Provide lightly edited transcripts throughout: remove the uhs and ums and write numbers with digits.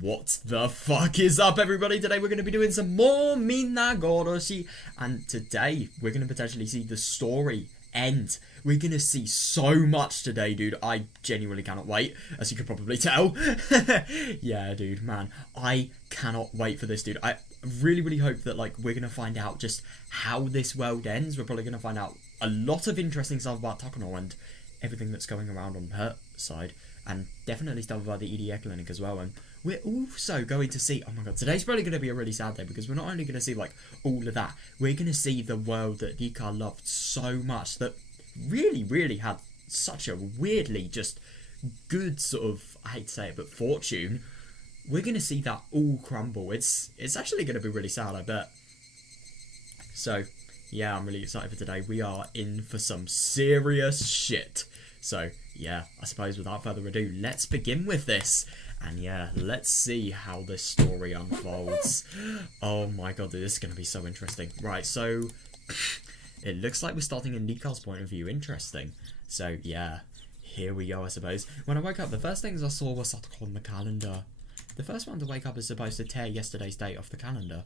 What the fuck is up, everybody? Today we're going to be doing some more Minagoroshi, and today we're going to potentially see the story end. We're going to see so much today, dude. I genuinely cannot wait, as you could probably tell. Yeah, dude, man, I cannot wait for this, dude. I really hope that, like, we're going to find out just how this world ends. We're probably going to find out a lot of interesting stuff about Takano and everything that's going around on her side, and definitely stuff about the EDA clinic as well. And we're also going to see, oh my god, today's probably going to be a really sad day, because we're not only going to see, like, all of that, we're going to see the world that Rika loved so much, that really had such a weirdly just good sort of, I hate to say it, but fortune. We're going to see that all crumble. It's actually going to be really sad, I bet. So, yeah, I'm really excited for today. We are in for some serious shit. So, yeah, I suppose without further ado, let's begin with this. And yeah, let's see how this story unfolds. Oh my god, this is going to be so interesting. Right, so it looks like we're starting in Rika's point of view. Interesting. So, yeah, here we go, I suppose. When I woke up, the first things I saw was Satoko on the calendar. The first one to wake up is supposed to tear yesterday's date off the calendar.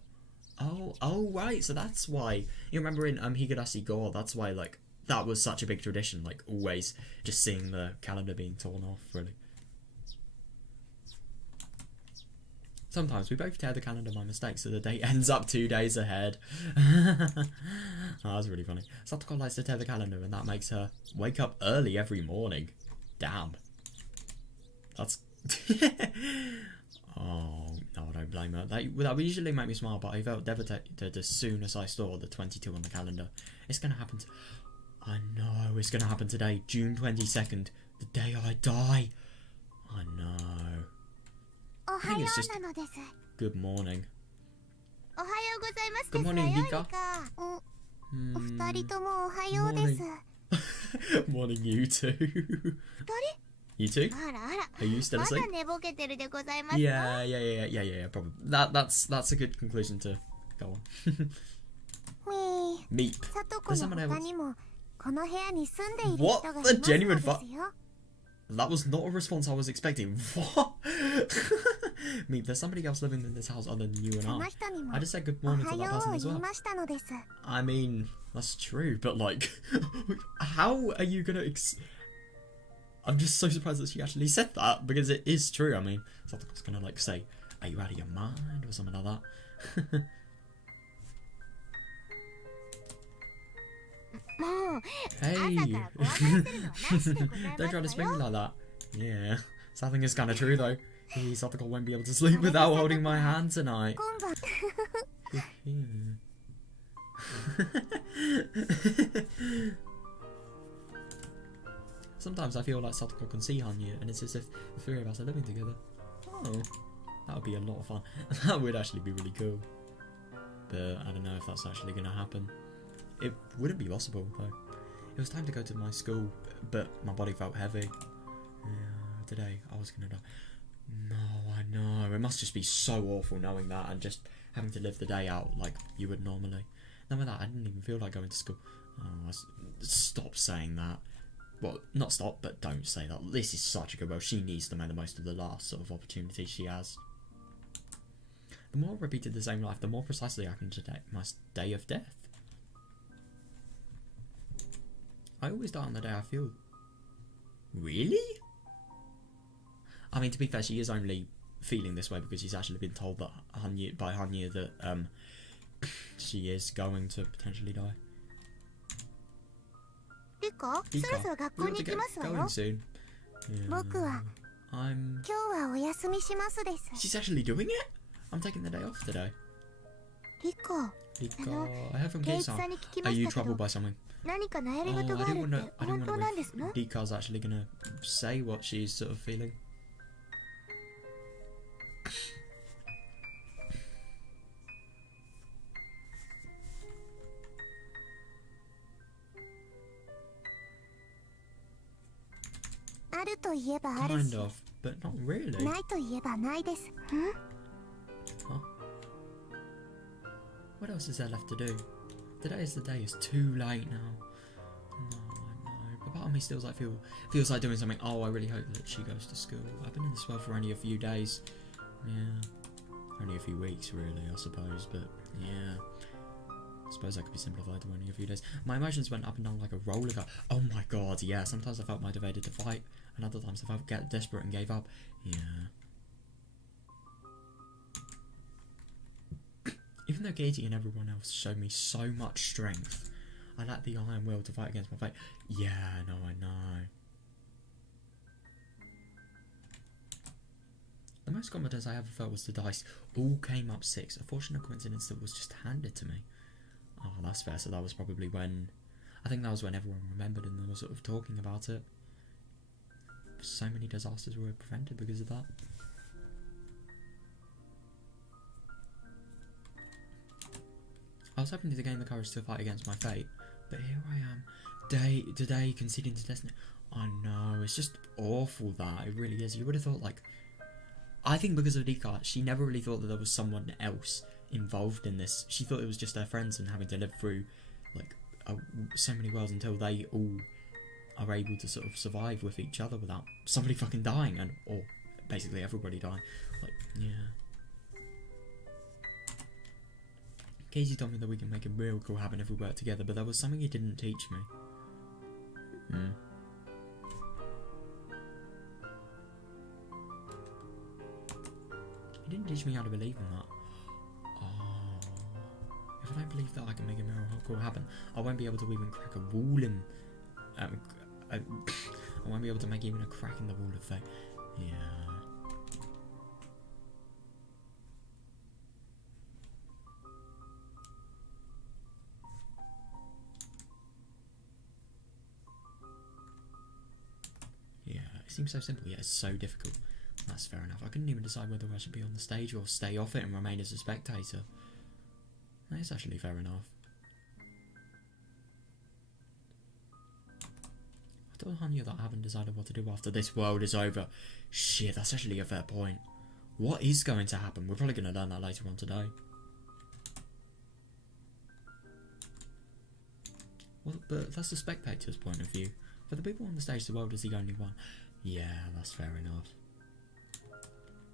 Oh, right, so that's why. You remember in Higurashi Gore, that's why, like, that was such a big tradition, like, always just seeing the calendar being torn off, really. Sometimes we both tear the calendar by mistake, so the date ends up 2 days ahead. Oh, that's really funny. Satoko likes to tear the calendar, and that makes her wake up early every morning. Damn. That's... Oh, no, I don't blame her. That would usually make me smile, but I felt devastated as soon as I saw the 22 on the calendar. It's going to happen... I know, it's going to happen today, June 22nd, the day I die. I know. I think it's just... Good morning. Good morning, Rika. Morning, you two. You two? Are you still asleep? Yeah, probably. That's a good conclusion to go on. Meep. There's someone else. What? The genuine fuck? That was not a response I was expecting. What? Meep, there's somebody else living in this house other than you and I just said good morning to that person as well. I mean, that's true, but like, how are you gonna I'm just so surprised that she actually said that, because it is true. I mean, Satoko's gonna like say, are you out of your mind, or something like that. Hey! Don't try to speak like that. Yeah, something is kind of true though. Satoko won't be able to sleep without holding my hand tonight. Sometimes I feel like Satoko can see Hanya, and it's as if the three of us are living together. Oh, that would be a lot of fun. That would actually be really cool. But I don't know if that's actually going to happen. It wouldn't be possible, though. It was time to go to my school, but my body felt heavy. Yeah, today, I was going to die. No, I know. It must just be so awful knowing that, and just having to live the day out like you would normally. None of that, I didn't even feel like going to school. Oh, stop saying that. Well, not stop, but don't say that. This is such a good world. She needs to make the most of the last sort of opportunity she has. The more I repeated the same life, the more precisely I can detect my day of death. I always die on the day I feel. Really? I mean, to be fair, she is only feeling this way because she's actually been told that by Hanya that she is going to potentially die. Rika, we ought to get going soon. Yeah. She's actually doing it? I'm taking the day off today. Rika, I heard from Kei-san. Are you troubled by something? Oh, I didn't want to Rika's actually gonna say what she's sort of feeling. Kind of, but not really. Huh? What else is there left to do? Today is the day. It's too late now. No, I know. But part of me still feels like doing something. Oh, I really hope that she goes to school. I've been in this world for only a few days. Yeah. Only a few weeks, really, I suppose, but yeah. I suppose that could be simplified to only a few days. My emotions went up and down like a roller coaster. Oh my god, yeah. Sometimes I felt motivated to fight, and other times I felt desperate and gave up. Yeah. Even though Katie and everyone else showed me so much strength, I lacked the iron will to fight against my fate. Yeah, no, I know. The most confidence I ever felt was the dice all came up 6. A fortunate coincidence that was just handed to me. Oh, that's fair. So that was probably when... I think that was when everyone remembered and they were sort of talking about it. So many disasters were prevented because of that. I was hoping to gain the courage to fight against my fate, but here I am, today conceding to destiny. I know, it's just awful that, it really is. You would have thought, like, I think because of Rika, she never really thought that there was someone else involved in this. She thought it was just her friends and having to live through, like, so many worlds until they all are able to sort of survive with each other without somebody fucking dying, or basically everybody dying. Like, yeah. Casey told me that we can make a miracle happen if we work together, but there was something he didn't teach me. He didn't teach me how to believe in that. Oh. If I don't believe that I can make a miracle happen, I won't be able to even crack a wall in... I won't be able to make even a crack in the wall of fate. Yeah. It seems so simple, yet it's so difficult. That's fair enough. I couldn't even decide whether I should be on the stage or stay off it and remain as a spectator. That's actually fair enough. I told Hanya that I haven't decided what to do after this world is over. Shit, that's actually a fair point. What is going to happen? We're probably going to learn that later on today. Well, but that's the spectator's point of view. For the people on the stage, the world is the only one. Yeah, that's fair enough.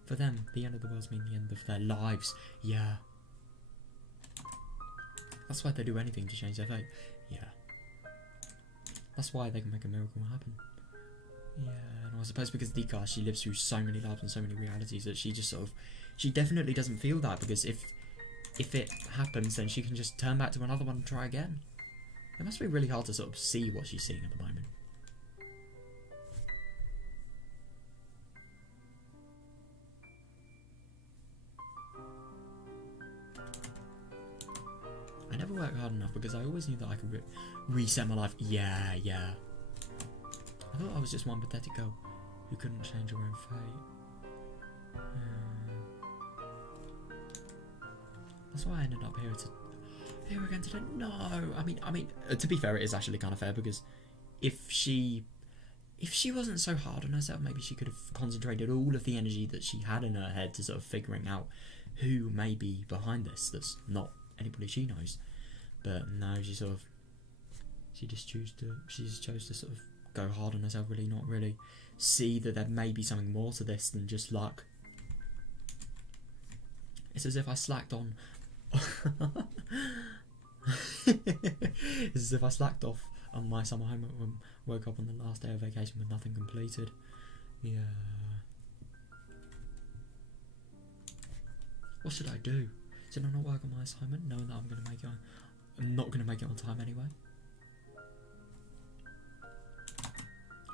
For them, the end of the world's mean the end of their lives. Yeah. That's why they do anything to change their fate. Yeah. That's why they can make a miracle happen. Yeah, and I suppose because Dika, she lives through so many lives and so many realities that she just sort of... She definitely doesn't feel that, because if it happens, then she can just turn back to another one and try again. It must be really hard to sort of see what she's seeing at the moment. I never worked hard enough because I always knew that I could reset my life. Yeah. I thought I was just one pathetic girl who couldn't change her own fate. That's why I ended up here again today. No, I mean, to be fair, it is actually kind of fair, because if she wasn't so hard on herself, maybe she could have concentrated all of the energy that she had in her head to sort of figuring out who may be behind this. That's not anybody she knows. But no, she just chose to sort of go hard on herself, really, not really see that there may be something more to this than just luck. It's as if I slacked on. It's as if I slacked off on my summer homework and woke up on the last day of vacation with nothing completed. Yeah. What should I do? Should I not work on my assignment, knowing that I'm not going to make it on time anyway?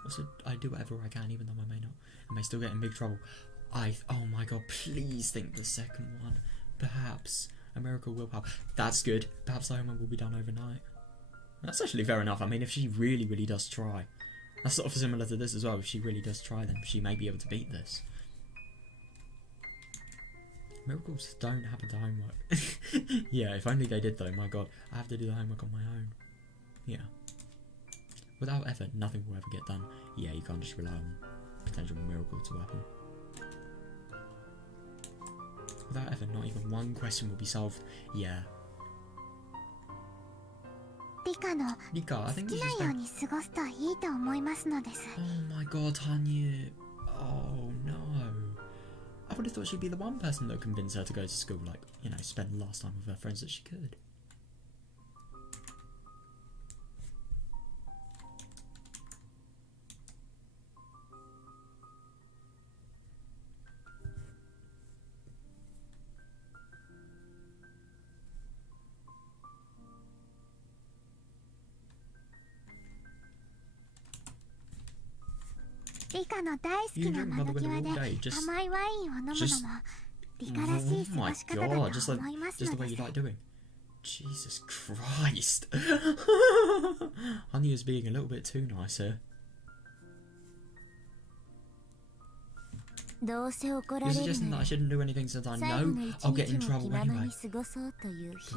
Or should I do whatever I can, even though I may still get in big trouble? Oh my god, please think the second one. Perhaps a miracle will happen. That's good. Perhaps the homework will be done overnight. That's actually fair enough. I mean, if she really, really does try. That's sort of similar to this as well. If she really does try, then she may be able to beat this. Miracles don't happen to homework. Yeah, if only they did though, my god. I have to do the homework on my own. Yeah. Without effort, nothing will ever get done. Yeah, you can't just rely on potential miracles to happen. Without effort, not even one question will be solved. Yeah. Rika, I think you should Oh my god, Tanya. Oh no. I would have thought she'd be the one person that would convince her to go to school, like, you know, spend the last time with her friends that she could. Rika の大好きな窓際で甘いワインを飲むのもリカらしい過ごし方だと思いますのです。 just the way you like doing. Jesus Christ. Honey is being a little bit too nice here. You're suggesting that I shouldn't do anything since I know I'll get in trouble anyway. Oh,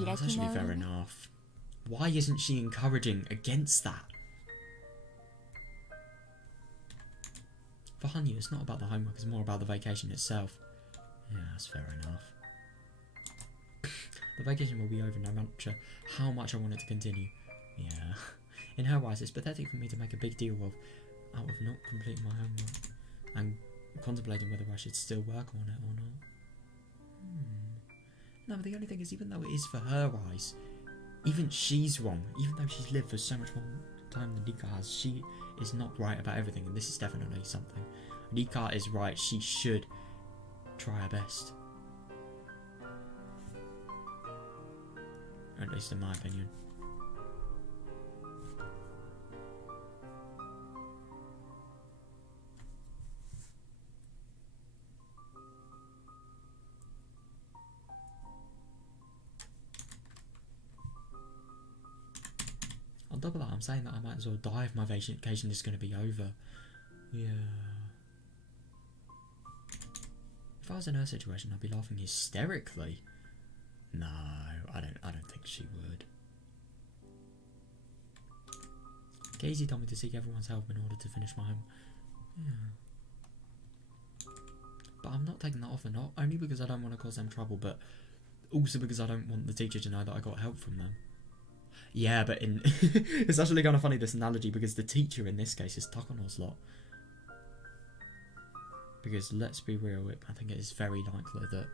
that's actually fair enough. Why isn't she encouraging against that? For Hanyu, it's not about the homework, it's more about the vacation itself. Yeah, that's fair enough. The vacation will be over no matter how much I want it to continue. Yeah. In her eyes, it's pathetic for me to make a big deal out of not completing my homework and contemplating whether I should still work on it or not. No, but the only thing is, even though it is for her eyes, even she's wrong. Even though she's lived for so much more time than Rika has, she is not right about everything, and this is definitely something. Rika is right, she should try her best. At least in my opinion. On top of that, I'm saying that I might as well die if my vacation is going to be over. Yeah. If I was in her situation, I'd be laughing hysterically. No, I don't think she would. Casey told me to seek everyone's help in order to finish my home. Yeah. But I'm not taking that offer, not only because I don't want to cause them trouble, but also because I don't want the teacher to know that I got help from them. Yeah, but in it's actually kind of funny, this analogy, because the teacher in this case is Takano's lot. Because let's be real, I think it is very likely that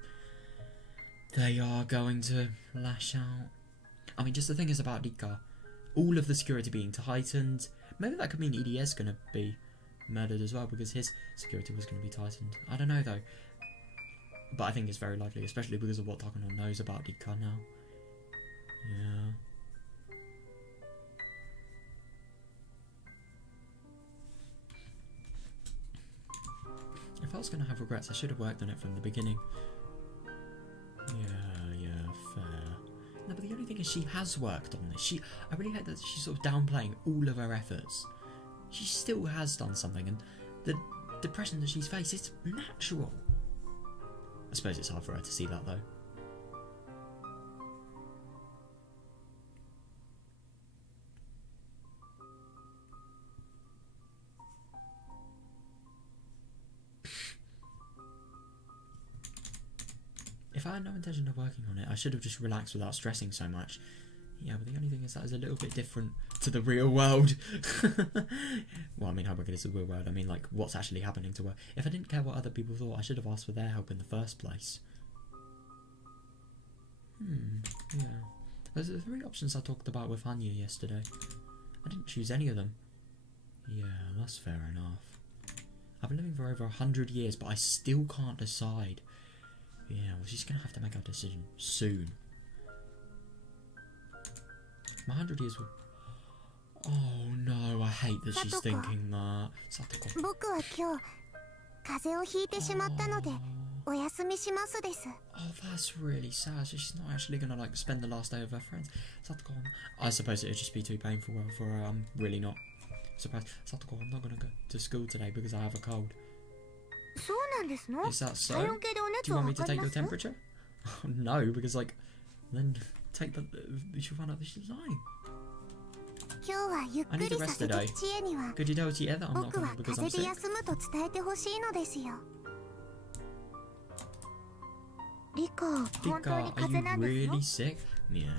they are going to lash out. I mean, just the thing is about Rika, all of the security being tightened, maybe that could mean EDS going to be murdered as well, because his security was going to be tightened. I don't know though. But I think it's very likely, especially because of what Takano knows about Rika now. Yeah. If I was going to have regrets, I should have worked on it from the beginning. Yeah, fair. No, but the only thing is, she has worked on this. I really hate that she's sort of downplaying all of her efforts. She still has done something, and the depression that she's faced, it's natural. I suppose it's hard for her to see that, though. If I had no intention of working on it, I should have just relaxed without stressing so much. Yeah, but the only thing is that is a little bit different to the real world. Well, I mean, how big is the real world? I mean, like, what's actually happening to her? If I didn't care what other people thought, I should have asked for their help in the first place. Yeah. Those are the 3 options I talked about with Hanyu yesterday. I didn't choose any of them. Yeah, that's fair enough. I've been living for over 100 years, but I still can't decide. Yeah, well, she's going to have to make her decision soon. My 100 years will... Oh no, I hate that she's thinking that. Satoko. Oh, that's really sad. So she's not actually going to, like, spend the last day with her friends. Satoko, I suppose it would just be too painful for her. I'm really not surprised. Satoko, I'm not going to go to school today because I have a cold. Is that so? Do you want me to take your temperature? Oh, no, because, like, then take the... she'll find out that she's lying. I need to rest today. Could you tell Tia that I'm not coming because I'm sick? Rika, are you really sick? Yeah.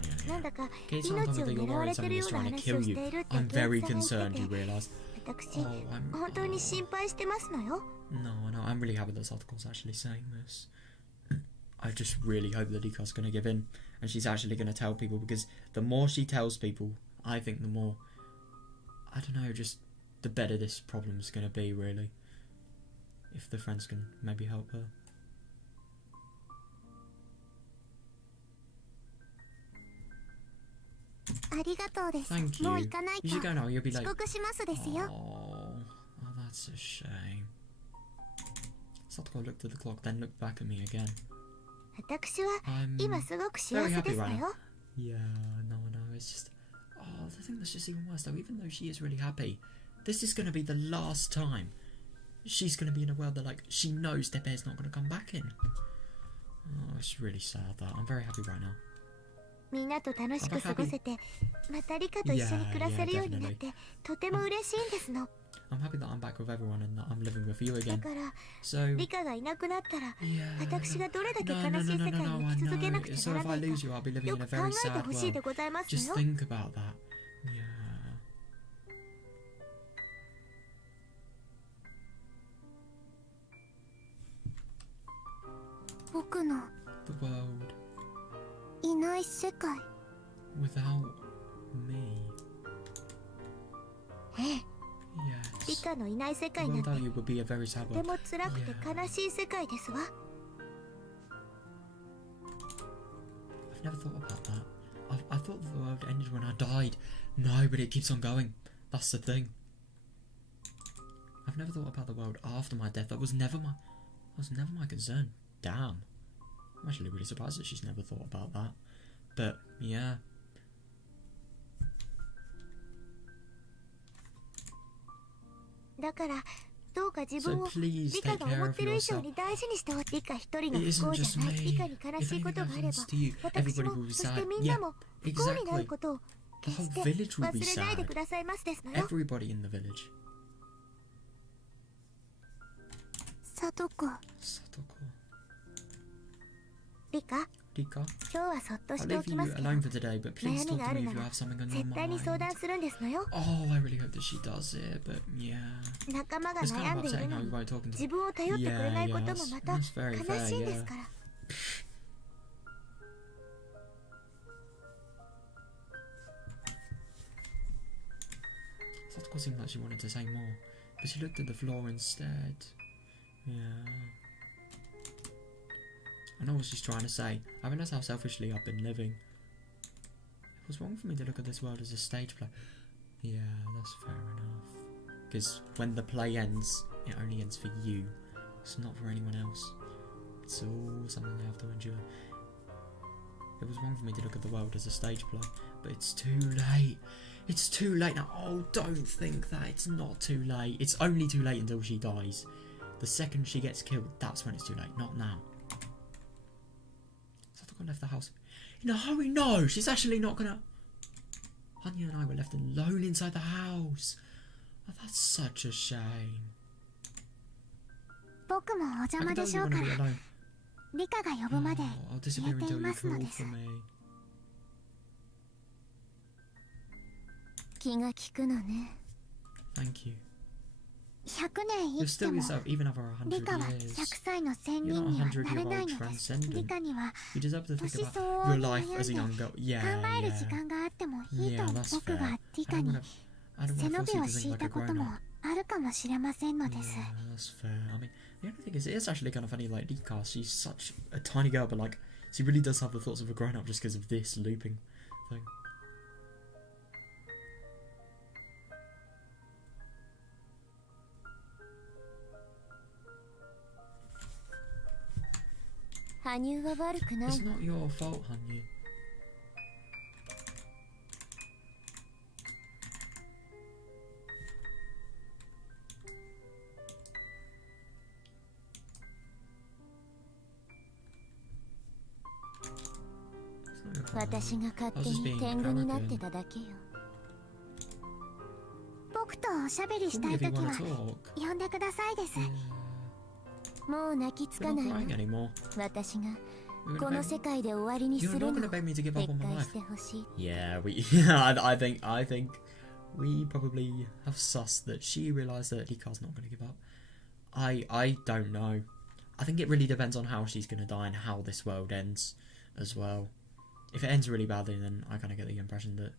Kei-san told me that you're worried someone is trying to kill you. I'm very concerned, you realise. 私 Oh, I'm. 本当に心配してますのよ。 No, no, I'm really happy that Satoko's actually saying this. I just really hope that Rika's going to give in and she's actually going to tell people, because the more she tells people, I think the more, I don't know, just the better this problem's going to be, really. If the friends can maybe help her. ありがとうです。 Thank もう you. 行かないと You should go now, you'll be 遅 late. 刻しますですよ。 Oh, that's a shame. Satoko looked at the clock, then looked back at me again. 私は I'm 今すごく幸 very せ happy ですわ right now. よ。 Yeah, no, it's just... Oh, the thing that's just even worse, though, even though she is really happy, this is going to be the last time she's going to be in a world that, like, she knows their bear's not going to come back in. Oh, it's really sad, that. I'm very happy right now. みんなと楽しく過ごせて、またリカと一緒に暮らせるようになって、とても嬉しいんですの。 I'm happy that I'm back with everyone and that I'm living with you だ again. から、 So... リカがいなくなったら、 Yeah. 私がどれだけ No, 悲 no, しい no, 世 no, 界 no, に I 生き続けな know. くて So なら if な I いか、 lose you, I'll be living よ in a く考 very えて sad ほしいで world. ございますの Just よ。 think about that. Yeah. 僕の The world いない世界。 without me. ええ、リ Yes. カのいない世 The 界なん world て without you would be a very sad とて world. も辛くて悲しい世界ですわ。 I've never thought about that. I thought the world ended when I died. No, but it keeps on going. That's the thing. I've never thought about the world after my death. That was never my concern. Damn. I'm actually really surprised that she's never thought about that. But yeah. だからどうか自分 So を please リカ take が care 思っ of てる以上 yourself. に大事にしておリカ一人の It 不 isn't 幸じ just ゃない。 me. リカに悲 If しいこ anything とがあれば happens to you, 私 everybody も will be そして sad. みんな Yeah, も不幸になる exactly. ことを The 決 whole して village will be 忘れないで sad. くださいますですのよ。 Everybody in the village. さとこ、 Satoko. リカ、 Rika, 今日はそっと I'll してお leave き you ますけど、 alone for today, but please 悩み talk が to あ me る if な you ら have something on your 絶対に相 mind. 談するんですのよ。 Oh, I really hope that she does it, but yeah. 仲間が It's kind 悩ん of でい upsetting るの how we に weren't talking to 自分を頼ってくれないこともまた that's very 悲 fair, しいんで yeah. すから。 Satoko seemed like she wanted to say more, but she looked at the floor instead. Yeah. I know what she's trying to say. I realise how selfishly I've been living. It was wrong for me to look at this world as a stage play. Yeah, that's fair enough. Because when the play ends, it only ends for you. It's not for anyone else. It's all something they have to endure. It was wrong for me to look at the world as a stage play, but it's too late. It's too late now. Oh, don't think that. It's not too late. It's only too late until she dies. The second she gets killed, that's when it's too late, not now. Satoko left the house in a hurry. No, she's actually not gonna... Hanya and I were left alone inside the house. Oh, that's such a shame. 僕もお I 邪 can 魔 tell でし you ょう wanna か be ら alone. リカが呼 Oh, ぶまで I'll disappear 消えてい until you ますの call です for me. 気が利くのね。 Thank you. 100年 You're 生きて still も yourself, even after リカは 100 100 years. 歳の仙 You're 人 not にはなれ 100-year-old ないのです。 transcendent. リカには You deserve to think 年 about 相応 your に life 悩 as a ん young で girl. 考 Yeah, える時 yeah. 間があってもいいと Yeah, that's 僕 fair. がリ I カ don't に wanna, I don't 背 wanna 伸 force び you を to 敷 think い like た a ことも grown-up. あるかもしれませんのです Yeah, that's fair. I mean, the only thing is, it is actually kind of funny, like, Rika, she's such a tiny girl, but, like, she really does have the thoughts of a grown-up just because of this looping thing. 羽生は悪くない It's not your fault, Hanyu. 私が勝手に天狗になってただけよ。僕とおしゃべりしたいときは呼んでくださいです。もう泣きつかないわ。私がこの世界で終わりにするのを撤回してほしい。Yeah, I think we probably have sussed that she realised that Rika's not going to give up. I don't know. I think it really depends on how she's going to die and how this world ends as well. If it ends really badly, then I kind of get the impression that,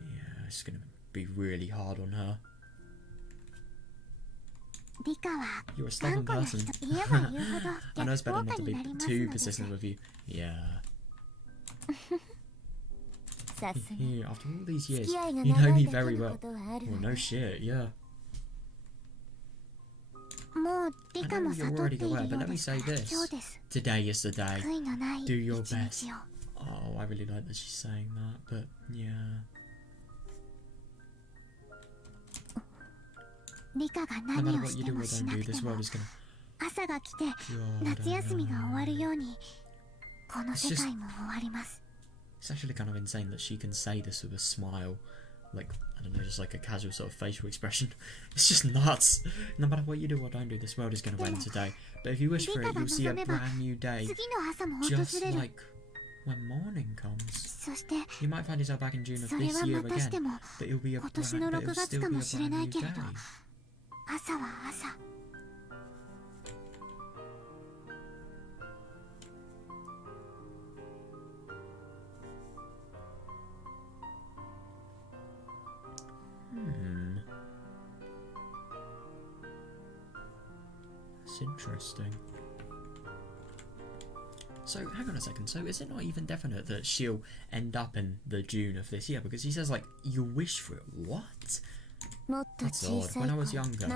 yeah, it's going to be really hard on her. You're a stubborn person. I know it's better not to be too persistent with you. Yeah. Yeah, after all these years, you know me very well. Well, no shit, yeah. I know you're already aware, but let me say this. Today is the day. Do your best. Oh, I really like that she's saying that, but yeah. No matter what you do or don't do, this world is gonna... It's actually kind of insane that she can say this with a smile. Like, I don't know, just like a casual sort of facial expression. It's just nuts. No matter what you do or don't do, this world is going to end today. But if you wish for it, you'll see a brand new day. Just like when morning comes. You might find yourself back in June of this year again, but it'll be a it'll still be a brand new day. That's interesting. So, hang on a second. So, is it not even definite that she'll end up in the June of this year? Because he says, like, you wish for it. What? That's odd. When I was younger,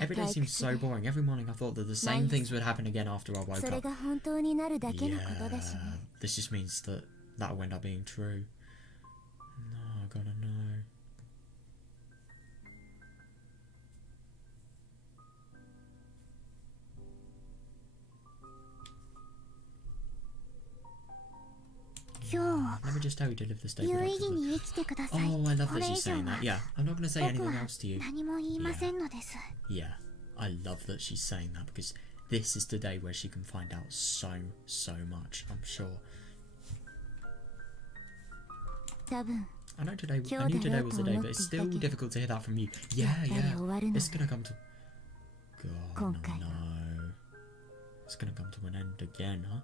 every day seemed so boring. Every morning I thought that the same things would happen again after I woke up. Yeah, this just means that that'll end up being true. No, I gotta know. Let me just tell you to live this day productively. Oh, I love that she's saying that. Yeah, I'm not going to say anything else to you. Yeah, I love that she's saying that because this is the day where she can find out so much, I'm sure. I knew today was the day, but it's still difficult to hear that from you. Yeah, it's going to come to... God, no. It's going to come to an end again, huh?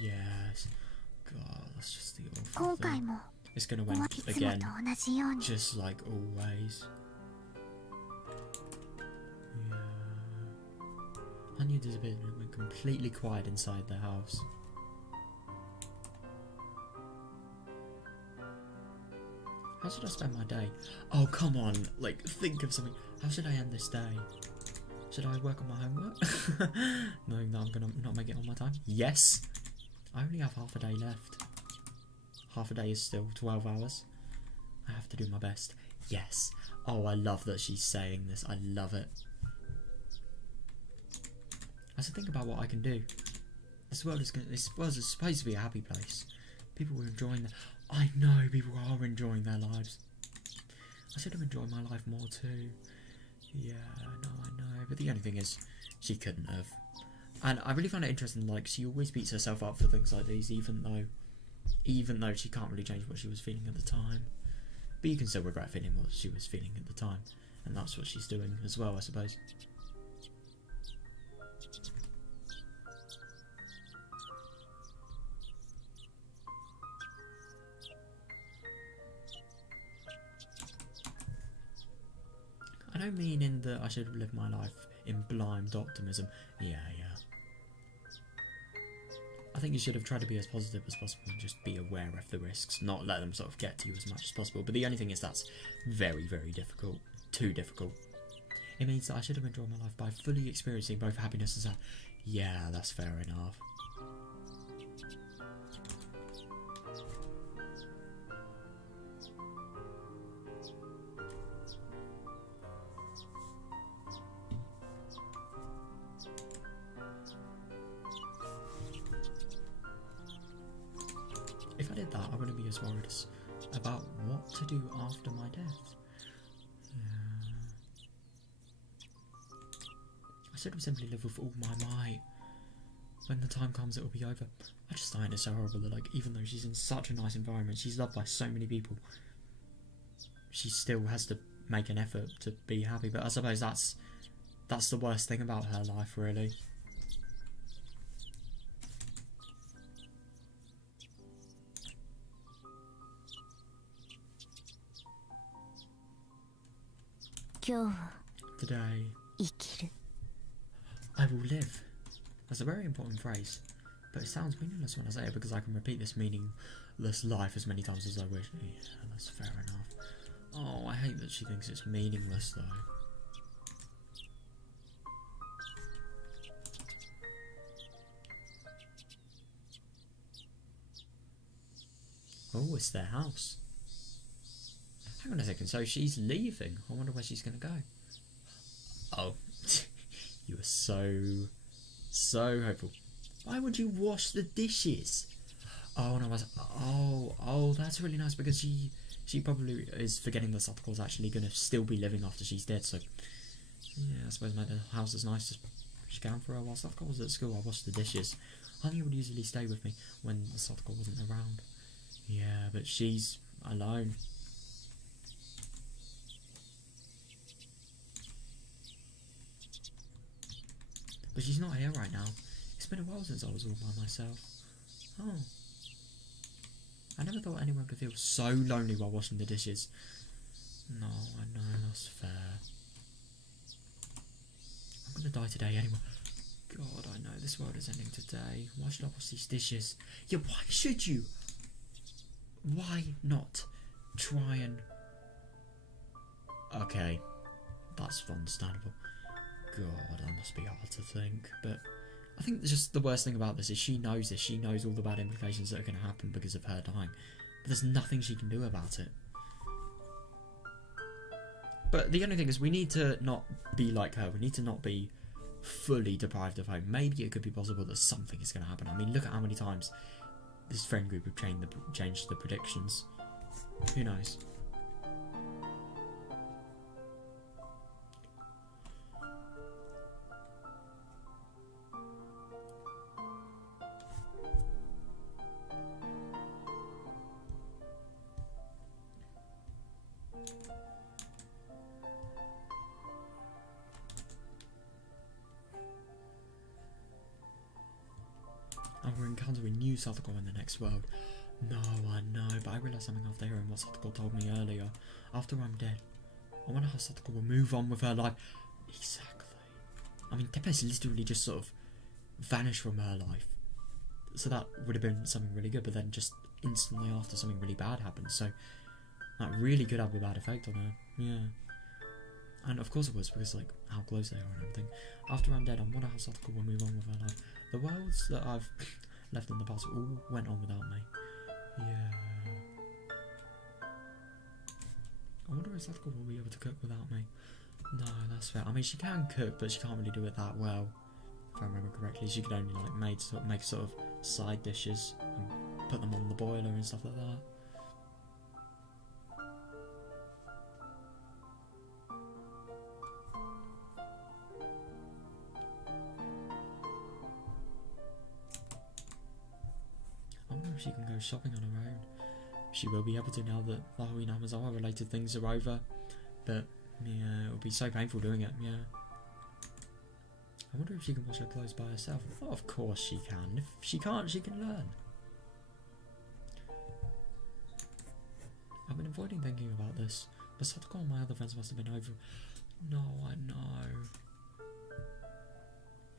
Yes. God, that's just the awful thing. It's gonna end again, just like always. Yeah. I knew there's a bit of it completely quiet inside the house. How should I spend my day? Oh, come on. Like, think of something. How should I end this day? Should I work on my homework? Knowing that I'm gonna not make it on my time? Yes! I only have half a day left. Half a day is still 12 hours. I have to do my best. Yes. Oh, I love that she's saying this. I love it. I have to think about what I can do. This world is supposed to be a happy place. People are enjoying I know people are enjoying their lives. I should have enjoyed my life more too. Yeah, no, I know. But the only thing is, she couldn't have. And I really find it interesting, like, she always beats herself up for things like these, even though she can't really change what she was feeling at the time. But you can still regret feeling what she was feeling at the time. And that's what she's doing as well, I suppose. I don't mean in that I should live my life in blind optimism. Yeah. I think you should have tried to be as positive as possible and just be aware of the risks, not let them sort of get to you as much as possible. But the only thing is that's very, very difficult. Too difficult. It means that I should have enjoyed my life by fully experiencing both happiness and sadness. Yeah, that's fair enough. If I did that, I wouldn't be as worried about what to do after my death. Yeah. said we simply live with all my might. When the time comes, it will be over. I just find it so horrible that, like, even though she's in such a nice environment, she's loved by so many people, she still has to make an effort to be happy. But I suppose that's the worst thing about her life, really. Today, I will live. That's a very important phrase, but it sounds meaningless when I say it because I can repeat this meaningless life as many times as I wish. Yeah, that's fair enough. Oh, I hate that she thinks it's meaningless though. Oh, it's their house. Hang on a second, so she's leaving. I wonder where she's going to go. Oh, you were so hopeful. Why would you wash the dishes? Oh, no, oh, that's really nice because she probably is forgetting that Satoko's actually going to still be living after she's dead, so yeah, I suppose make the house as nice as she can for her while Satoko was at school. I washed the dishes. I think he would usually stay with me when Satoko wasn't around. Yeah, but she's alone. But she's not here right now. It's been a while since I was all by myself. Oh. I never thought anyone could feel so lonely while washing the dishes. No, I know, that's fair. I'm gonna die today anyway. God, I know, this world is ending today. Why should I wash these dishes? Yeah, why should you? Why not try and... Okay, that's understandable. God, that must be hard to think, but I think just the worst thing about this is she knows this. She knows all the bad implications that are going to happen because of her dying, but there's nothing she can do about it. But the only thing is we need to not be like her. We need to not be fully deprived of home. Maybe it could be possible that something is going to happen. I mean, look at how many times this friend group have changed the predictions. Who knows? And we're encountering new Satoko in the next world. No, I know, but I realised something after hearing what Satoko told me earlier. After I'm dead, I wonder how Satoko will move on with her life. Exactly. I mean, Tepe's literally just sort of vanished from her life. So that would have been something really good, but then just instantly after something really bad happened. So that really could have a bad effect on her. Yeah. And of course it was, because like how close they are and everything. After I'm dead, I wonder how Satoko will move on with her life. The worlds that I've left in the past all went on without me. Yeah. I wonder if Satoko will be able to cook without me. No, that's fair. I mean, she can cook, but she can't really do it that well. If I remember correctly, she could only like make sort of side dishes and put them on the boiler and stuff like that. I wonder if she can go shopping on her own. She will be able to now that the whole Inamazawa related things are over. But yeah, it will be so painful doing it, yeah. I wonder if she can wash her clothes by herself. Oh, of course she can. If she can't, she can learn. I've been avoiding thinking about this, but Satoko and my other friends must have been over. No, I know.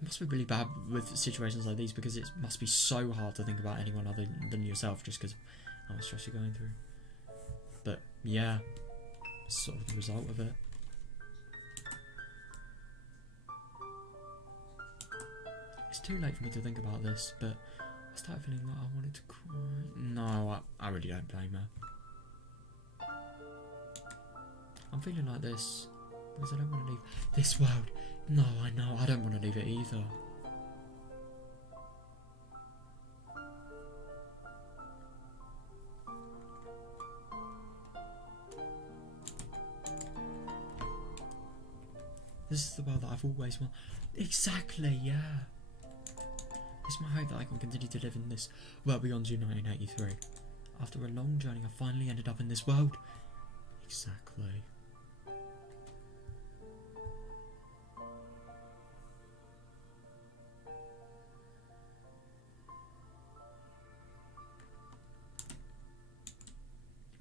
It must be really bad with situations like these because it must be so hard to think about anyone other than yourself just because of how much stress you're going through. But yeah, it's sort of the result of it. It's too late for me to think about this, but I started feeling like I wanted to cry. No, I really don't blame her. I'm feeling like this because I don't want to leave this world. No, I know, I don't want to leave it either. This is the world that I've always wanted. Exactly, yeah. It's my hope that I can continue to live in this world beyond June 1983. After a long journey, I finally ended up in this world. Exactly.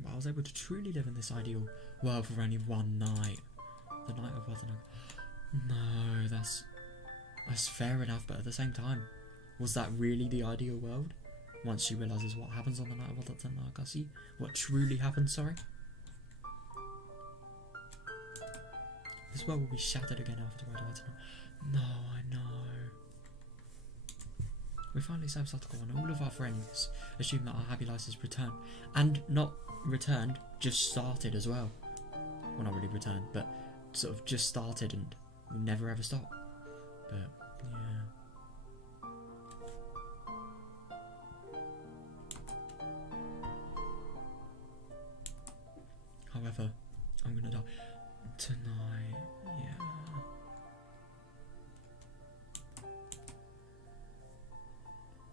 But I was able to truly live in this ideal world for only one night. The night of Watanabe. No, that's fair enough, but at the same time, was that really the ideal world? Once she realises what happens on the night of Watanabe, what truly happened, sorry. This world will be shattered again after I die tonight. No, I know. We finally saved Satoko and all of our friends assume that our happy lives has returned. And not returned, just started as well. Well, not really returned, but sort of just started and will never ever stop. But, yeah. However, I'm gonna die tonight, yeah.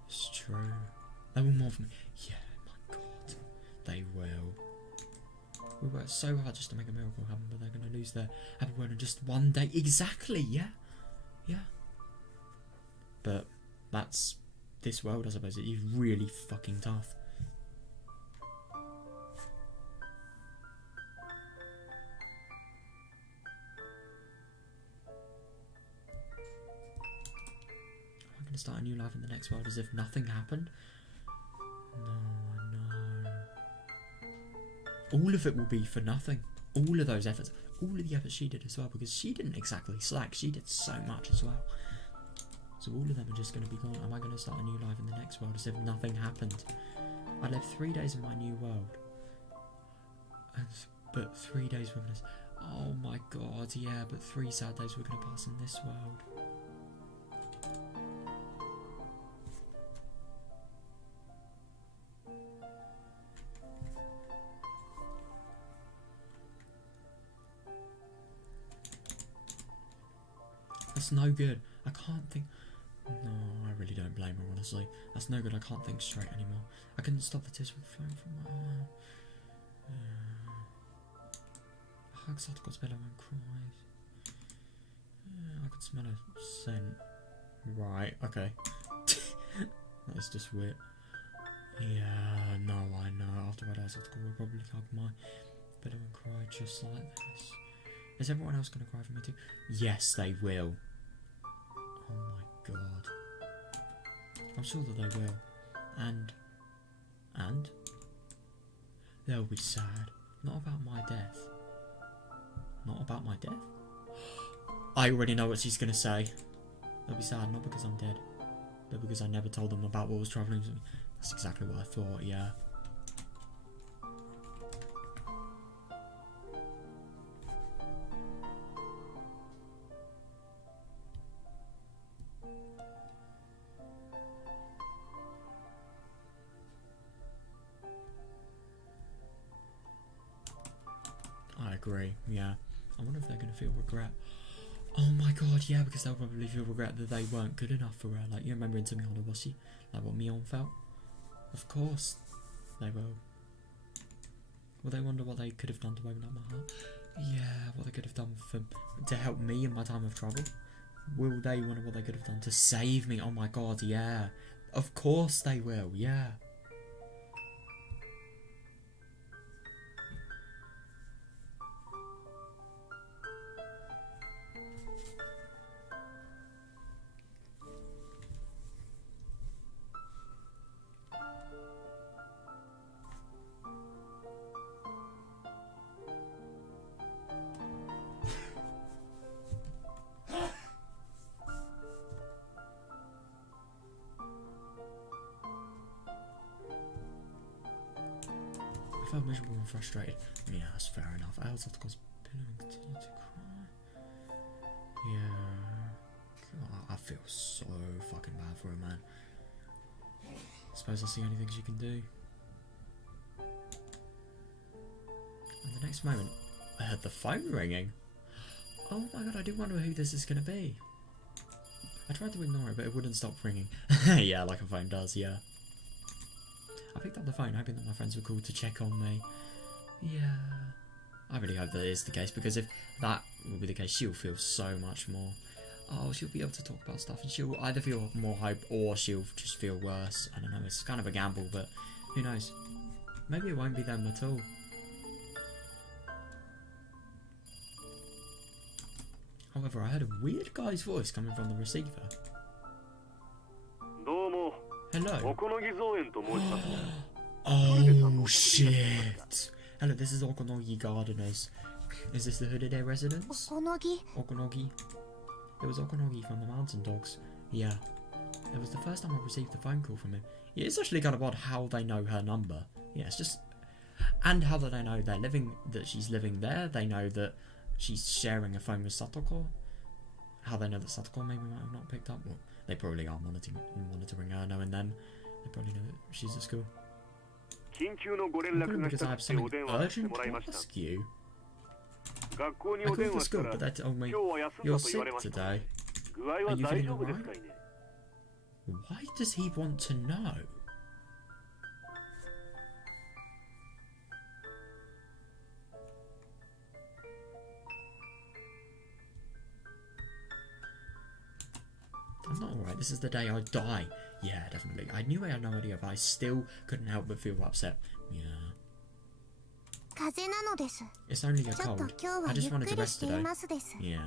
It's true. They will mourn for me. Yeah, my god. They will. We worked so hard just to make a miracle happen, but they're gonna lose their happy world in just one day. Exactly, yeah. Yeah. But that's this world, I suppose. It is really fucking tough. I'm gonna start a new life in the next world as if nothing happened. No, I know. All of it will be for nothing. All of those efforts. All of the efforts she did as well, because she didn't exactly slack. She did so much as well. So all of them are just going to be gone. Am I going to start a new life in the next world as if nothing happened? I lived 3 days in my new world. But 3 days were going to... Oh my god, yeah, but 3 sad days were going to pass in this world. That's no good. I can't think... No, I really don't blame her, honestly. That's no good. I can't think straight anymore. I couldn't stop the tears from flowing from my eye. I hugged Satoko's pillow and cried. I could smell a scent. Right, okay. That's just weird. Yeah, no, I know. After I die, Satoko will probably hug my pillow and cry just like this. Is everyone else going to cry for me too? Yes, they will. Oh my god. I'm sure that they will. And they'll be sad. Not about my death. Not about my death? I already know what she's going to say. They'll be sad not because I'm dead, but because I never told them about what was travelling with me. That's exactly what I thought, yeah. I agree, yeah. I wonder if they're going to feel regret. Oh my god, yeah, because they'll probably feel regret that they weren't good enough for her. Like, you remember in Minagoroshi? Like what Mion felt? Of course they will. Will they wonder what they could have done to open up my heart? Yeah, what they could have done to help me in my time of trouble? Will they wonder what they could have done to save me? Oh my god, yeah. Of course they will, yeah. I felt miserable and frustrated. Yeah, that's fair enough. I also have to cause pillow and continue to cry. Yeah. God, I feel so fucking bad for her, man. I suppose that's the only thing she can do. And the next moment, I heard the phone ringing. Oh my god, I do wonder who this is going to be. I tried to ignore it, but it wouldn't stop ringing. Yeah, like a phone does, yeah. I picked up the phone hoping that my friends would call to check on me. Yeah. I really hope that is the case, because if that will be the case, she'll feel so much more. Oh, she'll be able to talk about stuff, and she'll either feel more hope, or she'll just feel worse. I don't know, it's kind of a gamble, but who knows? Maybe it won't be them at all. However, I heard a weird guy's voice coming from the receiver. Hello. Oh shit! Hello, this is Okonogi Gardeners. Is this the Hooded Air residence? Okonogi. It was Okonogi from the Mountain Dogs. Yeah. It was the first time I received a phone call from him. Yeah, it's actually kind of odd how they know her number. Yeah, it's just... And how do they know they're living... that she's living there. They know that she's sharing a phone with Satoko. How they know that Satoko maybe might have not picked up. Well, they probably are monitoring her, knowing them. They probably know that she's at school. I'm calling because I have something urgent to ask you. I called the school, but they told me you're sick today. Are you feeling alright? Why does he want to know? I'm not alright, this is the day I die. Yeah, definitely. I knew I had no idea, but I still couldn't help but feel upset. Yeah. It's only a cold. I just wanted to rest today. Yeah.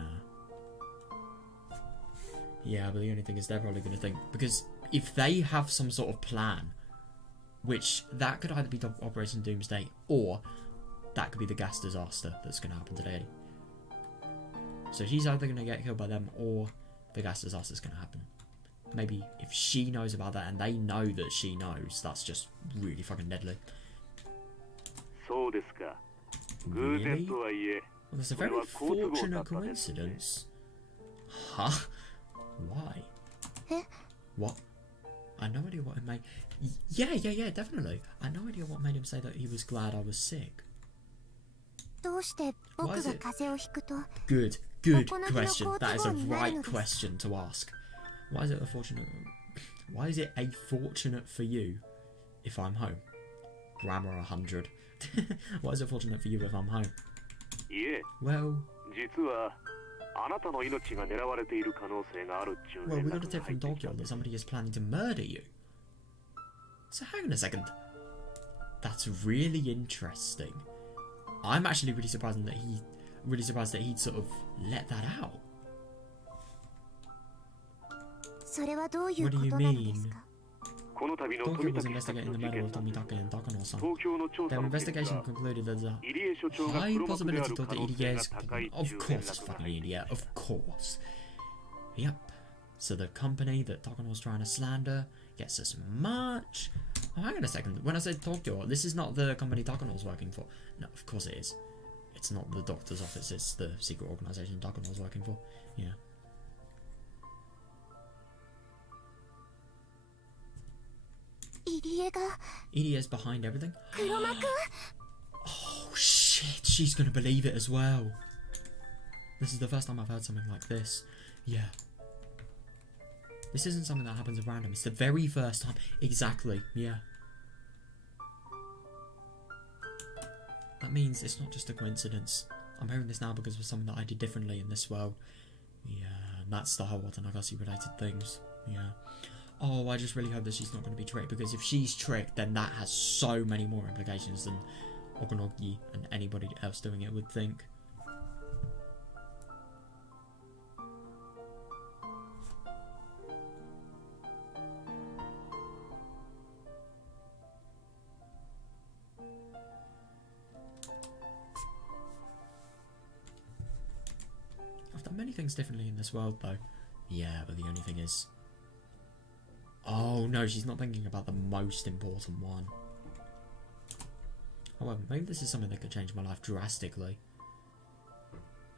Yeah, but the only thing is they're probably going to think... Because if they have some sort of plan, which that could either be Operation Doomsday, or that could be the gas disaster that's going to happen today. So she's either going to get killed by them, or the gas disaster is going to happen. Maybe if she knows about that and they know that she knows, that's just really fucking deadly. Really? Well, that's a very fortunate coincidence. Huh? Why? What? I had no idea what it made... Yeah, definitely. I had no idea what made him say that he was glad I was sick. Why is it... Good question. That is a right question to ask. Why is it a fortunate... Why is it a fortunate for you if I'm home? Grammar 100. Why is it fortunate for you if I'm home? Well, we got a tip from Tokyo that somebody is planning to murder you. So hang on a second. That's really interesting. I'm actually really surprised that he'd sort of let that out. What do you mean? Tokyo was investigating the murder of Tomitake and Takano-san. Their investigation concluded that there's a high possibility that the EDS... Of course it's fucking EDS, of course. Yep. So the company that Takano's trying to slander gets as much... Oh, hang on a second. When I said Tokyo, this is not the company Takano's working for. No, of course it is. It's not the doctor's office, it's the secret organisation Takano's working for. Yeah. EDS behind everything? Oh shit, she's gonna believe it as well. This is the first time I've heard something like this. Yeah. This isn't something that happens at random, it's the very first time. Exactly, yeah. That means it's not just a coincidence. I'm hearing this now because of something that I did differently in this world. Yeah, and that's the whole Watanagasi related things. Yeah. Oh, I just really hope that she's not going to be tricked, because if she's tricked, then that has so many more implications than Okonogi and anybody else doing it would think. I've done many things differently in this world, though. Yeah, but the only thing is... Oh no, she's not thinking about the most important one. However, maybe this is something that could change my life drastically.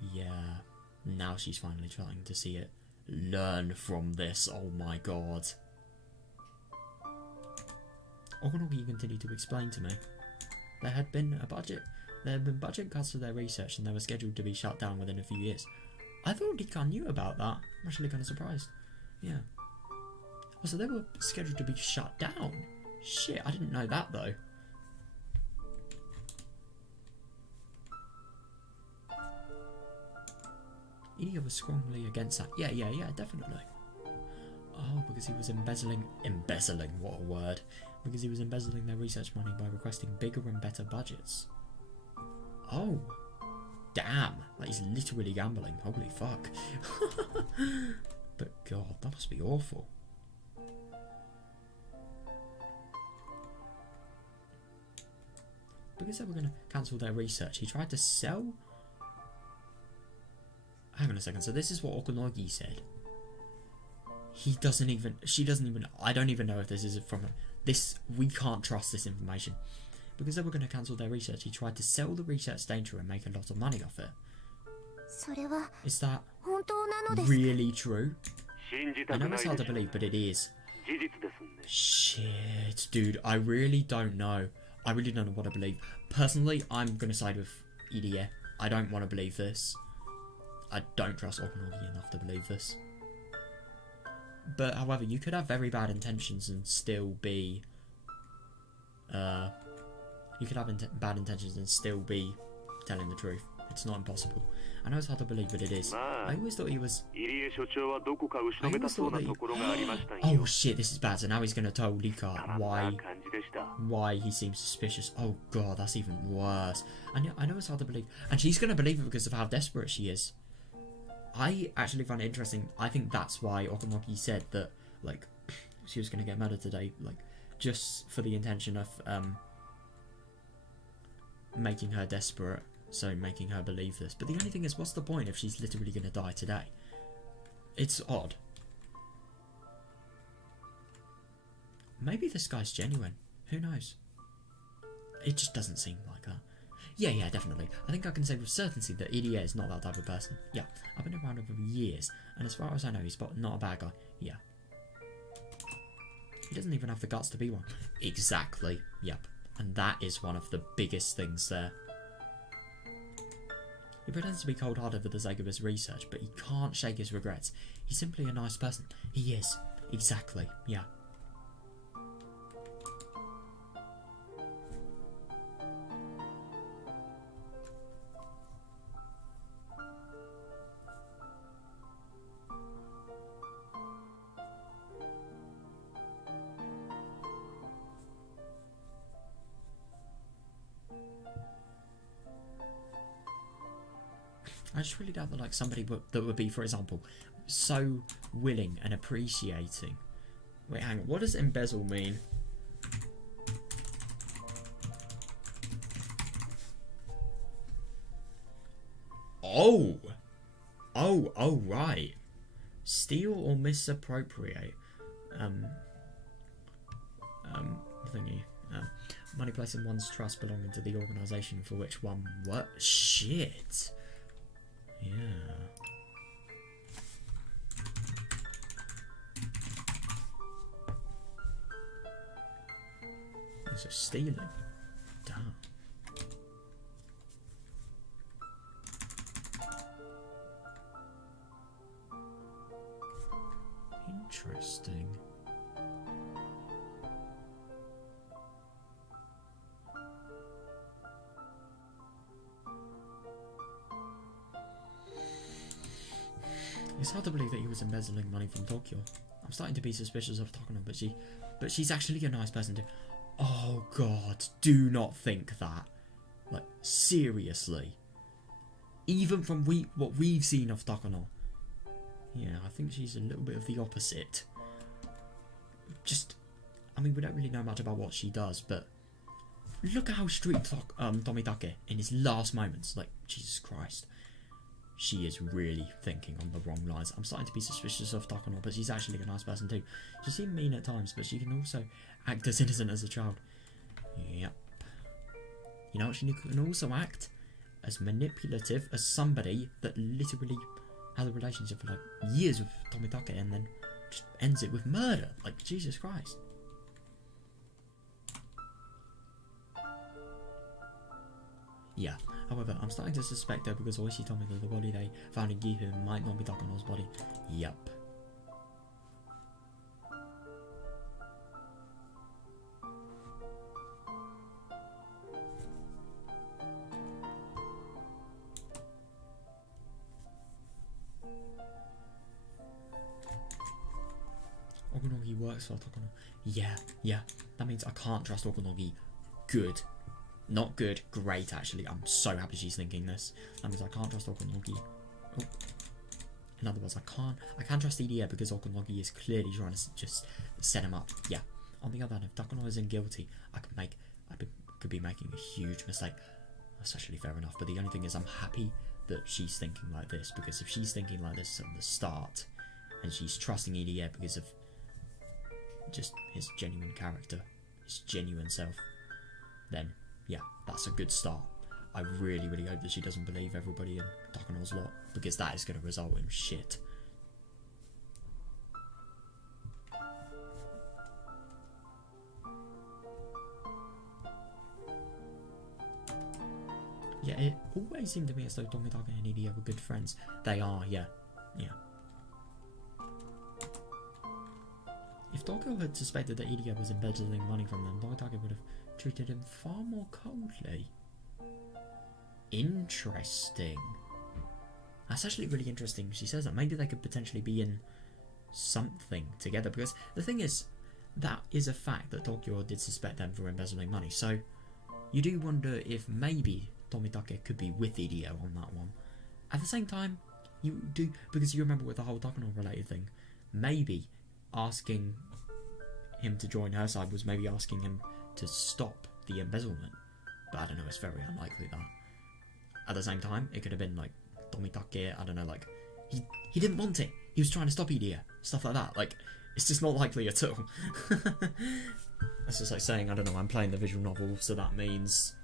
Yeah, now she's finally trying to see it. Learn from this, oh my god. Okonogi continued to explain to me. There had been budget cuts to their research and they were scheduled to be shut down within a few years. I thought Rika knew about that. I'm actually kind of surprised. Yeah. Oh, so they were scheduled to be shut down. Shit, I didn't know that though. Idia was strongly against that. Yeah, definitely. Oh, because he was embezzling, what a word. Because he was embezzling their research money by requesting bigger and better budgets. Oh. Damn. Like, he's literally gambling. Holy fuck. But god, that must be awful. Because they were going to cancel their research, he tried to sell... Hang on a second, so this is what Okunogi said. She doesn't even, I don't even know if this is from this, we can't trust this information. Because they were going to cancel their research, he tried to sell the research data and make a lot of money off it. Is that really true? I know it's hard to believe, but it is. Shit, dude, I really don't know. I really don't know what I believe. Personally, I'm going to side with Idia. I don't want to believe this. I don't trust Okunogi enough to believe this. But, however, you could have very bad intentions and still be... you could have bad intentions and still be telling the truth. It's not impossible. I know it's hard to believe, but it is. I always thought he was... Oh shit, this is bad. So now he's going to tell Rika why he seems suspicious. Oh god, that's even worse. I know it's hard to believe. And she's going to believe it because of how desperate she is. I actually find it interesting. I think that's why Okunogi said that, like, she was going to get murdered today, like, just for the intention of making her desperate, so making her believe this. But the only thing is, what's the point if she's literally going to die today? It's odd. Maybe this guy's genuine. Who knows? It just doesn't seem like her. Yeah, definitely. I think I can say with certainty that Idia is not that type of person. Yeah, I've been around him for years, and as far as I know, he's not a bad guy. Yeah. He doesn't even have the guts to be one. Exactly. Yep. And that is one of the biggest things there. He pretends to be cold-hearted for the sake of his research, but he can't shake his regrets. He's simply a nice person. He is. Exactly. Yeah. I just really doubt that, like, somebody that would be, for example, so willing and appreciating. Wait, hang on. What does embezzle mean? Oh, right. Steal or misappropriate. Thingy. Money placed in one's trust belonging to the organisation for which one works. Shit. Yeah. So stealing. Damn. Interesting. It's hard to believe that he was embezzling money from Tokyo. I'm starting to be suspicious of Takano, but she's actually a nice person too. Oh god, do not think that. Like, seriously. Even from what we've seen of Takano. Yeah, I think she's a little bit of the opposite. Just, I mean, we don't really know much about what she does, but look at how street Tomitake in his last moments. Like, Jesus Christ. She is really thinking on the wrong lines. I'm starting to be suspicious of Takano, but she's actually a nice person too. She seems mean at times, but she can also act as innocent as a child. Yep. You know what, she can also act as manipulative as somebody that literally has a relationship for like years with Tomitake and then just ends it with murder. Like, Jesus Christ. Yeah. However, I'm starting to suspect though because Oishi told me that the body they found in Gifu might not be Takano's body. Yup. works for Tokono. Yeah. That means I can't trust Okonogi. Good. Not good. Great, actually. I'm so happy she's thinking this. That means I can't trust Okonogi. Oh. In other words, I can't trust Irie because Okonogi is clearly trying to just set him up. Yeah. On the other hand, if Takono isn't guilty, I could be making a huge mistake. That's actually fair enough. But the only thing is, I'm happy that she's thinking like this, because if she's thinking like this from the start, and she's trusting Irie because of just his genuine character, his genuine self, then yeah, that's a good start. I really, really hope that she doesn't believe everybody in Takono's lot, because that is going to result in shit. Yeah, it always seemed to me as though Tomitake and Irie were good friends. They are, yeah. If Tokyo had suspected that Irie was embezzling money from them, Tomitake would have treated him far more coldly. Interesting. That's actually really interesting. She says that maybe they could potentially be in something together, because the thing is, that is a fact that Tokyo did suspect them for embezzling money. So you do wonder if maybe Tomitake could be with Irie on that one. At the same time, you do, because you remember with the whole Takono related thing, maybe asking him to join her side was maybe asking him to stop the embezzlement. But I don't know, it's very unlikely that. At the same time, it could have been like Tomitake, I don't know, like he didn't want it. He was trying to stop Irie, stuff like that. Like, it's just not likely at all. That's just like saying, I don't know, I'm playing the visual novel, so that means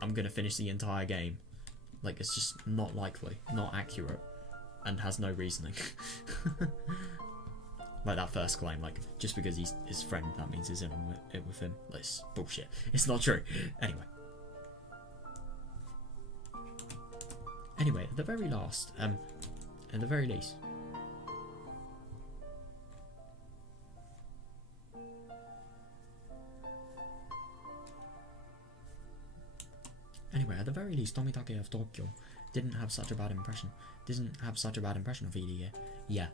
I'm gonna finish the entire game. Like, it's just not likely, not accurate, and has no reasoning. Like that first claim, like, just because he's his friend, that means he's in on it with him. Like, it's bullshit. It's not true. Anyway, at the very last, at the very least, Tomitake of Tokyo didn't have such a bad impression. Of Irie. Yeah.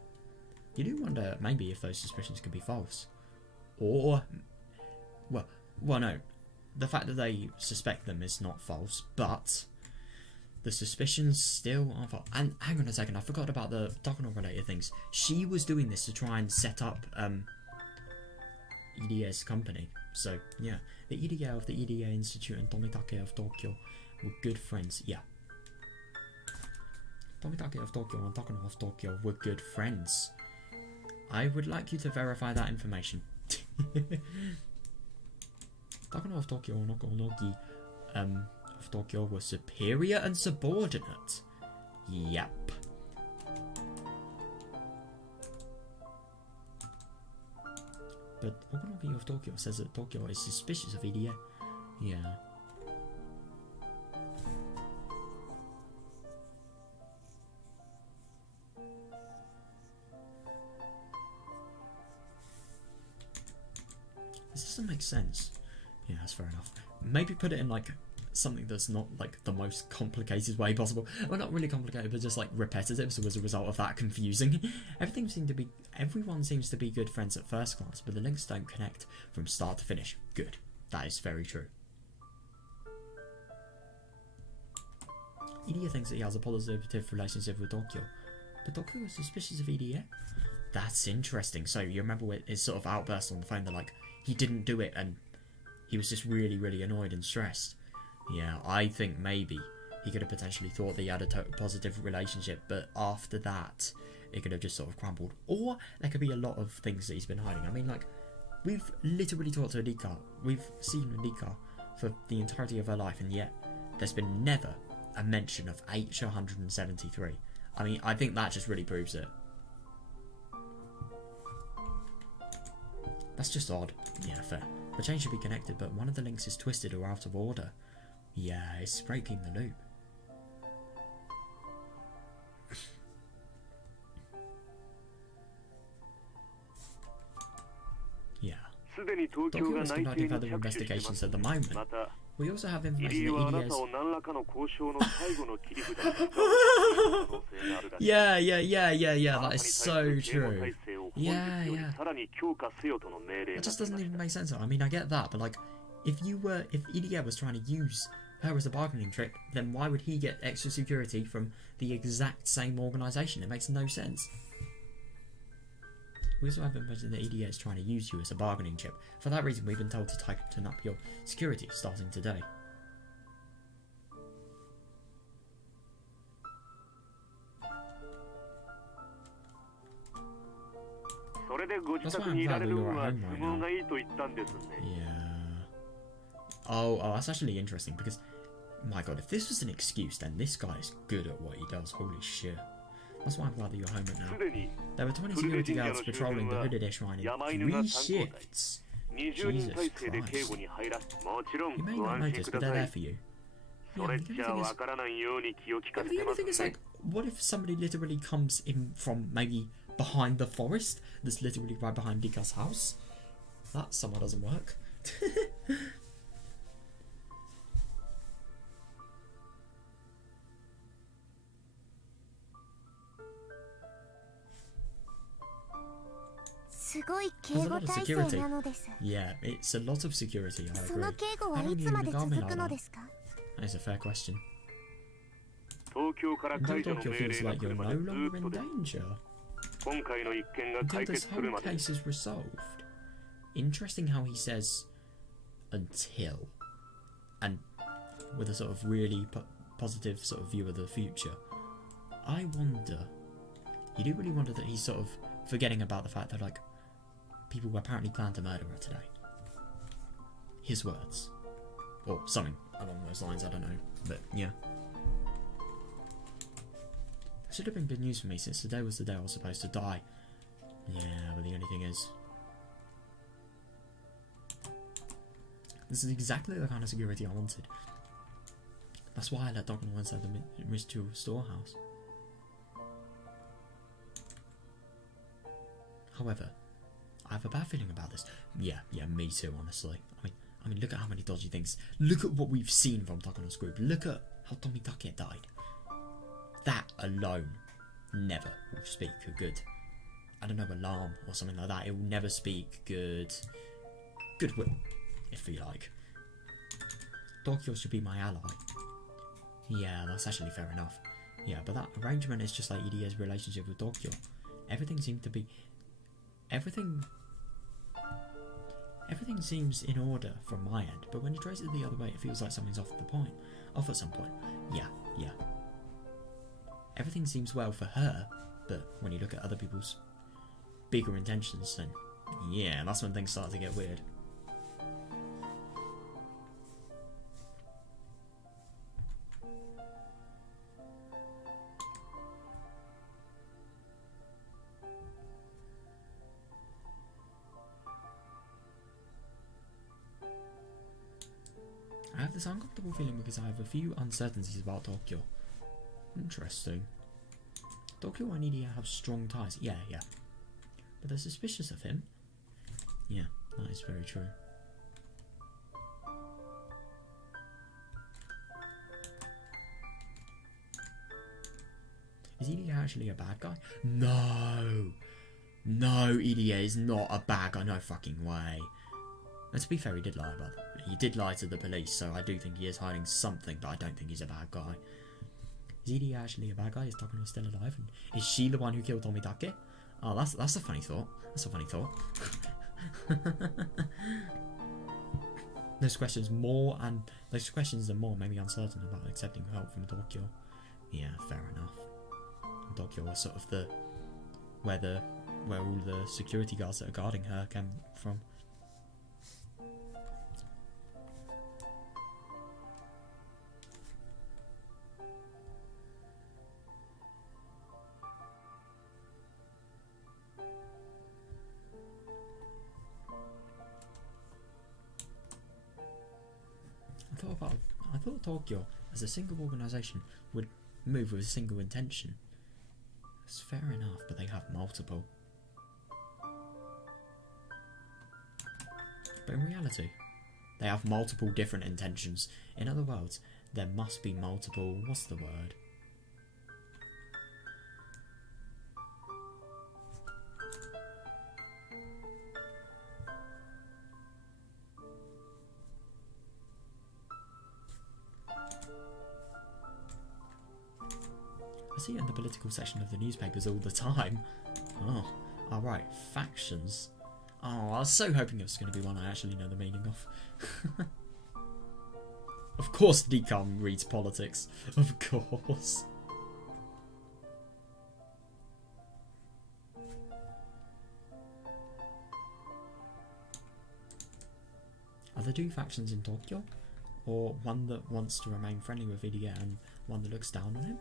You do wonder maybe if those suspicions could be false. Or, well, no. The fact that they suspect them is not false, but the suspicions still aren't false. And hang on a second, I forgot about the Takono related things. She was doing this to try and set up Irie's company. So, yeah. The Irie of the Irie Institute and Tomitake of Tokyo were good friends. Yeah. Tomitake of Tokyo and Takono of Tokyo were good friends. I would like you to verify that information. Takono of Tokyo and Okonogi of Tokyo were superior and subordinate. Yep. But Okonogi of Tokyo says that Tokyo is suspicious of Irie. Yeah. This doesn't make sense. Yeah, that's fair enough. Maybe put it in like something that's not like the most complicated way possible. Well, not really complicated, but just like repetitive, so as a result of that confusing. Everyone seems to be good friends at first glance, but the links don't connect from start to finish. Good. That is very true. Irie thinks that he has a positive relationship with Tokyo, but Tokyo is suspicious of Irie. That's interesting. So you remember his sort of outburst on the phone that like he didn't do it and he was just really, really annoyed and stressed. Yeah, I think maybe he could have potentially thought that he had a positive relationship, but after that, it could have just sort of crumbled. Or there could be a lot of things that he's been hiding. I mean, like, we've literally talked to Rika. We've seen Rika for the entirety of her life, and yet there's been never a mention of H173. I mean, I think that just really proves it. That's just odd. Yeah, fair. The chain should be connected, but one of the links is twisted or out of order. Yeah, it's breaking the loop. Yeah. Tokyo is conducting further investigations at the moment. We also have information that EDA's... yeah, that is so true. Yeah. That just doesn't even make sense. I mean, I get that, but like, if EDA was trying to use her as a bargaining chip, then why would he get extra security from the exact same organisation? It makes no sense. We also have information that EDA is trying to use you as a bargaining chip. For that reason, we've been told to tighten up your security starting today. That's why I'm glad that you're at home right now. Yeah. Oh, that's actually interesting because, my god, if this was an excuse, then this guy is good at what he does. Holy shit. That's why I'm glad that you're home right now. There were 20 security guards patrolling the hooded shrine in 3 shifts. Jesus Christ. You may not notice, but they're there for you. Yeah, the only thing is like, what if somebody literally comes in from maybe behind the forest that's literally right behind Rika's house? That somehow doesn't work. There's a lot of security. Yeah, it's a lot of security, I agree. How long are you in the garment like that? That is a fair question. Until Tokyo feels like you're no longer in danger. Until this whole case is resolved. Interesting how he says until, and with a sort of really positive sort of view of the future. I wonder, you do really wonder that he's sort of forgetting about the fact that like people apparently planned to murder her today. His words, or something along those lines. I don't know, but yeah. That should have been good news for me since today was the day I was supposed to die. Yeah, but the only thing is, this is exactly the kind of security I wanted. That's why I let Dr. One inside the ritual storehouse. However, I have a bad feeling about this. Yeah, me too, honestly. I mean, look at how many dodgy things. Look at what we've seen from Takono's group. Look at how Tomitake died. That alone never will speak a good, I don't know, alarm or something like that. It will never speak goodwill, if you like. Tokyo should be my ally. Yeah, that's actually fair enough. Yeah, but that arrangement is just like EDA's relationship with Tokyo. Everything seemed to be... Everything seems in order from my end, but when you trace it the other way, it feels like something's off at some point. Yeah. Everything seems well for her, but when you look at other people's bigger intentions, then yeah, that's when things start to get weird. I have this uncomfortable feeling because I have a few uncertainties about Tokyo. Interesting. Tokyo and EDA have strong ties. Yeah. But they're suspicious of him. Yeah, that is very true. Is EDA actually a bad guy? No, EDA is not a bad guy. No fucking way. And to be fair, he did lie about that. He did lie to the police, so I do think he is hiding something, but I don't think he's a bad guy. Is EDA actually a bad guy? Is Takano still alive? And is she the one who killed Tomitake? Oh, that's a funny thought. That's a funny thought. Those questions are more made me uncertain about accepting help from Tokyo. Yeah, fair enough. And Tokyo was sort of where all the security guards that are guarding her came from. I thought Tokyo, as a single organisation, would move with a single intention. It's fair enough, but they have multiple. But in reality, They have multiple different intentions. In other words, there must be multiple... What's the word? I see it in the political section of the newspapers all the time. Oh, alright. Factions. Oh, I was so hoping it was going to be one I actually know the meaning of. Of course Decom reads politics. Of course. Are there two factions in Tokyo? Or one that wants to remain friendly with Idia and one that looks down on him?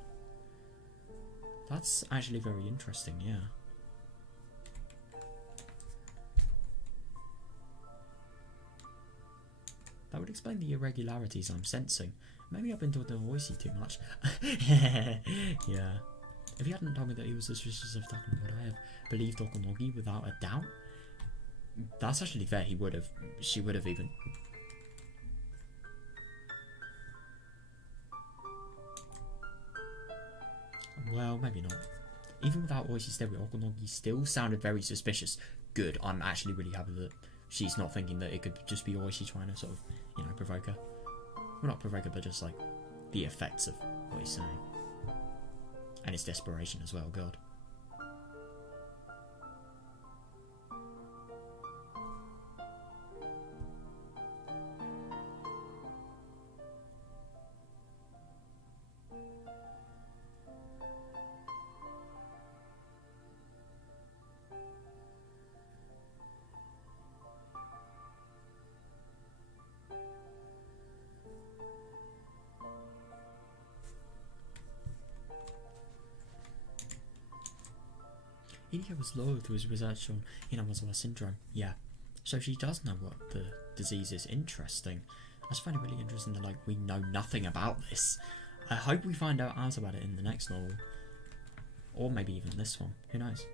That's actually very interesting, yeah. That would explain the irregularities I'm sensing. Maybe I've been talking to Oishi too much. Yeah. If he hadn't told me that he was suspicious of Takuno, would I have believed Okunogi without a doubt? That's actually fair, he would have. She would have even... Well, maybe not. Even without Oishi's theory, Okunogi still sounded very suspicious. Good, I'm actually really happy that she's not thinking that it could just be Oishi trying to sort of, you know, provoke her. Well, not provoke her, but just like the effects of what he's saying. And his desperation as well, God. Idia was loyal to his research on Inawazawa syndrome. Yeah. So she does know what the disease is. Interesting. I just find it really interesting that, like, we know nothing about this. I hope we find out about it in the next novel. Or maybe even this one. Who knows?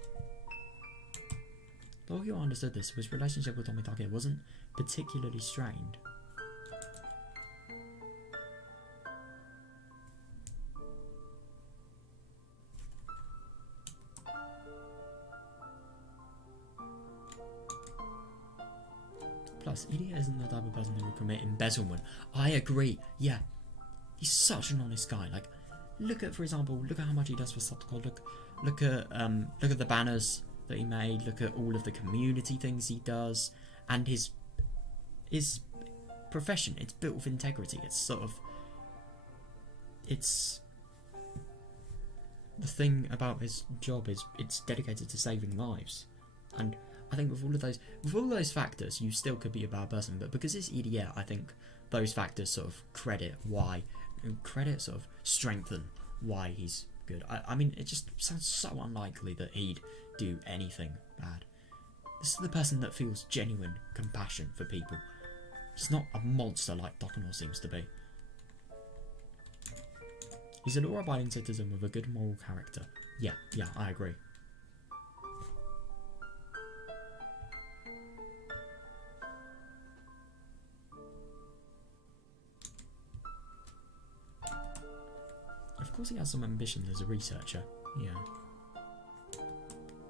Tokyo understood this. His relationship with Tomitake wasn't particularly strained. Plus, Idia isn't the type of person who would commit embezzlement. I agree. Yeah. He's such an honest guy. Like, look at, for example, look at how much he does for Satoko. Look at the banners that he made. Look at all of the community things he does, and his profession. It's built with integrity. It's sort of, it's the thing about his job is it's dedicated to saving lives, and I think with all those factors, you still could be a bad person. But because it's EDA, I think those factors sort of sort of strengthen why he's good. I mean, it just sounds so unlikely that he'd do anything bad. This is the person that feels genuine compassion for people. He's not a monster like Dokuno seems to be. He's a law-abiding citizen with a good moral character. Yeah, I agree. Of course he has some ambition as a researcher, yeah.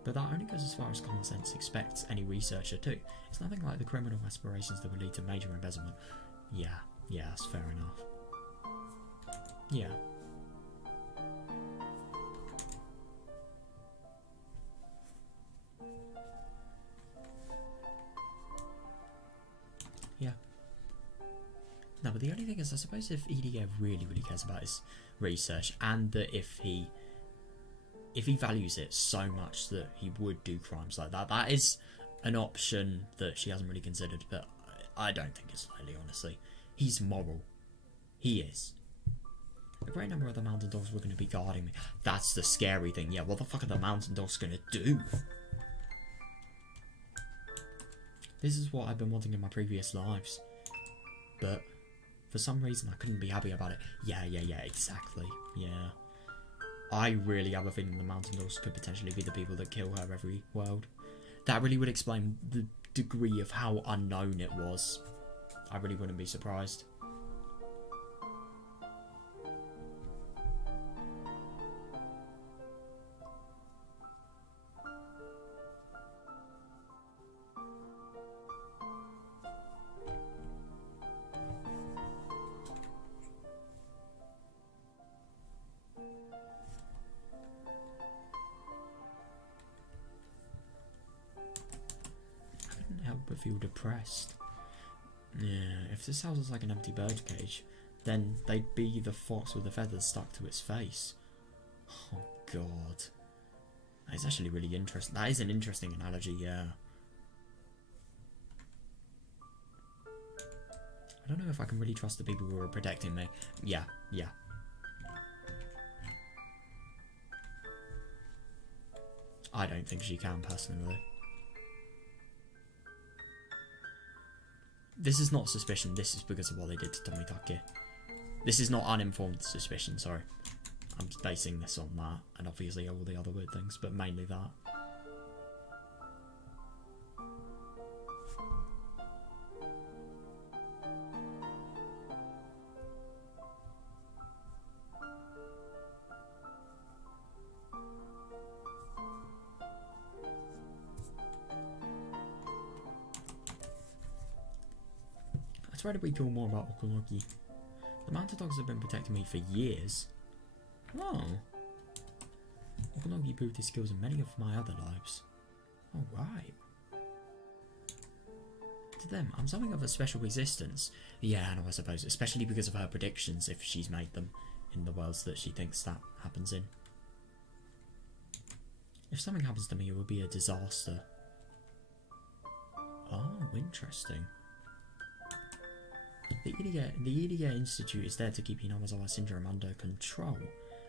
But that only goes as far as common sense expects any researcher to. It's nothing like the criminal aspirations that would lead to major embezzlement. Yeah, that's fair enough. Yeah. No, but the only thing is, I suppose if EDF really cares about his research, and that if he values it so much that he would do crimes like that, that is an option that she hasn't really considered, but I don't think it's likely, honestly. He's moral. He is. A great number of the mountain dogs were going to be guarding me. That's the scary thing. Yeah, what the fuck are the mountain dogs going to do? This is what I've been wanting in my previous lives. But for some reason, I couldn't be happy about it. Yeah, exactly. Yeah. I really have a feeling the mountain dogs could potentially be the people that kill her every world. That really would explain the degree of how unknown it was. I really wouldn't be surprised. Help but feel depressed. Yeah, if this house was like an empty bird cage, then they'd be the fox with the feathers stuck to its face. Oh god. That is actually really interesting. That is an interesting analogy, yeah. I don't know if I can really trust the people who are protecting me. Yeah. I don't think she can, personally. This is not suspicion, this is because of what they did to Tomitake. This is not uninformed suspicion, sorry. I'm just basing this on that, and obviously all the other weird things, but mainly that. Where did we feel more about Okunoki? The mountain dogs have been protecting me for years. Oh. Okunoki proved his skills in many of my other lives. Alright. To them, I'm something of a special existence. Yeah, no, I suppose, especially because of her predictions, if she's made them in the worlds that she thinks that happens in. If something happens to me, it would be a disaster. Oh, interesting. The Idiga Institute is there to keep Hinamazawa syndrome under control,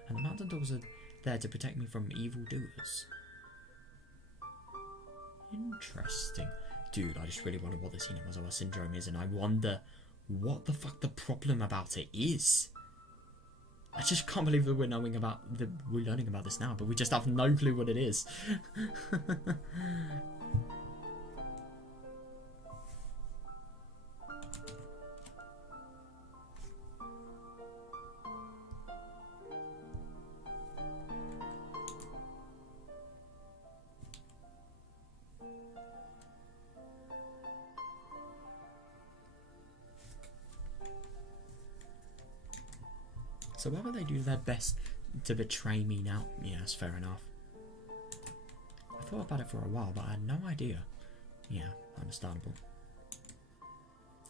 and the mountain dogs are there to protect me from evildoers. Interesting. Dude, I just really wonder what this Hinamazawa syndrome is, and I wonder what the fuck the problem about it is. I just can't believe that we're learning about this now, but we just have no clue what it is. So whether they do their best to betray me now, yeah, that's fair enough. I thought about it for a while, but I had no idea. Yeah, understandable.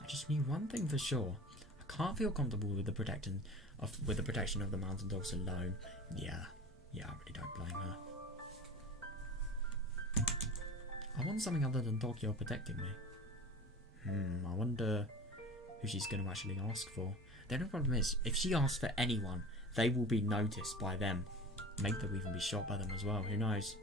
I just knew one thing for sure. I can't feel comfortable with the protection of the mountain dogs alone. Yeah, I really don't blame her. I want something other than Tokyo protecting me. I wonder who she's going to actually ask for. The only problem is, if she asks for anyone, they will be noticed by them. Maybe they'll even be shot by them as well, who knows?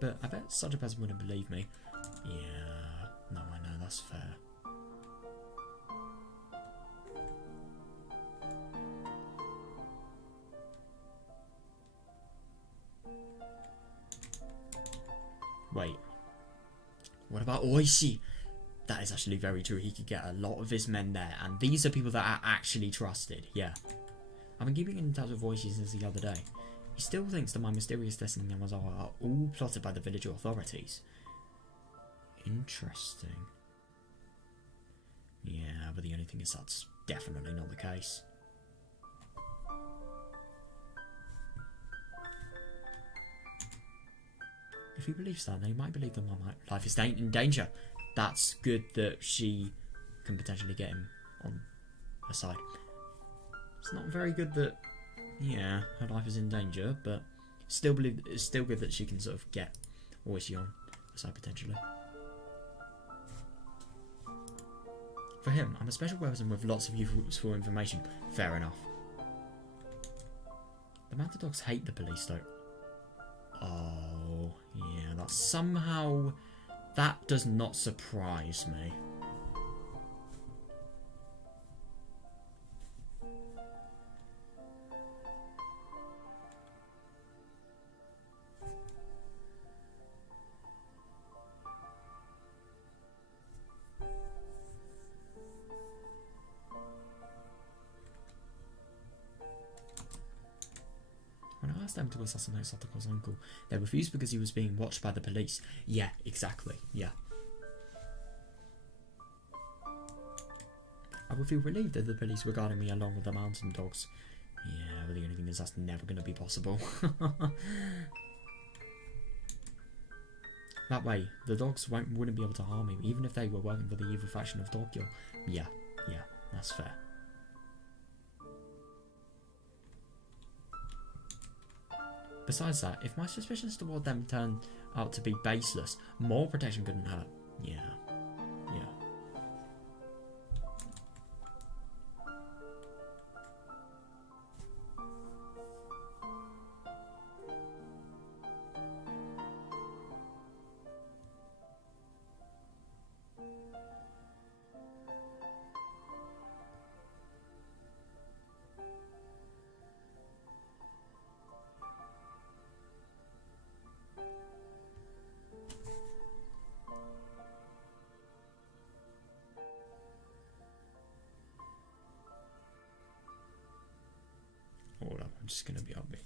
But I bet such a person wouldn't believe me. Yeah, no, I know, that's fair. Wait, what about Oishi? That is actually very true. He could get a lot of his men there, and these are people that are actually trusted. Yeah, I've been keeping in touch with Oishi since the other day. He still thinks that my mysterious deaths in Yamazawa are all plotted by the village authorities. Interesting. Yeah, but the only thing is that's definitely not the case. If he believes that, then he might believe that my life is in danger. That's good that she can potentially get him on her side. It's not very good that, yeah, her life is in danger, but still believe it's still good that she can sort of get Oishi on her side potentially. For him, I'm a special person with lots of useful information. Fair enough. The mountain dogs hate the police though. Oh, yeah, that somehow, that does not surprise me. asked them to assassinate Satoko's uncle. They refused because he was being watched by the police. Yeah, exactly. Yeah. I would feel relieved if the police were guarding me along with the mountain dogs. Yeah, but the only thing is that's never going to be possible. That way, the dogs wouldn't be able to harm me, even if they were working for the evil faction of Tokyo. Yeah, that's fair. Besides that, if my suspicions toward them turn out to be baseless, more protection couldn't hurt. Yeah. Hold up, I'm just gonna be upbeat.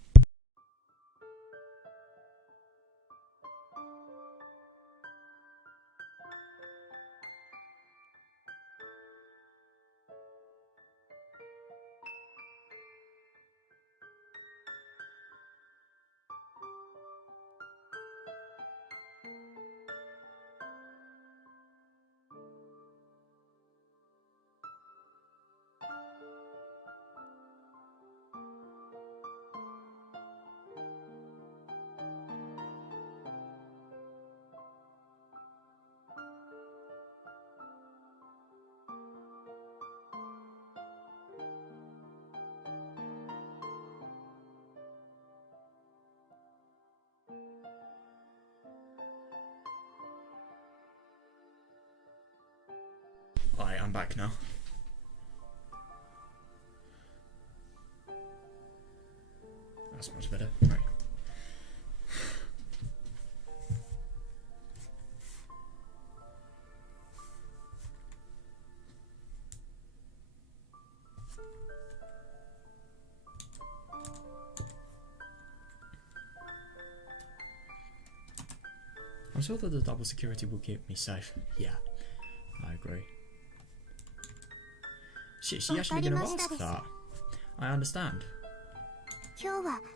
Alright, I'm back now. That's much better. Right. I'm sure that the double security will keep me safe. Yeah, I agree. Shit, she actually gonna ask that. I understand.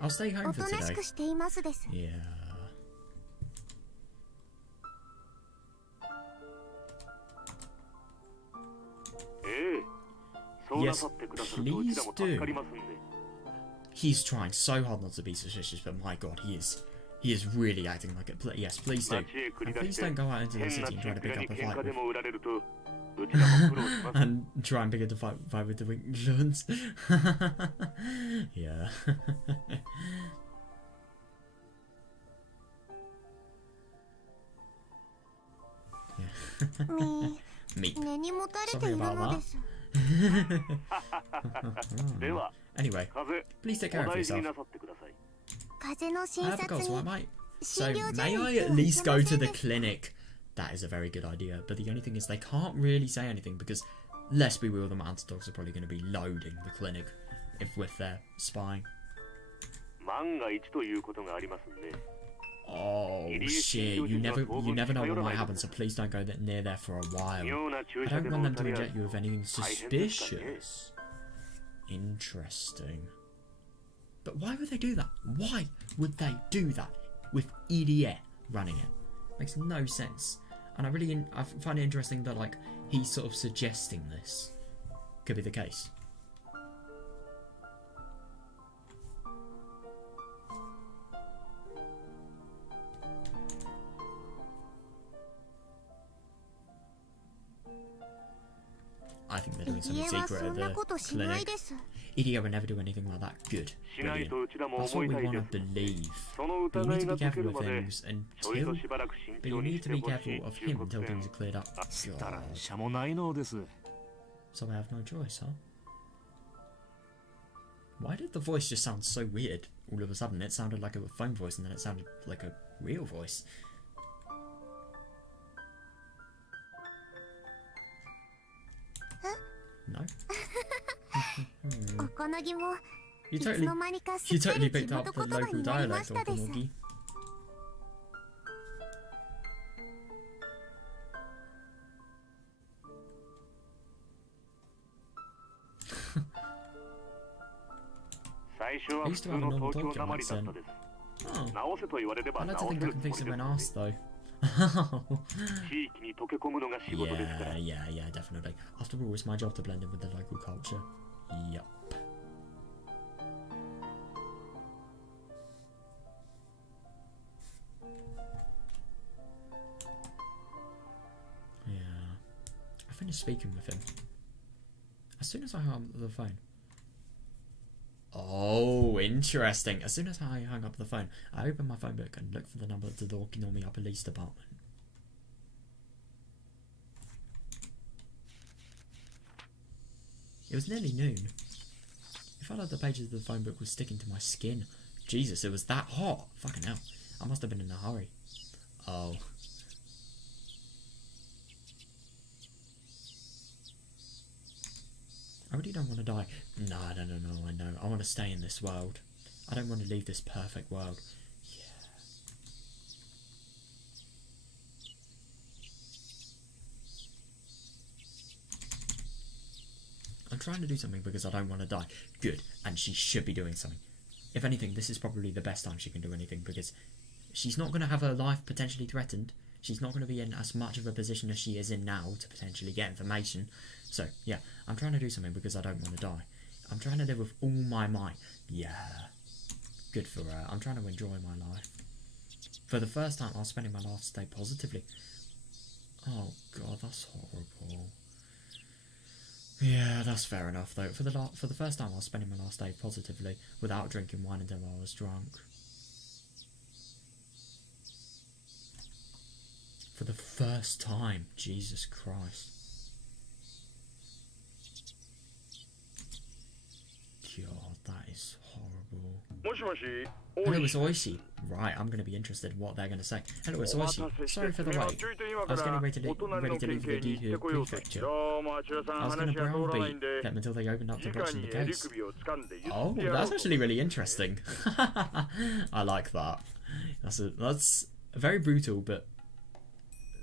I'll stay home for today. Yeah. Yes, please do. He's trying so hard not to be suspicious, but my god, he is really acting like it. Yes, please do. And please don't go out into the city and try to pick up a fight with... and try and pick up the fight with the weak influence. Yeah. Me. Sorry about that. Anyway, please take care of yourself. I have a goal, so I might. So, may I at least go to the clinic? That is a very good idea, but the only thing is they can't really say anything because, let's be real, the mountain dogs are probably going to be loading the clinic with their spying. Oh shit, you never know what might happen, so please don't go near there for a while. I don't want them to inject you with anything suspicious. Interesting. But why would they do that? Why would they do that with EDA running it? Makes no sense. And I find it interesting that like he's sort of suggesting this could be the case. I think they're doing something secret at the clinic. Idia would never do anything like that. Good. Brilliant. That's what we want to believe. But you need to be careful with things until... But you need to be careful of him until things are cleared up. God. So I have no choice, huh? Why did the voice just sound so weird all of a sudden? It sounded like a phone voice and then it sounded like a real voice. No? You totally picked up the local dialect, Okamogi. I used to have a normal Tokyo accent. Oh. I like to think I can fix it when asked, though. Yeah, definitely. After all, it's my job to blend in with the local culture. Yup. Yeah. I finished speaking with him as soon as I hung up the phone. Oh, interesting. As soon as I hung up the phone, I opened my phone book and looked for the number to the Okinomiya Police Department. It was nearly noon. It felt like the pages of the phone book were sticking to my skin. Jesus, it was that hot. Fucking hell. I must have been in a hurry. Oh. I really don't want to die. No, I know. I want to stay in this world. I don't want to leave this perfect world. Yeah. I'm trying to do something because I don't want to die. Good. And she should be doing something. If anything, this is probably the best time she can do anything because she's not going to have her life potentially threatened. She's not going to be in as much of a position as she is in now to potentially get information. So, yeah, I'm trying to do something because I don't want to die. I'm trying to live with all my might. Yeah. Good for her. I'm trying to enjoy my life. For the first time, I was spending my last day positively. Oh, God, that's horrible. Yeah, that's fair enough, though. For the first time, I was spending my last day positively without drinking wine until I was drunk. For the first time. Jesus Christ. God, that is horrible. Hello, it's Oishi. Right, I'm going to be interested in what they're going to say. Hello, it's Oishi. Sorry for the wait. I was getting ready to leave the Gifu prefecture. I was going to browbeat them until they opened up to watching the case. Oh, that's actually really interesting. I like that. That's a very brutal but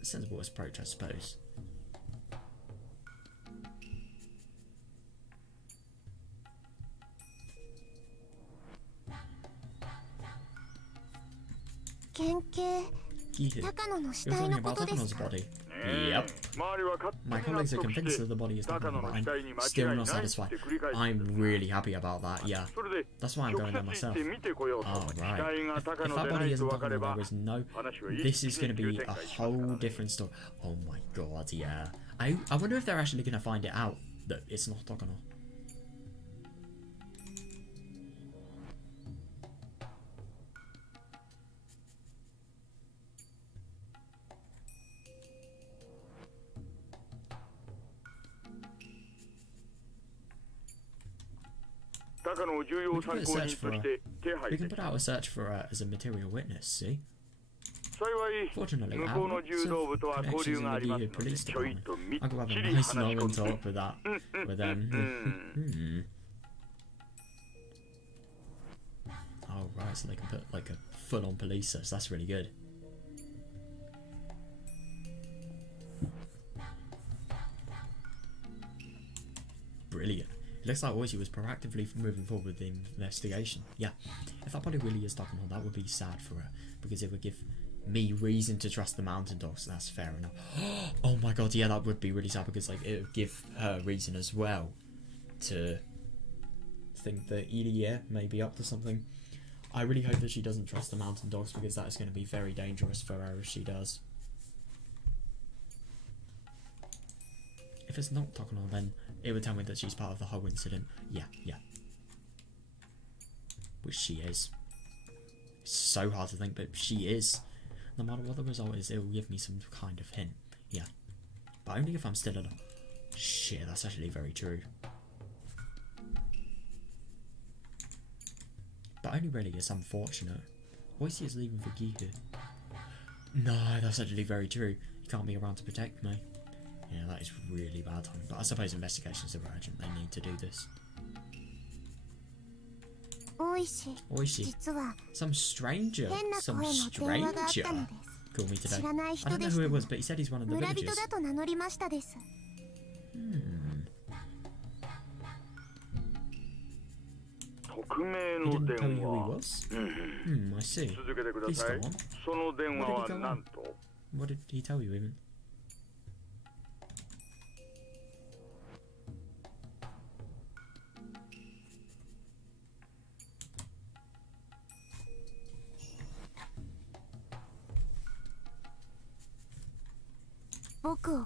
sensible approach, I suppose. Gifu. You're talking about Takano's body. Yep. My colleagues are convinced that the body is Takano, but I'm still not satisfied. I'm really happy about that, yeah. That's why I'm going there myself. Oh, right. If that body isn't Takano, there is no... This is going to be a whole different story. Oh my god, yeah. I wonder if they're actually going to find it out that it's not Takano. We can put out a search for her as a material witness, see? Fortunately, I have lots of connections in the Gifu police department. I could have a nice long talk with that, with them. Oh, right, so they can put like a full-on police search. That's really good. Brilliant. It looks like Oishi was proactively moving forward with the investigation. Yeah, if that body really is Takano, that would be sad for her, because it would give me reason to trust the mountain dogs. That's fair enough. Oh my god, yeah, that would be really sad, because like it would give her reason as well to think that Irie may be up to something. I really hope that she doesn't trust the mountain dogs, because that is going to be very dangerous for her if she does. If it's not Takano, then it would tell me that she's part of the whole incident. Yeah. Which she is. It's so hard to think, but she is. No matter what the result is, it will give me some kind of hint. Yeah. But only if I'm still alive. Shit, that's actually very true. But only really it's unfortunate. Oishi is leaving for Gifu. No, that's actually very true. He can't be around to protect me. Yeah, that is really bad timing. But I suppose investigations are urgent. They need to do this. Oishi. Oishi. Some stranger. Some stranger called me today. I don't know who it was, but he said he's one of the villagers. He didn't tell you who he was? I see. Please go on. What did he tell you even?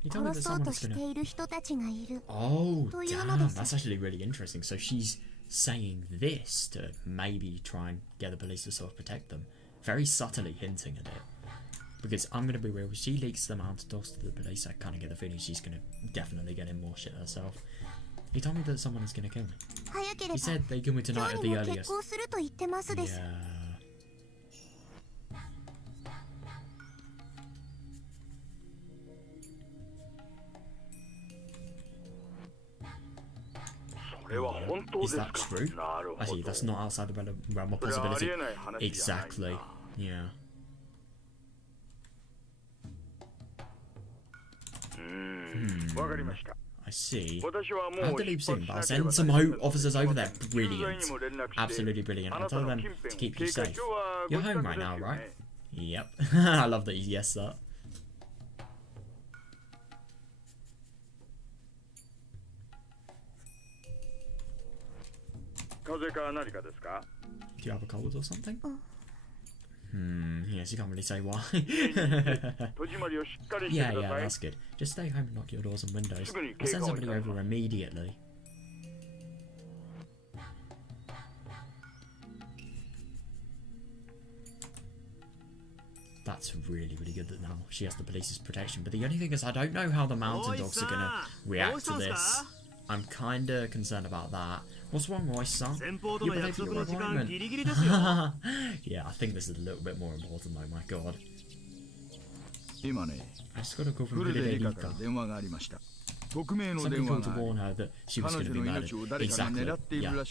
He told me that someone's gonna... Oh, damn, that's actually really interesting. So she's saying this to maybe try and get the police to sort of protect them. Very subtly hinting at it. Because I'm going to be real, if she leaks the mounted dogs to the police, I kind of get the feeling she's going to definitely get in more shit herself. He told me that someone is going to kill me. He said they kill me tonight at the earliest. Yeah. Is that true? Actually, that's not outside the realm of possibility. Exactly. Yeah. I see. I have to leave soon, but I'll send some officers over there. Brilliant. Absolutely brilliant. I'll tell them to keep you safe. You're home right now, right? Yep. I love that he's yes that. Do you have a cold or something? Yes, you can't really say why. Yeah, that's good. Just stay home and lock your doors and windows. I'll send somebody over immediately. That's really, really good that now she has the police's protection. But the only thing is, I don't know how the mountain dogs are going to react to this. I'm kind of concerned about that. What's wrong, Royce-san? You behave for your appointment. Yeah, I think this is a little bit more important though, my god. I just got a call from RIKA. Somebody called to warn her that she was going to be murdered. Exactly, yeah.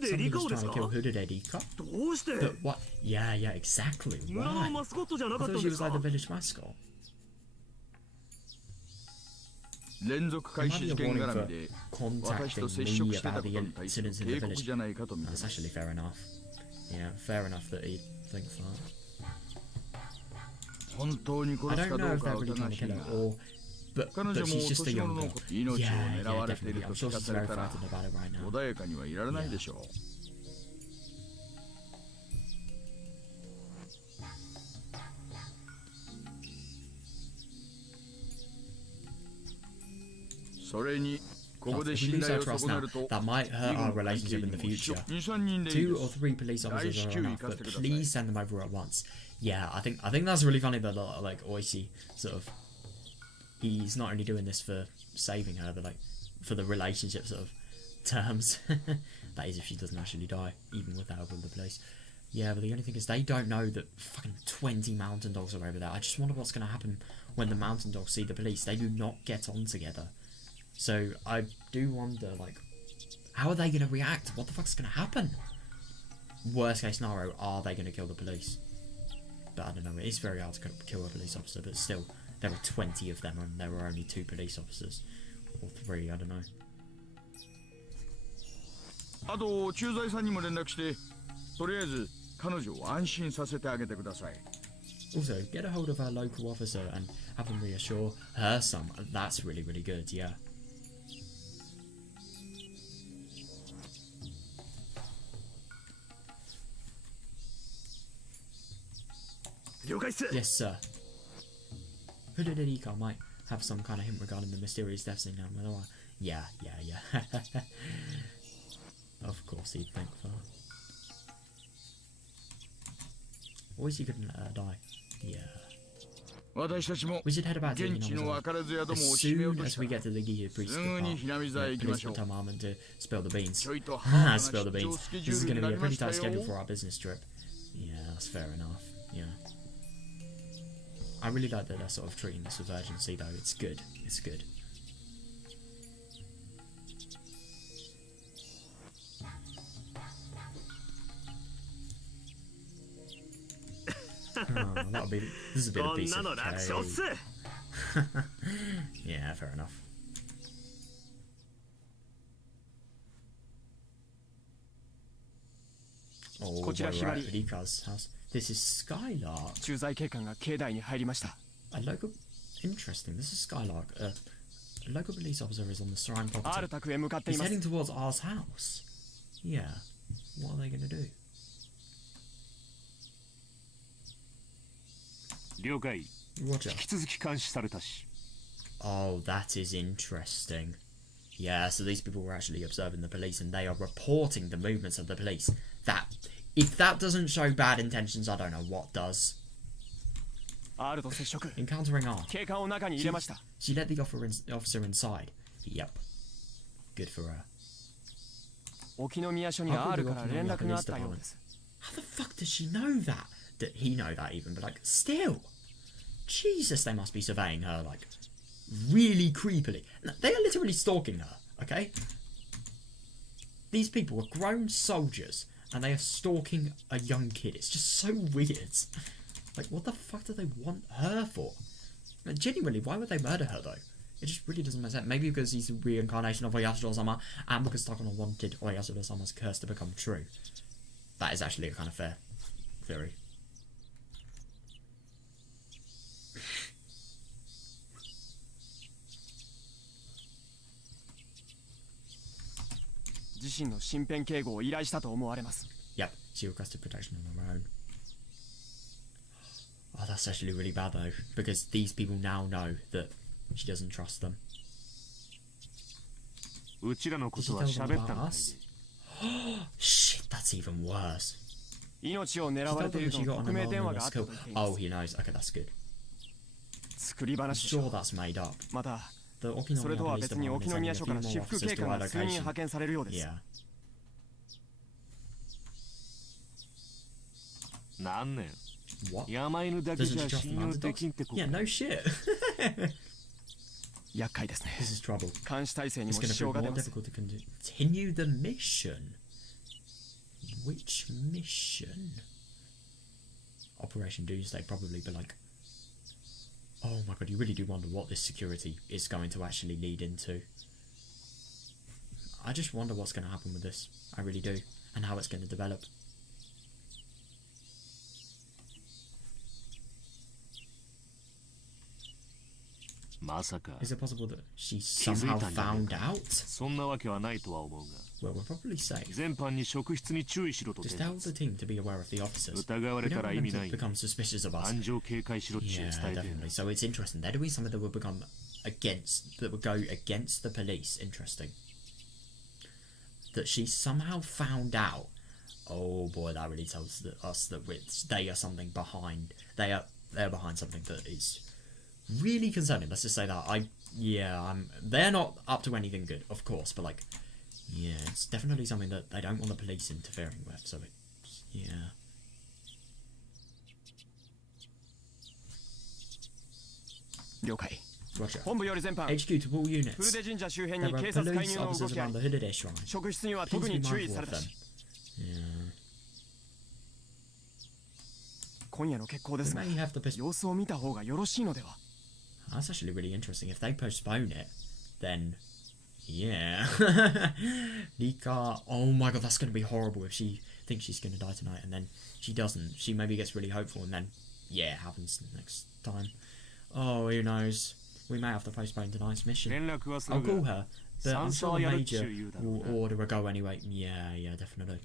Somebody was trying to kill RIKA? But what? Yeah, exactly. Why? I thought she was like the village mascot. There might be a warning for contacting me about the incidents in the village. That's actually fair enough. Yeah, fair enough that he thinks that. I don't know if they're really trying to kill her or... But she's just a young girl. Yeah, definitely. I'm sure she's very frightened about it right now. Yeah. If we lose our trust now, that might hurt our relationship in the future. 2 or 3 police officers are enough, but please send them over at once. Yeah, I think that's really funny that like Oishi sort of... He's not only doing this for saving her, but like for the relationship sort of terms. That is if she doesn't actually die, even with the help of the police. Yeah, but the only thing is they don't know that fucking 20 mountain dogs are over there. I just wonder what's going to happen when the mountain dogs see the police. They do not get on together. So I do wonder, like, how are they going to react? What the fuck's going to happen? Worst case scenario, are they going to kill the police? But I don't know, it is very hard to kill a police officer, but still. There were 20 of them and there were only 2 police officers. Or 3, I don't know. Also, get a hold of our local officer and have them reassure her some. That's really, really good, yeah. Yes, sir. RIKA might have some kind of hint regarding the mysterious deaths in Minagoroshi. Yeah. Of course he'd think that. Always he couldn't let her die. Yeah. We should head back to the as soon as we get to the Giyu priest part. Please put our mom to spill the beans. Spill the beans. This is going to be a pretty tight schedule for our business trip. Yeah, that's fair enough. Yeah. I really like that they're sort of treating this with urgency, though. It's good. It's good. Oh, that'll be. This is a bit of piece of cake. Yeah, fair enough. Oh, we're right at Rika's house. This is Skylark. A local. Interesting. This is Skylark. A local police officer is on the surrounding property. He's heading towards R's house. Yeah. What are they going to do? Roger. Oh, that is interesting. Yeah, so these people were actually observing the police and they are reporting the movements of the police. That, if that doesn't show bad intentions, I don't know what does. Encountering R. She let the officer inside. Yep. Good for her. How the fuck does she know that? Did he know that even? But like, still. Jesus, they must be surveying her like really creepily. They are literally stalking her, okay? These people are grown soldiers and they are stalking a young kid. It's just so weird. Like, what the fuck do they want her for? Like, genuinely, why would they murder her though? It just really doesn't make sense. Maybe because he's a reincarnation of Oyasuro-sama and because Takano wanted Oyasuro-sama's curse to become true. That is actually a kind of fair theory. Yep, she requested protection on her own. Oh, that's actually really bad though, because these people now know that she doesn't trust them. Did she tell them about us? Shit, that's even worse. She told them that she got an anonymous kill. Oh, he knows. Okay, that's good. I'm sure that's made up. The Okinawa Police Department is sending a few more officers to our location. Yeah. What? Doesn't she trust the underdogs? Yeah, no shit. This is trouble. It's going to be more difficult to continue the mission. Which mission? Operation Doomsday, probably, but like... Oh my god, you really do wonder what this security is going to actually lead into. I just wonder what's going to happen with this. I really do. And how it's going to develop. Is it possible that she somehow found out? Well, we're probably safe. Just tell the team to be aware of the officers. We don't want them to become suspicious of us. Yeah, definitely. So it's interesting. They're doing something that would become against, that would go against the police. Interesting. That she somehow found out. Oh boy, that really tells us that they are something behind. They're behind something that is really concerning. Let's just say that. They're not up to anything good, of course, but like, yeah, it's definitely something that they don't want the police interfering with. So yeah. Roger. HQ to all units. There are police officers around the Higurashi shrine. Please be mindful of them. Yeah. We may have to That's actually really interesting. If they postpone it, then yeah. Rika, oh my god, that's going to be horrible if she thinks she's going to die tonight and then she doesn't. She maybe gets really hopeful and then, yeah, it happens next time. Oh, who knows? We may have to postpone tonight's mission. I'll call her, but I'm sure the Major will order a go anyway. Yeah, definitely.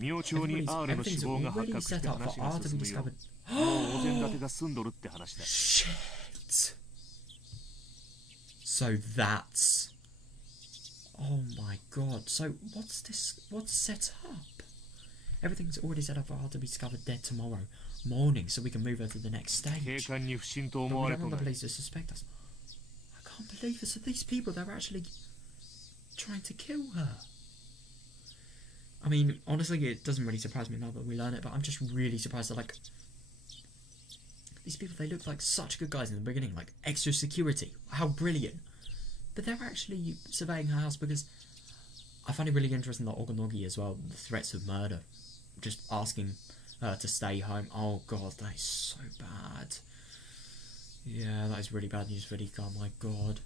Everything's already set up for R to be discovered. Shit. So that's... Oh my god. So what's this? What's set up? Everything's already set up for R to be discovered dead tomorrow morning so we can move her to the next stage. But we don't want the police to suspect us. I can't believe it. So these people, they're actually trying to kill her. I mean, honestly, it doesn't really surprise me now that we learn it, but I'm just really surprised that, like, these people, they look like such good guys in the beginning, like extra security. How brilliant. But they're actually surveying her house because I find it really interesting that Ogonogi as well, the threats of murder. Just asking her to stay home. Oh god, that is so bad. Yeah, that is really bad news for Rika, my god.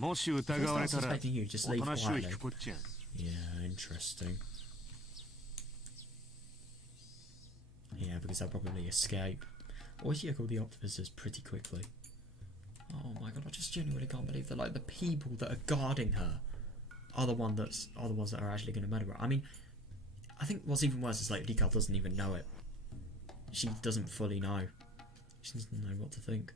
First I'm suspecting you, just leave quietly. Yeah, interesting. Yeah, because they'll probably escape. Or she called the officers pretty quickly. Oh my god, I just genuinely can't believe that like the people that are guarding her are the ones that are actually going to murder her. I mean, I think what's even worse is like Rika doesn't even know it. She doesn't fully know. She doesn't know what to think.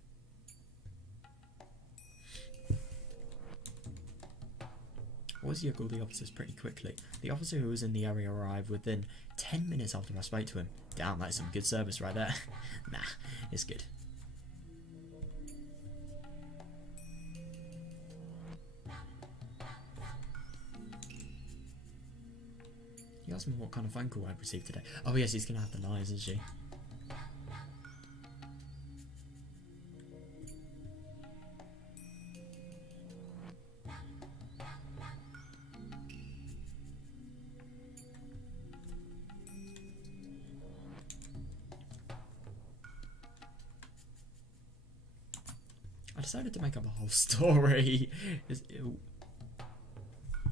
Ozia called the officers pretty quickly. The officer who was in the area arrived within 10 minutes after I spoke to him. Damn, that's some good service right there. Nah, it's good. He asked me what kind of phone call I'd received today. Oh yes, he's gonna have to lie, isn't she? I decided to make up a whole story.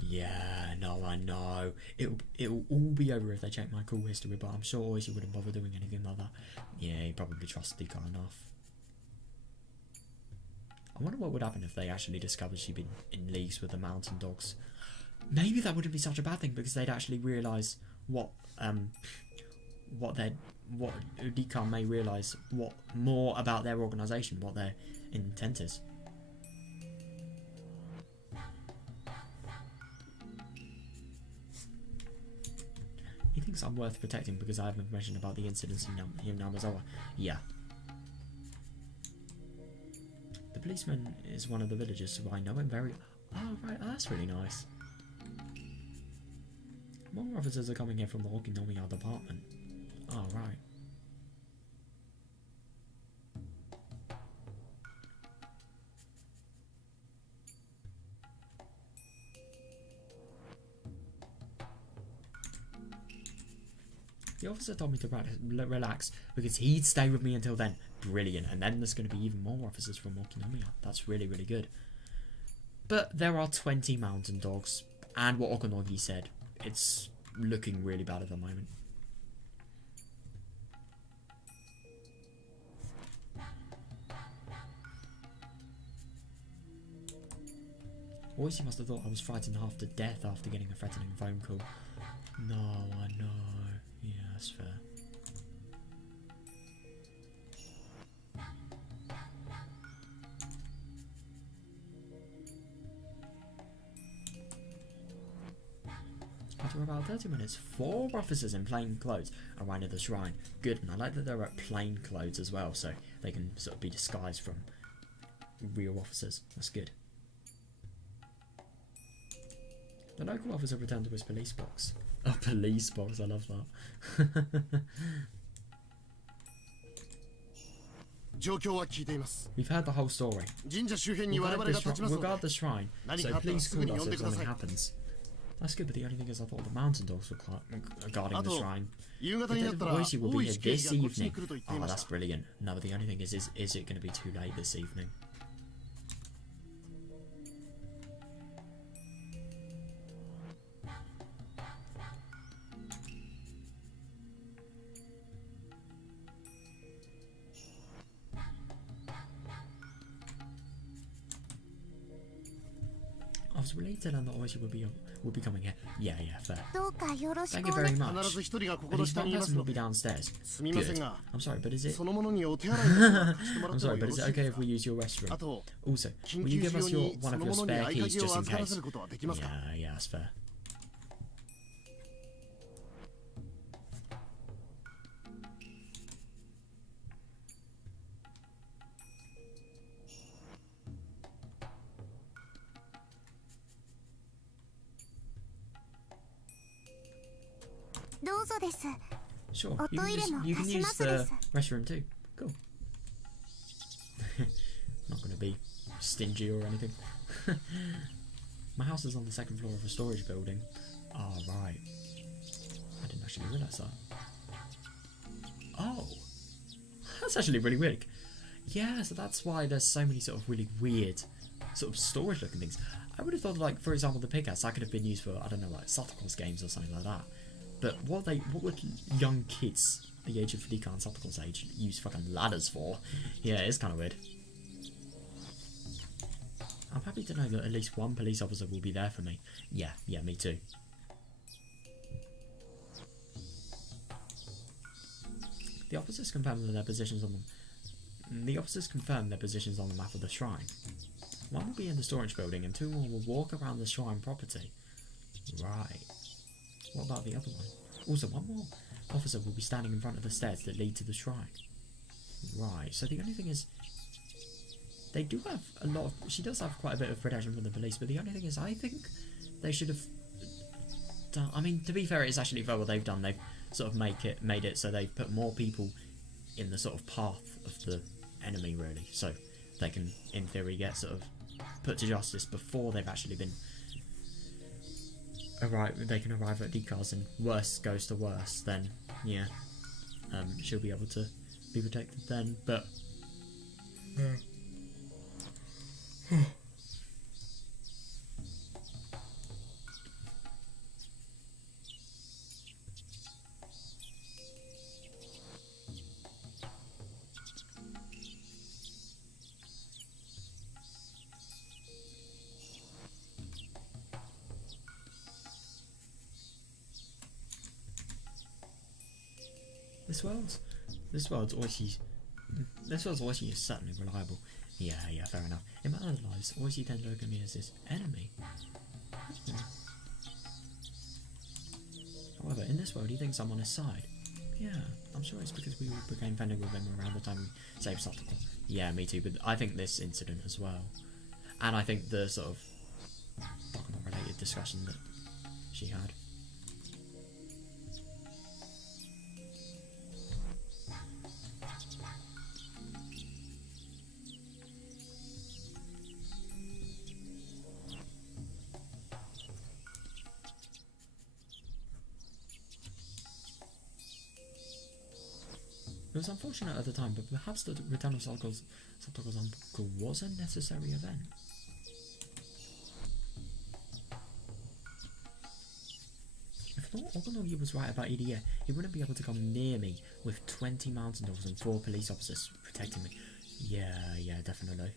Yeah, no, I know. It'll all be over if they check my call history, but I'm sure Oishi wouldn't bother doing anything like that. Yeah, he probably trusts Rika enough. I wonder what would happen if they actually discovered she'd been in leagues with the mountain dogs. Maybe that wouldn't be such a bad thing because they'd actually realise what Rika may realise what more about their organisation, what their intent is. He thinks I'm worth protecting because I have information about the incidents in Namazawa. Yeah. The policeman is one of the villagers, so I know him very... Oh, right, that's really nice. More officers are coming here from the Okinomiya department. Oh, right. The officer told me to relax because he'd stay with me until then. Brilliant. And then there's going to be even more officers from Okinomiya. That's really, really good. But there are 20 mountain dogs. And what Okonogi said, it's looking really bad at the moment. Oishi must have thought I was frightened half to death after getting a threatening phone call. No, I know. Yeah, that's fair. After about 30 minutes, 4 officers in plain clothes arrived at the shrine. Good, and I like that they're at plain clothes as well, so they can sort of be disguised from real officers. That's good. The local officer returned to his police box. A police box, I love that. We've heard the whole story. We'll guard the shrine, so please call us if something happens. That's good, but the only thing is I thought the mountain dogs were guarding the shrine. Detective Oishi will be here this evening. Oh, that's brilliant. No, but the only thing is it going to be too late this evening? I was relieved to learn that Oishi will be coming here. Yeah, fair. Thank you very much. At least one person will be downstairs. Good. I'm sorry, but is it... I'm sorry, but is it okay if we use your restroom? Also, will you give us one of your spare keys just in case? Yeah, that's fair. Sure, you can use the restroom too. Cool. Not gonna be stingy or anything. My house is on the second floor of a storage building. Oh, right. I didn't actually realise that. Oh, that's actually really weird. Yeah, so that's why there's so many sort of really weird sort of storage looking things. I would have thought, like, for example, the pickaxe, that could have been used for, I don't know, like Santa Claus games or something like that. But what would young kids the age of Rika and Santa Claus age use fucking ladders for? Yeah, it's kind of weird. I'm happy to know that at least one police officer will be there for me. Yeah, me too. The officers confirm their positions on the map of the shrine. One will be in the storage building and two more will walk around the shrine property. Right. What about the other one? Also, one more officer will be standing in front of the stairs that lead to the shrine. Right, so the only thing is, they do have a lot of, she does have quite a bit of protection from the police, but the only thing is, I think they should have done, I mean, to be fair, it's actually very what they've done. They've sort of made it so they've put more people in the sort of path of the enemy, really, so they can, in theory, get sort of put to justice before they've actually been they can arrive at Rika's, and worse goes to worse, then yeah, she'll be able to be protected then. But This world's Oishi is certainly reliable. Yeah, fair enough. In my other lives, Oishi tends to look at me as this enemy. However, in this world, he thinks I'm on his side. Yeah, I'm sure it's because we all became friendly with him around the time we saved Santa Claus. Yeah, me too, but I think this incident as well. And I think the sort of Pokemon-related discussion that she had. It was unfortunate at the time, but perhaps the return of Santa Claus' uncle was a necessary event. If Oganogi was right about EDA, he wouldn't be able to come near me with 20 mountain dogs and 4 police officers protecting me. Yeah, definitely.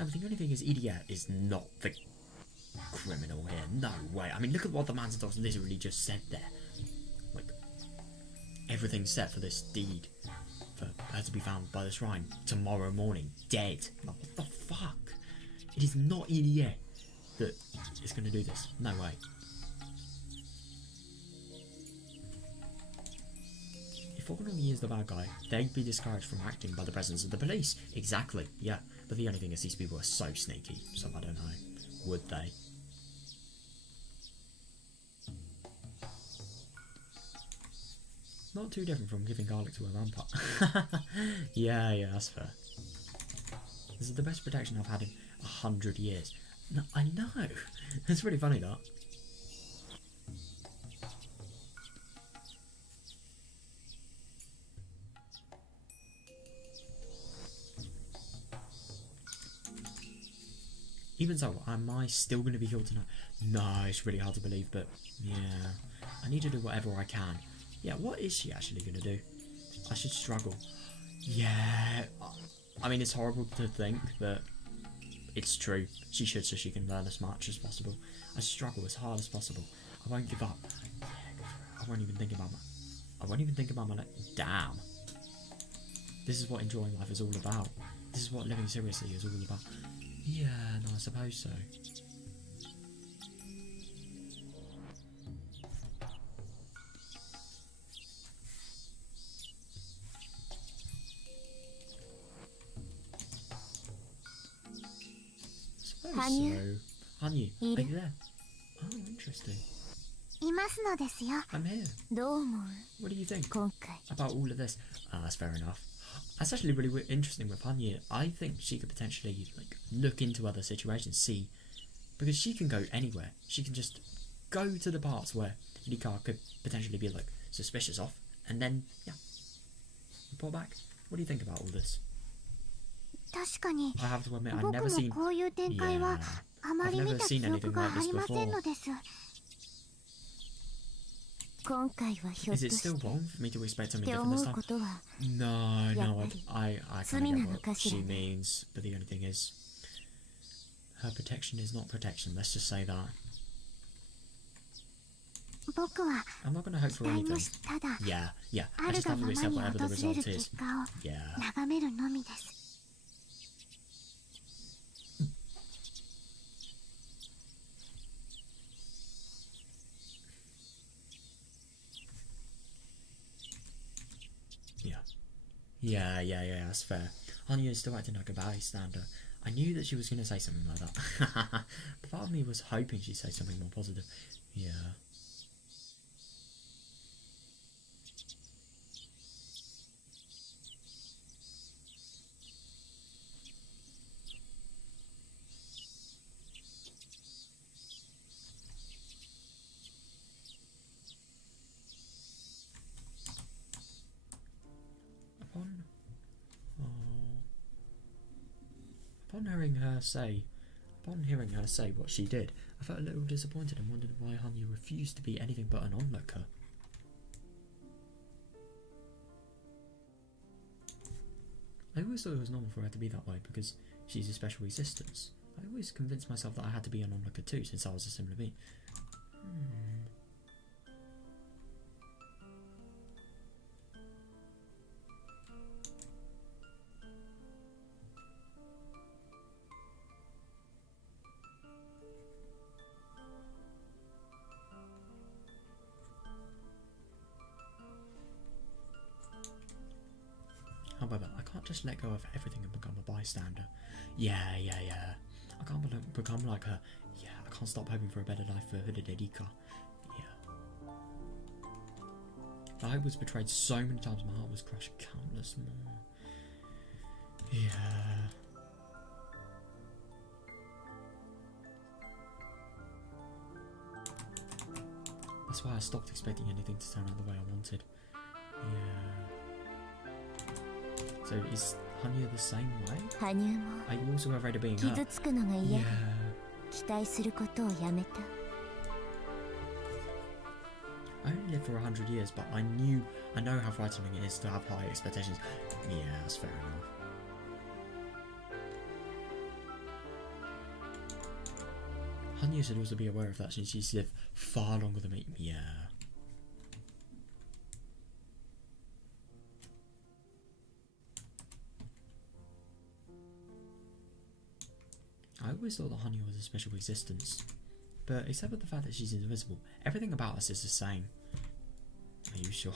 No, but the only thing is, EDA is not the criminal here. No way. I mean, look at what the mountain dogs literally just said there. Like, everything's set for this deed. For her to be found by the shrine tomorrow morning, dead. Like, what the fuck? It is not EDA that is going to do this. No way. If Oganogi is the bad guy, they'd be discouraged from acting by the presence of the police. Exactly, yeah. But the only thing is, these people are so sneaky, so I don't know. Would they? Not too different from giving garlic to a vampire. yeah, that's fair. This is the best protection I've had in 100 years. No, I know. It's really funny, that. Even so, am I still going to be killed tonight? No, it's really hard to believe, but yeah. I need to do whatever I can. Yeah, what is she actually going to do? I should struggle. Yeah. I mean, it's horrible to think, but it's true. She should, so she can learn as much as possible. I struggle as hard as possible. I won't give up. Yeah, go for it. I won't even think about my life. Damn. This is what enjoying life is all about. This is what living seriously is all about. Yeah, no, I suppose so. Hanyu, are you there? Oh, interesting. I'm here. どう思う What do you think 今回 about all of this? That's fair enough. That's actually really interesting with Hanya. I think she could potentially like look into other situations, see, because she can go anywhere. She can just go to the parts where Rika could potentially be like suspicious of, and then yeah, report back. What do you think about all this? 確かに I have to admit, I've 僕 never も seen. こういう展開は Yeah, あま I've り見 never た seen 記 anything 憶が like あ this りません before. のです今回はひょっ Is と it して still っ wrong for me to expect something て different 思 this う time? ことは No, no, I kind 罪 of な get の what かしら she ね means, but the only thing is, her protection is not protection. Let's just say that. 僕は I'm not going to hope 期 for 待 anything. もしただ Yeah, yeah. あ I る just が have ま to ま accept に whatever the 訪れ result る is. 結果を Yeah. 眺めるのみです Yeah, that's fair. Hanya is still acting like a bystander. I knew that she was going to say something like that. But part of me was hoping she'd say something more positive. Yeah. Upon hearing her say what she did, I felt a little disappointed and wondered why Hanya refused to be anything but an onlooker. I always thought it was normal for her to be that way because she's a special existence. I always convinced myself that I had to be an onlooker too since I was a similar being. However, I can't just let go of everything and become a bystander. Yeah. I can't become like her. Yeah, I can't stop hoping for a better life for Rika. Yeah. I was betrayed so many times, my heart was crushed countless more. Yeah. That's why I stopped expecting anything to turn out the way I wanted. Yeah. So is Hanya the same way? 羽生も Are you also afraid of being 傷 hurt? つくのが嫌 Yeah. で期待することをやめた I only lived for 100 years, but I know how frightening it is to have high expectations. Yeah, that's fair enough. Hanya should also be aware of that since she's lived far longer than me. Yeah. I always thought that Hanya was a special existence. But except for the fact that she's invisible, everything about us is the same. Are you sure?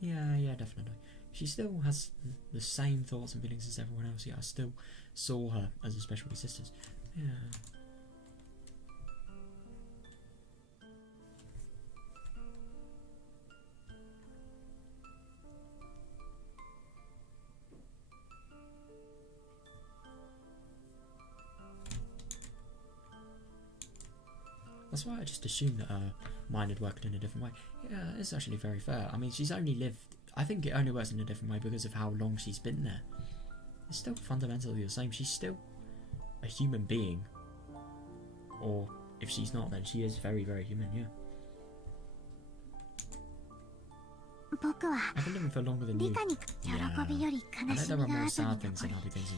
Yeah, definitely. She still has the same thoughts and feelings as everyone else, yet I still saw her as a special existence. Yeah. That's why I just assumed that her mind had worked in a different way. Yeah, it's actually very fair. I mean, she's only lived... I think it only works in a different way because of how long she's been there. It's still fundamentally the same. She's still a human being. Or if she's not, then she is very, very human, yeah. 僕は I've been living for longer than you. リカに喜びより I 悲 know し there み are が more 後 sad に things 残 than る happy things.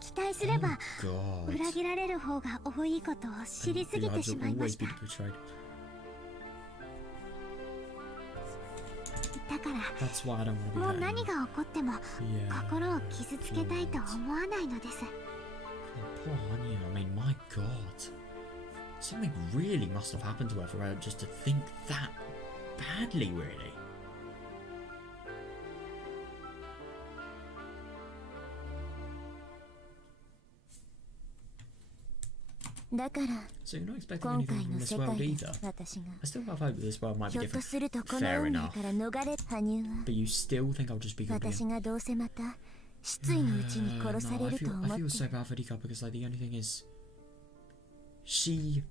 期待すれば Oh 裏 God. 切られる方が多いことを知りすぎ The て odds し will まいま always した be betrayed. だから That's why I don't want to be もう hurt 何 anymore. が起こっても Yeah. 心を傷つけたいと思わないのです Poor Anya, I mean, my God. Something really must have happened to her for her just to think that badly, really. So you're not expecting anything from this world either. I still have hope that this world might be different. Fair enough. But you still think I'll just be good again? No, I feel so bad for Rika because like the only thing is, she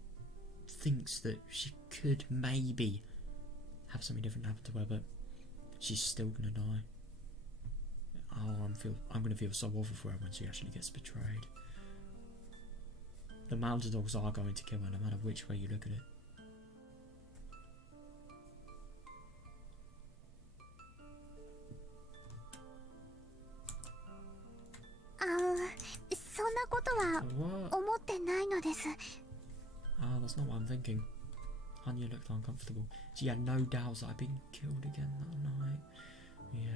thinks that she could maybe have something different happen to her, but she's still gonna die. Oh, I'm gonna feel so awful for her when she actually gets betrayed. The mountain dogs are going to kill her no matter which way you look at it. Ah, that's not what I'm thinking. Hanya looked uncomfortable. She had no doubts that I'd been killed again that night. Yeah.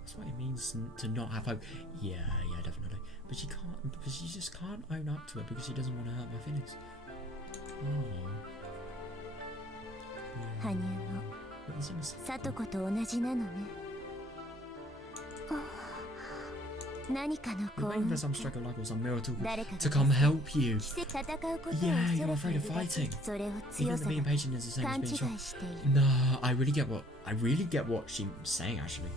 That's what it means to not have hope. Yeah, definitely. But she just can't own up to it because she doesn't want to hurt my feelings. Oh. Yeah. You're waiting for some struggle like or some miracle to come help you. Yeah, you're afraid of fighting. Even the being patient is the same as being strong. Nah, I really get what she's saying actually.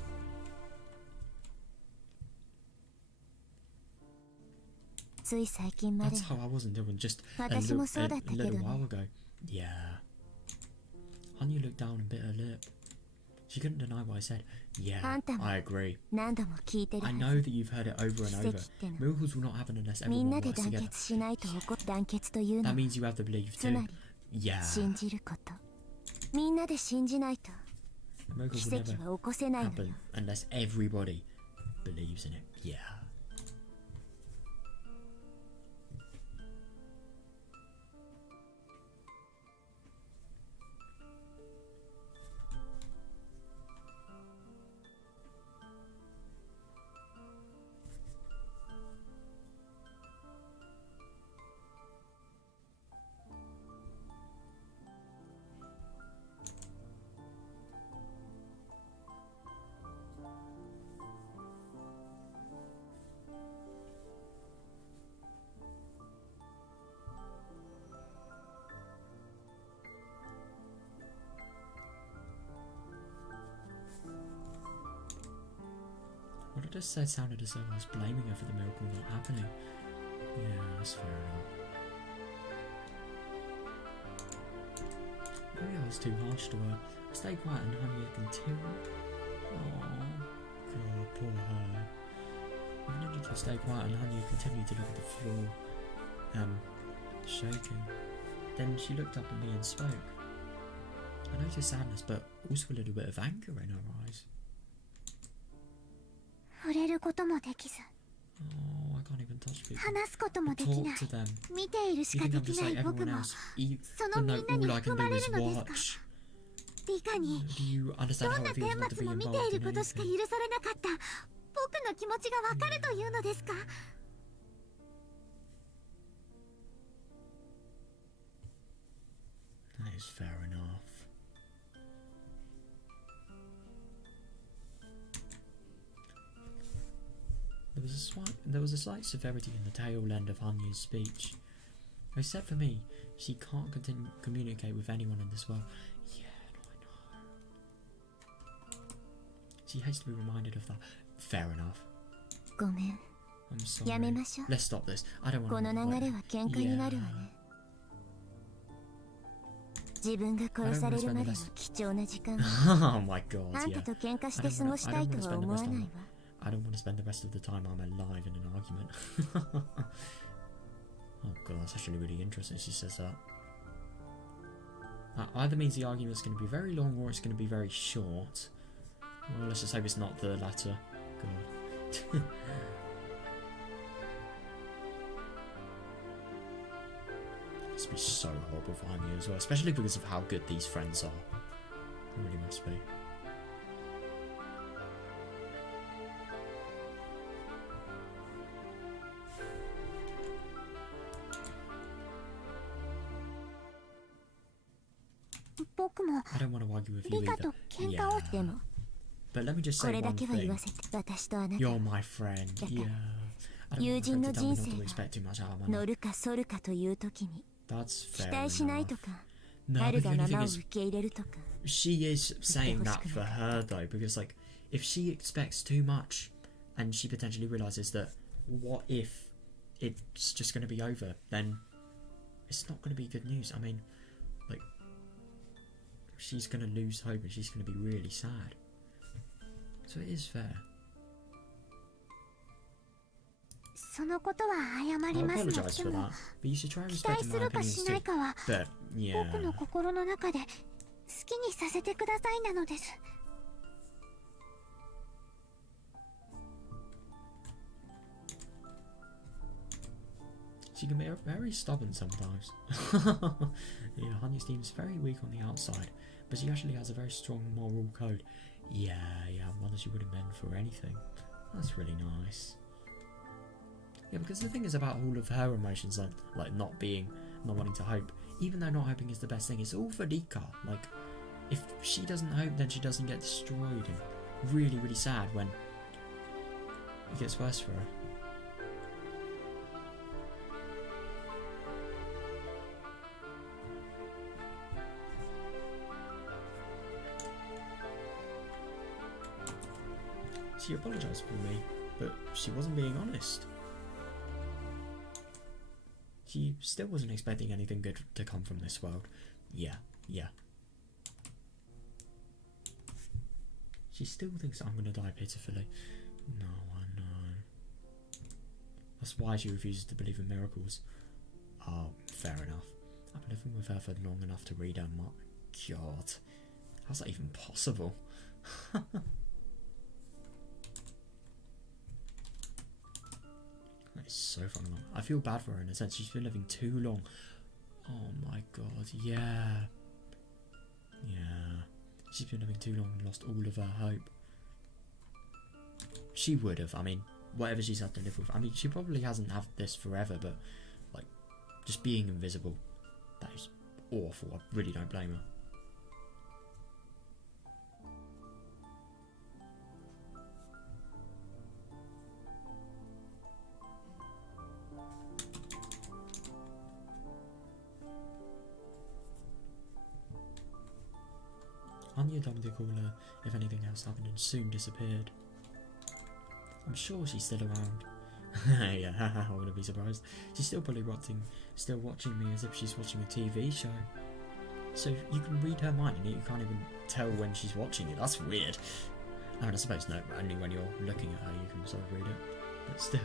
That's how I was until just a little while ago. Yeah. Hanya looked down and bit her lip. She couldn't deny what I said. Yeah, I agree. I know that you've heard it over and over. Miracles will not happen unless everyone works together. That means you have to believe too. Yeah. A miracle will never happen unless everybody believes in it. Yeah. What I just said sounded as though I was blaming her for the miracle not happening. Yeah, that's fair enough. Maybe I was too harsh to her. I stayed quiet and Hanya continued. Oh, God, poor her. Even if I stayed quiet and Hanya continued to look at the floor, shaking. Then she looked up at me and spoke. I noticed sadness, but also a little bit of anger in her eyes. Oh, I can't even touch people. Talk to them. You think I'm just like everyone else, even though all I can do is watch. Do you understand how it feels not to be involved in anything? That is fair enough. There was a slight severity in the tail end of Hanya's speech. Except for me, she can't communicate with anyone in this world. Yeah, no, I know. She hates to be reminded of that. Fair enough. I'm sorry. Let's stop this. I don't want to. Oh my God, yeah. I don't want to spend the rest of the time I'm alive in an argument. Oh God, that's actually really interesting she says that. That either means the argument's going to be very long or it's going to be very short. Well, let's just hope it's not the latter. God. Must be so horrible for Hanya as well, especially because of how good these friends are. It really must be. 僕も I don't want to argue with リ you カと either. 喧嘩をでも But let me just こ say れだ one けは言 thing. わせて私とあなた You're my friend. Yeah. I don't want my friend to tell me not to 友人の人生 expect too much out of 乗 my るか反るかという時に That's 期 fair 待しない enough. とか No, あ but る the が only ま thing まを is, 受け入れるとか she is saying that for her though, because like, if she expects too much, and she potentially realizes that, what if it's just going to be over? Then it's not going to be good news. I mean, like, she's going to lose hope and she's going to be really sad. So it is fair. そのことは謝 I ります apologise が、で for も that, but you should try 期待 respecting す my るか opinions しな too. いかは But yeah, 僕の心の中で好きにさせてくださいなのです。 she can be very stubborn sometimes. Yeah, Honey seems very weak on the outside, but she actually has a very strong moral code. Yeah, one that she wouldn't bend for anything. That's really nice. Yeah, because the thing is about all of her emotions, like not wanting to hope, even though not hoping is the best thing, it's all for Rika. Like, if she doesn't hope, then she doesn't get destroyed, and really, really sad when it gets worse for her. She apologised for me, but she wasn't being honest. She still wasn't expecting anything good to come from this world. Yeah. She still thinks I'm gonna die pitifully. No, I know. That's why she refuses to believe in miracles. Oh, fair enough. I've been living with her for long enough to read her mind. God. How's that even possible? That is so fucking long. I feel bad for her in a sense. She's been living too long. Oh my god, yeah. She's been living too long and lost all of her hope. She would have, I mean, whatever she's had to live with. I mean, she probably hasn't had this forever, but, like, just being invisible, that is awful. I really don't blame her. Anya told me to call her if anything else happened and soon disappeared. I'm sure she's still around. Yeah, I wouldn't be surprised. She's still probably watching me as if she's watching a TV show. So you can read her mind and you can't even tell when she's watching it. That's weird. I mean, I suppose no, only when you're looking at her you can sort of read it. But still.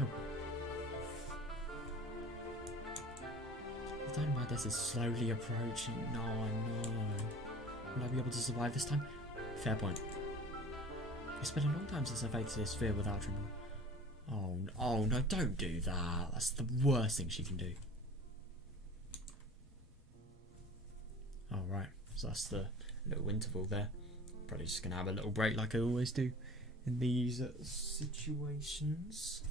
The time my death is slowly approaching. No, I know. Will I be able to survive this time? Fair point. It's been a long time since I faced this fear without trembling. Oh no, don't do that. That's the worst thing she can do. Alright, so that's the little interval there. Probably just going to have a little break like I always do in these situations.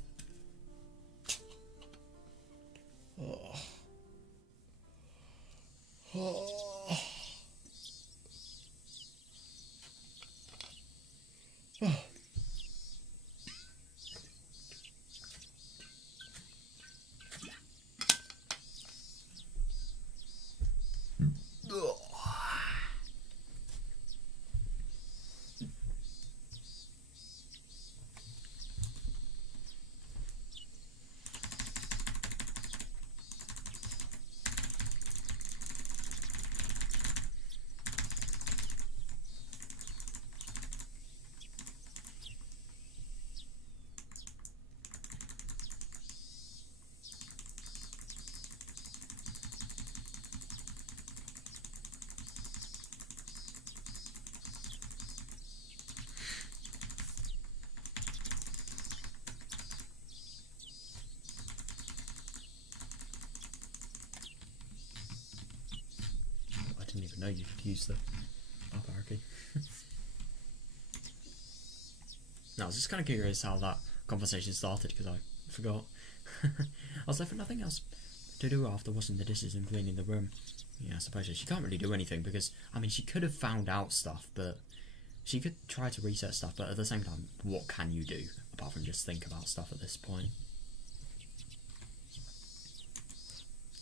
Oh. I didn't even know you could use the up arrow key. No, I was just kind of curious how that conversation started because I forgot. I was left with nothing else to do after washing the dishes and cleaning the room. Yeah, I suppose she can't really do anything because, I mean, she could have found out stuff, but she could try to research stuff, but at the same time, what can you do apart from just think about stuff at this point?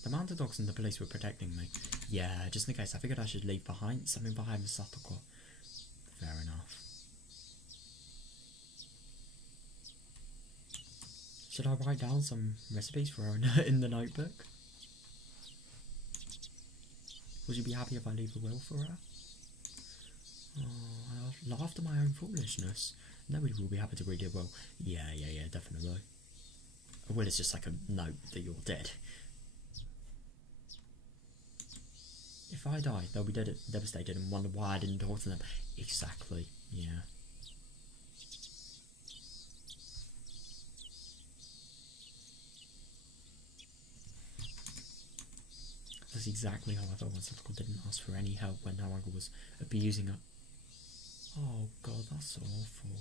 The mounted dogs and the police were protecting me. Yeah, just in case. I figured I should leave behind something behind the Satoko. Fair enough. Should I write down some recipes for her in the notebook? Would you be happy if I leave a will for her? Oh, I laughed at my own foolishness. Nobody will be happy to read a will. Yeah, definitely. A will is just like a note that you're dead. If I die, they'll be devastated and wonder why I didn't talk to them. Exactly, yeah. That's exactly how I felt when Satoko didn't ask for any help when her uncle was abusing her. Oh god, that's awful.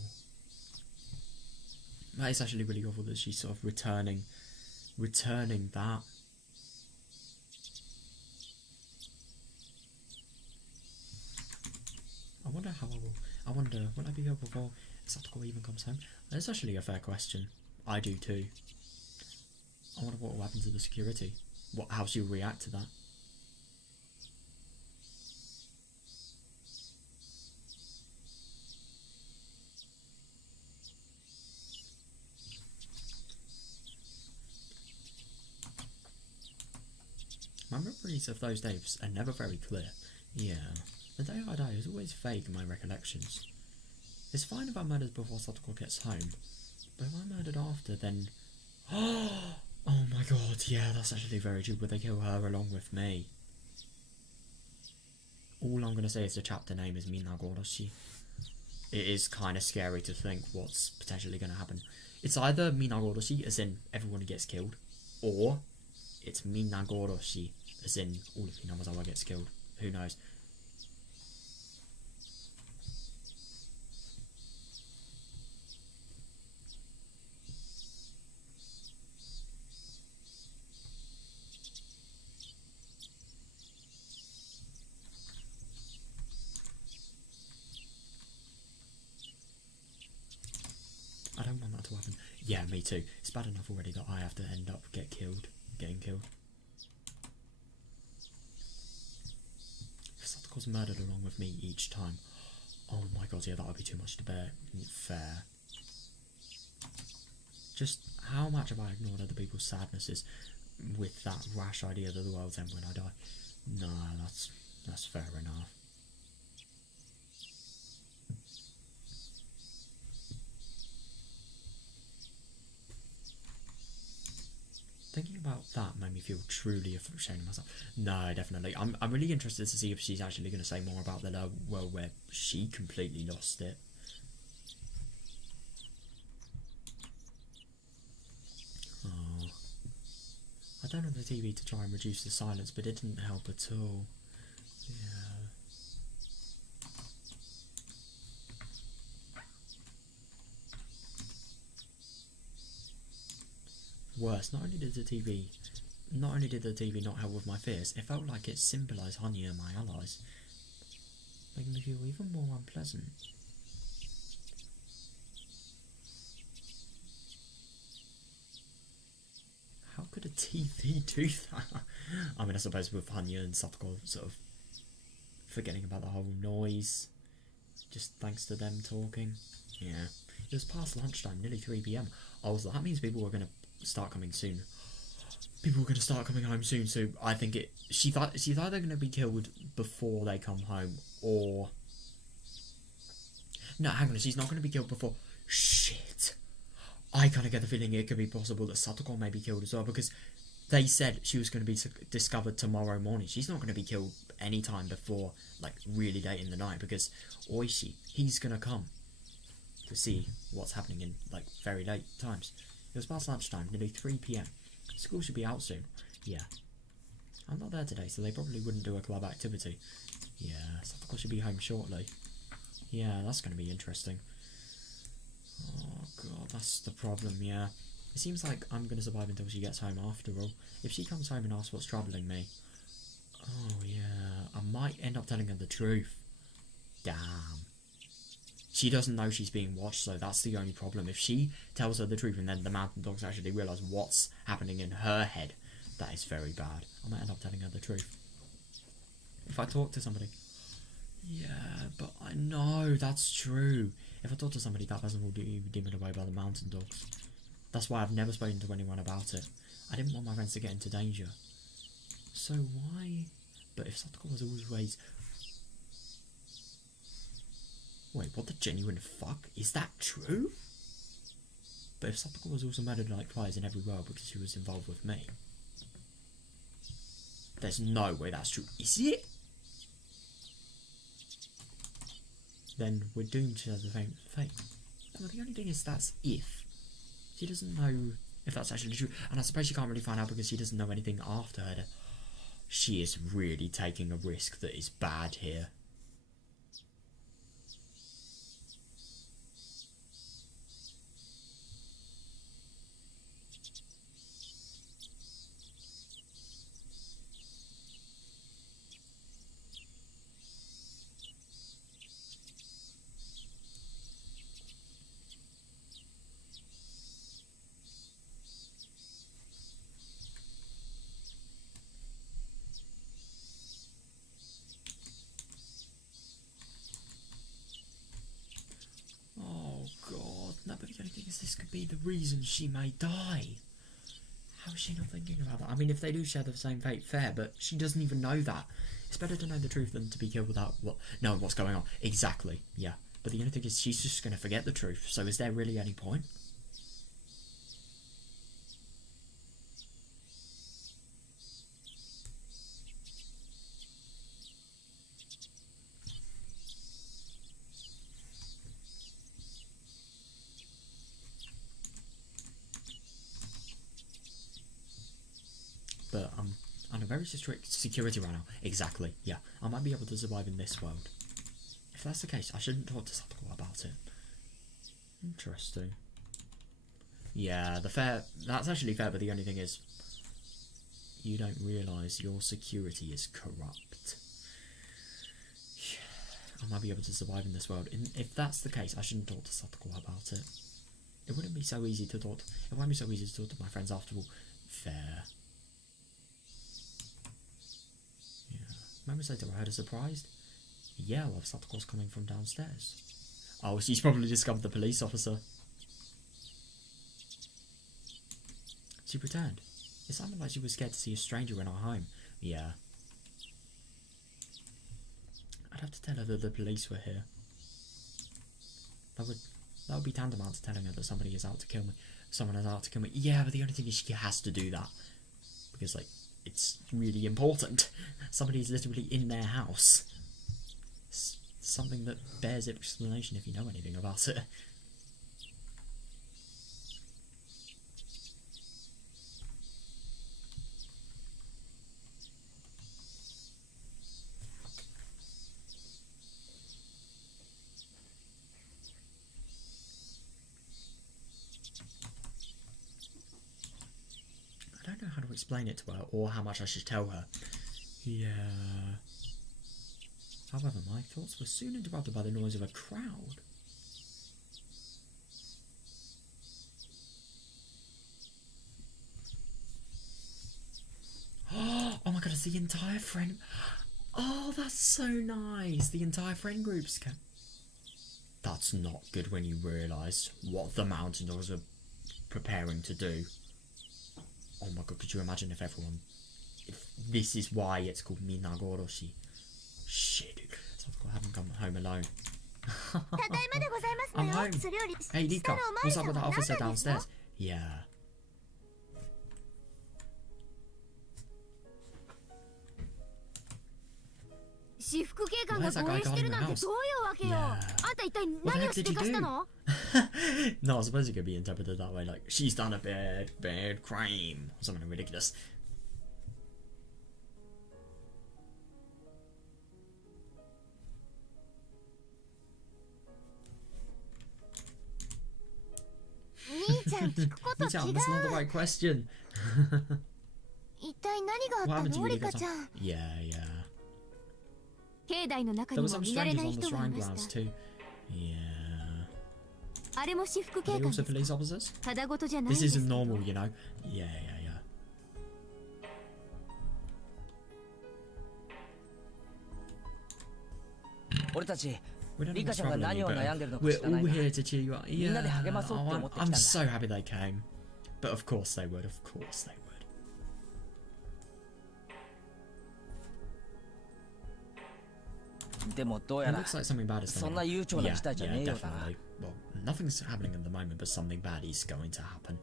That is actually really awful that she's sort of returning that. I wonder, will I be here before Satoko even comes home? That's actually a fair question. I do too. I wonder what will happen to the security. How she'll react to that. My memories of those days are never very clear. Yeah, the day I die is always vague in my recollections. It's fine if I'm murdered before Satoko gets home, but if I'm murdered after, then... Oh my god, yeah, that's actually very true. Would they kill her along with me? All I'm going to say is the chapter name is Minagoroshi. It is kind of scary to think what's potentially going to happen. It's either Minagoroshi, as in everyone gets killed, or it's Minagoroshi, as in all of Hinamazawa gets killed. Who knows? I don't want that to happen. Yeah, me too. It's bad enough already that I have to end up getting killed. If Satoko's murdered along with me each time. Oh my god, yeah, that would be too much to bear. Fair. Just how much have I ignored other people's sadnesses with that rash idea that the world's end when I die? No, that's fair enough. Thinking about that made me feel truly ashamed of myself. No, definitely. I'm really interested to see if she's actually going to say more about the world where she completely lost it. Oh. I turned on the TV to try and reduce the silence, but it didn't help at all. Yeah. Worse, not only did the TV not help with my fears, it felt like it symbolised Hanya and my allies, making me feel even more unpleasant. How could a TV do that? I mean, I suppose with Hanya and Satoko sort of forgetting about the whole noise, just thanks to them talking. Yeah, it was past lunchtime, nearly 3 PM. Oh, so that means people were going to start coming soon. People were going to start coming home soon, so I think she's either going to be killed before they come home, or... No, hang on, she's not going to be killed before... Shit! I kind of get the feeling it could be possible that Satoko may be killed as well, because they said she was going to be discovered tomorrow morning. She's not going to be killed any time before, like, really late in the night, because Oishi, he's going to come to see what's happening in, like, very late times. It was past lunchtime, nearly 3 PM. School should be out soon. Yeah. I'm not there today, so they probably wouldn't do a club activity. Yeah, Satoko should be home shortly. Yeah, that's going to be interesting. Oh god, that's the problem, yeah. It seems like I'm going to survive until she gets home after all. If she comes home and asks what's troubling me... Oh, yeah. I might end up telling her the truth. Damn. She doesn't know she's being watched, so that's the only problem. If she tells her the truth and then the mountain dogs actually realise what's happening in her head, that is very bad. I might end up telling her the truth. If I talk to somebody. Yeah, but I know that's true. If I talk to somebody, that person will be given away by the mountain dogs. That's why I've never spoken to anyone about it. I didn't want my friends to get into danger. So why? But if Satoko was always... Wait, what the genuine fuck? Is that true? But if Satoko was also murdered like twice in every world because she was involved with me... There's no way that's true. Is it? Then we're doomed to the same fate. Well, the only thing is that's if. She doesn't know if that's actually true. And I suppose she can't really find out because she doesn't know anything after her. She is really taking a risk that is bad here. No, but the only thing is this could be the reason she may die. How is she not thinking about that? I mean, if they do share the same fate, fair, but she doesn't even know that. It's better to know the truth than to be killed without knowing what's going on. Exactly, yeah. But the only thing is she's just going to forget the truth, so is there really any point? But I'm under very strict security right now. Exactly, yeah. I might be able to survive in this world. If that's the case, I shouldn't talk to Satoko about it. Interesting. Yeah, that's actually fair, but the only thing is, you don't realise your security is corrupt. I might be able to survive in this world. And if that's the case, I shouldn't talk to Satoko about it. It wouldn't be so easy to talk. It won't be so easy to talk to my friends after all. Fair. Moments later, I heard a surprised yell of Satoko's coming from downstairs. Oh, she's probably discovered the police officer. She returned. It sounded like she was scared to see a stranger in our home. Yeah. I'd have to tell her that the police were here. That would be tantamount to telling her that somebody is out to kill me. Someone is out to kill me. Yeah, but the only thing is she has to do that. Because, like, it's really important. Somebody is literally in their house. It's something that bears explanation if you know anything about it. I don't know how to explain it to her or how much I should tell her. Yeah. However, my thoughts were soon interrupted by the noise of a crowd. Oh my god, it's the entire friend... Oh, that's so nice. The entire friend group's come. That's not good when you realise what the mountain dogs are preparing to do. Oh my god, could you imagine if everyone... This is why it's called Minagoroshi. Shit, dude. I haven't come home alone. I'm home. Hey, Rika, what's up with that officer downstairs? Yeah. Where's that guy guarding the house? Yeah. What the heck did you do? No, I suppose it could be interpreted that way, like, she's done a bad crime, or something ridiculous. Nii-chan, that's not the right question. 何があったの、リカちゃん。Yeah, yeah. 境内の中 There に were も some 見慣れ strangers ない on the 人がい shrine まし grounds た。 too. Yeah. あれも私服 Are 警 they 官 also です police か。 officers? ただごとじゃない This です isn't けど。 normal, you know? Yeah, yeah, yeah. 俺たち We don't know リカ what's ちゃんが troubling 何 you, を but 悩んでるのか we're 知らない all が here to cheer you up. みんなで Yeah, 励まそうって思ってきたん I'm だ。 so happy they came. But of course they would, of course they would. でもどう It やら looks like something bad is そ coming. んな悠長な事態じゃねえ Yeah, ようだな。 definitely. Well, nothing's happening at the moment, but something bad is going to happen.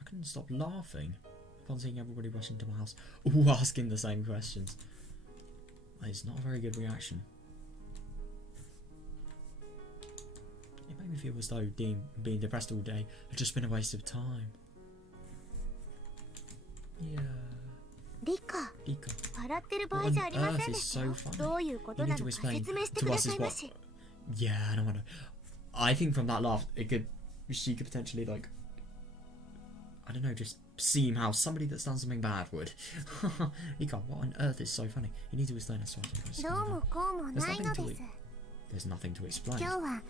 I couldn't stop laughing upon seeing everybody rushing to my house, all asking the same questions. That is not a very good reaction. It made me feel as though being depressed all day had just been a waste of time. Yeah. リカ、 Rika. 笑ってる場合じゃありませんでしたよ。 What on earth is so funny? どういうことなのか説明してくださいまし。 Yeah, I don't want to. I think from that laugh, she could potentially, like, I don't know, just seem how somebody that's done something bad would. Rika, what on earth is so funny? You need to explain us to us. どうもこうもないのです。 There's nothing to explain. 今日は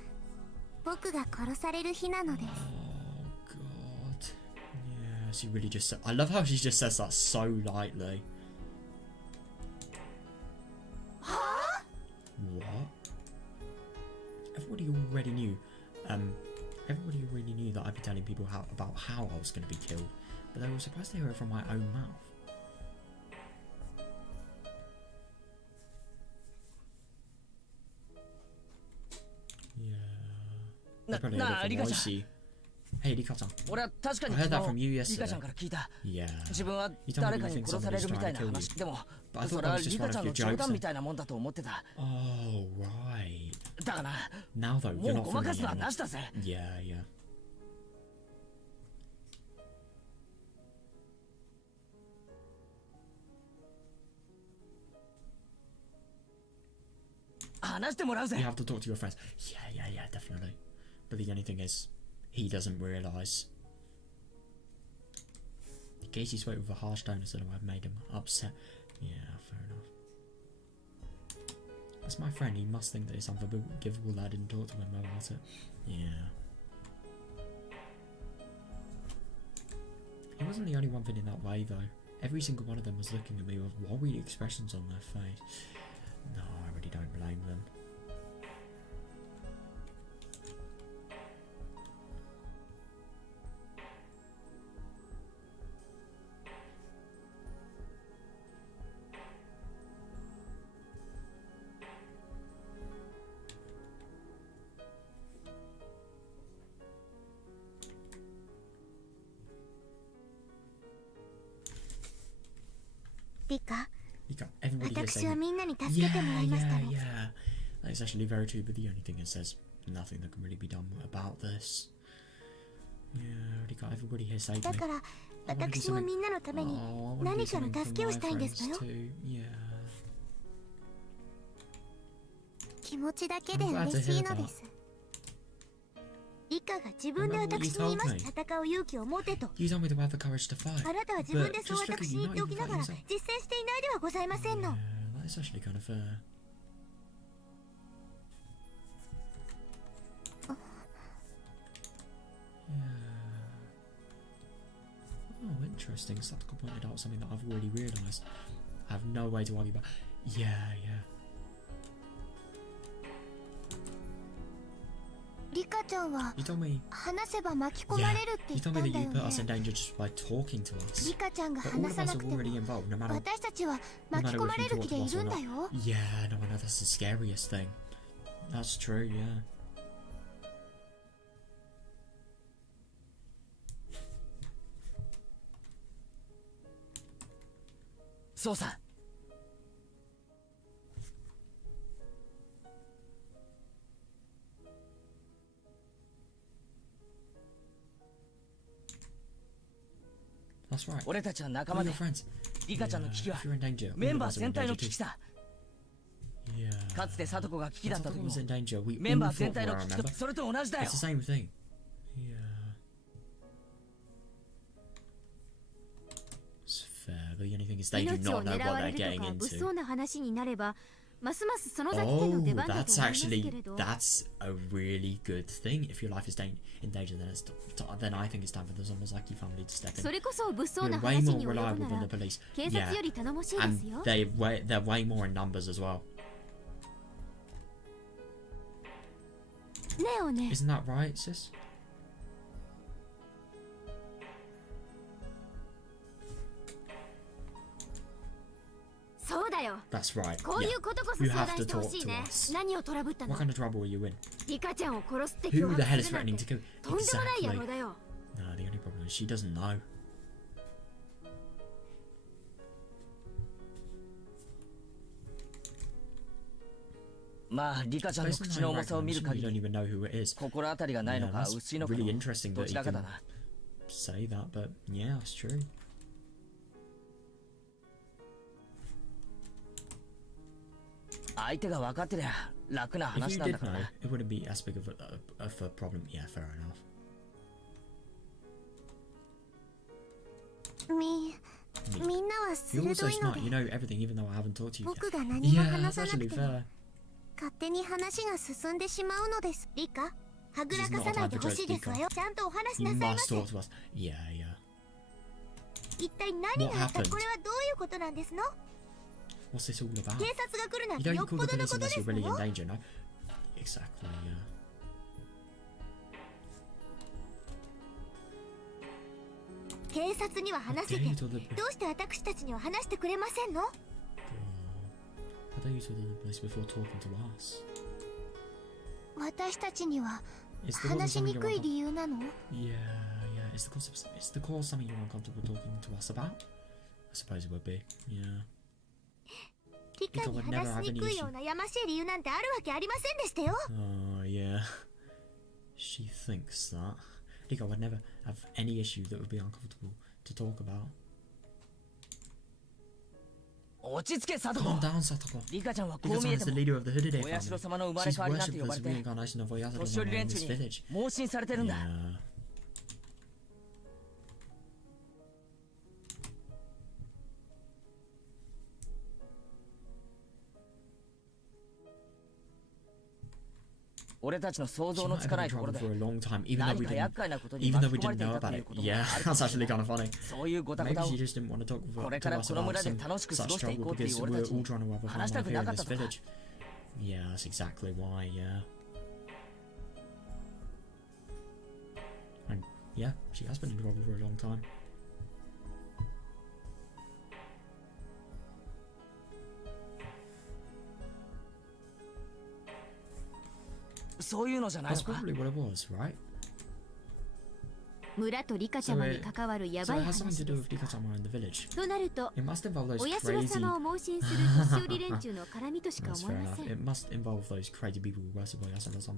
僕が殺される日なのです。 Oh god. Yeah, she really just said. I love how she just says that so lightly. What? Everybody already knew. Everybody already knew that I'd be telling people about how I was going to be killed, but they were surprised to hear it from my own mouth. Yeah. They probably heard it from Oishi. Hey, Rika-chan. 俺は確かに I heard 昨 that from you 日リカちゃん yesterday. から聞いた。 Yeah. 自分は You told 誰 me か you に think 殺され somebody's るみたい trying な to kill 話。 you. でも But I そ thought れ that は was just リ one カちゃ of ん your の冗 jokes. 談みたいなもんだと思ってた。 Oh, right. だがな、 Now though, も you're う not ごまか fooling すのは anyone. なしだぜ。 Yeah, yeah. 話してもらうぜ。 You have to talk to your friends. Yeah, yeah, yeah, definitely. But the only thing is, he doesn't realise. Casey spoke with a harsh tone instead of I've made him upset. Yeah, fair enough. That's my friend. He must think that it's unforgivable that I didn't talk to him about it. Yeah. He wasn't the only one feeling that way though. Every single one of them was looking at me with worried expressions on their face. No, I really don't blame them. Rika, Rika, everybody here 私 saying はみんなに助けてもらいましたの。 yeah. That is actually very true, but the only thing is there's nothing that can really be done about this. Yeah, Rika, everybody here saved だ me. から I wanna do 私も something- みんなのために Oh, I wanna do 何かの something 助け for を my したいんです friends のよ。 too. Yeah. 気持ちだけで嬉しいのです。リカが自分で私に言いました。戦う勇気を持てと。 You told me to have the courage to fight. あなたは自分で But そう just look at 私 you, に言っておきながら not 実 even 践 fighting していないではございませんの。 Yeah, that is actually kind of fair. Oh, interesting. Satoko pointed out something that I've already realised. I have no way to argue about. Yeah, yeah. リカちゃんは You told me. 話せば巻き込 Yeah. まれるって言 You った told ん me だ that よ you put us in ね。 danger just by talking to us. リカちゃんが But all 話 of さ us な are くても already involved, no matter. 私たちは No 巻き matter 込ま if れ you る talk 気で to い us る or んだ not. よ。 Yeah, no, I know that's the scariest thing. That's true, yeah. そうさ。That's right. 俺たちは仲 We're 間で your friends. リカちゃんの危機は If you're in danger, メン all バ of ー us are in 全体 danger の危 too. 機さ。 Yeah. かつて聡子が危機だった時 Satoko も was in danger. We メン all バー全 fought 体 for の her, 危機と remember? それと同じだよ It's the same thing. Yeah. It's fair. The only thing is they do 命を not know 狙わ what れ they're ると getting か物 into. 騒な話になればますますその先での出 Oh, 番だと that's 思いますけ actually れど that's a really good thing. If your life is in danger, then I think it's time for the Zomazaki family to step そ in. れこそ物騒 They're な way 話 more に及ぶ reliable な than ら the police. 警察 Yeah, より頼もしいで and すよ they're way more in numbers as well. ねえおね Isn't that right, sis? そうだよ That's right. こうい Yeah. うことこそ You 相 have 談 to してほ talk しい to ね us. 何をトラブったの What kind of trouble are you in? リカちゃんを殺すって脅 Who the hell 迫 is するなん threatening て to kill? とんでもない野 Exactly. 郎だよ No, the only problem is she doesn't know. まあリカちゃんの Based on 口 how の you 重さを reckon, 見る I'm 限 assuming you り don't even know who it is. 心当たりがないの Yeah, か that's 薄いのか really も interesting ど that ち you らかだ can な say that, but yeah, it's true. 相手が分かってりゃ楽な If 話 you なんだ did から know, な it wouldn't be as big of a problem. Yeah, fair enough. みんなは You're 鋭 also いの smart. で You know everything, even though I haven't taught you 僕 yet. が何も Yeah, 話 that's さなく actually ても fair. 勝手に話が進んでしまうのですリカはぐらかさないでほしいですわよちゃんとお話し You なさいま must せ talk to us. Yeah, yeah. 一体何があった What happened? これはどういうことなんですの What's this all about? 警察が来るなん You て don't よっ call ぽ the どの police ことで unless す you're really in よ danger, no? Exactly, yeah. 警察には話せて Okay, you told the どうして私たちには話してくれませんの I thought you told the police before talking to us. 私たちには Is the cause 話し something に you're くい uncomfortable? 理由なの Yeah, yeah. Is the cause something you're uncomfortable talking to us about? I suppose it would be. Yeah. リカに話しにくいようなやましい理由なんてあるわけありませんでしたよ Oh, yeah. She thinks that. Rika would never have any issue that would be uncomfortable to talk about. 落ち着け聡 Calm 子 down, Satoko. リカちゃんはこう Rika-san 見え is て the も leader of the Hooded 親代 family. 様の生まれ She's 変わりなんて worshipped 呼ば as れ the て reincarnation of 年寄 Oyasada り in 連 this 中に village. 盲信されてるんだ Yeah. 俺たちの想 She 像の might つ have かな been いところ traveling で for a long time, even though 何 we か didn't, 厄介なことに even 巻 though き we 込まれ didn't てい know たと about いう it. ことも Yeah, あるか that's もしれ actually ない kind of funny. そういうごたご Maybe たを she just didn't want to talk これ to から us この about 村で some 楽しく過 such ごしてい trouble こうってい because う俺 we're たち all に trying to have a 話 fun した life く here な in かった this とか village. Yeah, that's exactly why, yeah. And yeah, she has been in trouble for a long time. そういうのじゃない That's のか probably what it was, right? 村とリカちゃまに関わるヤ So バい it has 話 something to で do す with Rika-sama in the village. となると It must involve those お社 crazy... 様を盲信する年寄り連中の絡みとしか That's 思え fair ま enough. せん It must involve those crazy people who worship Oyasada-sama.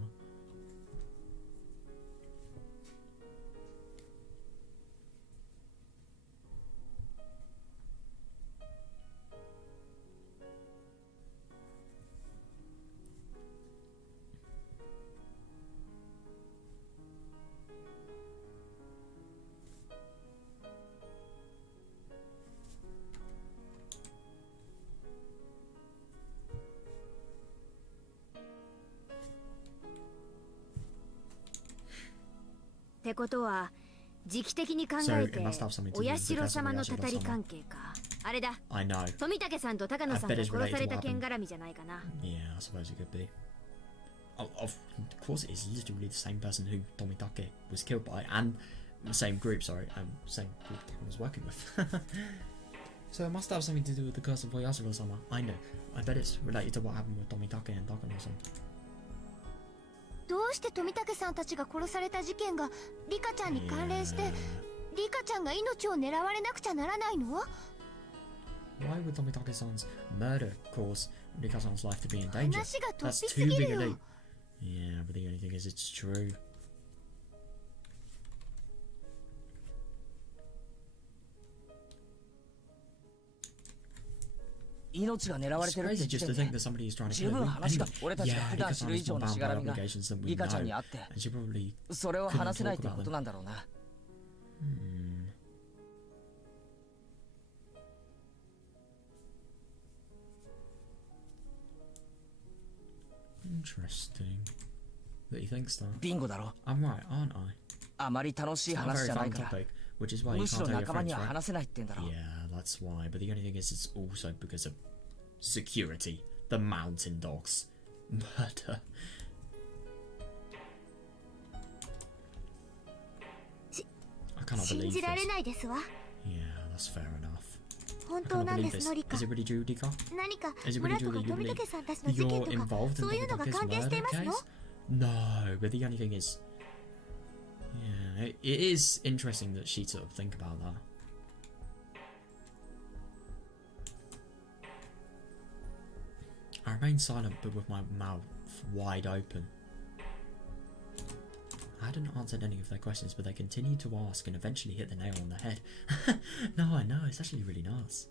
ってことは時期的に考 So え it て must have something to do お with 社 the 様の Oyasada-sama. たたり関係かあれだ I know. 富武さんと高野さんが殺された件絡みじゃないかな Yeah, I suppose it could be. Of course, it is literally the same person who Tomitake was killed by, and the same group. Sorry, same group I was working with. So it must have something to do with the curse of Oyasada-sama. I know. I bet it's related to what happened with Tomitake and Takano-san. どうして富武さんたちが殺された事件がリカちゃんに関連して Yeah. リカちゃんが命を狙われなくちゃならないの Why would Tomitake-san's murder cause Rika-san's life to be in danger? 話が突 That's 飛す too ぎ big る a よ leap. Yeah, but the only thing is it's true. 命が狙われ It's てるって crazy 時 just 点 to で think that somebody is trying to 十 kill 分 him. 話が Anyway, 俺たちが yeah, 普段 Rika 知る以 is 上 not の bound し by がらみが obligations that リ we カちゃんに know, あって and she probably それを話せないってことなんだろうな。 Interesting that he thinks that. ビンゴだろ。 I'm right, aren't I? あまり楽しい It's not a 話 very じゃない fun から topic, which is why you むし can't ろ tell your 仲間 friends, には right? 話せないって言うんだろう。 Yeah, that's why. But the only thing is, it's also because of security. The mountain dogs. Murder. し I cannot 信 believe じられ this. ないですわ。 Yeah, that's fair enough. 本 I 当 cannot なんで believe すの this. リカ。 Is it really true, Dika? 何か Is it 村 really と true か that you 富 believe 武さんたちの that 事件 you're とか involved in そういうのが Tommy's 関係して murder いますの case? No, but the only thing is, yeah, it is interesting that she'd sort of think about that. I remained silent, but with my mouth wide open. I hadn't answered any of their questions, but they continued to ask and eventually hit the nail on the head. No, I know, it's actually really nice.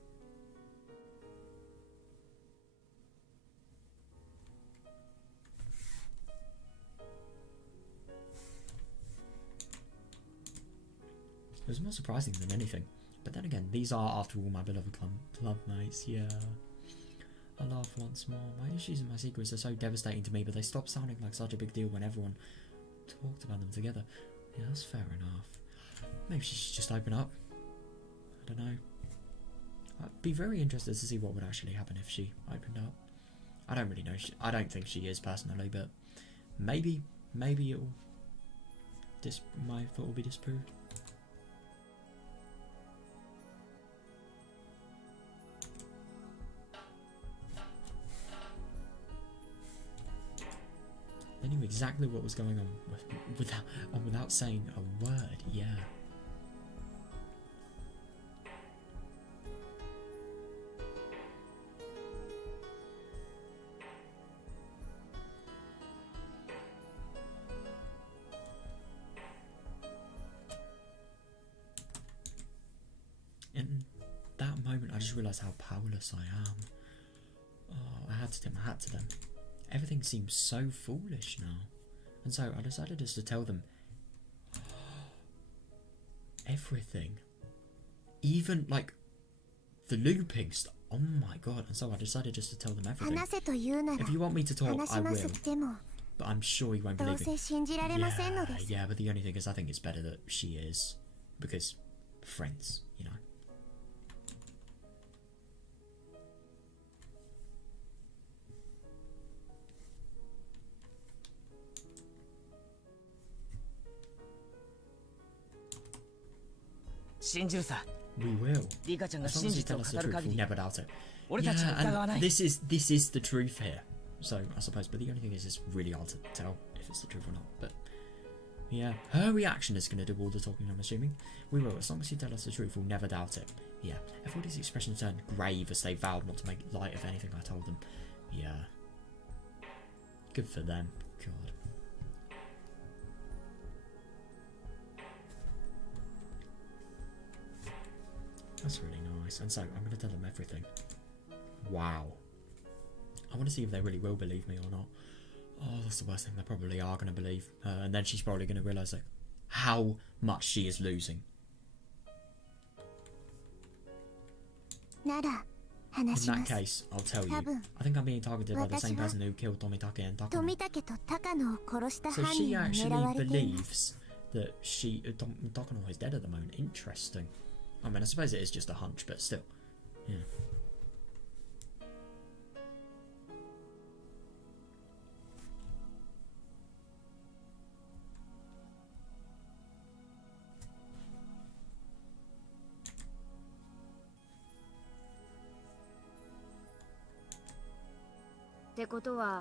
It was more surprising than anything. But then again, these are, after all, my beloved club mates, yeah. I laugh once more. My issues and my secrets are so devastating to me, but they stop sounding like such a big deal when everyone talked about them together. Yeah, that's fair enough. Maybe she should just open up. I don't know. I'd be very interested to see what would actually happen if she opened up. I don't really know. I don't think she is personally, but maybe it'll. My thought will be disproved. They knew exactly what was going on without saying a word. Yeah. In that moment, I just realised how powerless I am. Oh, I had to tip my hat to them. Everything seems so foolish now. And so I decided just to tell them everything. Even, like, the looping stuff. Oh my god. And so I decided just to tell them everything. If you want me to talk, I will. But I'm sure you won't believe it. Yeah, but the only thing is I think it's better that she is. Because friends, you know. We will. As long as you tell us the truth, we'll never doubt it. Yeah, and this is the truth here. So I suppose, but the only thing is, it's really hard to tell if it's the truth or not. But yeah, her reaction is going to do all the talking, I'm assuming. We will. As long as you tell us the truth, we'll never doubt it. Yeah. Everybody's expressions turned grave as they vowed not to make light of anything I told them. Yeah. Good for them. God. That's really nice. And so I'm going to tell them everything. Wow. I want to see if they really will believe me or not. Oh, that's the worst thing. They probably are going to believe her. And then she's probably going to realise like, how much she is losing. In that case, I'll tell you. I think I'm being targeted by the same person who killed Tomitake and Takano. So she actually believes that Takano is dead at the moment. Interesting. I mean, I suppose it is just a hunch, but still. Yeah.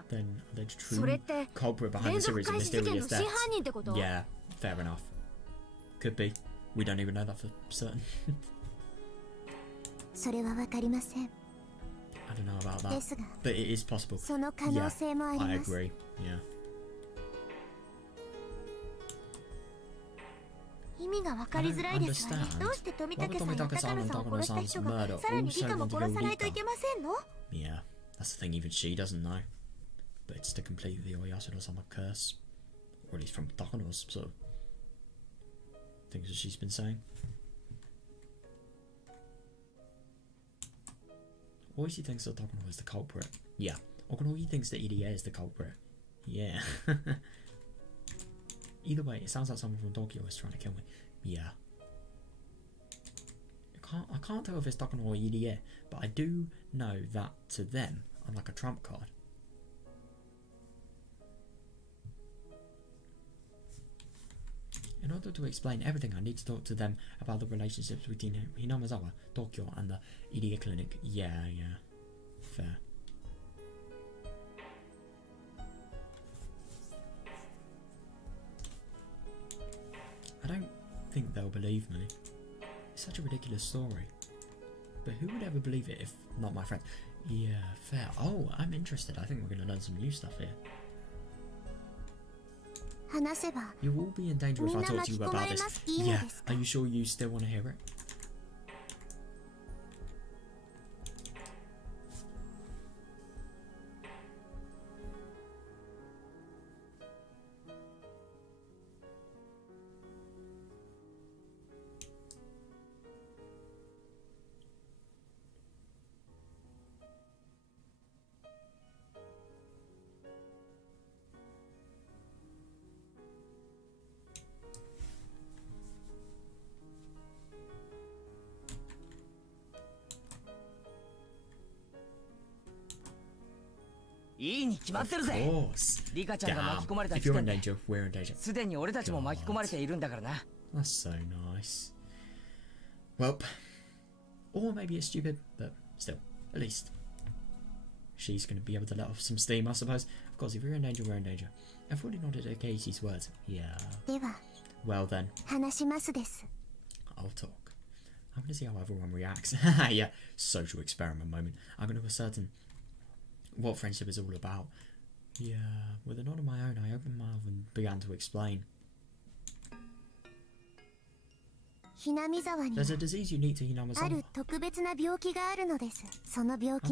Then the true culprit behind the series of mysterious deaths. Yeah, fair enough. Could be. We don't even know that for certain. I don't know about that, but it is possible. Yeah, I agree. Yeah. 意味が分かりづらいですわね。どうして富武さんや高野さんを殺した人がさらにリカも殺さないといけませんの？ Yeah, that's the thing, even she doesn't know. But it's to complete the Oyasura-sama curse. Or at least from Takano's sort of things that she's been saying. Oishi thinks that Takano is the culprit. Yeah. Okunogi thinks that Irie is the culprit. Yeah. Either way, it sounds like someone from Tokyo is trying to kill me. Yeah. I can't tell if it's Takano or Irie, but I do know that to them, I'm like a trump card. In order to explain everything, I need to talk to them about the relationships between Hinamazawa, Tokyo, and the Irie clinic. Yeah, fair. I don't think they'll believe me. It's such a ridiculous story. But who would ever believe it if not my friend? Yeah, fair. Oh, I'm interested. I think we're going to learn some new stuff here. You will be in danger if I talk to you about this. Yeah, are you sure you still want to hear it? Of course. Damn. If you're in danger, we're in danger. God. That's so nice. Well, or maybe it's stupid, but still, at least she's going to be able to let off some steam, I suppose. Of course, if you're in danger, we're in danger. I've fully nodded at Casey's words. Yeah. Well then. I'll talk. I'm going to see how everyone reacts. Yeah, social experiment moment. I'm going to ascertain what friendship is all about. Yeah, with a nod of my own, I opened my mouth and began to explain. There's a disease unique to Hinamizawa. I'm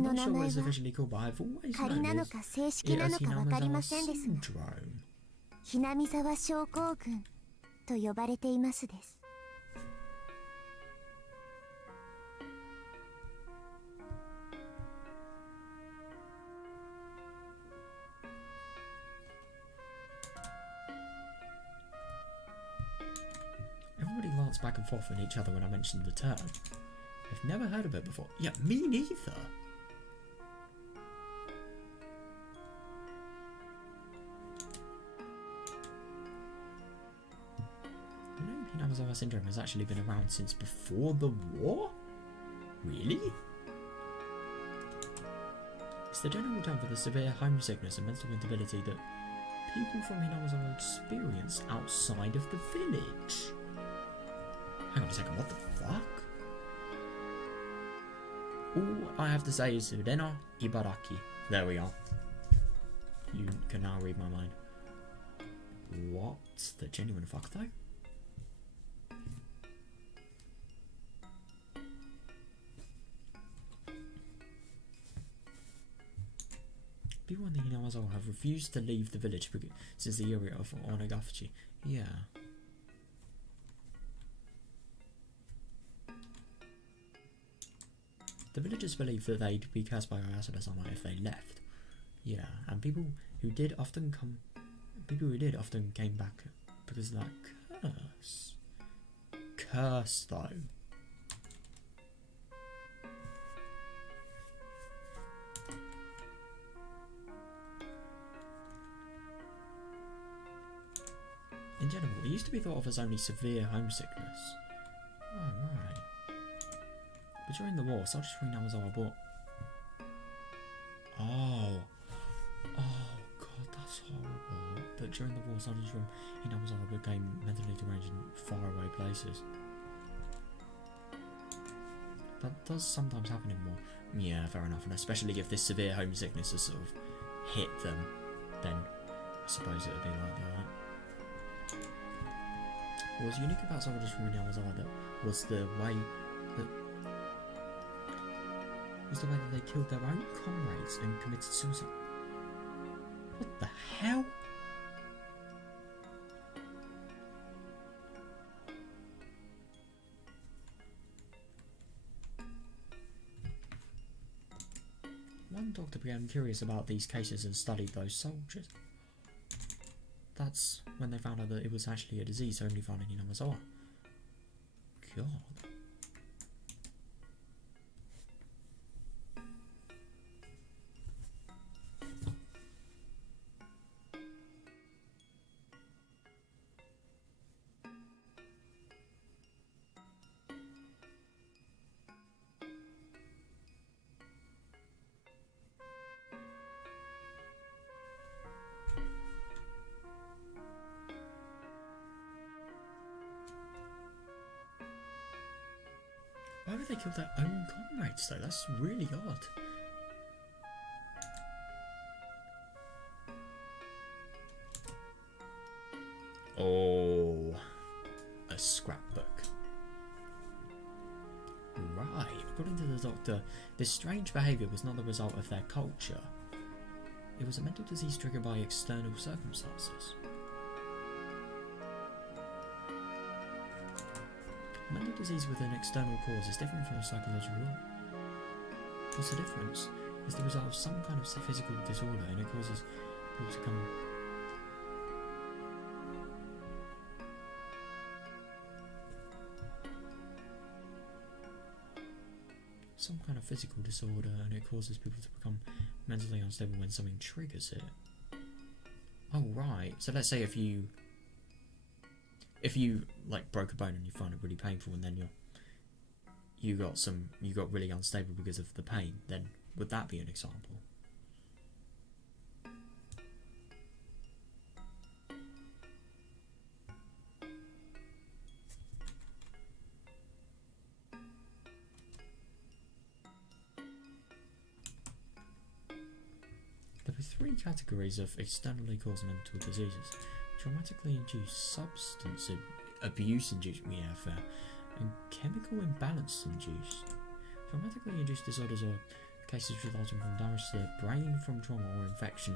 not sure what it's officially called, but I've always known it as Hinamizawa syndrome. Everybody glanced back and forth at each other when I mentioned the term. I've never heard of it before. Yeah, me neither. You know, Hinamizawa syndrome has actually been around since before the war? Really? It's the general term for the severe homesickness and mental instability that people from Hinamizawa experience outside of the village. Hang on a second, what the fuck? All I have to say is Rena Ibaraki. There we are. You can now read my mind. What's the genuine fuck though? People in the Hinamizawa have refused to leave the village since the era of Onagafuchi. Yeah. The villagers believe that they'd be cursed by Oyasura-sama if they left. Yeah, and people who did often came back because of that curse. Curse, though. In general, it used to be thought of as only severe homesickness. Oh, right. But during the war, soldiers from Hinamizawa bought... Oh, God, that's horrible. But during the war, soldiers from Hinamizawa became mentally deranged in faraway places. That does sometimes happen in war. Yeah, fair enough. And especially if this severe homesickness has sort of hit them, then I suppose it would be like that. What was unique about soldiers from Minagoroshi that was the way that they killed their own comrades and committed suicide. What the hell? One doctor became curious about these cases and studied those soldiers. That's when they found out that it was actually a disease only found in Minagoroshi. God. Why would they kill their own comrades though? That's really odd. Oh, a scrapbook. Right, according to the doctor, this strange behaviour was not the result of their culture. It was a mental disease triggered by external circumstances. Mental disease with an external cause is different from a psychological one. What's the difference? It's the result of some kind of physical disorder and it causes people to come... Some kind of physical disorder and it causes people to become mentally unstable when something triggers it. Oh right, so let's say if you like broke a bone and you find it really painful and then you got really unstable because of the pain, then would that be an example? There are 3 categories of externally caused mental diseases: traumatically induced, substance abuse induced, yeah, fair, and chemical imbalance induced. Traumatically induced disorders are cases resulting from damage to the brain from trauma or infection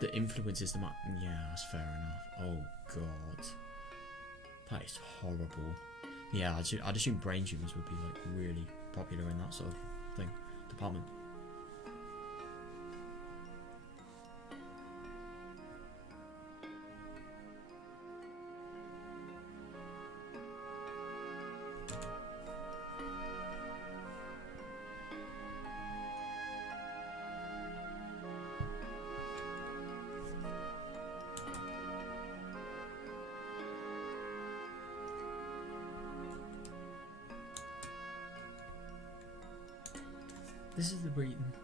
that influences the mind. Yeah, that's fair enough. Oh god, that is horrible. Yeah, I'd assume brain tumours would be like really popular in that sort of thing department.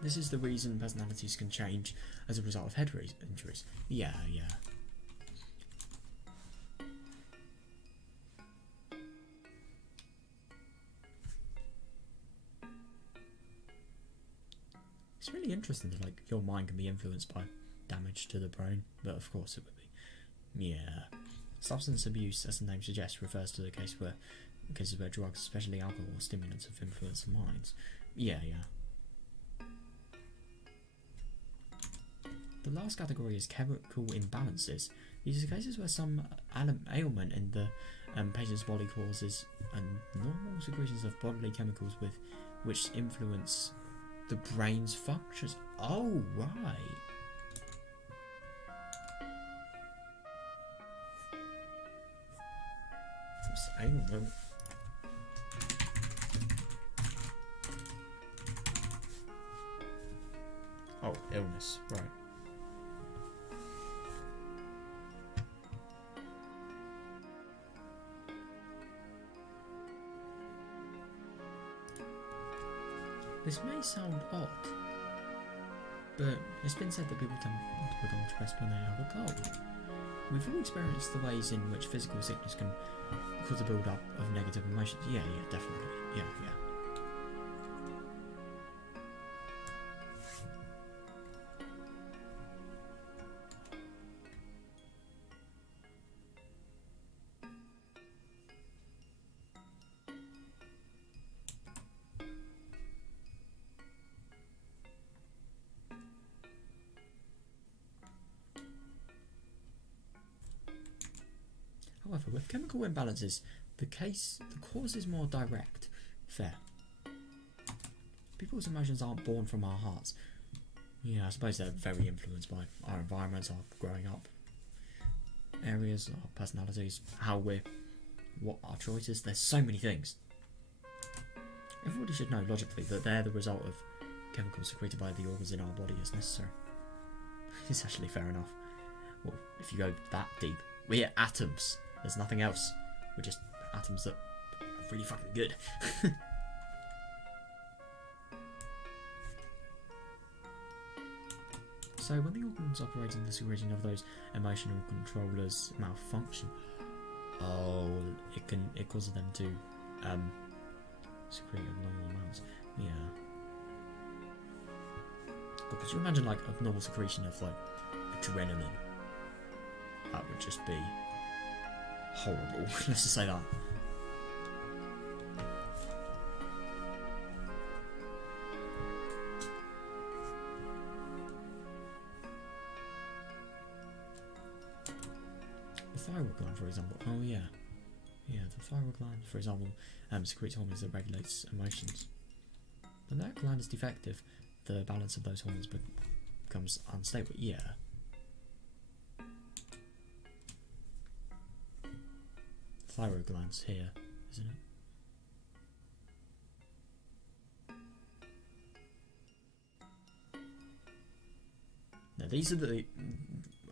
This is the reason personalities can change as a result of head injuries. Yeah, yeah. It's really interesting that like your mind can be influenced by damage to the brain, but of course it would be. Yeah. Substance abuse, as the name suggests, refers to the cases where drugs, especially alcohol or stimulants, have influenced the minds. Yeah, yeah. The last category is chemical imbalances. These are cases where some ailment in the patient's body causes normal secretions of bodily chemicals which influence the brain's functions. Oh, right. What's ailment? Oh, illness, right. This may sound odd, but it's been said that people tend to become depressed when they have a cold. We've all experienced the ways in which physical sickness can cause a build-up of negative emotions. Yeah, yeah, definitely. Yeah, yeah. However, with chemical imbalances, the cause is more direct. Fair. People's emotions aren't born from our hearts. Yeah, I suppose they're very influenced by our environments, our growing up areas, our personalities, what our choices. There's so many things. Everybody should know logically that they're the result of chemicals secreted by the organs in our body as necessary. It's actually fair enough. Well, if you go that deep, we're atoms. There's nothing else. We're just atoms that are really fucking good. So when the organs operating the secretion of those emotional controllers malfunction, it causes them to secrete abnormal amounts. Yeah. But could you imagine like abnormal secretion of like adrenaline? That would just be horrible. Let's just say that. The thyroid gland, for example. Oh yeah. Yeah, the thyroid gland, for example, secretes hormones that regulates emotions. When that gland is defective, the balance of those hormones becomes unstable. Yeah. Thyroid glands here, isn't it? Now these are the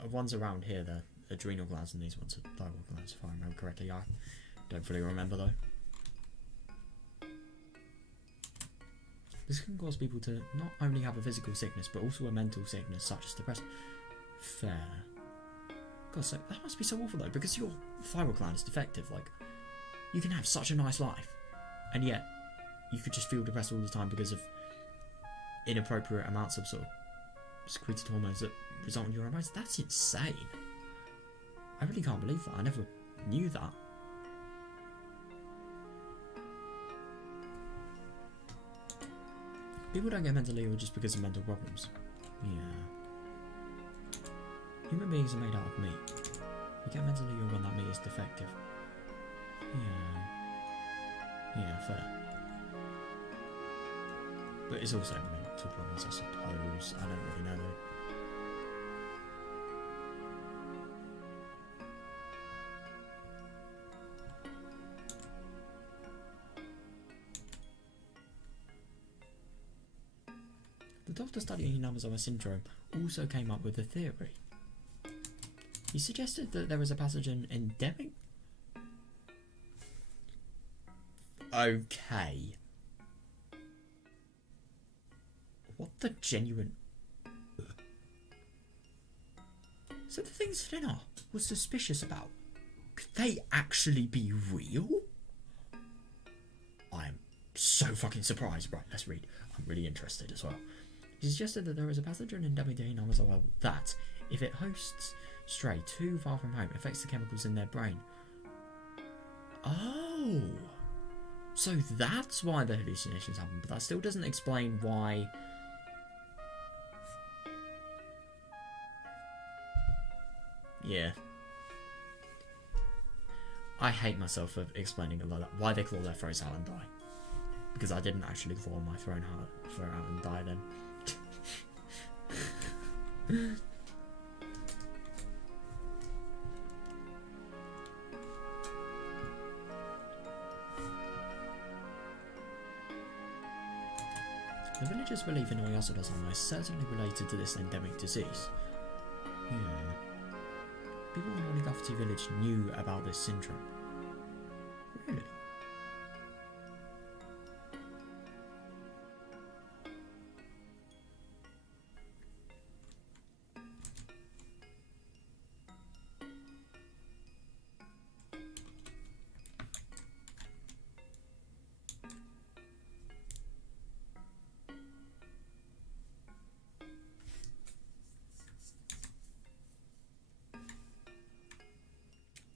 ones around here, the adrenal glands, and these ones are thyroid glands, if I remember correctly. I don't fully remember though. This can cause people to not only have a physical sickness, but also a mental sickness, such as depression. Fair. God, so that must be so awful though, because your thyroid gland is defective. Like, you can have such a nice life, and yet you could just feel depressed all the time because of inappropriate amounts of sort of secreted hormones that result in your emotions. That's insane. I really can't believe that. I never knew that. People don't get mentally ill just because of mental problems. Yeah. Human beings are made out of meat. We get mentally ill when that meat is defective. Yeah. Yeah, fair. But it's also mental problems, I suppose. I don't really know though. The doctor studying Minagoroshi syndrome also came up with a theory. He suggested that there was a pathogen endemic. Okay. What the genuine... So the things Fenner was suspicious about, could they actually be real? I'm so fucking surprised. Right, let's read. I'm really interested as well. He suggested that there is a pathogen endemic to Higurashi that, if it hosts stray too far from home, affects the chemicals in their brain. Oh! So that's why the hallucinations happen, but that still doesn't explain why... Yeah. I hate myself for explaining a lot of why they claw their throats out and die. Because I didn't actually claw my throat out and die then. The villagers' belief in Oyasura-sama is certainly related to this endemic disease. Yeah. People in Minagoroshi village knew about this syndrome. Really?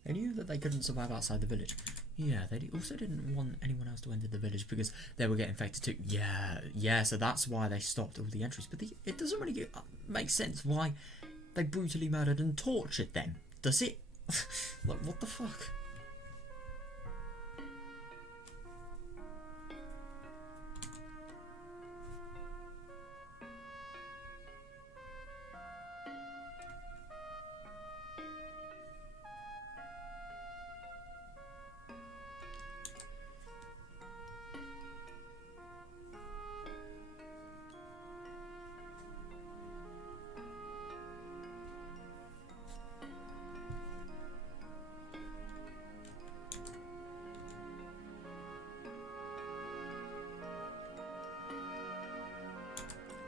They knew that they couldn't survive outside the village. Yeah, they also didn't want anyone else to enter the village because they would get infected too. Yeah, so that's why they stopped all the entries. But it doesn't really make sense why they brutally murdered and tortured them, does it? Like, what the fuck?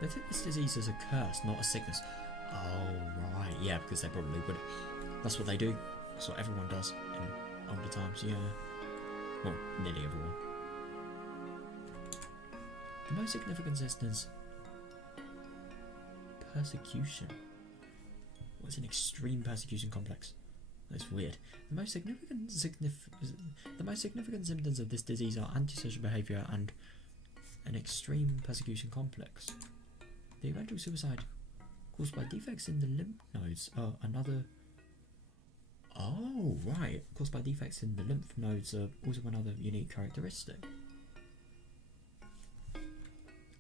They think this disease is a curse, not a sickness. Oh, right. Yeah, because they probably would. That's what they do. That's what everyone does in older times, yeah. Well, nearly everyone. The most significant instance... Persecution. What's an extreme persecution complex? That's weird. The most significant symptoms of this disease are antisocial behaviour and an extreme persecution complex. The eventual suicide caused by defects in the lymph nodes are another... Oh, right. Caused by defects in the lymph nodes are also another unique characteristic.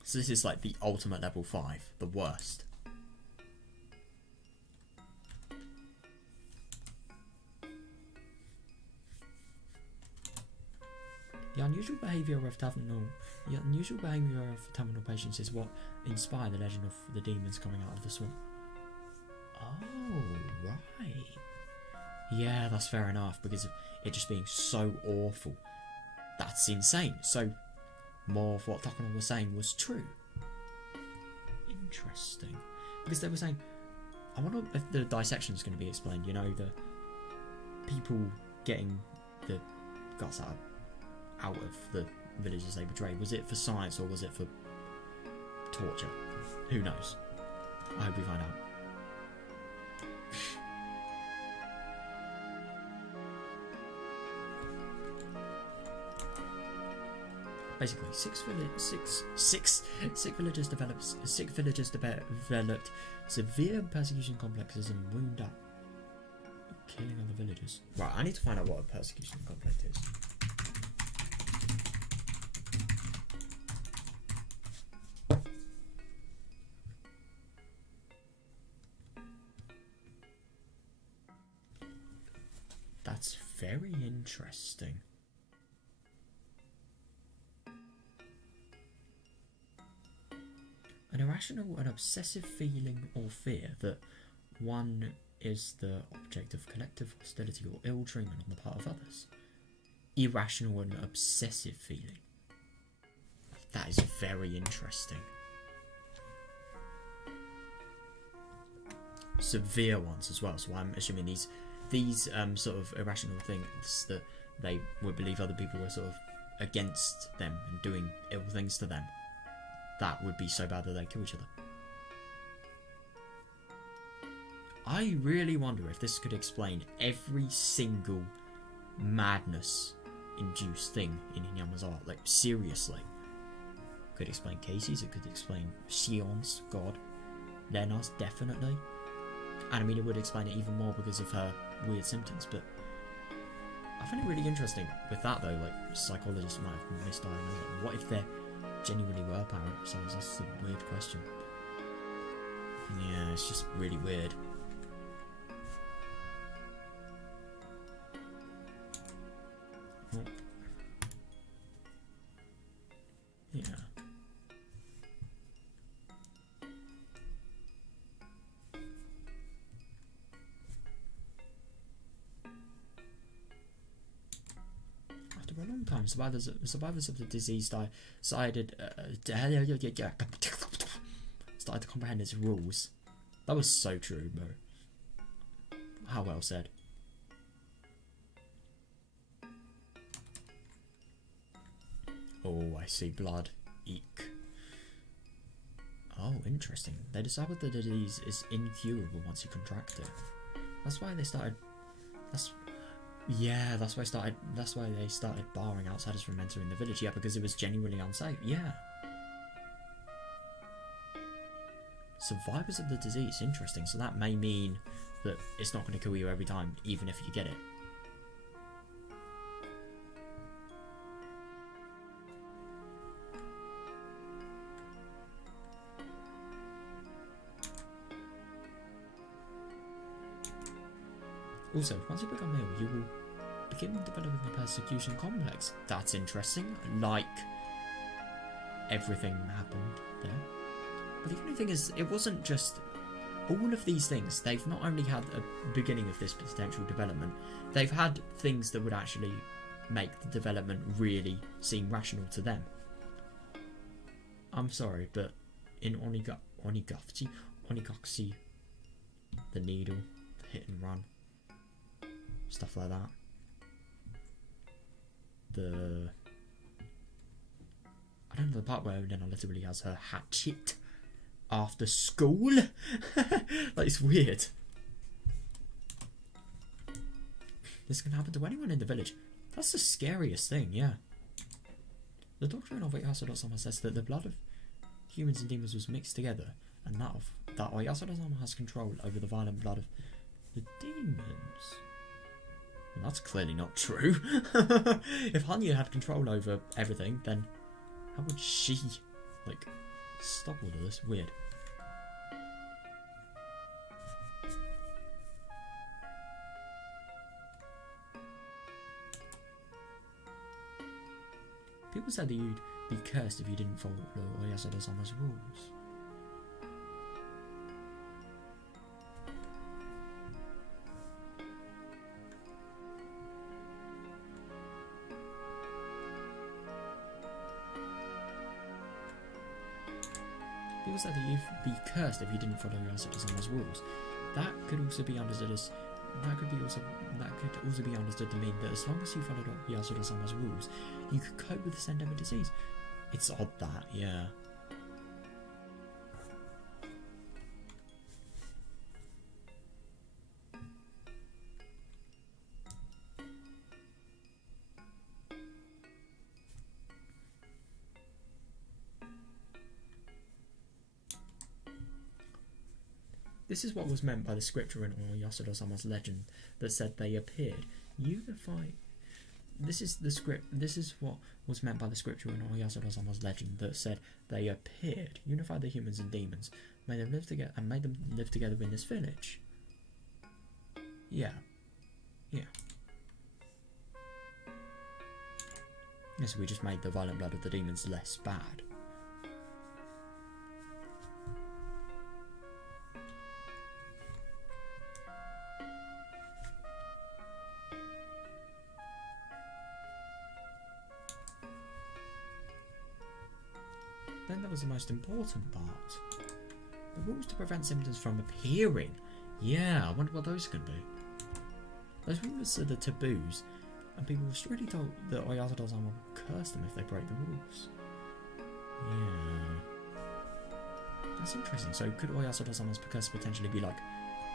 So this is like the ultimate level 5, the worst. The unusual behaviour of terminal patients is what inspired the legend of the demons coming out of the swamp. Oh, right. Yeah, that's fair enough, because of it just being so awful. That's insane. So, more of what Takano was saying was true. Interesting. Because they were saying, I wonder if the dissection is going to be explained. You know, the people getting the guts out of the villages they betrayed. Was it for science or was it for torture? Who knows? I hope we find out. Basically, six villagers developed severe persecution complexes and wound up, killing other villagers. Right, I need to find out what a persecution complex is. That's very interesting. An irrational and obsessive feeling or fear that one is the object of collective hostility or ill treatment on the part of others. Irrational and obsessive feeling. That is very interesting. Severe ones as well, so I'm assuming these sort of irrational things that they would believe other people were sort of against them and doing ill things to them. That would be so bad that they'd kill each other. I really wonder if this could explain every single madness-induced thing in Hinyama's art. Like, seriously. Could explain Casey's, it could explain Shion's god. Lena's, definitely. And I mean, it would explain it even more because of her weird symptoms, but I find it really interesting with that though, like, psychologists might have misdiagnosed it. What if they're genuinely were parasites? That's a weird question. Yeah, it's just really weird. Oh. Yeah. After a long time, survivors of the disease started to comprehend its rules. That was so true, bro. How well said. Oh, I see blood. Eek. Oh, interesting. They discovered the disease is incurable once you contract it. That's why they started. That's why they started barring outsiders from entering the village. Yeah, because it was genuinely unsafe. Yeah. Survivors of the disease. Interesting. So that may mean that it's not going to kill you every time, even if you get it. Also, once you become ill, you will begin developing a persecution complex. That's interesting. Like everything happened there. But the only thing is, it wasn't just all of these things. They've not only had a beginning of this potential development, they've had things that would actually make the development really seem rational to them. I'm sorry, but in Onigashii, the needle, the hit and run, stuff like that. I don't know the part where Lena literally has her hatchet after school. Like, it's weird. This can happen to anyone in the village. That's the scariest thing, yeah. The doctrine of Oyasura-sama says that the blood of humans and demons was mixed together, and that Oyasura-sama has control over the violent blood of the demons. Well, that's clearly not true. If Hanya had control over everything, then how would she, like, stop all of this? Weird. People said that you'd be cursed if you didn't follow Oyasura-sama's rules. People said that you'd be cursed if you didn't follow Oyasura-sama's rules. That could also be understood as that could also be understood to mean that as long as you followed Oyasura-sama's rules, you could cope with this endemic disease. It's odd that, yeah. This is what was meant by the scripture in Oyasura-sama's legend that said they appeared. Unified. This is what was meant by the scripture in Oyasura-sama's legend that said they appeared, unified the humans and demons, made them live together, and made them live together in this village. Yeah. Yeah. Yes, we just made the violent blood of the demons less bad. Then there was the most important part. The rules to prevent symptoms from appearing. Yeah, I wonder what those are going to be. Those rules are the taboos, and people were strictly told that Oyasura-sama will curse them if they break the rules. Yeah. That's interesting. So could Oyasura-sama's curse potentially be like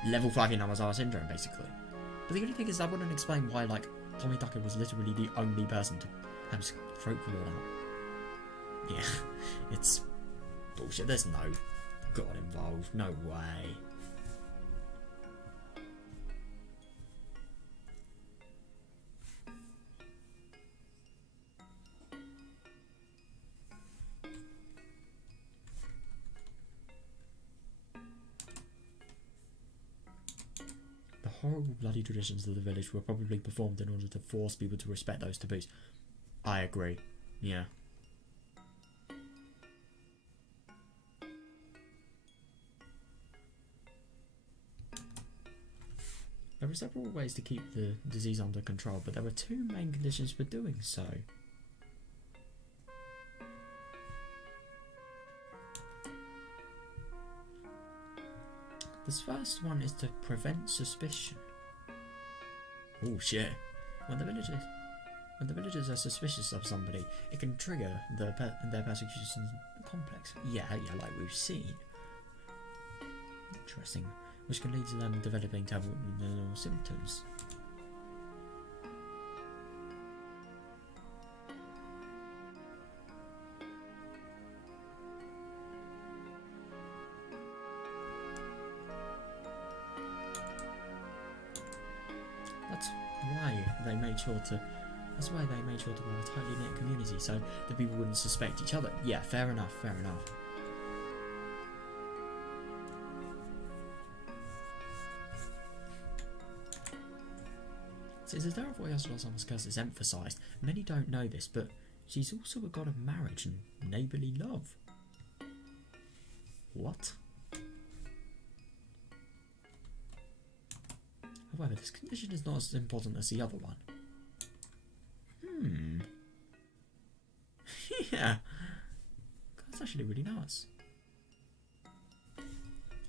level 5 Inamazawa syndrome, basically? But the only thing is that wouldn't explain why, like, Tomitake was literally the only person to have his throat clawed out. Yeah, it's bullshit. There's no God involved. No way. The horrible bloody traditions of the village were probably performed in order to force people to respect those taboos. I agree. Yeah. There are several ways to keep the disease under control, but there are two main conditions for doing so. This first one is to prevent suspicion. Oh shit. When the villagers are suspicious of somebody, it can trigger their persecution complex. Yeah, like we've seen. Interesting. Which can lead to them developing terminal symptoms. That's why they made sure to have a tightly knit community so that people wouldn't suspect each other. Yeah, fair enough. Since the tale of Oyasura-sama's curse is emphasised, many don't know this, but she's also a god of marriage and neighbourly love. What? However, this condition is not as important as the other one. Yeah. That's actually really nice.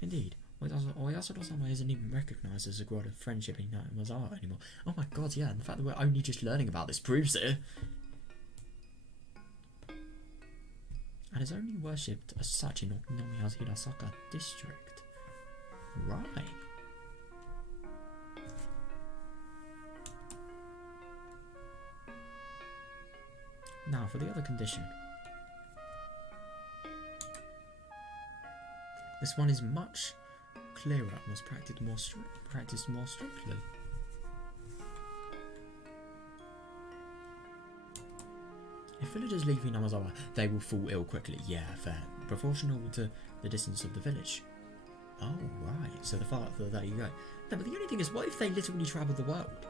Indeed. Oyasuro-sama isn't even recognised as a god of friendship in Minagoroshi anymore. Oh my god, yeah, and the fact that we're only just learning about this proves it. And is only worshipped as such in Okinomiya's Hirasaka district. Right. Now for the other condition. This one is much clearer and was practiced more strictly. If villagers leave Minagoroshi, they will fall ill quickly. Yeah, fair. Proportional to the distance of the village. Oh, right. So the farther there you go. No, but the only thing is, what if they literally travel the world?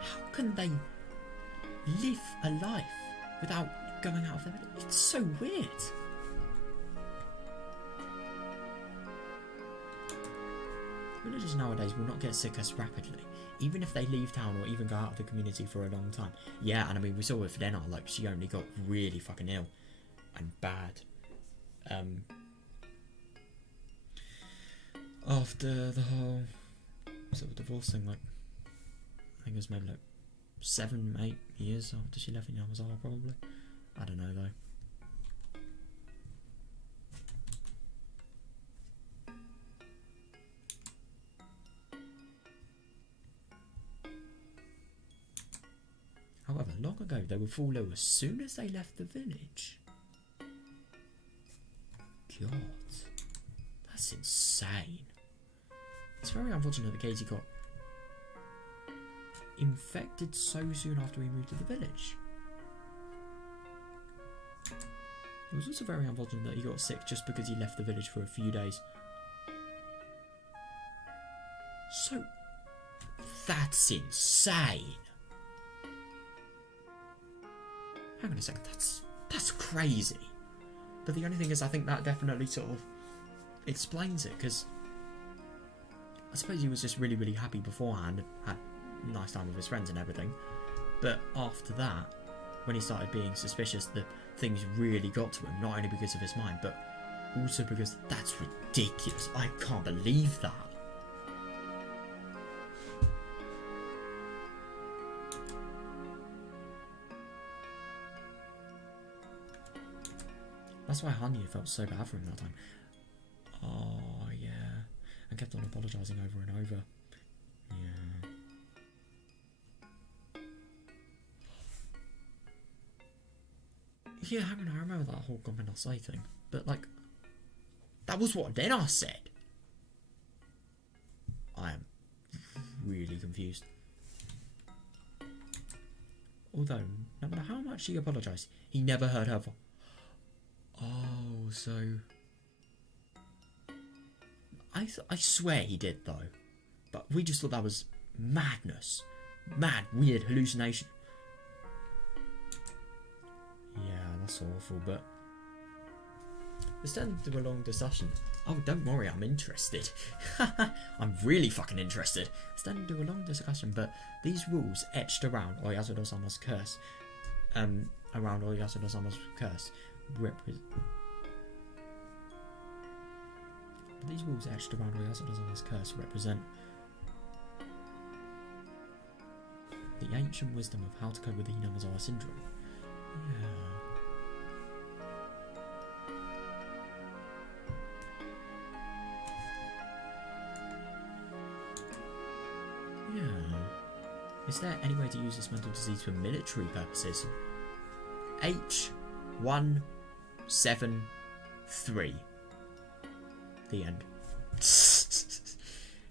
How can they live a life without going out of their village? It's so weird. Villagers nowadays will not get sick as rapidly, even if they leave town or even go out of the community for a long time. Yeah, and I mean, we saw with Dena, like, she only got really fucking ill and bad after the whole sort of divorce thing. Like, I think it was maybe like 7-8 years after she left Minagoroshi, probably. I don't know though. However, long ago they would fall ill as soon as they left the village. God, that's insane. It's very unfortunate that Casey got infected so soon after we moved to the village. It was also very unfortunate that he got sick just because he left the village for a few days. So, that's insane. Hang on a second, that's crazy. But the only thing is, I think that definitely sort of explains it, because I suppose he was just really, really happy beforehand and had a nice time with his friends and everything. But after that, when he started being suspicious, the things really got to him, not only because of his mind, but also because that's ridiculous. I can't believe that. That's why Hanya felt so bad for him that time. Oh, yeah. And kept on apologising over and over. Yeah. Yeah, I mean, I remember that whole Gomenasai thing. But, like, that was what Denar said. I am really confused. Although, no matter how much he apologised, he never heard her voice. Oh, so... I swear he did, though. But we just thought that was madness. Mad, weird hallucination. Yeah, that's awful, but... Let's turn into a long discussion. Oh, don't worry, I'm interested. I'm really fucking interested. Let's turn into a long discussion, but these rules etched around Oyasuro-sama's curse... around Oyasuro-sama's curse... These rules etched around Oyasuro-sama's curse represent the ancient wisdom of how to cope with the Minagoroshi syndrome. Yeah. Is there any way to use this mental disease for military purposes? H173. The end.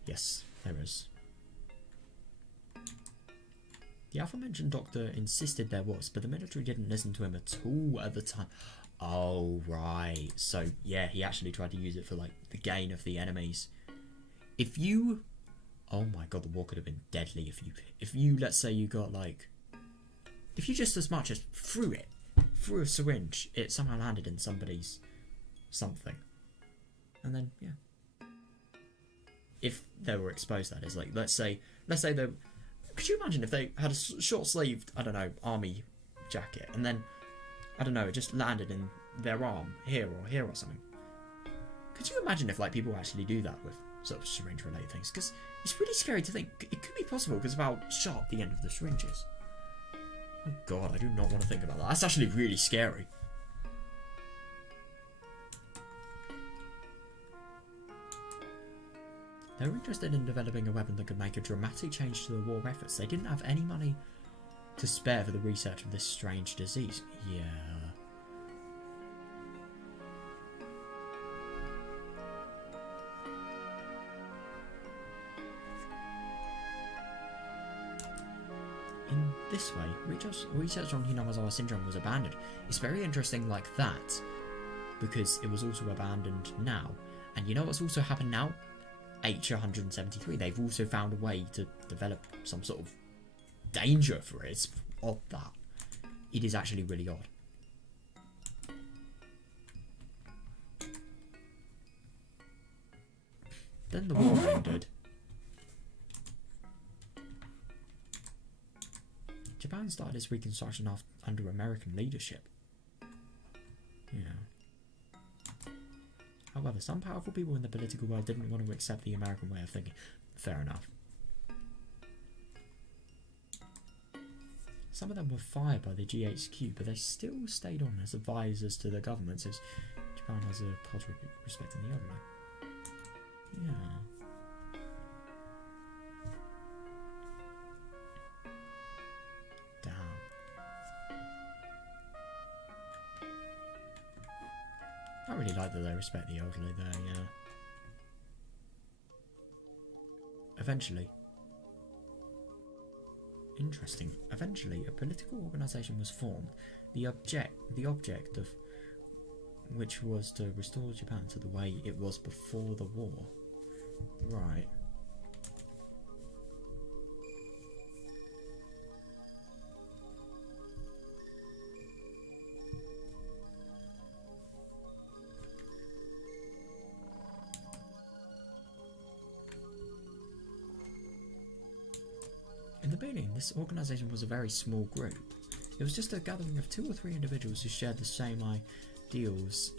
Yes, there is. The aforementioned doctor insisted there was, but the military didn't listen to him at all at the time. Oh, right. So, yeah, he actually tried to use it for, like, the gain of the enemies. If you... Oh my god, the war could have been deadly if you, let's say you got, like... If you just as much as threw a syringe, it somehow landed in somebody's something. And then, yeah. If they were exposed, that is. Like, let's say they... Could you imagine if they had a short-sleeved, I don't know, army jacket, and then, I don't know, it just landed in their arm, here or something? Could you imagine if like people actually do that with sort of syringe related things? Because it's really scary to think it could be possible because of how sharp the end of the syringe is. Oh god, I do not want to think about that. That's actually really scary. They were interested in developing a weapon that could make a dramatic change to the war efforts. They didn't have any money to spare for the research of this strange disease. Yeah. In this way, research on Hinamazawa syndrome was abandoned. It's very interesting like that, because it was also abandoned now. And you know what's also happened now? H173. They've also found a way to develop some sort of danger for it. It's odd that. It is actually really odd. Then the war ended. Japan started its reconstruction under American leadership. Yeah. However, some powerful people in the political world didn't want to accept the American way of thinking. Fair enough. Some of them were fired by the GHQ, but they still stayed on as advisors to the government, since Japan has a culture of respecting the elderly. Yeah. Damn. I really like that they respect the elderly there, yeah. Eventually. Interesting. Eventually, a political organisation was formed, the object of which was to restore Japan to the way it was before the war. Right. In the beginning, this organisation was a very small group. It was just a gathering of 2 or 3 individuals who shared the same ideals,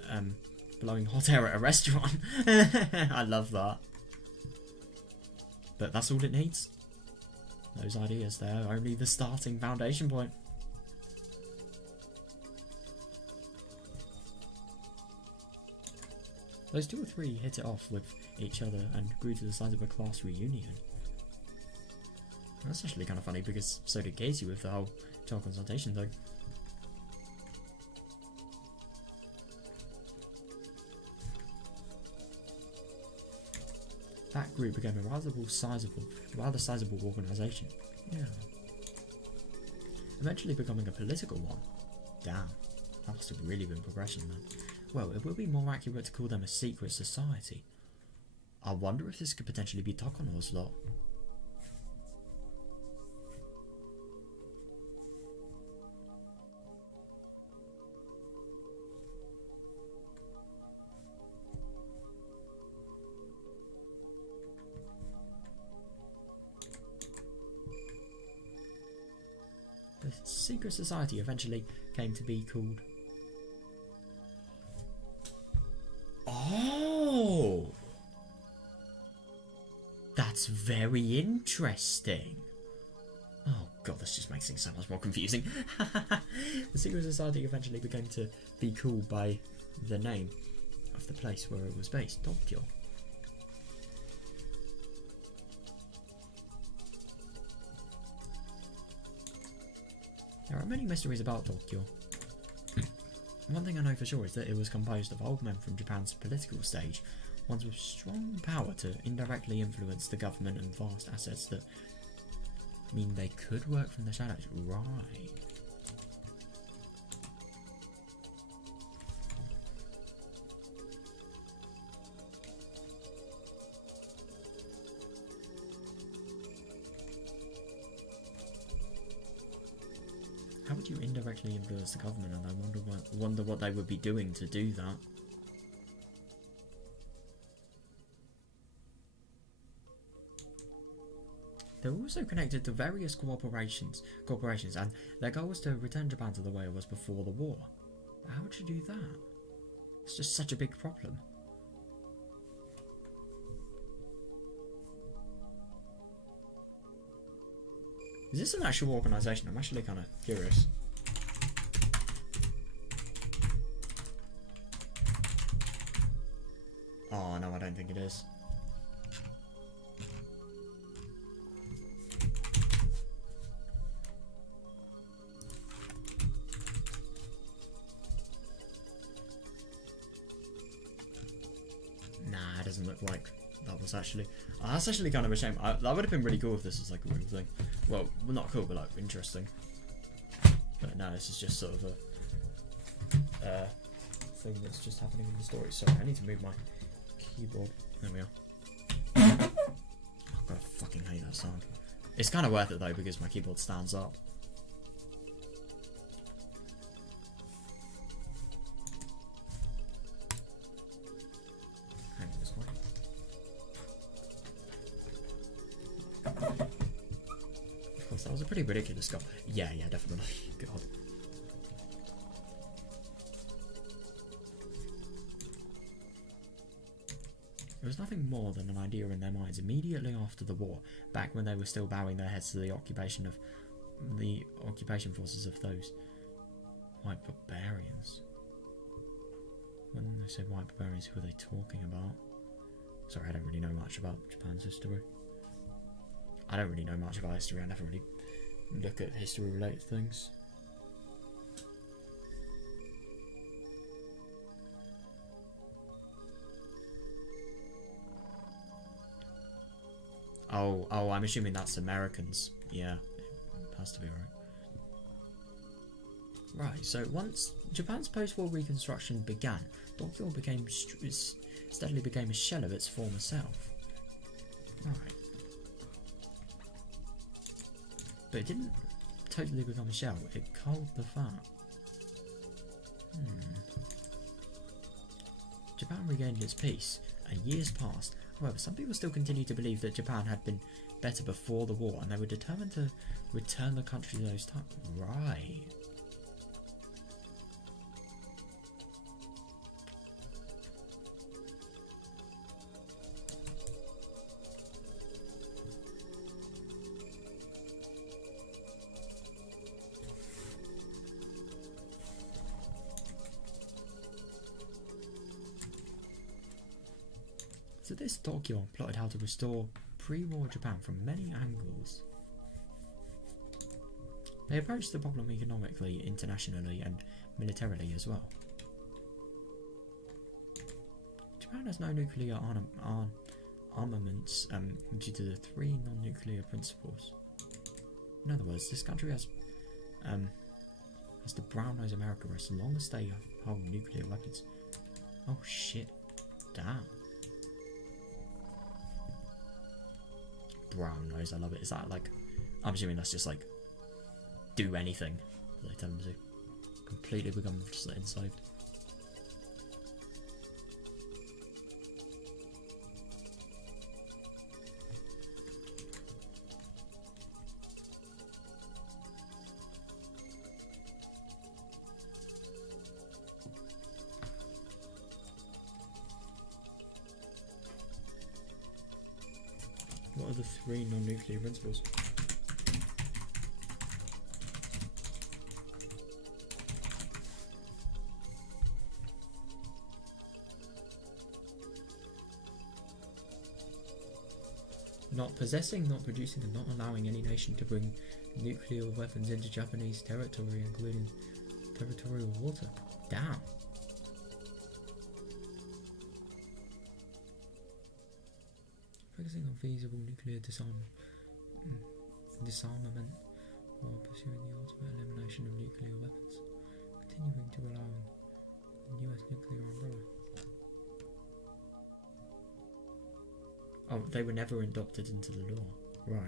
blowing hot air at a restaurant. I love that. But that's all it needs. Those ideas, they're only the starting foundation point. Those 2 or 3 hit it off with each other and grew to the size of a class reunion. That's actually kind of funny, because so did Casey with the whole child consultation though. That group became a rather sizable organisation. Yeah. Eventually becoming a political one. Damn, that must have really been progression then. Well, it would be more accurate to call them a secret society. I wonder if this could potentially be Takono's lot. The secret society eventually came to be called... Oh! That's very interesting. Oh god, this just makes things so much more confusing. The secret society eventually began to be called by the name of the place where it was based, Tokyo. There are many mysteries about Tokyo. One thing I know for sure is that it was composed of old men from Japan's political stage, ones with strong power to indirectly influence the government and vast assets that mean they could work from the shadows. Right. How would you indirectly influence the government? And I wonder what they would be doing to do that. They were also connected to various corporations, and their goal was to return Japan to the way it was before the war. How would you do that? It's just such a big problem. Is this an actual organisation? I'm actually kind of curious. Oh no, I don't think it is. Nah, it doesn't look like that was actually... Oh, that's actually kind of a shame. That would have been really cool if this was like a real thing. Well, not cool, but like interesting. But no, this is just sort of a thing that's just happening in the story. Sorry, I need to move my keyboard. There we are. Oh god, I fucking hate that sound. It's kind of worth it though because my keyboard stands up. Hang on this way. Of course, that was a pretty ridiculous goal. Yeah, definitely. God. It was nothing more than an idea in their minds immediately after the war, back when they were still bowing their heads to the occupation forces of those white barbarians. When they say white barbarians, who are they talking about? Sorry, I don't really know much about Japan's history. I don't really know much about history. I never really look at history-related things. Oh, I'm assuming that's Americans. Yeah, it has to be right. Right, so once Japan's post-war reconstruction began, Tokyo steadily became a shell of its former self. Right. But it didn't totally become a shell, it culled the fat. Japan regained its peace, and years passed. However, some people still continue to believe that Japan had been better before the war, and they were determined to return the country to those times. Right. So this Tokyo plotted how to restore pre-war Japan from many angles. They approached the problem economically, internationally and militarily as well. Japan has no nuclear armaments due to the 3 non-nuclear principles. In other words, this country has the brown-nosed America as long as they hold nuclear weapons. Oh shit, damn. Brown nose, I love it. Is that like, I'm assuming that's just like do anything that they tell them to. Completely become just enslaved. What are the 3 non-nuclear principles? Not possessing, not producing, and not allowing any nation to bring nuclear weapons into Japanese territory, including territorial water. Damn. Focusing on feasible nuclear disarmament while pursuing the ultimate elimination of nuclear weapons. Continuing to rely on the US nuclear umbrella. Oh, they were never adopted into the law. Right.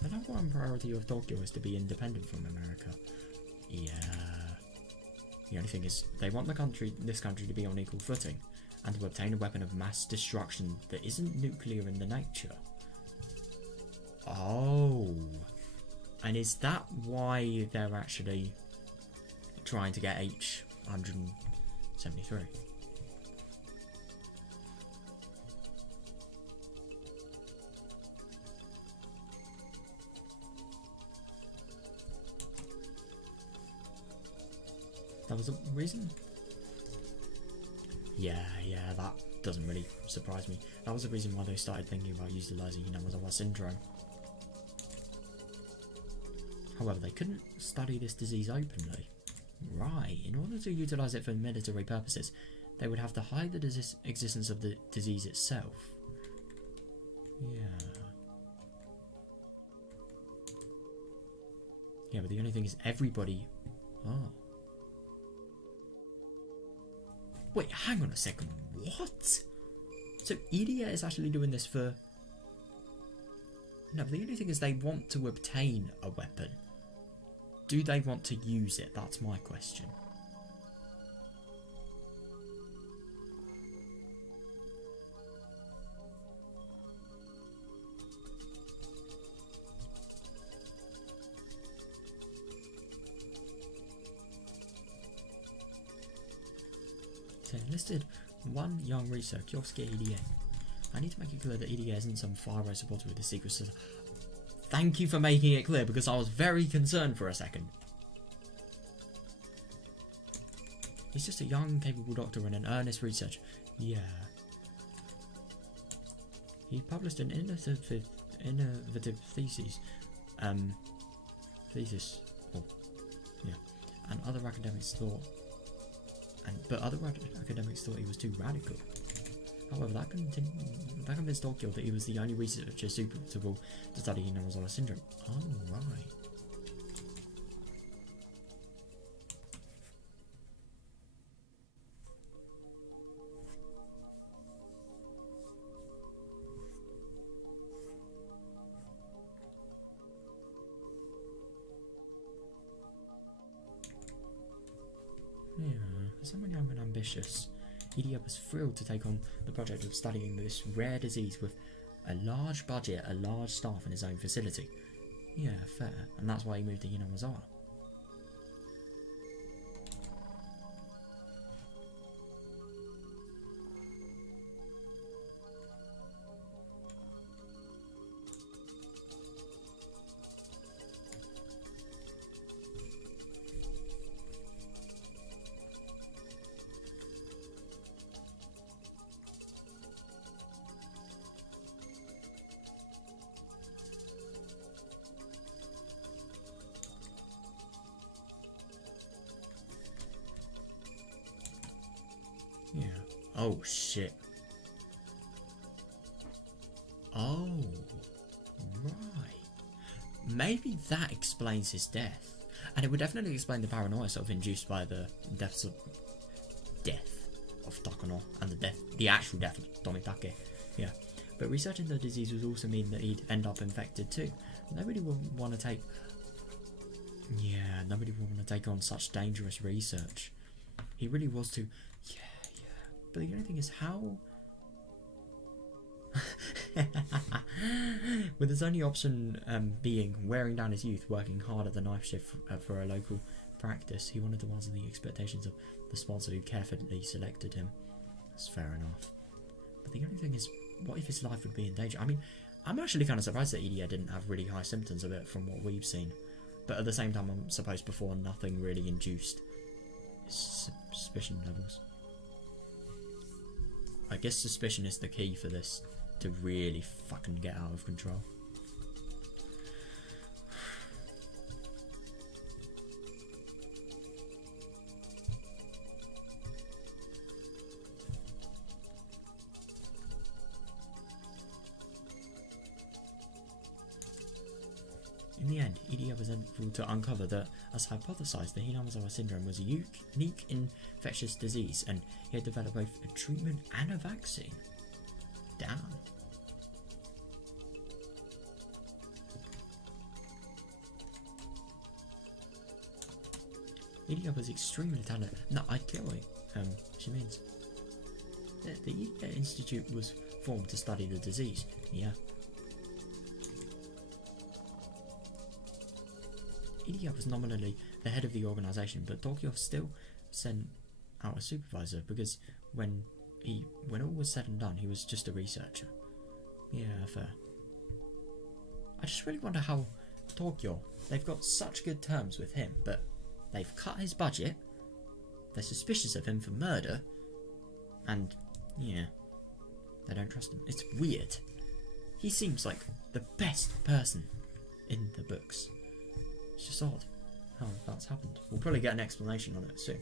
The number one priority of Tokyo is to be independent from America. Yeah. The only thing is, they want this country to be on equal footing, and to obtain a weapon of mass destruction that isn't nuclear in the nature. Oh. And is that why they're actually trying to get H-173? That was the reason? Yeah, that doesn't really surprise me. That was the reason why they started thinking about utilizing Minagoroshi syndrome. However, they couldn't study this disease openly. Right, in order to utilize it for military purposes, they would have to hide the existence of the disease itself. Yeah. Yeah, but the only thing is everybody... Oh. Wait, hang on a second. What? So Idia is actually doing this for... No, but the only thing is they want to obtain a weapon. Do they want to use it? That's my question. So enlisted one young researcher, Kyosuke EDA. I need to make it clear that EDA isn't some far-right supporter with the secret society. Thank you for making it clear, because I was very concerned for a second. He's just a young, capable doctor and an earnest researcher. Yeah. He published an innovative thesis. Yeah. And other academics thought... But other academics thought he was too radical. However, that convinced Tokyo that he was the only researcher suitable to study Minagoroshi syndrome. Oh, right. Yeah, for someone young and ambitious, Idia was thrilled to take on the project of studying this rare disease with a large budget, a large staff in his own facility. Yeah, fair. And that's why he moved to Hinamazawa. Yeah. Oh, shit. Oh. Right. Maybe that explains his death. And it would definitely explain the paranoia sort of induced by the death of Takano and the actual death of Tomitake. Yeah. But researching the disease would also mean that he'd end up infected too. Nobody would want to take... Yeah, nobody would want to take on such dangerous research. He really was too... Yeah. But the only thing is how... With his only option being wearing down his youth, working hard at the knife shift for a local practice, he wanted to answer the expectations of the sponsor who carefully selected him. That's fair enough. But the only thing is, what if his life would be in danger? I mean, I'm actually kind of surprised that Idia didn't have really high symptoms of it from what we've seen. But at the same time, I'm supposed before nothing really induced his suspicion levels. I guess suspicion is the key for this to really fucking get out of control. In the end, Idia was able to uncover that, as hypothesized, the Hinamazawa syndrome was a unique infectious disease, and he had developed both a treatment and a vaccine. Damn. Idia was extremely talented. No, I get what she means. The institute was formed to study the disease. Yeah. Idia was nominally the head of the organization, but Tokyo still sent out a supervisor because when all was said and done, he was just a researcher. Yeah, fair. I just really wonder how Tokyo, they've got such good terms with him, but they've cut his budget, they're suspicious of him for murder, and yeah, they don't trust him. It's weird. He seems like the best person in the books. It's just odd how that's happened. We'll probably get an explanation on it soon.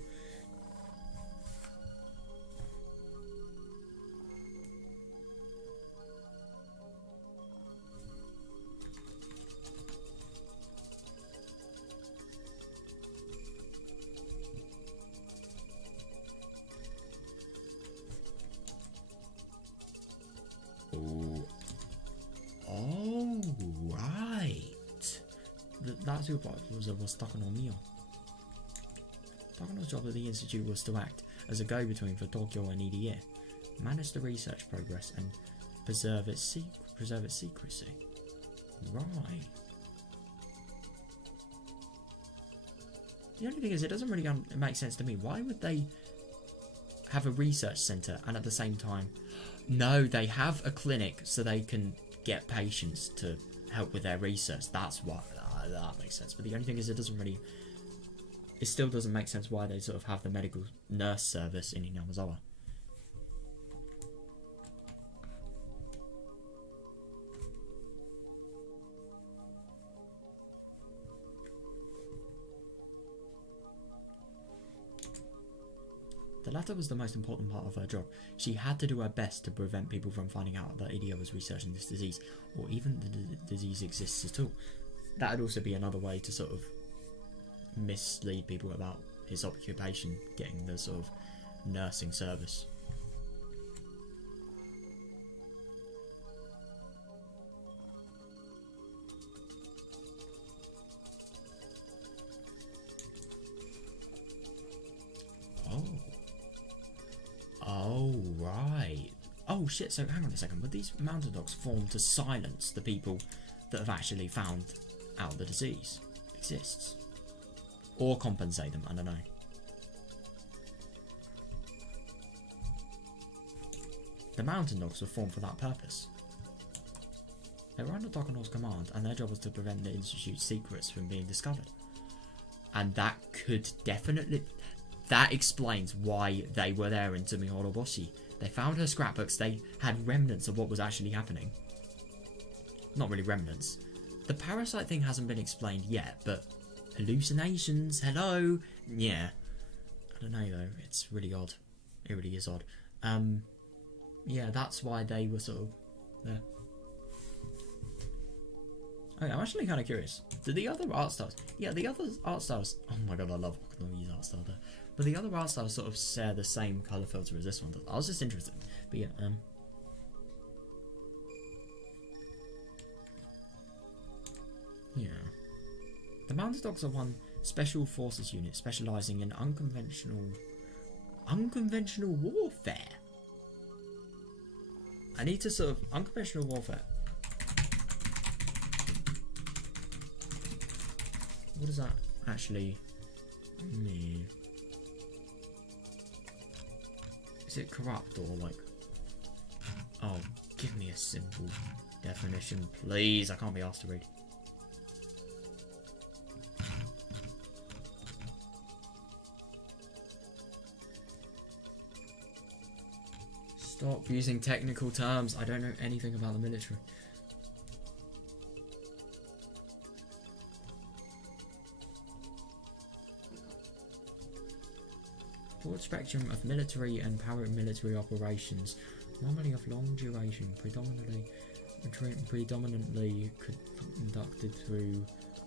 That's who was Takano Mio. Takano's job at the institute was to act as a go-between for Tokyo and EDA, manage the research progress, and preserve its secrecy. Right. The only thing is, it doesn't really make sense to me. Why would they have a research centre and at the same time... No, they have a clinic so they can get patients to help with their research. That's what... that makes sense. But the only thing is, it still doesn't make sense why they sort of have the medical nurse service in Inamazawa. The latter was the most important part of her job. She had to do her best to prevent people from finding out that Idia was researching this disease, or even the disease exists at all. That would also be another way to sort of mislead people about his occupation, getting the sort of nursing service. Oh, right. Oh, shit, so hang on a second. Were these mountain dogs formed to silence the people that have actually found out the disease exists? Or compensate them? I don't know. The mountain dogs were formed for that purpose. They were under Takano's command, and their job was to prevent the Institute's secrets from being discovered. And that could definitely... That explains why they were there in Minagoroshi. They found her scrapbooks. They had remnants of what was actually happening. Not really remnants. The parasite thing hasn't been explained yet, but hallucinations, hello? Yeah. I don't know though, it's really odd. It really is odd. Yeah, that's why they were sort of there. Okay, I'm actually kind of curious. Do the other art styles... Yeah, the other art styles... Oh my god, I love Okanoi's art style there. But the other art styles sort of share the same colour filter as this one does. I was just interested. But yeah, yeah. The Mountain Dogs are one special forces unit specialising in unconventional warfare. I need to sort of... Unconventional warfare. What does that actually mean? Is it corrupt or like... Oh, give me a simple definition, please. I can't be asked to read. Stop using technical terms. I don't know anything about the military. Broad spectrum of military and paramilitary operations, normally of long duration, predominantly conducted through,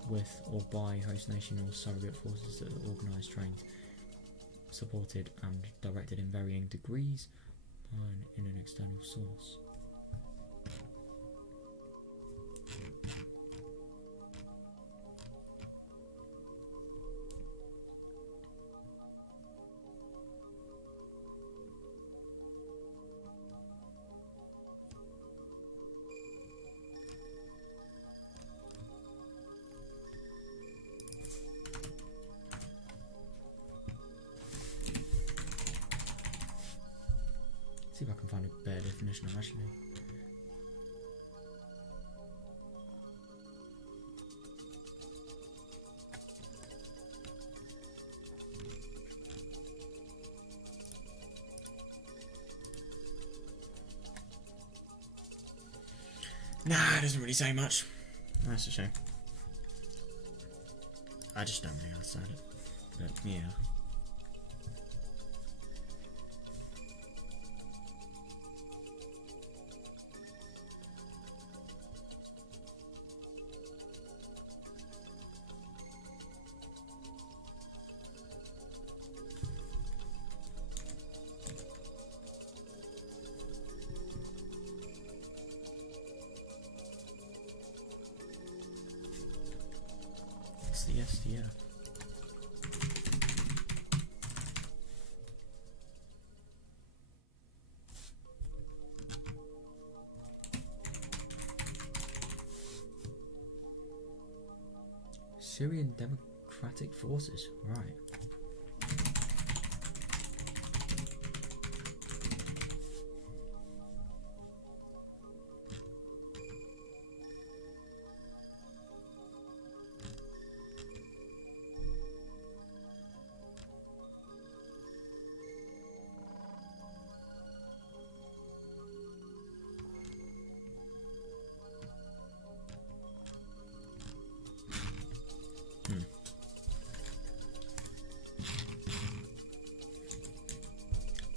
with, or by host nation or surrogate forces that are organised, trained, supported, and directed in varying degrees in an external source. information on Ashley. Nah, it doesn't really say much. That's a shame. I just don't really understand it. But yeah. The SDF. Syrian Democratic Forces, right.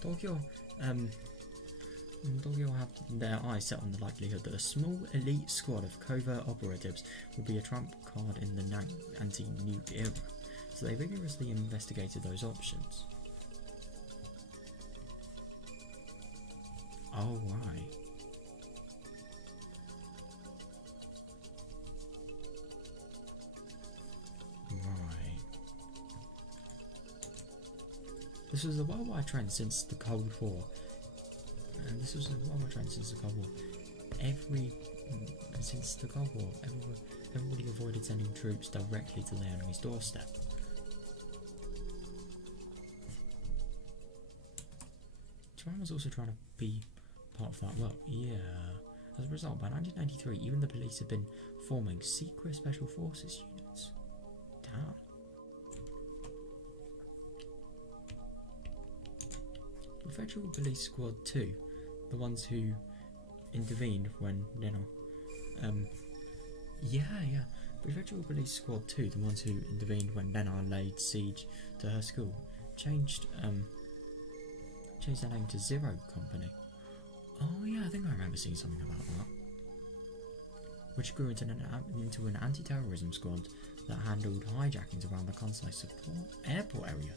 Tokyo have their eyes set on the likelihood that a small elite squad of covert operatives will be a trump card in the anti-nuke era, so they rigorously investigated those options. Oh, right. This was a worldwide trend since the Cold War. Since the Cold War, everybody avoided sending troops directly to the enemy's doorstep. Japan was also trying to be part of that world. Yeah. As a result, by 1993, even the police had been forming secret special forces units. Damn. Federal Police Squad 2, the ones who intervened when, Federal Police Squad 2, the ones who intervened when Lena laid siege to her school, changed their name to Zero Company. Oh yeah, I think I remember seeing something about that. Which grew into an anti-terrorism squad that handled hijackings around the Kansai support airport area.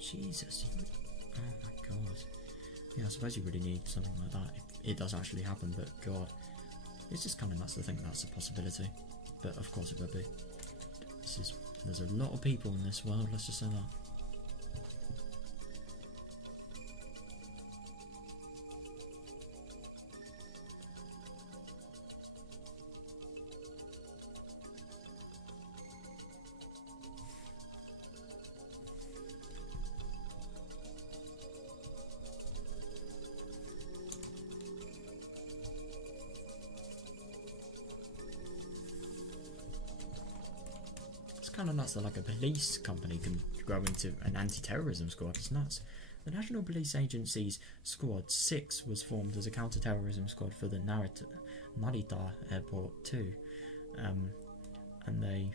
Jesus, oh my god. Yeah, I suppose you really need something like that if it does actually happen, but god, it's just kind of nuts to think that's a possibility. But of course it would be. There's a lot of people in this world, let's just say that. Kind of nuts that like a police company can grow into an anti-terrorism squad. It's nuts. The National Police Agency's Squad 6 was formed as a counter-terrorism squad for the Narita Airport too, and they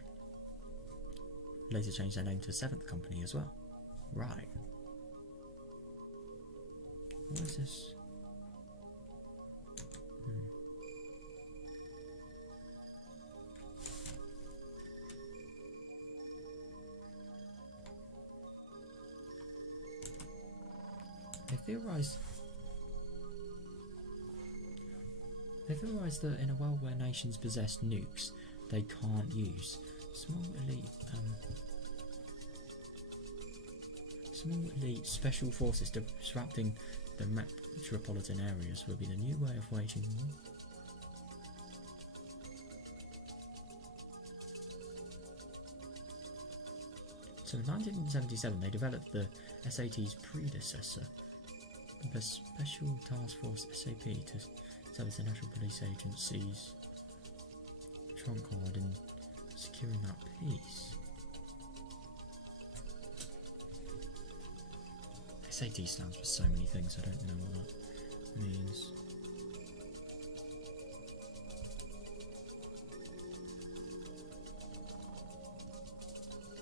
later changed their name to 7th Company as well. Right. What is this? They theorised that in a world where nations possess nukes, they can't use small elite special forces disrupting the metropolitan areas would be the new way of waging war. So in 1977 they developed the SAT's predecessor, The Special Task Force SAP to establish the National Police Agency's trump card in securing that peace. SAT stands for so many things, I don't know what that means.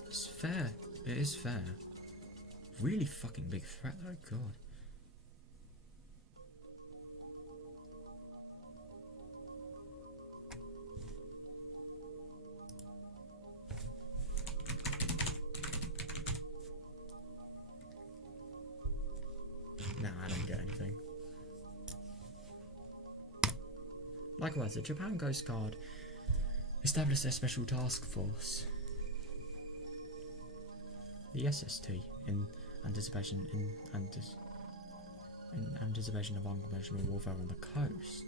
It's fair. It is fair. Really fucking big threat though, god. Nah, I don't get anything. Likewise, the Japan Coast Guard established their special task force, the SST, in anticipation of unconventional warfare on the coast.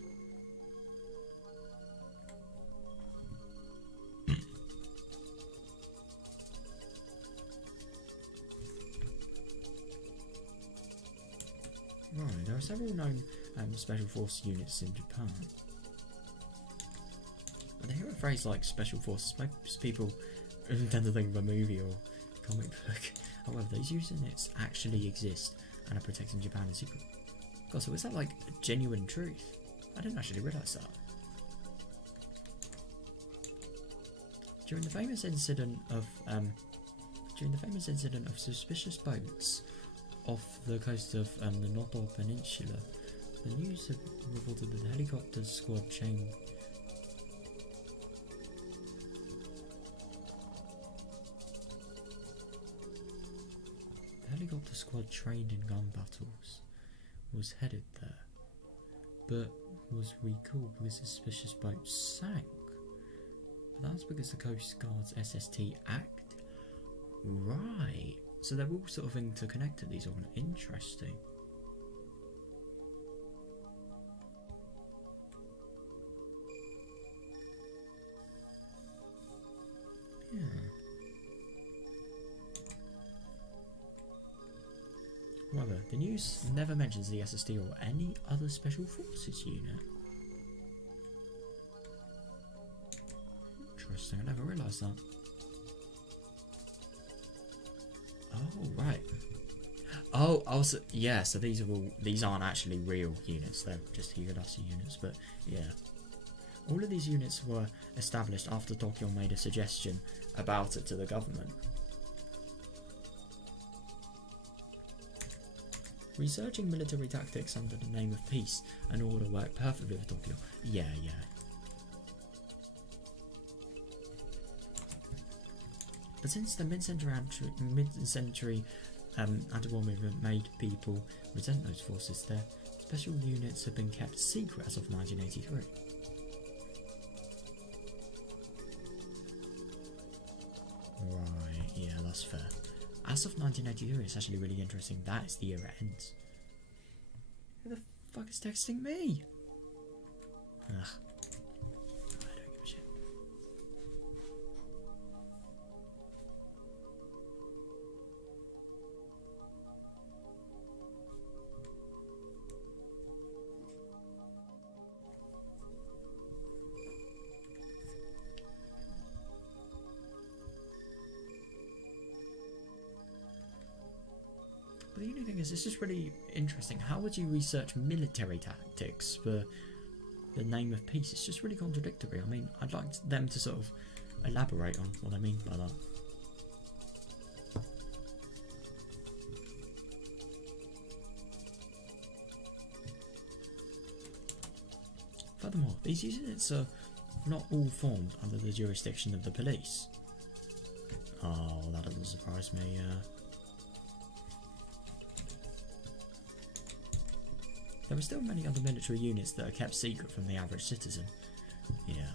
Right, there are several known special force units in Japan. When they hear a phrase like special forces, most people tend to think of a movie or comic book. However, those units actually exist and are protecting Japan in secret. God, so is that like a genuine truth? I didn't actually realise that. During the famous incident of suspicious boats off the coast of the Noto Peninsula, the news had reported that the helicopter squad trained in gun battles was headed there, but was recalled because the suspicious boat sank. But that's because the Coast Guard's SST Act. Right. So they're all sort of interconnected, these are interesting. Yeah. However, the news never mentions the SST or any other special forces unit. Interesting, I never realised that. Oh, right. Oh, also, yeah, so these aren't actually real units, they're just Higurashi units, but yeah. All of these units were established after Tokyo made a suggestion about it to the government. Researching military tactics under the name of peace and order worked perfectly for Tokyo. Yeah. But since the mid-century anti-war movement made people resent those forces, their special units have been kept secret as of 1983. Right, yeah, that's fair. As of 1983, it's actually really interesting. That is the year it ends. Who the fuck is texting me? Ugh. I don't give a shit. But the only thing is, this is really interesting. How would you research military tactics for the name of peace? It's just really contradictory. I mean, I'd like them to sort of elaborate on what I mean by that. Furthermore, these units are not all formed under the jurisdiction of the police. Oh, that doesn't surprise me, There are still many other military units that are kept secret from the average citizen. Yeah.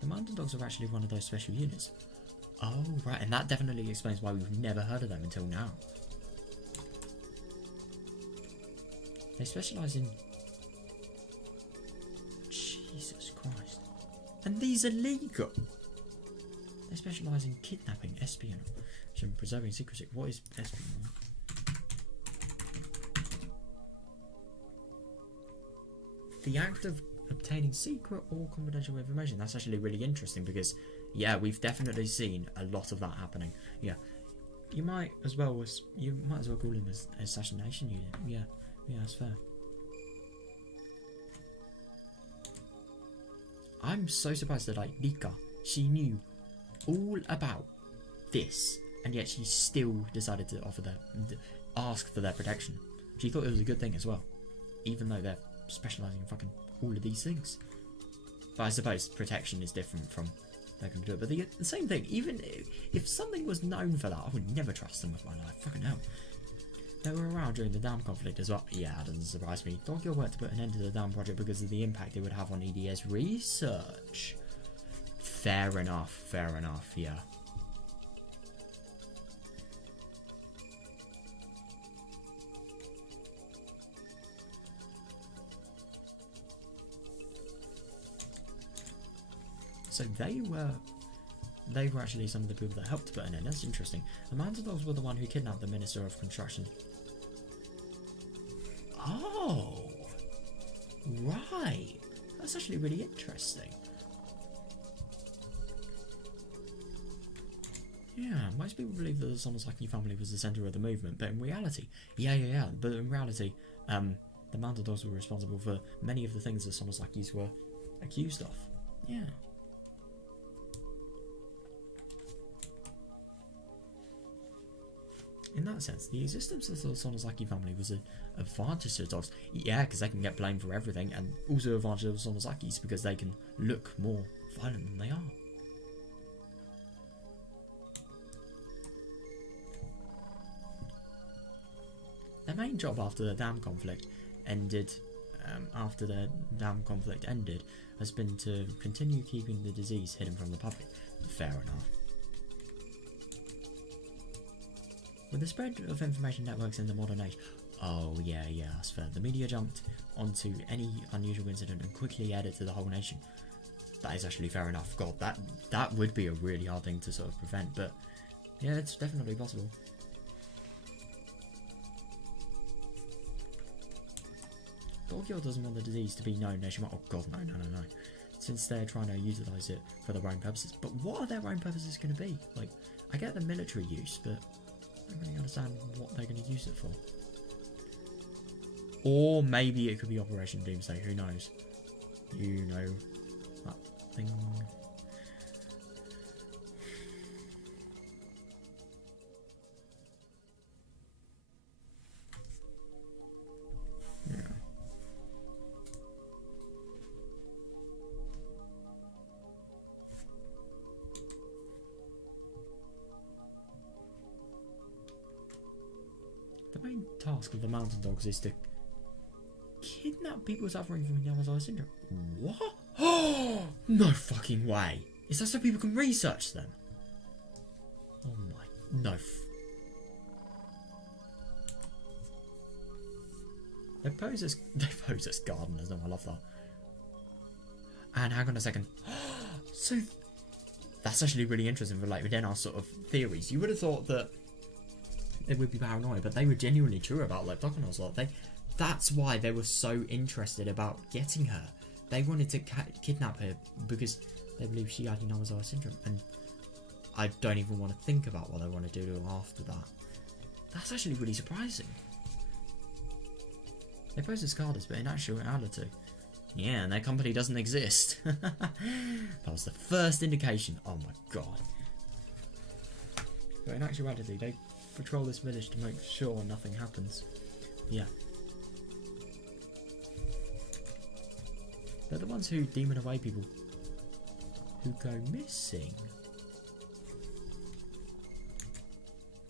The Mountain Dogs are actually one of those special units. Oh, right, and that definitely explains why we've never heard of them until now. They specialise in... Jesus Christ. And these are legal! They specialise in kidnapping, espionage, Preserving secrecy. What is espionage? The act of obtaining secret or confidential information. That's actually really interesting because, yeah, we've definitely seen a lot of that happening. Yeah, you might as well call him as assassination unit. Yeah, that's fair. I'm so surprised that, like, Rika, she knew all about this, and yet she still decided to ask for their protection. She thought it was a good thing as well, even though they're specialising in fucking all of these things. But I suppose protection is different from they're going to do it. But the same thing, even if something was known for that, I would never trust them with my life. Fucking hell. They were around during the dam conflict as well. Yeah, that doesn't surprise me. Tokyo worked to put an end to the dam project because of the impact it would have on EDS research. Fair enough, yeah. So they were actually some of the people that helped put an end. That's interesting. The Manzadogs were the one who kidnapped the Minister of Construction. Oh, right. That's actually really interesting. Yeah, most people believe that the Sonosaki family was the centre of the movement, but in reality, yeah. But in reality, the Manzadogs were responsible for many of the things the Sonosakis were accused of. Yeah. In that sense, the existence of the Sonosaki family was an advantage to the dogs. Yeah, because they can get blamed for everything, and also advantage of the Sonosakis because they can look more violent than they are. Their main job after the dam conflict ended, has been to continue keeping the disease hidden from the public. Fair enough. With the spread of information networks in the modern age, oh yeah, that's fair. The media jumped onto any unusual incident and quickly added to the whole nation. That is actually fair enough. God, that would be a really hard thing to sort of prevent, but yeah, it's definitely possible. Tokyo doesn't want the disease to be known nationwide. Oh god, no. Since they're trying to utilise it for their own purposes. But what are their own purposes going to be? Like, I get the military use, but I don't really understand what they're going to use it for. Or maybe it could be Operation Doomsday, who knows? You know, that thing. Yeah. The main task of the mountain dogs is to kidnap people suffering from Yamazawa syndrome. What? Oh, no fucking way. Is that so people can research them? Oh my, no. They pose as gardeners. No, I love that. And hang on a second. So that's actually really interesting for like within our sort of theories. You would have thought that they would be paranoid, but they were genuinely true about like Dokono's lot. That's why they were so interested about getting her. They wanted to kidnap her because they believe she had Yamazawa syndrome, and I don't even want to think about what they want to do to her after that. That's actually really surprising. They pose as gardeners, but in actuality, yeah, and their company doesn't exist. That was the first indication. Oh my god. But in actuality, they patrol this village to make sure nothing happens. Yeah. They're the ones who demon away people who go missing.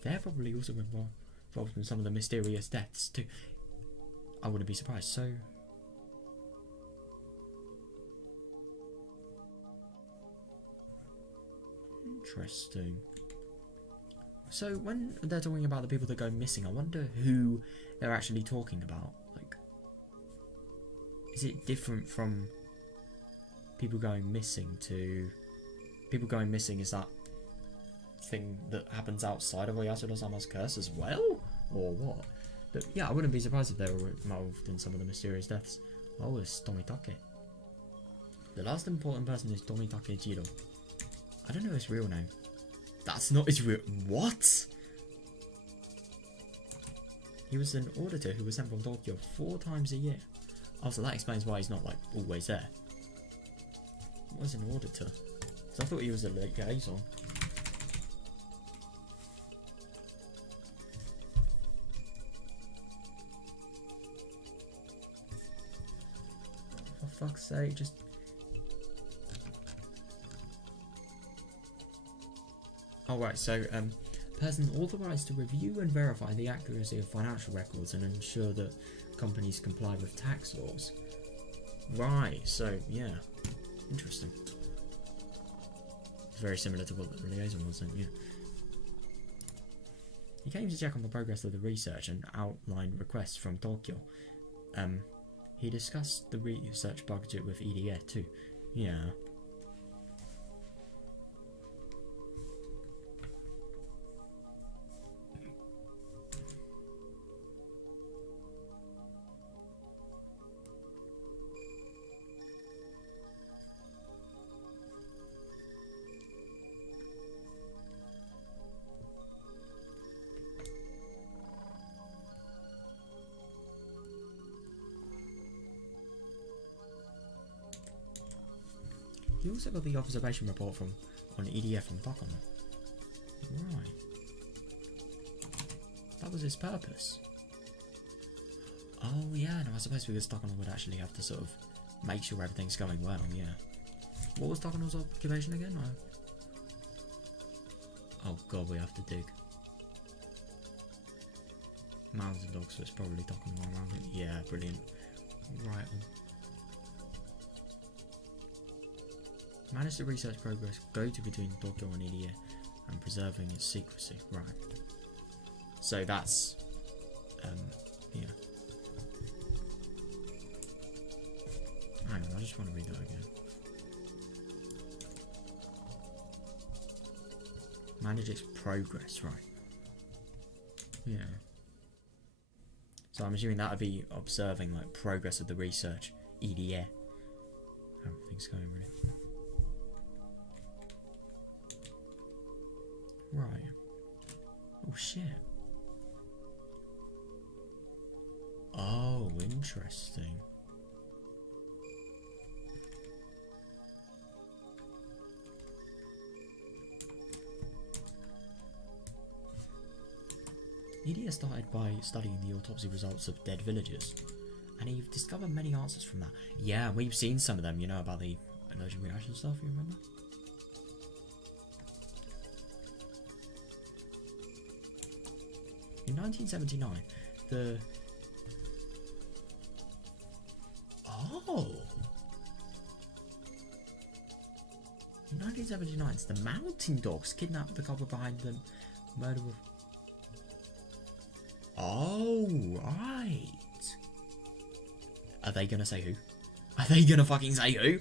They're probably also involved in some of the mysterious deaths too. I wouldn't be surprised. So interesting. So when they're talking about the people that go missing, I wonder who they're actually talking about. Like, is it different from people going missing to people going missing? Is that thing that happens outside of Oyasuro-sama's curse as well? Or what? But yeah, I wouldn't be surprised if they were involved in some of the mysterious deaths. Oh, it's Tomitake. The last important person is Tomitake Jiro. I don't know his real name. That's not his real... What? He was an auditor who was sent from Tokyo 4 times a year. Oh, so that explains why he's not, like, always there. What is an auditor? Because I thought he was a liaison. For fuck's sake, just... Oh, right, so, person authorised to review and verify the accuracy of financial records and ensure that companies comply with tax laws. Right, so, yeah. Interesting. It's very similar to what the liaison was, yeah. He came to check on the progress of the research and outline requests from Tokyo. He discussed the research budget with EDA too. Yeah. He also got the observation report on EDF from Takano. Right. That was his purpose. Oh yeah, no, I suppose because Takano would actually have to sort of make sure everything's going well, yeah. What was Takano's occupation again? Oh god, we have to dig. Mountain dog, so it's probably Takano around it. Yeah, brilliant. Right on. Manage the research progress, go to between Tokyo and EDA, and preserving its secrecy. Right. So that's, yeah. Hang on, I just want to read that again. Manage its progress, right. Yeah. So I'm assuming that would be observing, like, progress of the research, EDA. How everything's going, really. Right. Oh shit. Oh, interesting. EDA started by studying the autopsy results of dead villagers, and he discovered many answers from that. Yeah, we've seen some of them, you know, about the allergic reaction stuff, you remember? In 1979, the... Oh! In 1979, the Mountain Dogs kidnapped the couple behind the murder of... Oh, right! Are they gonna say who? Are they gonna fucking say who?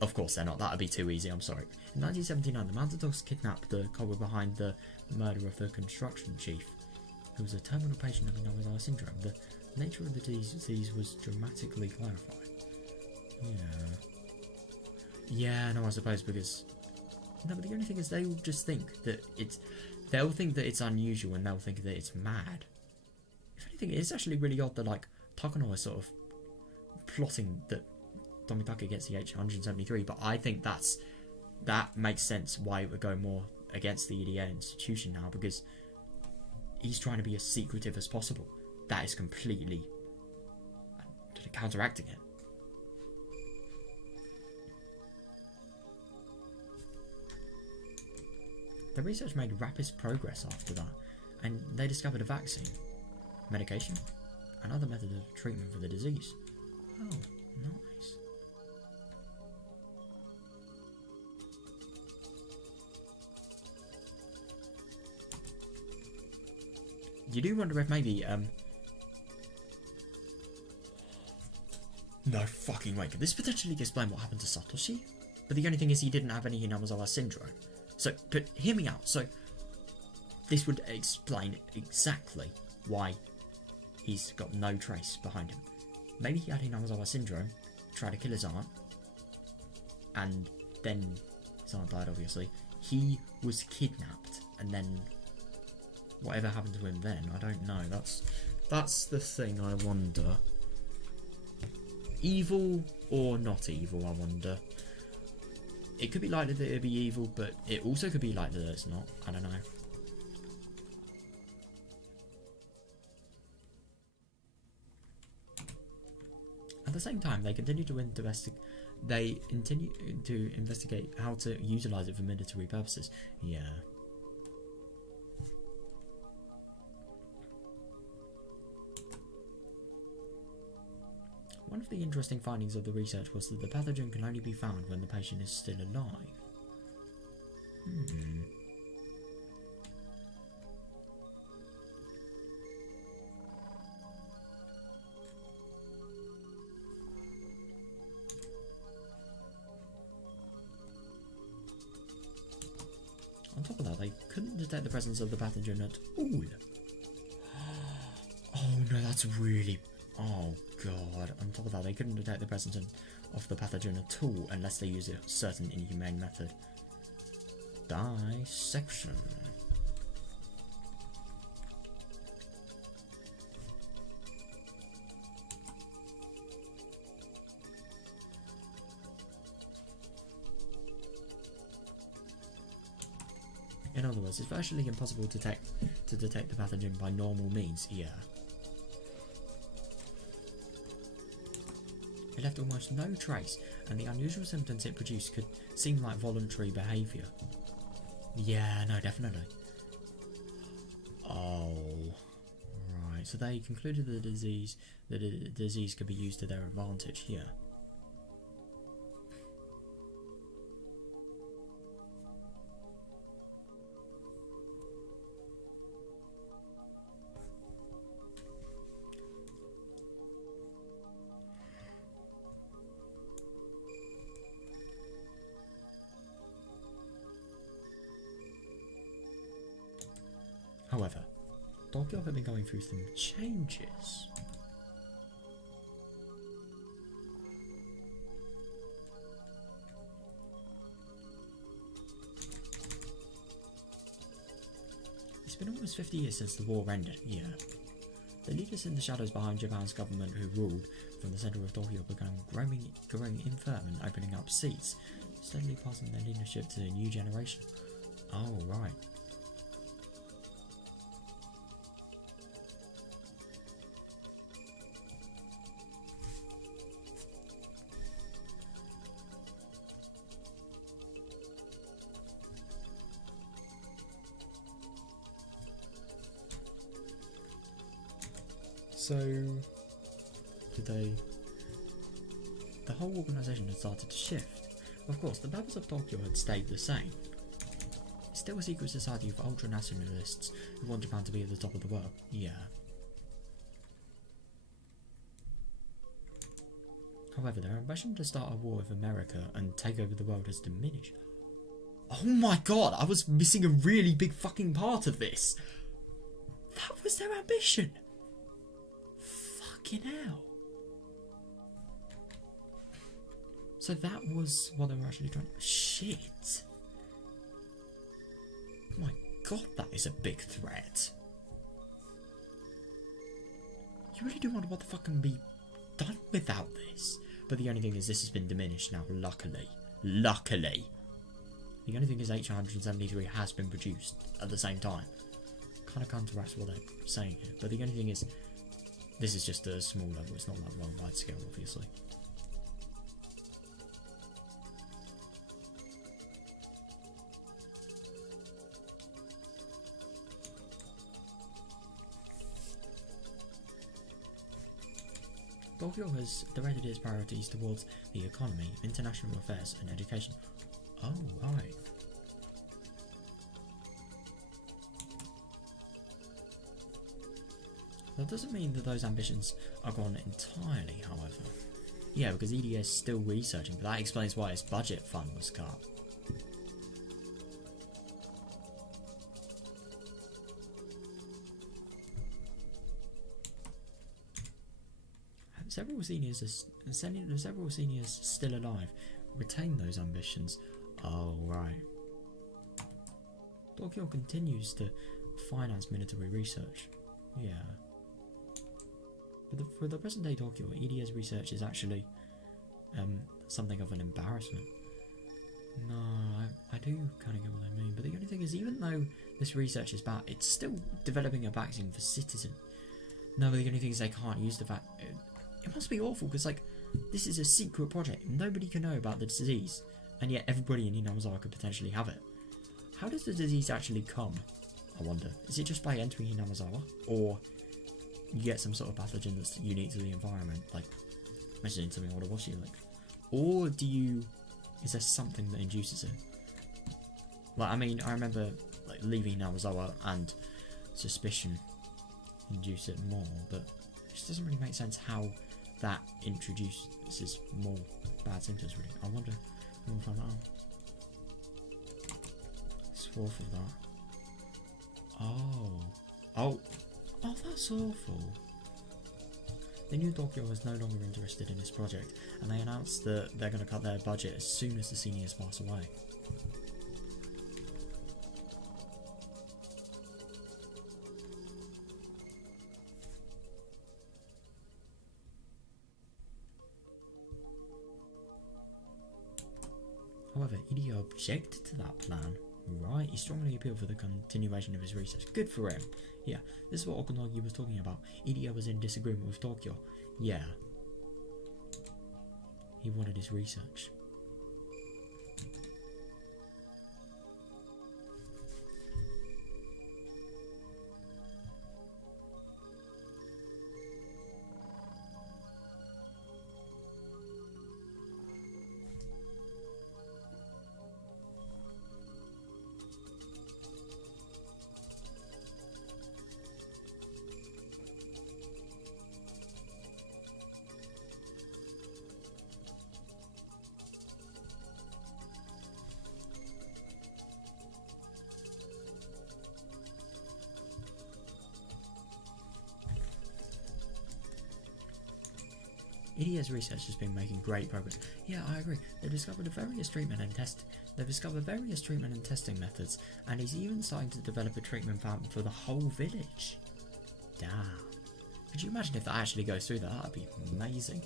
Of course they're not, that'd be too easy, I'm sorry. In 1979, the Mountain Dogs kidnapped the couple behind the murder of the construction chief, who was a terminal patient of Minagoroshi syndrome. The nature of the disease was dramatically clarified. Yeah. Yeah, no, I suppose because... No, but the only thing is they will just think that it's... They'll think that it's unusual and they'll think that it's mad. If anything, it's actually really odd that, like, Takano is sort of plotting that Tomitake gets the H173, but I think that makes sense why it would go more against the EDA institution now, because he's trying to be as secretive as possible. That is completely counteracting it. The research made rapid progress after that, and they discovered a vaccine, medication, and other methods of treatment for the disease. Oh, nice. You do wonder if maybe, no fucking way. Could this potentially explain what happened to Satoshi? But the only thing is he didn't have any Hinamizawa syndrome. So, but hear me out. So, this would explain exactly why he's got no trace behind him. Maybe he had Hinamazawa syndrome, tried to kill his aunt, and then his aunt died, obviously. He was kidnapped, and then whatever happened to him then, I don't know. That's the thing I wonder. Evil or not evil, I wonder. It could be likely that it'd be evil, but it also could be likely that it's not. I don't know. At the same time, they continue to investigate how to utilize it for military purposes. Yeah. One of the interesting findings of the research was that the pathogen can only be found when the patient is still alive. On top of that, they couldn't detect the presence of the pathogen at all. Oh no, that's really... Oh god. On top of that, they couldn't detect the presence of the pathogen at all unless they used a certain inhumane method. Dissection. In other words, it's virtually impossible to detect the pathogen by normal means. Yeah. It left almost no trace, and the unusual symptoms it produced could seem like voluntary behaviour. Yeah, no, definitely. Oh, right. So they concluded the disease could be used to their advantage here. However, Tokyo had been going through some changes. It's been almost 50 years since the war ended, yeah. The leaders in the shadows behind Japan's government who ruled from the centre of Tokyo began growing infirm and opening up seats, steadily passing their leadership to a new generation. Oh, right. So, the whole organisation had started to shift. Of course, the purpose of Tokyo had stayed the same. It's still a secret society of ultra-nationalists who want Japan to be at the top of the world. Yeah. However, their ambition to start a war with America and take over the world has diminished. Oh my god, I was missing a really big fucking part of this. That was their ambition. Fucking hell. So that was what they were actually trying to... Shit. Oh my god, that is a big threat. You really do wonder what the fuck can be done without this. But the only thing is this has been diminished now, luckily. Luckily. The only thing is H173 has been produced at the same time. Kind of counteracts what they're saying here. But the only thing is, this is just a small level, it's not like worldwide scale, obviously. Tokyo has directed its priorities towards the economy, international affairs and education. Oh, right. That doesn't mean that those ambitions are gone entirely, however. Yeah, because EDS is still researching, but that explains why its budget fund was cut. several seniors still alive retain those ambitions. Oh, right. Tokyo continues to finance military research. Yeah. For the present day Tokyo, EDS research is actually something of an embarrassment. No, I do kind of get what they mean, but the only thing is, even though this research is bad, it's still developing a vaccine for citizens. No, but the only thing is they can't use the vaccine. It must be awful, because like, this is a secret project. Nobody can know about the disease, and yet everybody in Hinamazawa could potentially have it. How does the disease actually come, I wonder? Is it just by entering Hinamazawa? Or you get some sort of pathogen that's unique to the environment, like mentioning something Higurashi, like, or is there something that induces it? Like, I mean, I remember like leaving Hinamazawa and suspicion induce it more, but it just doesn't really make sense how that introduces more bad symptoms, really. I wonder if we'll find that out. It's awful, that. Oh, that's awful. The new Tokyo is no longer interested in this project, and they announced that they're going to cut their budget as soon as the seniors pass away. However, Hideo objected to that plan. Right, he strongly appealed for the continuation of his research. Good for him. Yeah, this is what Okonogi was talking about. Hideo was in disagreement with Tokyo. Yeah. He wanted his research. EDS research has been making great progress. Yeah, I agree. They've discovered various treatment and testing methods, and he's even starting to develop a treatment fountain for the whole village. Damn. Could you imagine if that actually goes through? That'd be amazing.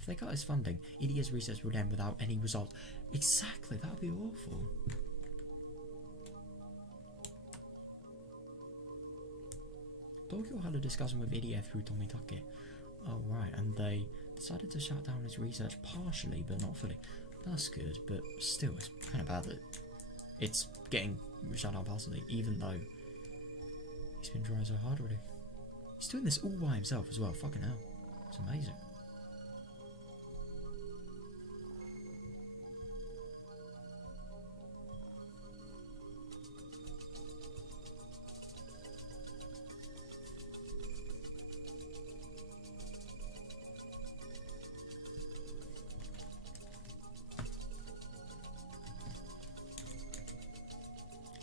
If they cut his funding, EDS research would end without any result. Exactly, that would be awful. Tokyo had a discussion with EDF through Tomitake. Oh right, and they decided to shut down his research partially, but not fully. That's good, but still, it's kind of bad that it's getting shut down partially, even though he's been trying so hard already. He's doing this all by himself as well, fucking hell. It's amazing.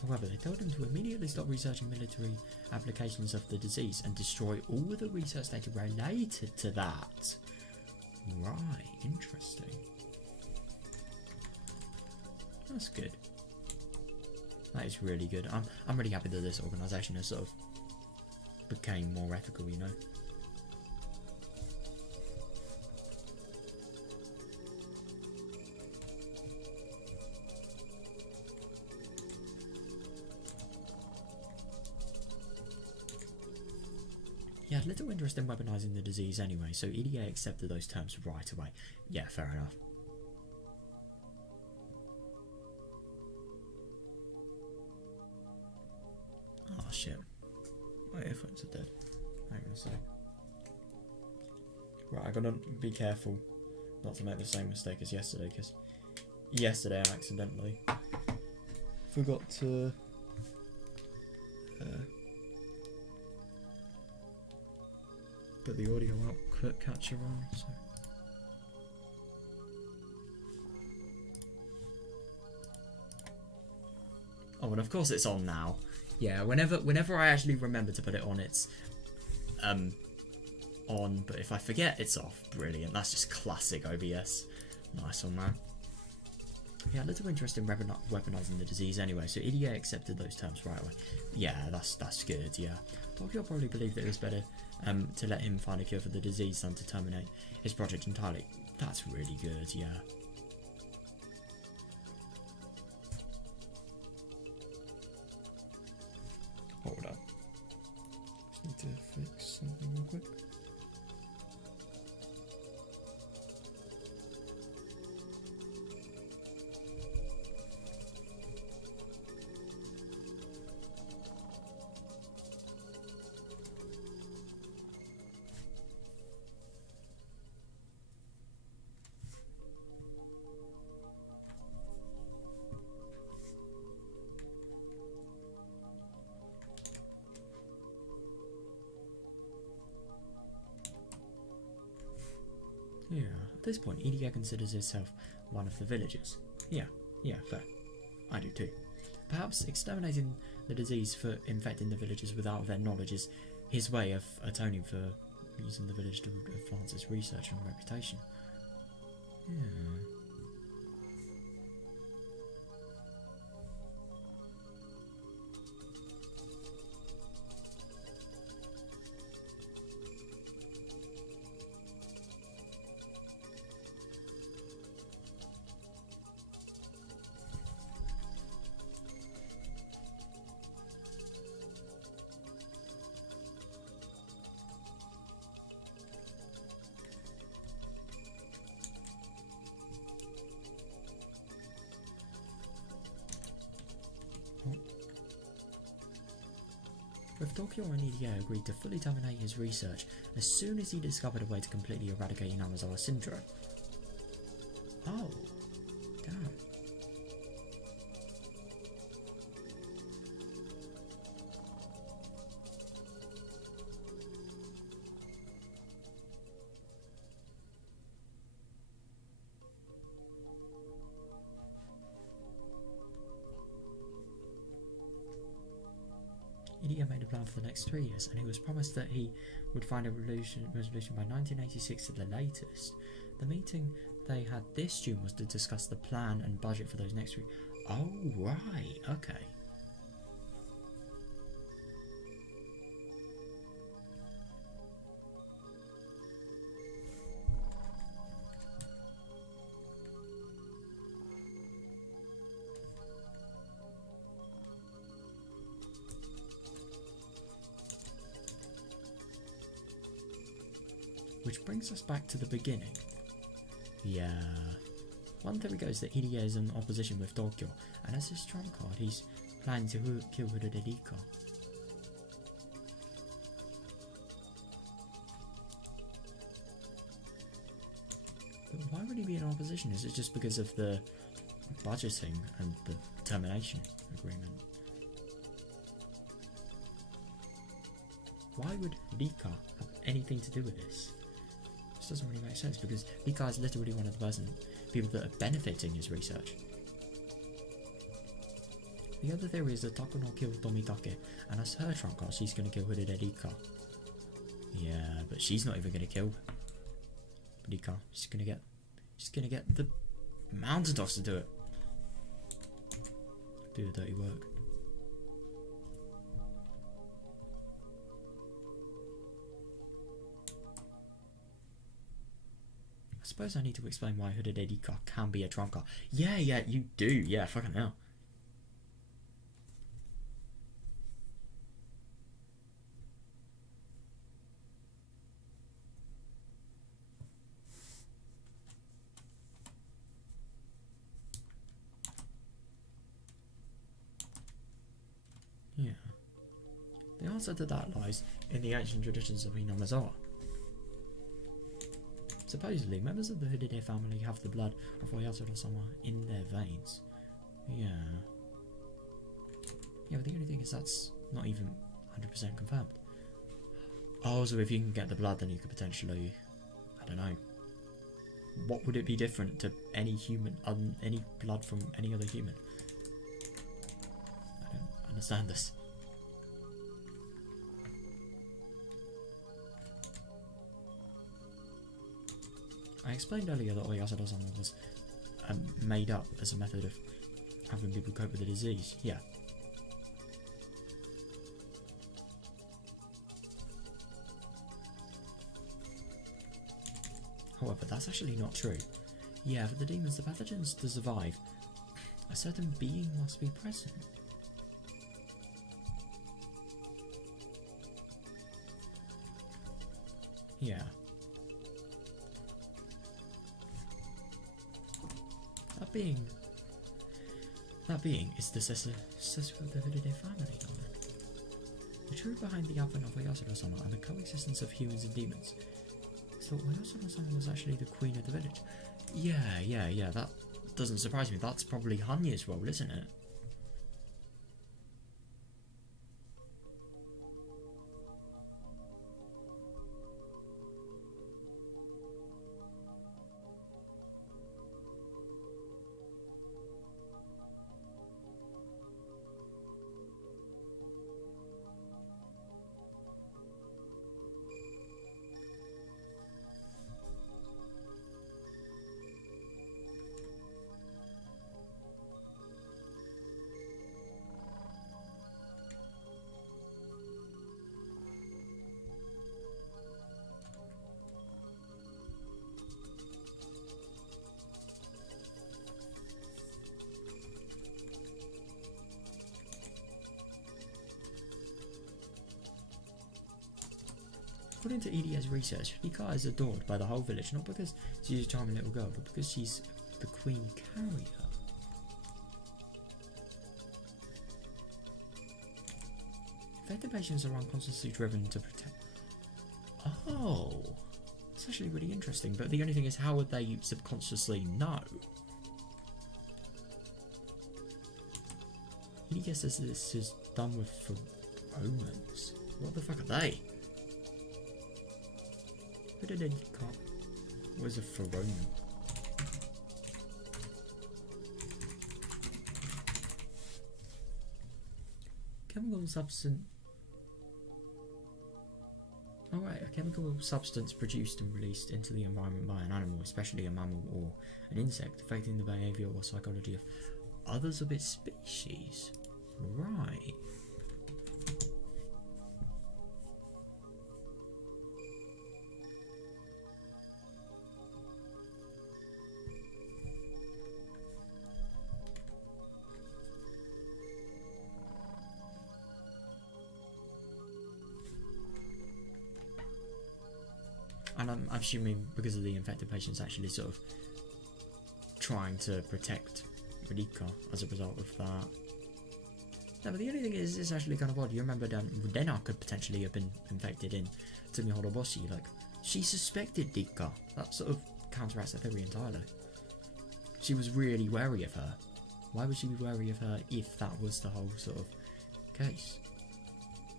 However, they told him to immediately stop researching military applications of the disease and destroy all of the research data related to that. Right, interesting. That's good. That is really good. I'm really happy that this organisation has sort of became more ethical, you know. He had little interest in weaponising the disease anyway, so EDA accepted those terms right away. Yeah, fair enough. Oh shit. My earphones are dead. Hang on a sec. Right, I gotta be careful not to make the same mistake as yesterday, because yesterday I accidentally forgot to put the audio output catcher on. So. Oh, and of course it's on now. Yeah, whenever I actually remember to put it on, it's on. But if I forget, it's off. Brilliant. That's just classic OBS. Nice one, man. Yeah, a little interest in weaponizing the disease anyway. So EDA accepted those terms right away. Yeah, that's good. Yeah, Tokyo probably believed that it was better to let him find a cure for the disease than to terminate his project entirely. That's really good. Yeah. Hold up. Just need to fix something real quick. Yeah, at this point, EDA considers himself one of the villagers. Yeah, fair. I do too. Perhaps exterminating the disease for infecting the villagers without their knowledge is his way of atoning for using the village to advance his research and reputation. Yeah. Both Tokyo and EDA agreed to fully terminate his research as soon as he discovered a way to completely eradicate Inamazawa syndrome. Oh, damn. EDA made a plan for the next 3 years, and he was promised that he would find a resolution by 1986 at the latest. The meeting they had this June was to discuss the plan and budget for those next 3. Oh, right, okay. Which brings us back to the beginning. Yeah. One theory goes that EDA is in opposition with Tokyo, and as his trump card, he's planning to kill RIKA. But why would he be in opposition? Is it just because of the budgeting and the termination agreement? Why would RIKA have anything to do with this? This doesn't really make sense, because RIKA is literally one of the people that are benefiting his research. The other theory is that Takuno killed Tomitake, and as her trump card, she's going to kill RIKA. Yeah, but she's not even going to kill RIKA. She's going to get the mountain dogs to do it. Do the dirty work. I suppose I need to explain why Hooded RIKA can be a trump card. Yeah, you do. Yeah, fucking hell. Yeah. The answer to that lies in the ancient traditions of Inamazawa. Supposedly, members of the Hooded family have the blood of Oyatoro-sama in their veins. Yeah. Yeah, but the only thing is that's not even 100% confirmed. Oh, so if you can get the blood, then you could potentially, I don't know. What would it be different to any human, any blood from any other human? I don't understand this. I explained earlier that Oyasada-sama was made up as a method of having people cope with the disease. Yeah. However, that's actually not true. Yeah, for the demons, the pathogens to survive, a certain being must be present. Yeah. That being is the Sesquipedalidae family, darling. The truth behind the advent of Oyasada-sama and the coexistence of humans and demons is that Oyasada-sama was actually the queen of the village. Yeah, that doesn't surprise me. That's probably Hanya's role, isn't it? According to EDS research, Rika is adored by the whole village, not because she's a charming little girl, but because she's the queen carrier. Infected patients are unconsciously driven to protect. Oh, it's actually really interesting, but the only thing is, how would they subconsciously know? EDS says this is done with pheromones. What the fuck are they? What is a pheromone? Chemical substance. Alright, a chemical substance produced and released into the environment by an animal, especially a mammal or an insect, affecting the behaviour or psychology of others of its species. Right. And I'm assuming because of the infected patients actually sort of trying to protect Rika as a result of that. No, but the only thing is, it's actually kind of odd. You remember Dena could potentially have been infected in Minagoroshi. Like, she suspected Rika. That sort of counteracts the theory entirely. She was really wary of her. Why would she be wary of her if that was the whole sort of case?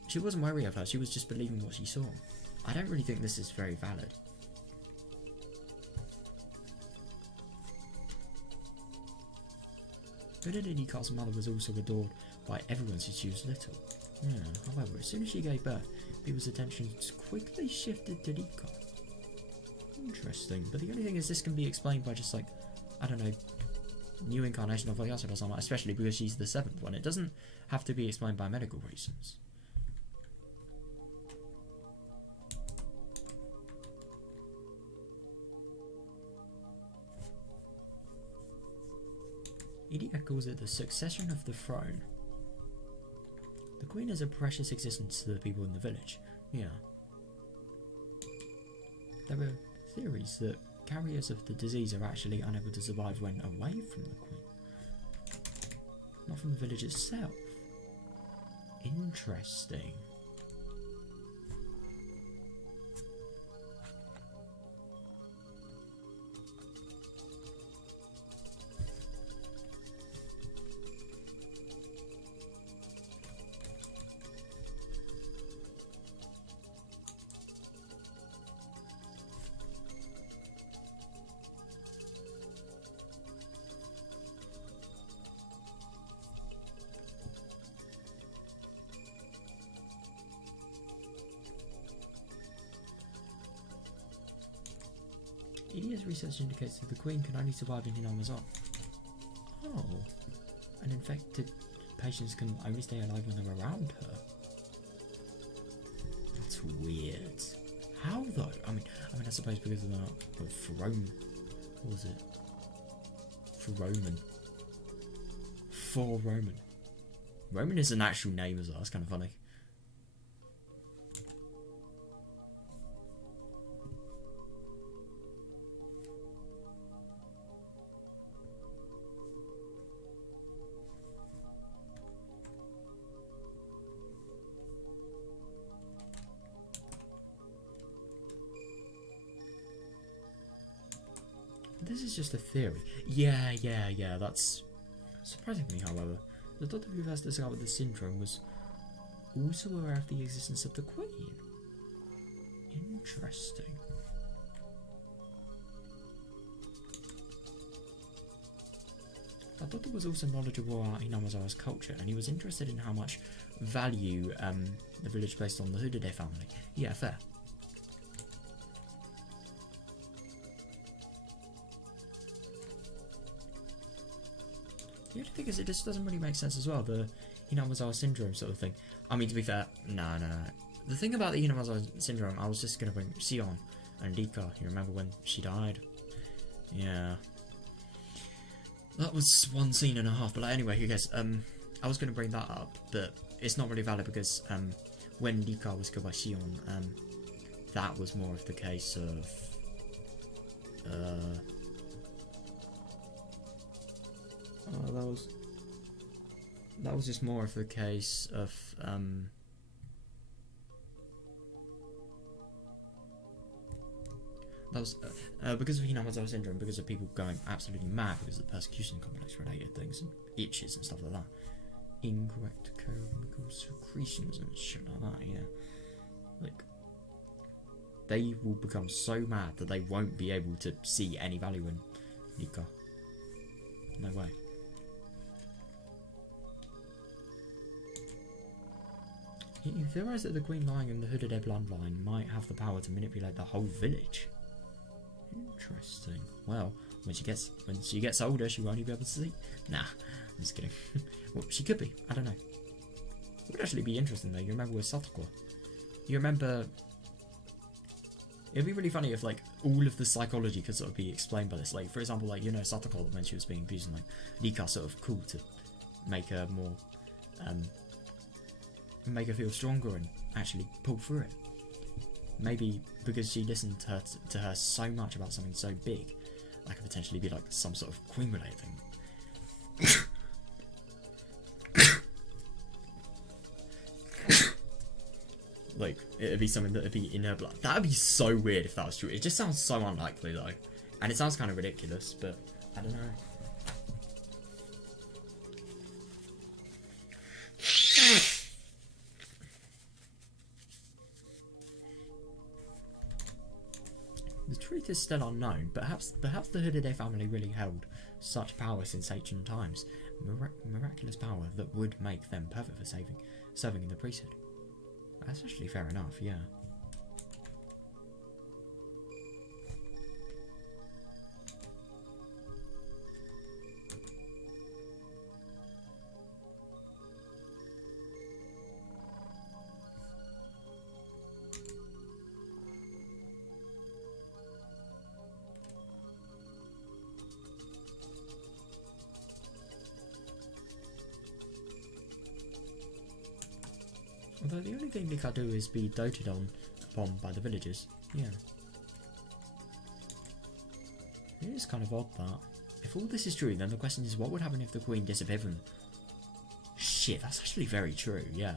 She wasn't wary of her, she was just believing what she saw. I don't really think this is very valid. Rika's mother was also adored by everyone since she was little. Yeah, however, as soon as she gave birth, people's attentions quickly shifted to Rika. Interesting, but the only thing is, this can be explained by just like, I don't know, new incarnation of Oyasada or something, especially because she's the 7th one. It doesn't have to be explained by medical reasons. Idia calls it the succession of the throne. The queen is a precious existence to the people in the village. Yeah. There are theories that carriers of the disease are actually unable to survive when away from the queen. Not from the village itself. Interesting. EDS research indicates that the Queen can only survive in Hinama's. Oh. And infected patients can only stay alive when they're around her. That's weird. How though? I mean, I suppose because of that. What was it? For Roman. Roman is an actual name as well. That's kind of funny. This is just a theory. Yeah, that's... Surprisingly, however, the doctor who first discovered the syndrome was also aware of the existence of the Queen. Interesting. The doctor was also knowledgeable about Hinamazawa's culture, and he was interested in how much value the village placed on the Higurashi family. Yeah, fair. The only thing is, it just doesn't really make sense as well, the Hinamazawa syndrome sort of thing. I mean, to be fair, no. The thing about the Hinamazawa syndrome, I was just going to bring Sion and Rika. You remember when she died? Yeah. That was 1 scene and a half, but like, anyway, who cares? I was going to bring that up, but it's not really valid because when Rika was killed by Sion, that was more of the case of... that was just more of the case of that was because of Hinamazawa syndrome, because of people going absolutely mad because of the persecution complex related things and itches and stuff like that. Incorrect chemical secretions and shit like that, yeah. Like, they will become so mad that they won't be able to see any value in Rika. No way. You theorise that the Queen lying in the Higurashi bloodline might have the power to manipulate the whole village. Interesting. Well, when she gets older, she won't be able to see. Nah, I'm just kidding. Well, she could be. I don't know. It would actually be interesting though. You remember with Satoko? You remember? It'd be really funny if like all of the psychology could sort of be explained by this. Like, for example, like, you know, Satoko, when she was being abused, and like Rika sort of cool to make her more make her feel stronger and actually pull through it. Maybe because she listened to her so much about something so big, that could potentially be like some sort of Queen related thing. Like, it'd be something that would be in her blood. That'd be so weird if that was true. It just sounds so unlikely though, and it sounds kind of ridiculous, but I don't know. The truth is still unknown, but perhaps the Higurashi family really held such power since ancient times, miraculous power that would make them perfect for serving in the priesthood. That's actually fair enough, yeah. Although the only thing Rika do is be doted upon by the villagers. Yeah. It is kind of odd that. If all this is true, then the question is, what would happen if the Queen disappeared from them? Shit, that's actually very true, yeah.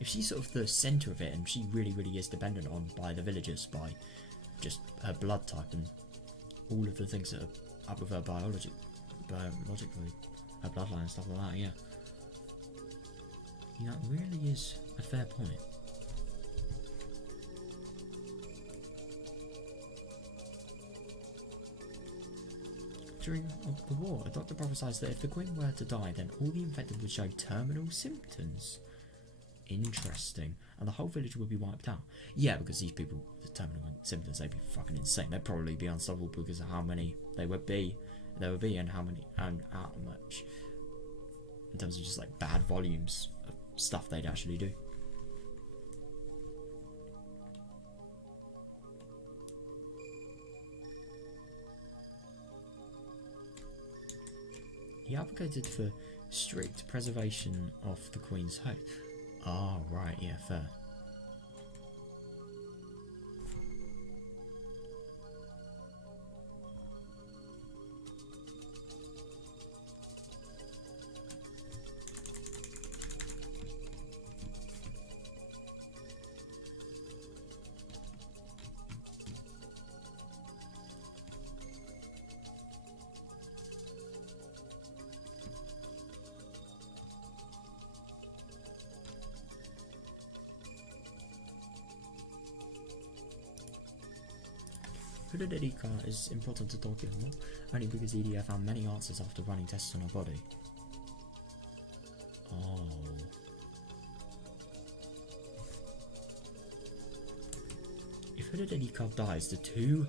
If she's sort of the centre of it, and she really, really is dependent on by the villagers, by just her blood type and all of the things that are up with her biologically, her bloodline and stuff like that, yeah. Yeah, that really is a fair point. During the war, a doctor prophesied that if the Queen were to die, then all the infected would show terminal symptoms. Interesting. And the whole village will be wiped out. Yeah, because these people, the terminal symptoms, they'd be fucking insane. They'd probably be unstoppable because of how many there would be, and how much, in terms of just like bad volumes of stuff they'd actually do. He advocated for strict preservation of the Queen's hope. Oh, right, yeah, fair. Hooded Rika is important to Tokyo, only because EDF found many answers after running tests on her body. Oh. If Hooded Rika dies, the two...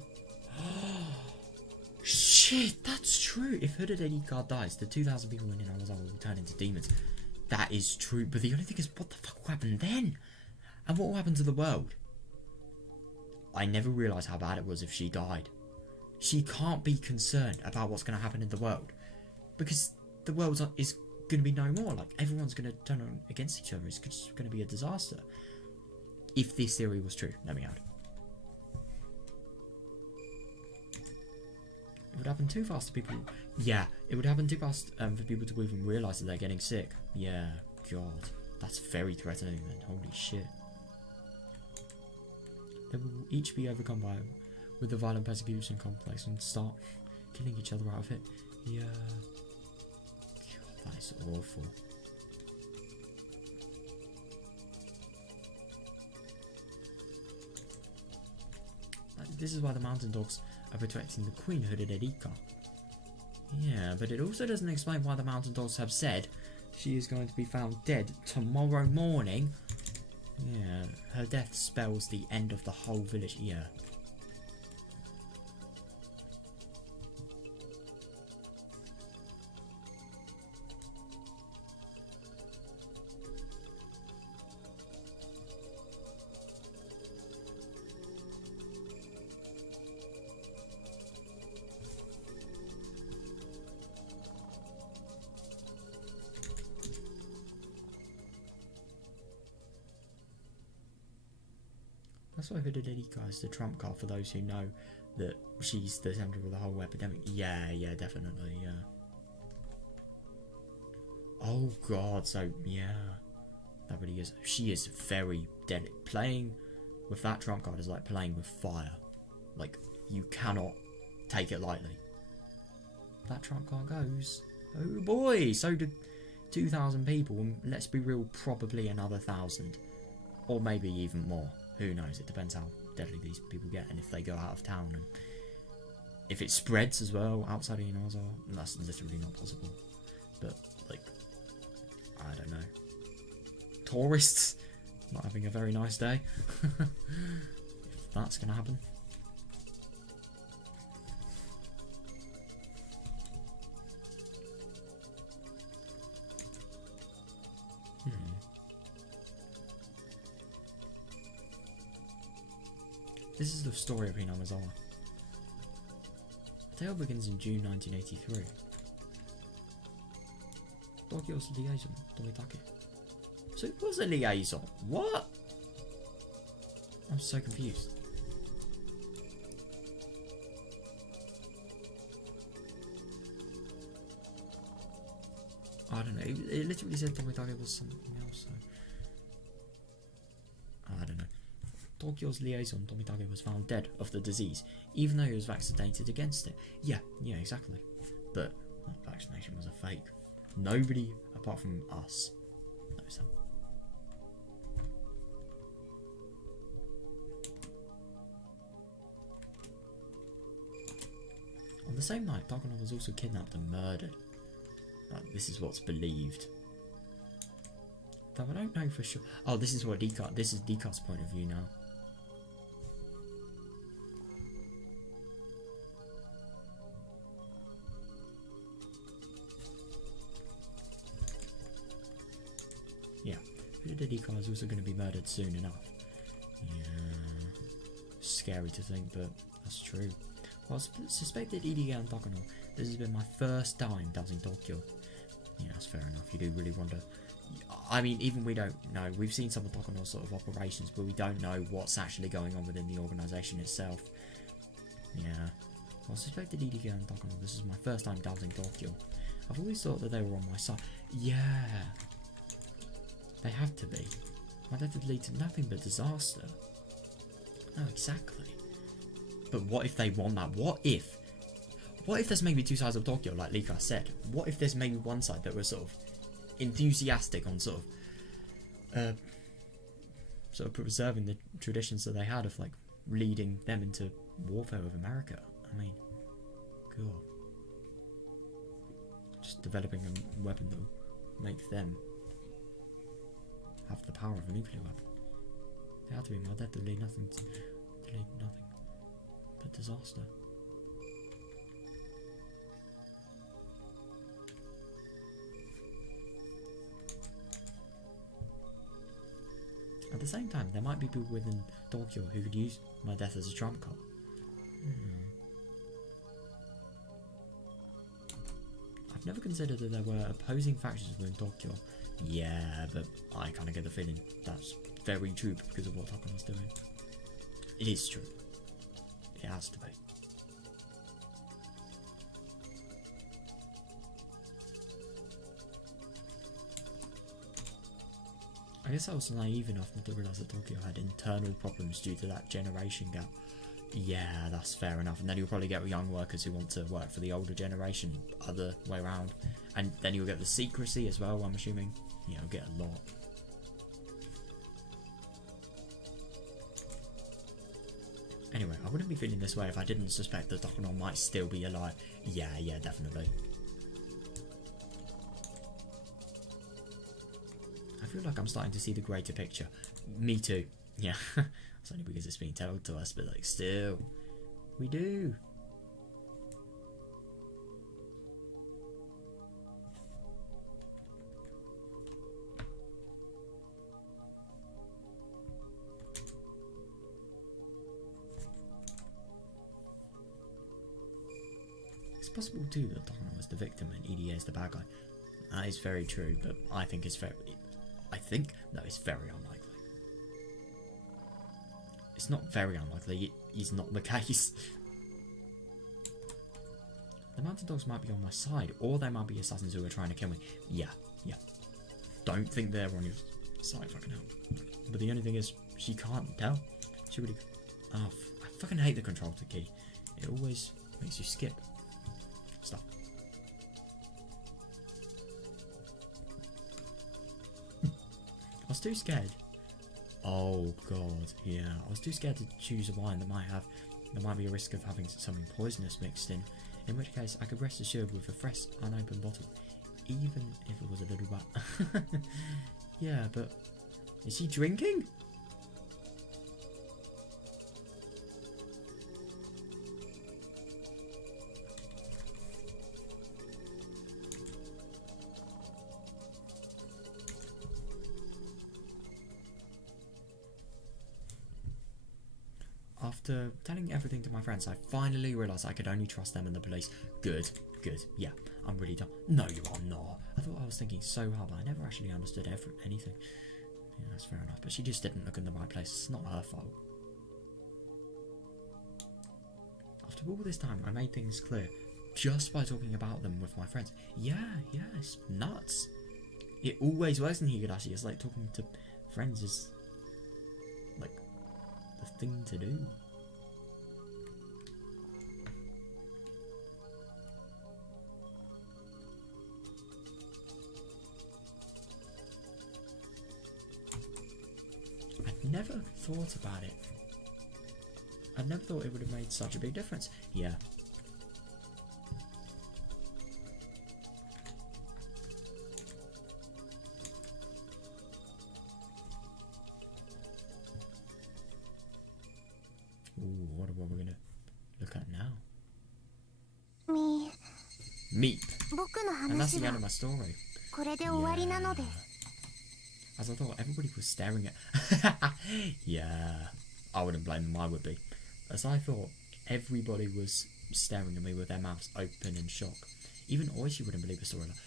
Shit, that's true! If Hooded Rika dies, the 2,000 people in Amazon will turn into demons. That is true, but the only thing is, what the fuck will happen then? And what will happen to the world? I never realised how bad it was if she died. She can't be concerned about what's going to happen in the world, because the world is going to be no more. Like, everyone's going to turn on against each other. It's just going to be a disaster. If this theory was true, let me add. It would happen too fast to people. Yeah, it would happen too fast for people to even realise that they're getting sick. Yeah, God, that's very threatening then. Holy shit. They will each be overcome with the violent persecution complex and start killing each other out of it. Yeah. God, that is awful. This is why the mountain dogs are protecting the Queen, Hooded Rika. Yeah, but it also doesn't explain why the mountain dogs have said she is going to be found dead tomorrow morning. Yeah, her death spells the end of the whole village. Yeah. That's why Hooded Rika is the trump card for those who know that she's the centre of the whole epidemic. Yeah, definitely, yeah. Oh god, so yeah. That really is. She is very deadly. Playing with that trump card is like playing with fire. Like, you cannot take it lightly. That trump card goes. Oh boy, so did 2,000 people, and let's be real, probably another 1,000. Or maybe even more. Who knows? It depends how deadly these people get, and if they go out of town, and if it spreads as well outside of Inaza. That's literally not possible. But, like, I don't know. Tourists not having a very nice day. If that's gonna happen. This is the story of Hinamizawa. The tale begins in June 1983. Tokyo's liaison, Tomitake. So it was a liaison? What? I'm so confused. I don't know. It literally said Tomitake was something else. So. I don't know. Tokyo's liaison, Tomitake, was found dead of the disease, even though he was vaccinated against it. Yeah, exactly. But that vaccination was a fake. Nobody, apart from us, knows that. On the same night, Dagonov was also kidnapped and murdered. This is what's believed. Though I don't know for sure. Oh, this is what this is Rika's point of view now. Yeah, Rika is also going to be murdered soon enough. Yeah, scary to think, but that's true. Well, I suspected Ide and Takano. This has been my first time dancing Tokyo. Yeah, that's fair enough. You do really wonder. I mean, even we don't know. We've seen some of Takano's sort of operations, but we don't know what's actually going on within the organisation itself. Yeah. Well, I suspected Ide and Takano. This is my first time dancing Tokyo. I've always thought that they were on my side. Yeah. They have to be. My death would lead to nothing but disaster. No, exactly. But what if they want that? What if there's maybe two sides of Tokyo, like Rika said? What if there's maybe one side that was sort of enthusiastic on sort of preserving the traditions that they had of like leading them into warfare with America? I mean, cool. Just developing a weapon that will make them have the power of a nuclear weapon. They had to be. My death would lead nothing but disaster. At the same time, there might be people within Tokyo who could use my death as a trump card. I've never considered that there were opposing factions within Tokyo. Yeah, but I kind of get the feeling that's very true because of what Takano's doing. It is true. It has to be. I guess I was naive enough not to realise that Tokyo had internal problems due to that generation gap. Yeah, that's fair enough. And then you'll probably get young workers who want to work for the older generation, other way around. And then you'll get the secrecy as well, I'm assuming. Yeah, you'll get a lot. Anyway, I wouldn't be feeling this way if I didn't suspect that Takano might still be alive. Yeah, definitely. I feel like I'm starting to see the greater picture. Me too. Yeah. It's only because it's being told to us, but like still. We do. It's possible too that Takano was the victim and Ide is the bad guy. That is very true, but I think it's very... No, it's very unlikely. It's not very unlikely, it's not the case. The mountain dogs might be on my side, or they might be assassins who are trying to kill me. Yeah. Don't think they're on your side, fucking hell. But the only thing is, she can't tell. She really... Oh, I fucking hate the control to key. It always makes you skip stuff. I was too scared. Oh god, yeah. I was too scared to choose a wine that might be a risk of having something poisonous mixed in which case I could rest assured with a fresh, unopened bottle, even if it was a little bit. Yeah, but is she drinking? After telling everything to my friends, I finally realised I could only trust them and the police. Good. Yeah, I'm really done. No, you are not. I thought I was thinking so hard, but I never actually understood anything. Yeah, that's fair enough. But she just didn't look in the right place. It's not her fault. After all this time, I made things clear just by talking about them with my friends. Yeah, it's nuts. It always works in Higurashi. It's like talking to friends is like the thing to do. I'd never thought about it. I'd never thought it would have made such a big difference. Yeah. Meep. 僕の And that's 話 the は end of my story. これで終わりなのです。 As I thought, everybody was staring at... Yeah, I wouldn't blame them, I would be. As I thought, everybody was staring at me with their mouths open in shock. Even Oishi wouldn't believe a story like...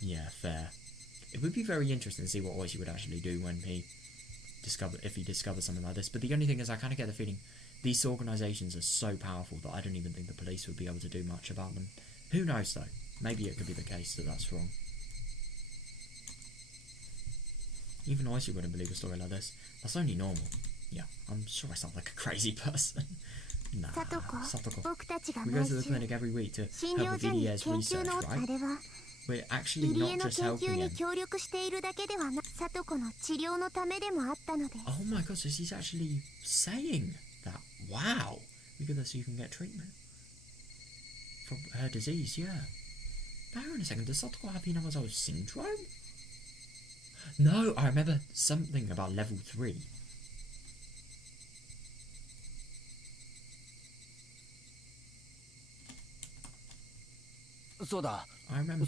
Yeah, fair. It would be very interesting to see what Oishi would actually do when he discovers something like this. But the only thing is, I kind of get the feeling these organisations are so powerful that I don't even think the police would be able to do much about them. Who knows, though? Maybe it could be the case that that's wrong. Even Oishi wouldn't believe a story like this. That's only normal. Yeah, I'm sure I sound like a crazy person. Nah, Satoko. We go to the clinic every week to help with IDE's research, right? We're actually not just helping him. Oh my god, so she's actually saying that. Wow. We go there so you can get treatment for her disease, yeah. Hang on a second, does Satoko have Hinamazawa syndrome? No, I remember something about level 3. I remember.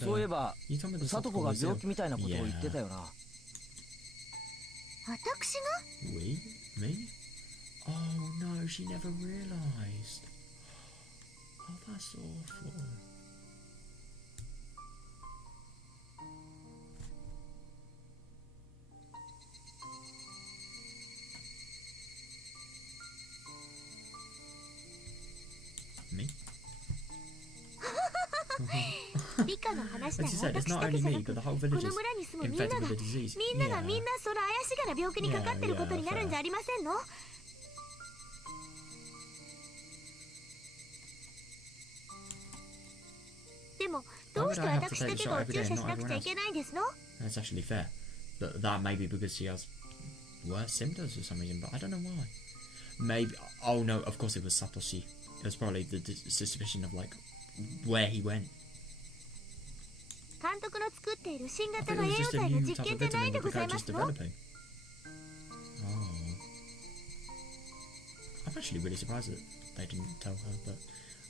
You told me the Satoko was ill. Yeah. We? Me? Oh no, she never realised. Oh, that's awful. Me? As you said, it's not only me, but the whole village is infected with the disease. Yeah. Why would I have to take the shot every day and not everyone else? That's actually fair. That may be because she has worse symptoms for some reason, but I don't know why. Maybe... Oh no, of course it was Satoshi. It was probably the suspicion of, like, where he went. I think it was just a new type of vitamin that the coach is developing. Oh. I'm actually really surprised that they didn't tell her, but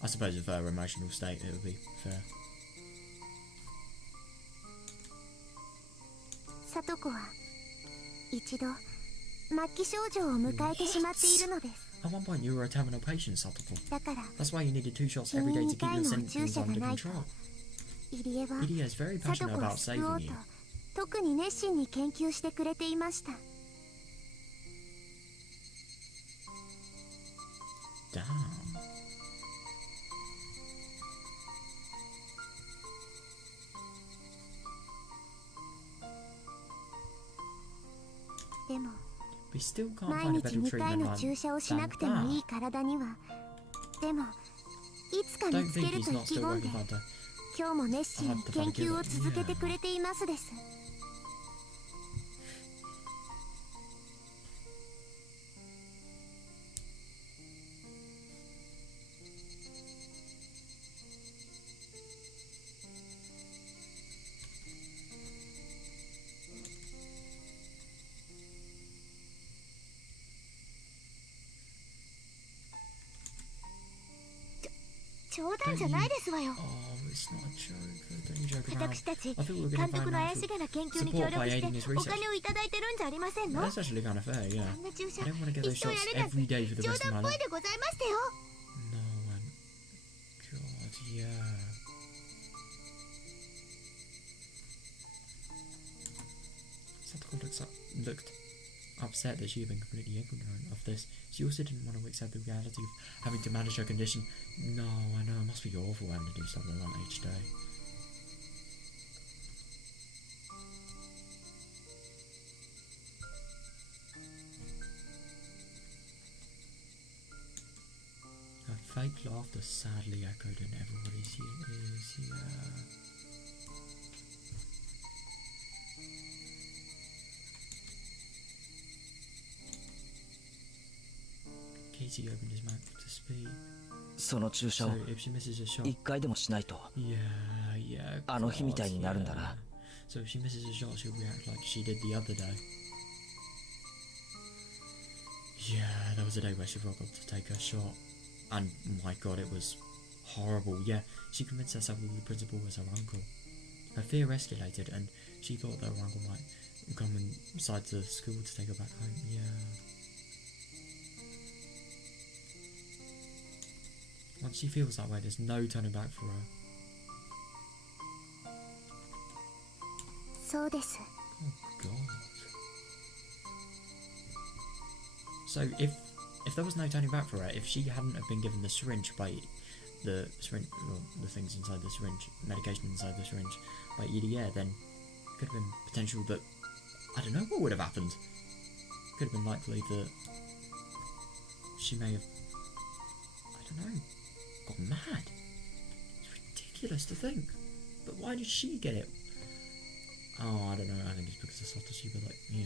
I suppose with her emotional state it would be fair. Satokoは一度末期症状を迎えてしまっているのです。 At one point you were a terminal patient, Satoko. That's why you needed 2 shots every day to keep your symptoms under control. IDE is very passionate about saving you. 特に熱心に研究してくれていました。 Damn. でも We still can't 毎 find a 日 better 2回 treatment の like 注射をしなくてもいい体にはでもいつか Don't 見つけ think る he's と意 not 気 still 込ん working で hard to... 今日も熱心に研究を続けてくれていますです。 冗談じゃないですわよ。私たち監督の怪しげな研究に協力してお金をいただいてるんじゃありませんの？ That's actually kind of fair, yeah. こんな注射 I don't want to get those 一生 shots やるなん every day for て the 冗 rest of 談 my っぽ life. いでございましたよ。 No one. God, yeah. Satoko looked upset that she had been completely ignorant of this. She also didn't want to accept the reality of having to manage her condition. No, I know, it must be awful having to do stuff like that each day. Her fake laughter sadly echoed in everybody's ears, yeah. Casey opened his mouth to speak. その注射を So if she misses a shot, 1回でもしないと yeah, あの日みたいになるんだ yeah. な。 So if she misses a shot, she'll react like she did the other day. Yeah, there was a day where she forgot to take her shot, and my god, it was Horrible, yeah. She convinced herself that the principal was her uncle. Her fear escalated, and she thought that her uncle might come inside the school to take her back home. Yeah. Once she feels that way, there's no turning back for her. そうです。 Oh God. So if there was no turning back for her, if she hadn't have been given the syringe by the syringe, well, the things inside the syringe, medication inside the syringe by EDA, then it could have been potential that, I don't know what would have happened. Could have been likely that she may have, I don't know, got mad. It's ridiculous to think. But why did she get it? Oh, I don't know, I think it's because of Satoshi, but like, yeah.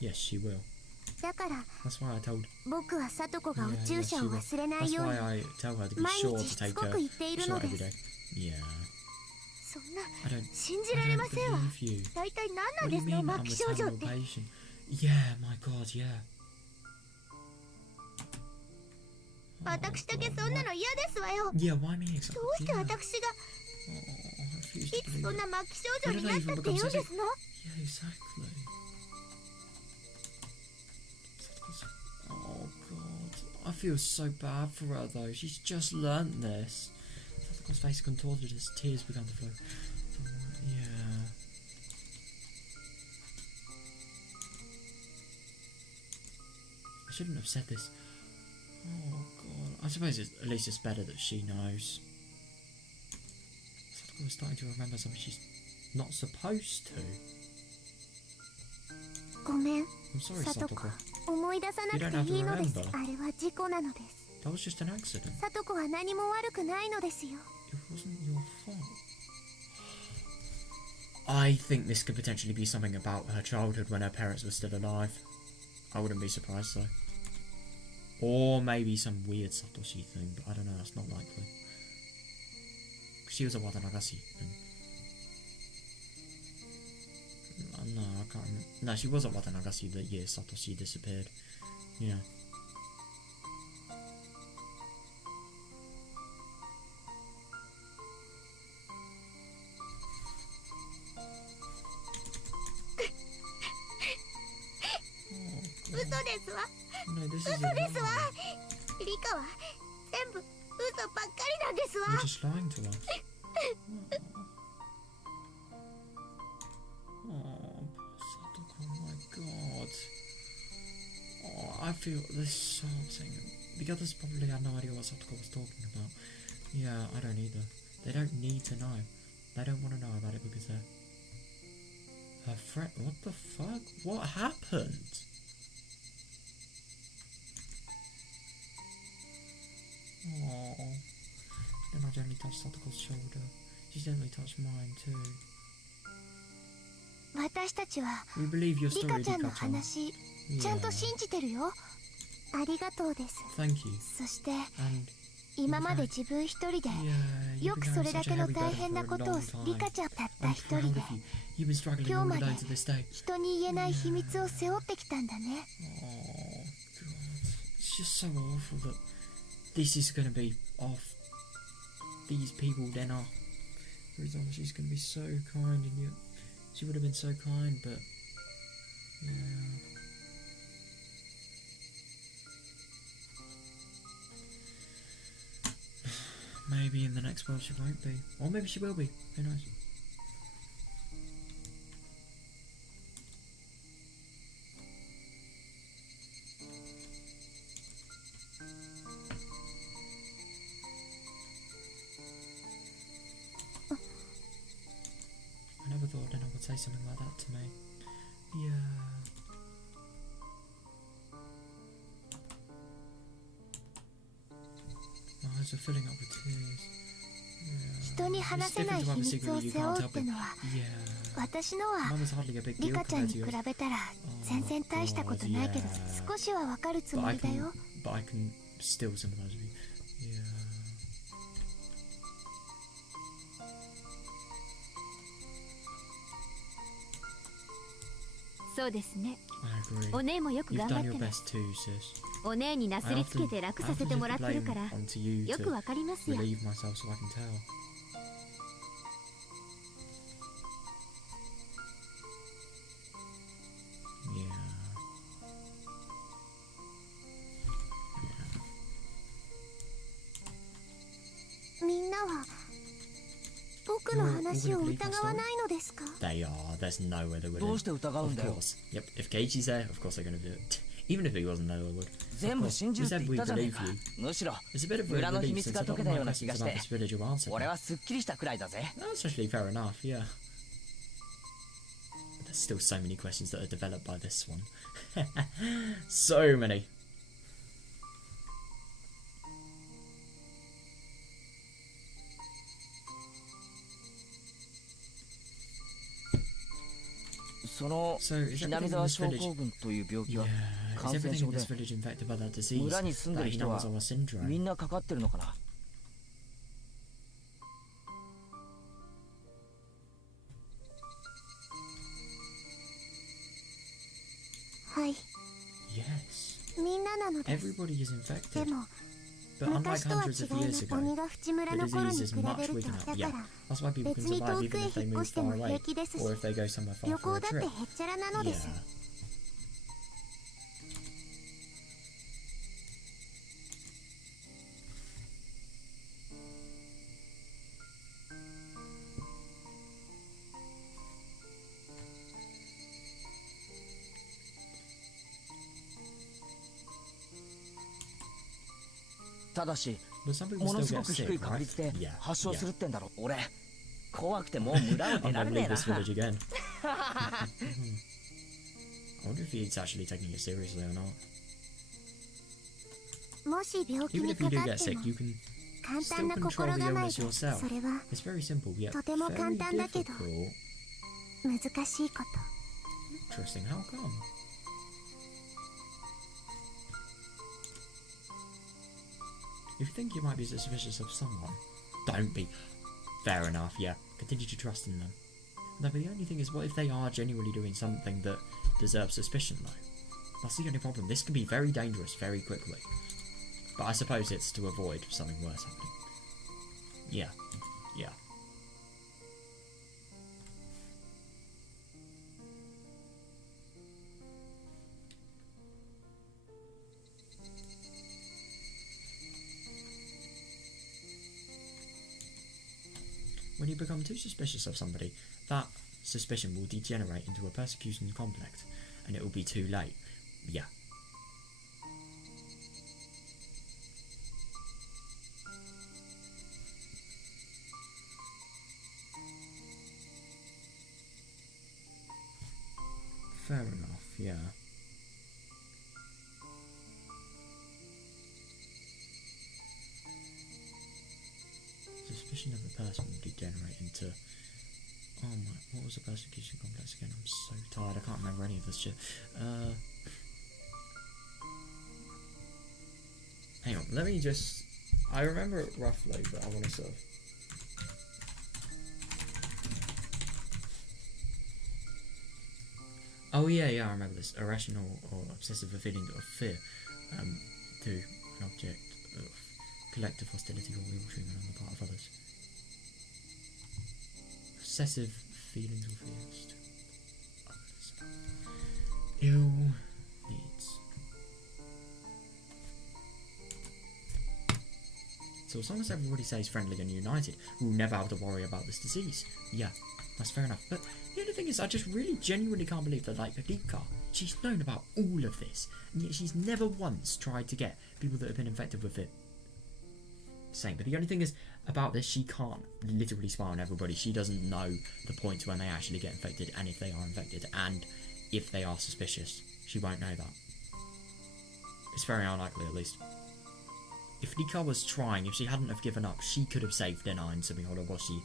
Yes, she will. だから That's why I told. 僕は聡子が宇宙車を忘れない That's よう why に I tell her to be 毎 sure 日 to しつ take こ her く言っている shot ので every す。 day. Yeah. そんな I don't. 信じられませんわ。 believe you. 大体何な What ん do で you すの mean 末 I'm 期 a 症状っ terminal て。 patient? Yeah, my God, yeah. 私だけそんなの嫌ですわよ。 Yeah, why me ど exactly? うして Yeah. 私が Oh, I refuse い to つ believe そんな it. 末期症状になったって言うんですの？ Yeah, exactly. Oh God, I feel so bad for her though. She's just learnt this. Satoko's face contorted as tears began to flow. Yeah. I shouldn't have said this. Oh God. I suppose at least it's better that she knows. Satoko was starting to remember something she's not supposed to. ごめん。 I'm sorry, 聡子 Satoko. 思い出さなくていいのです。あれは事故なのです。 That was just an accident. 聡子は何も悪くないのですよ。 It wasn't your fault. I think this could potentially be something about her childhood when her parents were still alive. I wouldn't be surprised though. Or maybe some weird Satoshi thing, but I don't know, that's not likely. She was a Watanagasi. No, I can't remember. No, she was a Watanagasi the year Satoshi disappeared. Yeah.嘘ですわ。 No, this 嘘 is で a すわ。 lie. リカは全部嘘ばっかりなんですわ。 You're just lying to us. Oh, Satoko, oh my God. Oh, I feel this so upsetting. The others probably had no idea what Satoko was talking about. Yeah, I don't either. They don't need to know. They don't want to know about it because they're her friend. What the fuck? What happened? Oh, then I gently touched Satoko's shoulder. She gently touched mine too. 私たちは We believe your リ story, カちゃんの Rika-chan. 話ちゃんと信じてるよ。ありがとうです。 Thank you. そして And 今まで自分一人で yeah, よ you've く been そ carrying れだ such け a の heavy 大 burden 変な for a ことを long リ time. カちゃんたった I'm 一 proud 人 of で you. You've been struggling 今 all ま the で day to this day. 人に言えない秘密を背負ってきたんだね。 Oh God, it's just so awful that this is going to be off. These people then are. For example, she's going to be so kind, and yet she would have been so kind, but yeah. Maybe in the next world she won't be, or maybe she will be. Who knows? I never thought anyone would say something like that to me. Yeah. My eyes are filling up with tears. 人に話せない秘密を背負うってのは Yeah. 私のは Mum is hardly a big リ deal カちゃん compared に to 比 yours. べたら全然大したことないけど Oh, yeah. 少しはわかるつもりだよ。 But I can still sympathize with you. Yeah. そうですね。 I agree. お姉もよく You've 頑張 done って your ま best す。 too, sis. お姉になすりつけて楽させてもらってるから onto you よく to わかりますよ。 relieve myself so I can tell. Yeah. みんなは僕の話を疑わないのですか？ They are. There's no way they would. どうして疑うん Of だよ。 course. Yep. If Keiichi's there, of course they're gonna do it. Even if he wasn't there, they would. 全部信じるって言ったじゃねえか。むしろ It's a bit of a 裏の秘 relief 密 since が a 解 lot け of た my ような気 questions がし about て this village are answered. 俺はすっきりしたくらいだぜ。 That's actually fair enough, yeah. But there's still so many questions that are developed by this one. So many. その So is ひ everything なみ in 沢 this 症 village? 候群という病気 Yeah. は Is 感染 everything 症 in で this village infected by that disease? 村に住んで That る人は Hinazawa syndrome? みんなかかってるのかな。はい。Yes. みんななのです。 Everybody is で infected. も But unlike 昔とは違 hundreds of い years 鬼 ago, が淵村 the の頃 disease に is 比 much べると weaker now. だ Yeah. から That's why people can 別に survive 遠 even くへ if they 引っ move 越して far も away 平気ですし or if they go somewhere far 旅 for 行 a だってへ trip. っちゃらなのです。 Yeah. But ただし But some people もの still すご get く低 sick, い確 right? 率で Yeah. 発症 Yeah. するってんだろ。俺怖くてもう村を I'll 出ら never れね leave えな。 this village again. I wonder if he's actually taking it seriously or not. もし病気 Even に if you か do か get って sick, も you can 簡 still 単な control 心 the 構え illness で yourself. それは It's very simple, yet とても very 簡単だけど difficult. 難しいこと。 Interesting. How come? If you think you might be suspicious of someone, don't be. Fair enough, yeah. Continue to trust in them. No, but the only thing is, what if they are genuinely doing something that deserves suspicion, though? That's the only problem. This can be very dangerous very quickly. But I suppose it's to avoid something worse happening. Yeah. Yeah. When you become too suspicious of somebody, that suspicion will degenerate into a persecution complex, and it will be too late. Yeah. Fair enough, yeah. Suspicion of a person will degenerate into... Oh my, what was the persecution complex again? I'm so tired, I can't remember any of this shit. Hang on, let me just... I remember it roughly, but I want to sort of... Oh yeah, I remember this. Irrational or obsessive feeling of fear to an object of collective hostility or ill treatment on the part of others. Obsessive feelings or fears to others. Ill needs. So as long as everybody stays friendly and united, we'll never have to worry about this disease. Yeah, that's fair enough. But the only thing is, I just really genuinely can't believe that, like, Rika, she's known about all of this, and yet she's never once tried to get people that have been infected with it same. But the only thing is, about this, she can't literally spy on everybody. She doesn't know the points when they actually get infected, and if they are infected, and if they are suspicious. She won't know that. It's very unlikely, at least. If Rika was trying, if she hadn't have given up, she could have saved Dena and Minagoroshi.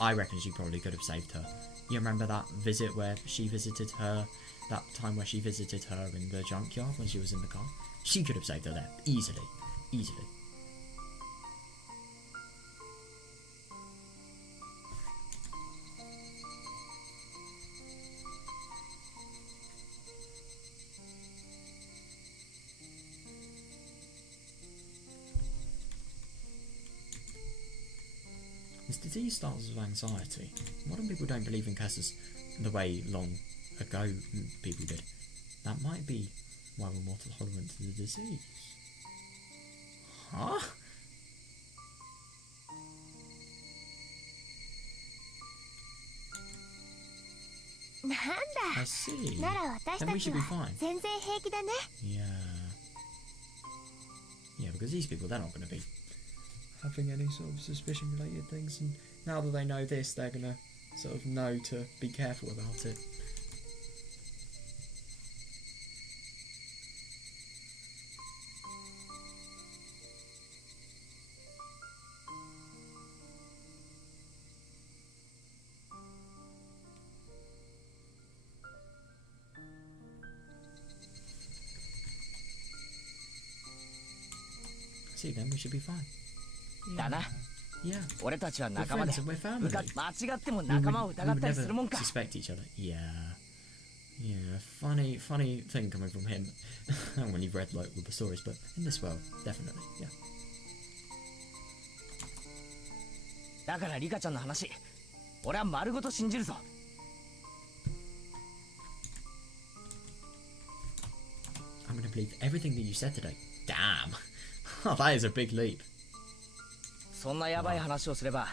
I reckon she probably could have saved her. You remember that visit where she visited her, that time where she visited her in the junkyard when she was in the car? She could have saved her there, easily. Easily. This disease starts with anxiety. Modern people don't believe in curses the way long ago people did. That might be why we're more tolerant to the disease. Huh? I see. Then we should be fine. Yeah. Yeah, because these people, they're not going to be having any sort of suspicion related things, and now that they know this, they're going to sort of know to be careful about it. See, then we should be fine. Da na. Yeah. We're friends and we're family. We would never suspect each other. Yeah. Yeah, funny thing coming from him when he read like all the stories, but in this world, definitely, yeah. だからリカちゃんの話、俺は丸ごと信じるぞ。I'm gonna believe everything that you said today. Damn. Oh, that is a big leap. そんなヤバい話をすれば、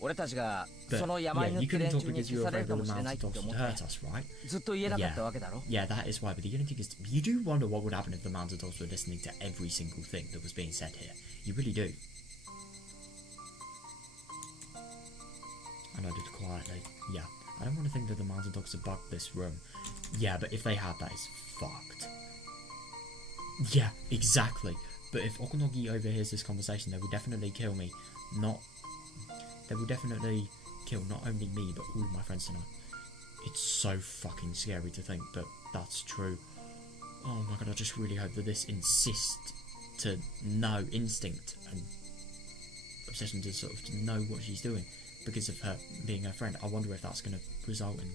俺たちが But, その山に yeah, 乗 you ってる couldn't 連 talk 中に because you 消 were される afraid か of も the しれない mountain って dogs 思 would って hurt us, right? ずっと言えなかったわけだろ。 Yeah, that is why, but the only thing is, you do wonder what would happen if the mountain dogs were listening to every single thing that was being said here. You really do. I nodded quietly. Yeah, I don't want to think that the mountain dogs have bugged this room. Yeah, but if they had, that is fucked. Yeah, exactly. But if Okonogi overhears this conversation, they will definitely kill me. They will definitely kill not only me, but all of my friends tonight. It's so fucking scary to think, but that's true. Oh my god, I just really hope that this instinct to know, instinct and obsession to sort of know what she's doing because of her being her friend. I wonder if that's going to result in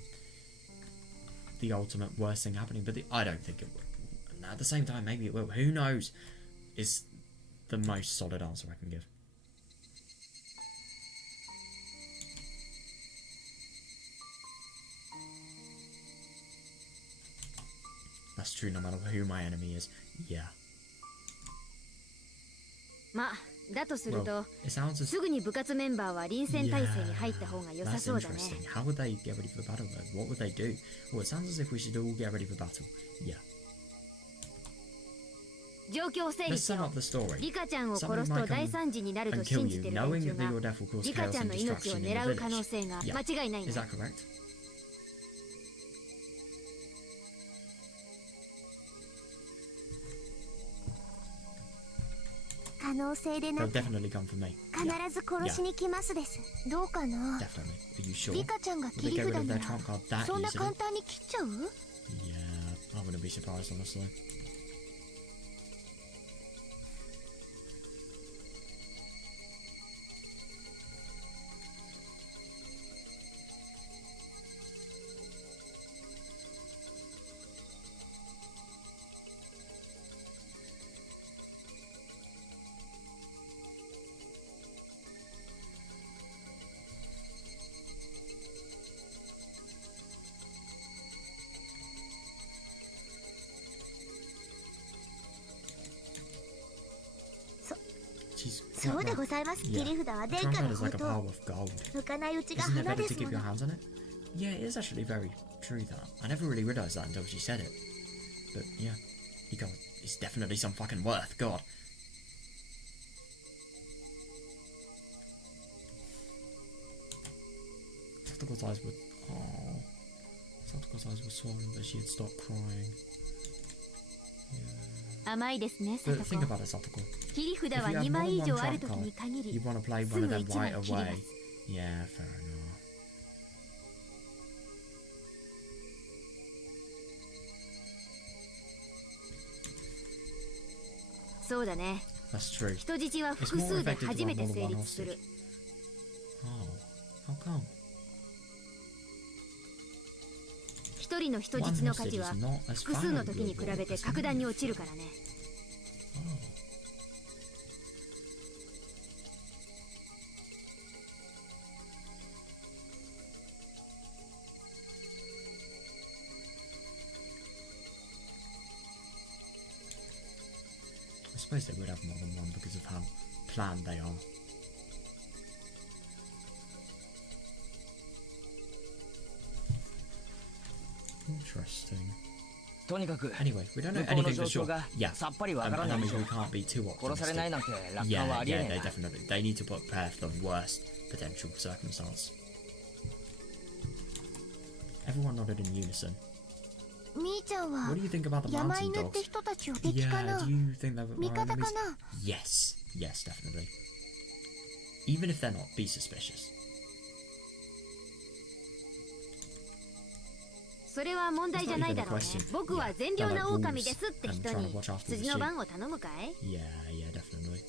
the ultimate worst thing happening, but I don't think it will. And at the same time, maybe it will. Who knows? Is the most solid answer I can give. That's true no matter who my enemy is. Yeah. まあ、だとすると、 It sounds as すぐに部活メンバーは臨戦態勢に入った方が良さ that's そうだね。 interesting. How would they get ready for battle then? What would they do? Well, it sounds as if we should all get ready for battle. Yeah. 状況整理 Let's し sum よ up the story. う。リカちゃんを Somebody 殺す might と大 come 惨事になると and kill 信じ you, てる連 knowing 中 that が your death will cause リカ chaos ちゃん and の命を destruction in the 狙う可能 village. 性が Yeah. 間違いないね Is。that correct? 可能性でな They'll く definitely come for me. 必 Yeah, ず殺しに来ますです。どうかな。 definitely. Are you sure? リカちゃんが Will 切 they り get 札 rid of な their ら trump card that そんな easily? 簡単に切っちゃう？ Yeah, I wouldn't be surprised, honestly. She's そうで quite ご right. ざいます。 Yeah. 切り札は A 殿 trump 下 card の is こ like a と。 pile of gold. 向かないうちが Isn't it 花 better で to す keep も your の。 hands on it? Yeah, it is actually very true that. I never really realised that until she said it. But yeah, it's definitely some fucking worth, God. Satoko's eyes were... Oh. Satoko's eyes were swollen, but she had stopped crying. Yeah. 甘いですね、サ But ト think コ。 about it, Satoko. 切り札 If は you have 2 more 枚 than 以 one 上ある trump とき card, に限 you り、 want to play す one ぐ of them 1枚 right 切りま away. す。 Yeah, fair enough.「そうだね。 That's true. 人質は複数で初めて成立する。 Oh, how come? 一人の人質の価値は複数の時に比べて格段に落ちるからね。 Oh. suppose they would have more than one because of how planned they are. Interesting. Anyway, we don't know anything for sure. Yeah, and that means we can't be too optimistic. Yeah, they definitely. They need to prepare for the worst potential circumstance. Everyone nodded in unison. What do you think about the mountain dogs? Yeah, do you think they were our enemies? Yes, definitely. Even if they're not, be suspicious. それは問題じゃないだろうね。僕は善良な狼ですって人に次の番を頼むかい？ Yeah, definitely.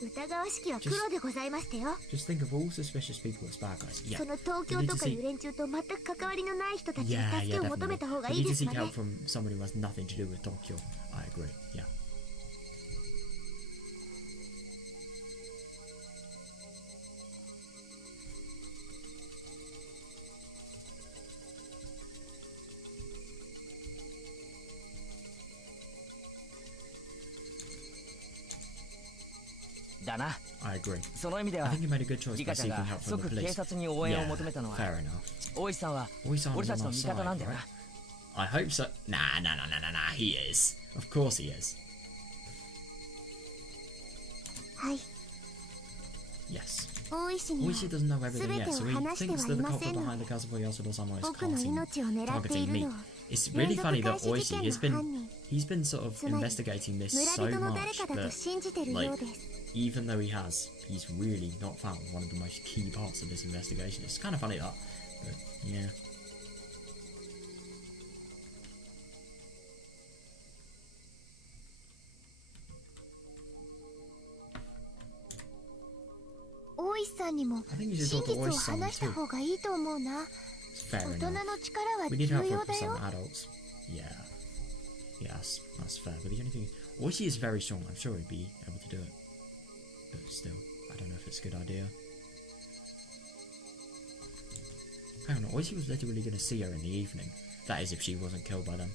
疑わしきは黒でございましたよ。Just think of all suspicious people as bad guys. Yeah. その東京とかいう連中と全く関わりのない人たちに助けを求めた方がいいですわね。 We need to seek help from someone who has nothing to do with Tokyo. I agree. Yeah. I agree. I think you made a good choice by seeking help from the police. Yeah, fair enough. Oi-san was on our side, right? I hope so. Nah, he is. Of course he is. Yes. Oishi doesn't know everything yet, so he thinks that the culprit behind the Kazuo Yasuda-sama is targeting me. It's really funny that Oishi he's been sort of investigating this so much that, like, even though he's really not found one of the most key parts of this investigation. It's kind of funny that, but yeah. I think you should talk to Oishi-san too. Fair enough. We need help from some adults. Yeah, that's fair. But the only thing, Oishi is very strong. I'm sure he'd be able to do it. But still, I don't know if it's a good idea. Hang on, Oishi was literally going to see her in the evening. That is, if she wasn't killed by them.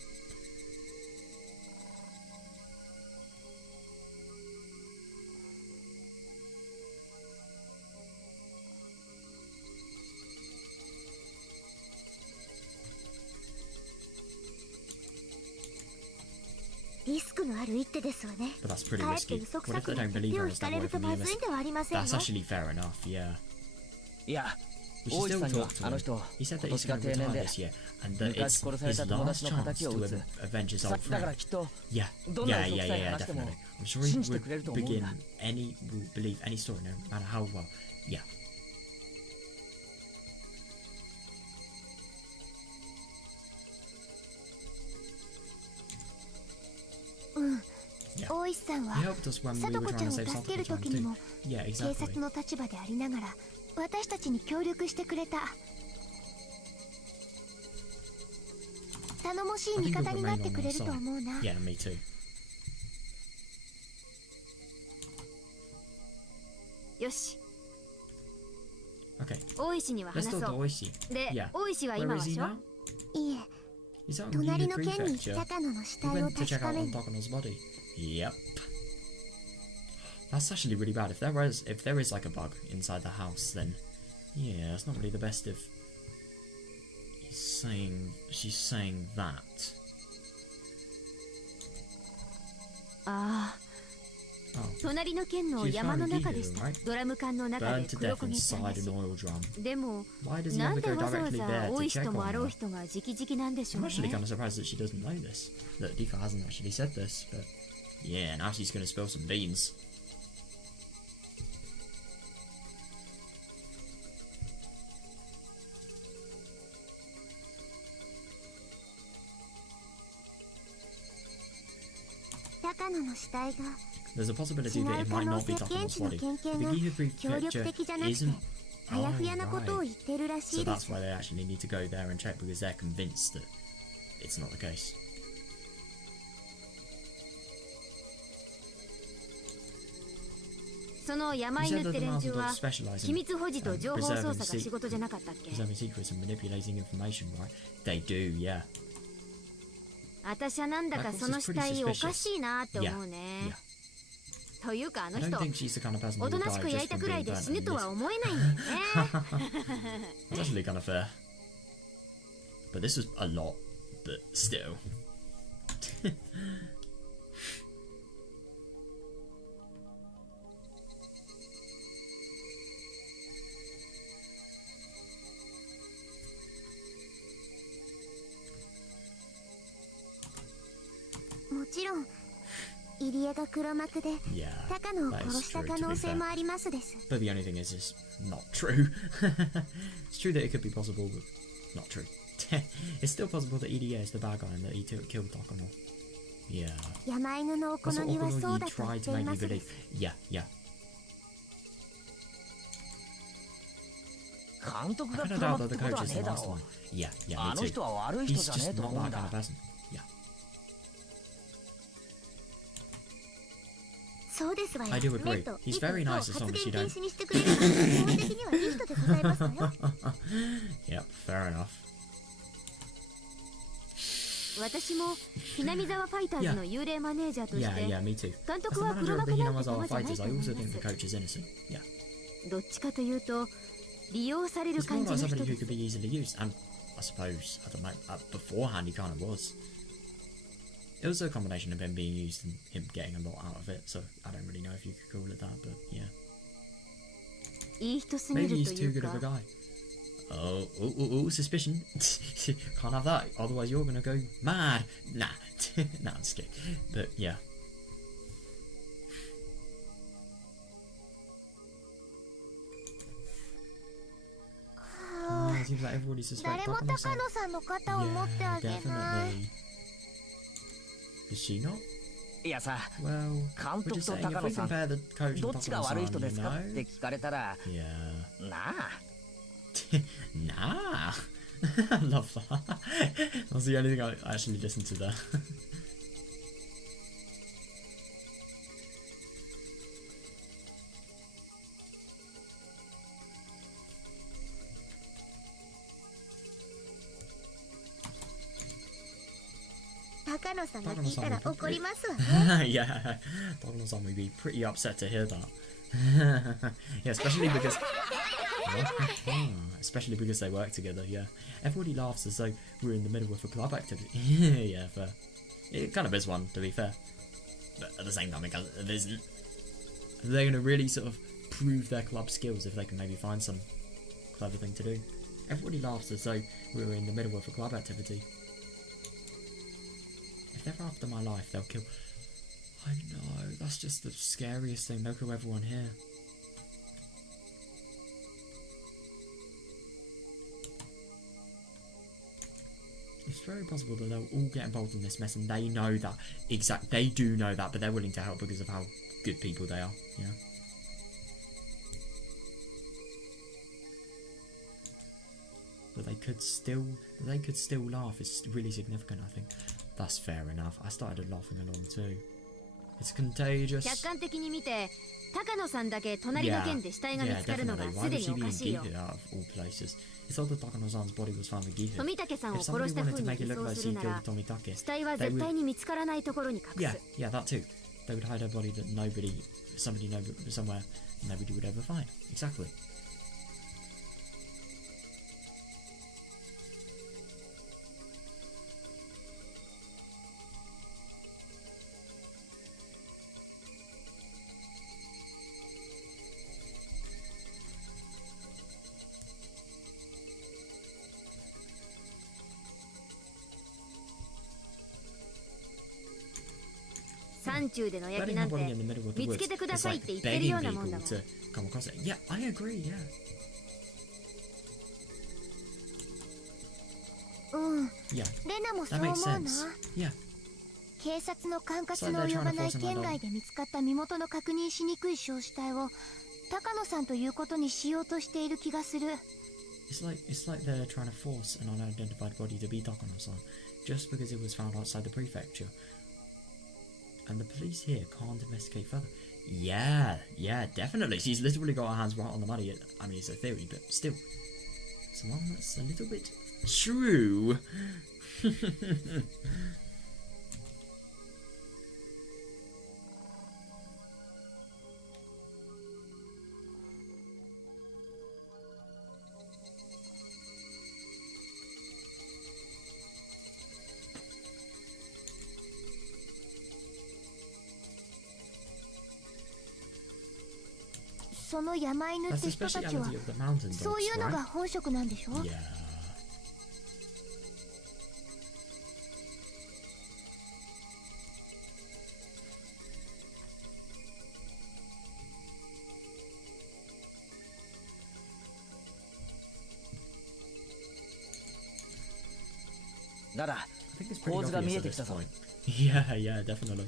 But that's pretty risky. What if they don't believe her and start away from the others? That's actually fair enough, yeah. We should still talk to him. He said that he's going to retire this year, and that it's his last chance to avenge his old friend. Yeah, definitely. I'm sure he would believe any story, no matter how well. Yeah. He helped us when we were trying to save Satoko time too. Yeah, exactly. Yeah, me too. Okay. Let's talk to Oishi. Yeah. Where is he now? He's out in the prefecture. He went to check out on Takano's body. Yep. That's actually really bad. If there is like a bug inside the house, then yeah, it's not really the best if she's saying that. She's found Gigu, right? Burned to death inside an oil drum. Why does he never go directly there to check on her? I'm actually kind of surprised that she doesn't know this. That Dika hasn't actually said this, but yeah, now she's going to spill some beans. There's a possibility that it might not be Takano's body. The Gifu prefecture isn't... Oh, right. So that's why they actually need to go there and check, because they're convinced that it's not the case. You said that the Mountain Dogs specialize in preserving secrets and manipulating information, right? They do, yeah. 私はなんだかその死体おかしいなって思うね。というかあの人、おとなしく焼いたくらいで死ぬとは思えないんだよね。That's actually kind of fair. But this was a lot, but still. もちろん入江が黒幕で高野を殺した可能性もありますです。 But the only thing is it's not true. It's true that it could be possible, but not true. It's still possible that EDA is the bad guy and that he killed Takano. Yeah. 山犬のお好 That's what みはそう Okonogi だと言 tried っ to てい make ま me すで believe. す。 Yeah, yeah. 監督 I が kind 黒 of doubt 幕 that っ the てこと coach は is ね the えだ last ろ one. Yeah, yeah, あ me の too. 人は悪い人 He's じゃねえ just と not 思うん that だ kind of person. Yeah. そうですわよ。 I do agree. ネット、 He's いつ very も nice as 発 long 言 as you 禁 don't. 止にしてくれるのが基本的にはいい人でございますわよ。Yep, fair enough. 私もひなみざわファイターズの幽霊マネージャーとし Yeah, て yeah, me too. 監 As 督 the は manager 黒 of the 幕なんて Hinamazawa 玉じゃない Fighters, と I 思い also ま think the す。 coach is innocent. Yeah. どっちかというと利用される He's 感 more じ like の somebody 人で who す。 could be easily used, and I suppose, I don't know, beforehand he kind of was. It was a combination of him being used and him getting a lot out of it, so I don't really know if you could call it that, but yeah. いい人すぎ Maybe る he's とい too う good of a か。 guy. Oh, suspicion. Can't have that, otherwise you're gonna go mad. Nah, nah, I'm just kidding. But yeah. It seems like everybody suspects 誰も Takano-san. 高野さんの肩を持ってあ Yeah, げない。 definitely. Is she not? いやさ Well, 監 we're 督 just と saying 高 if 野 we さん compare the coach ど and っちが悪い人 Takano-san, で you すかって know? 聞かれたら Yeah. なあ Nah. I love that. That's the only thing I actually listened to there. Takano 高野さんが聞いたら怒りますわね。 Yeah, Takano-san would be pretty upset to hear that. Yeah, especially because especially because they work together. Yeah, everybody laughs as though we're in the middle of a club activity. Yeah, fair. It kind of is one, to be fair, but at the same time, it isn't. They're going to really sort of prove their club skills if they can maybe find some clever thing to do. Everybody laughs as though we were in the middle of a club activity. If they're after my life, they'll kill. I know, that's just the scariest thing. They'll kill everyone here. It's very possible that they'll all get involved in this mess, and they know that. They do know that, but they're willing to help because of how good people they are. You know. But they could still laugh. It's really significant, I think. That's fair enough. I started laughing along too. It's contagious. 客観的に見て高野さんだけ隣の県で死体が見つかるのが definitely. す Why で would に she お be か in しいよ。 Gifu out of all places? It's thought that Takano-san's body was found in Gifu. 富武さんを If 殺 somebody した wanted 風 to に make it 偽 look 装 like する she な killed ら Tomitake, 死体は絶対に見つからないところに隠 yeah, す。 yeah, that too. They would hide her body that somewhere nobody would ever find. Exactly.山中での焼き Letting な her ん body て in the middle of the 見つ woods けてくだ is さいっ like て言ってる begging ようなもん people だもん。 to come across it. Yeah, I agree, yeah. うん。 Yeah, レナもそう that 思 makes うな。 sense. Yeah. 警察の管轄の及ばない県外で見つかった身元の確認しにくい焼死体を高野さんということにしようとしている気がする。It's like they're trying to force an unidentified body to be Takano-san just because it was found outside the prefecture. And the police here can't investigate further. Yeah, definitely. She's literally got her hands right on the money. I mean, it's a theory, but still. It's one that's a little bit true. その山犬って人たちはそういうのが本職なんでしょ。なら構図が見えてきたぞ。Yeah, definitely.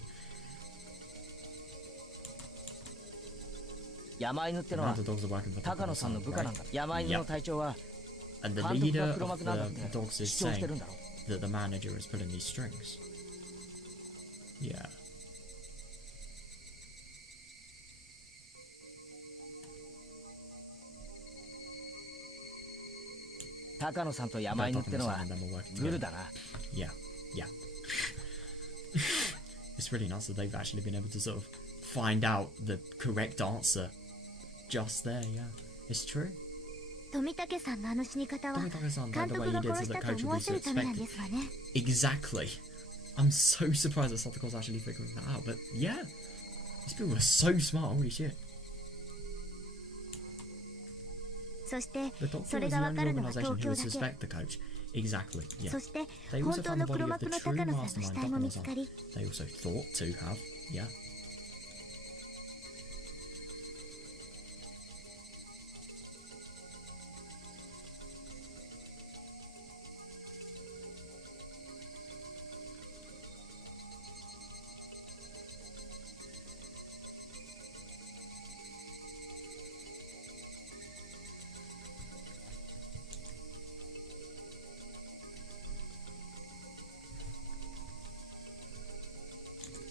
山犬ってのは高野さんの部下なんだ。山犬の隊長は監督が黒幕なんだって主張してるんだろう。 That the manager is pulling these strings. Yeah. 高野さんと山犬ってのはグルだな。Yeah, yeah. It's really nice that they've actually been able to sort of find out the correct answer just there. Yeah, it's true. 富武さんのあの死に方は監督が殺したと思わせるためなんですわね。 Exactly. I'm so surprised that Satoko's actually figuring that out. But yeah, these people are so smart. Holy shit. そしてそれがわかるのは東京だけ。 Exactly. Yeah. そして本当の黒幕の高野さんの死体も見つかり。 They also thought to have. Yeah.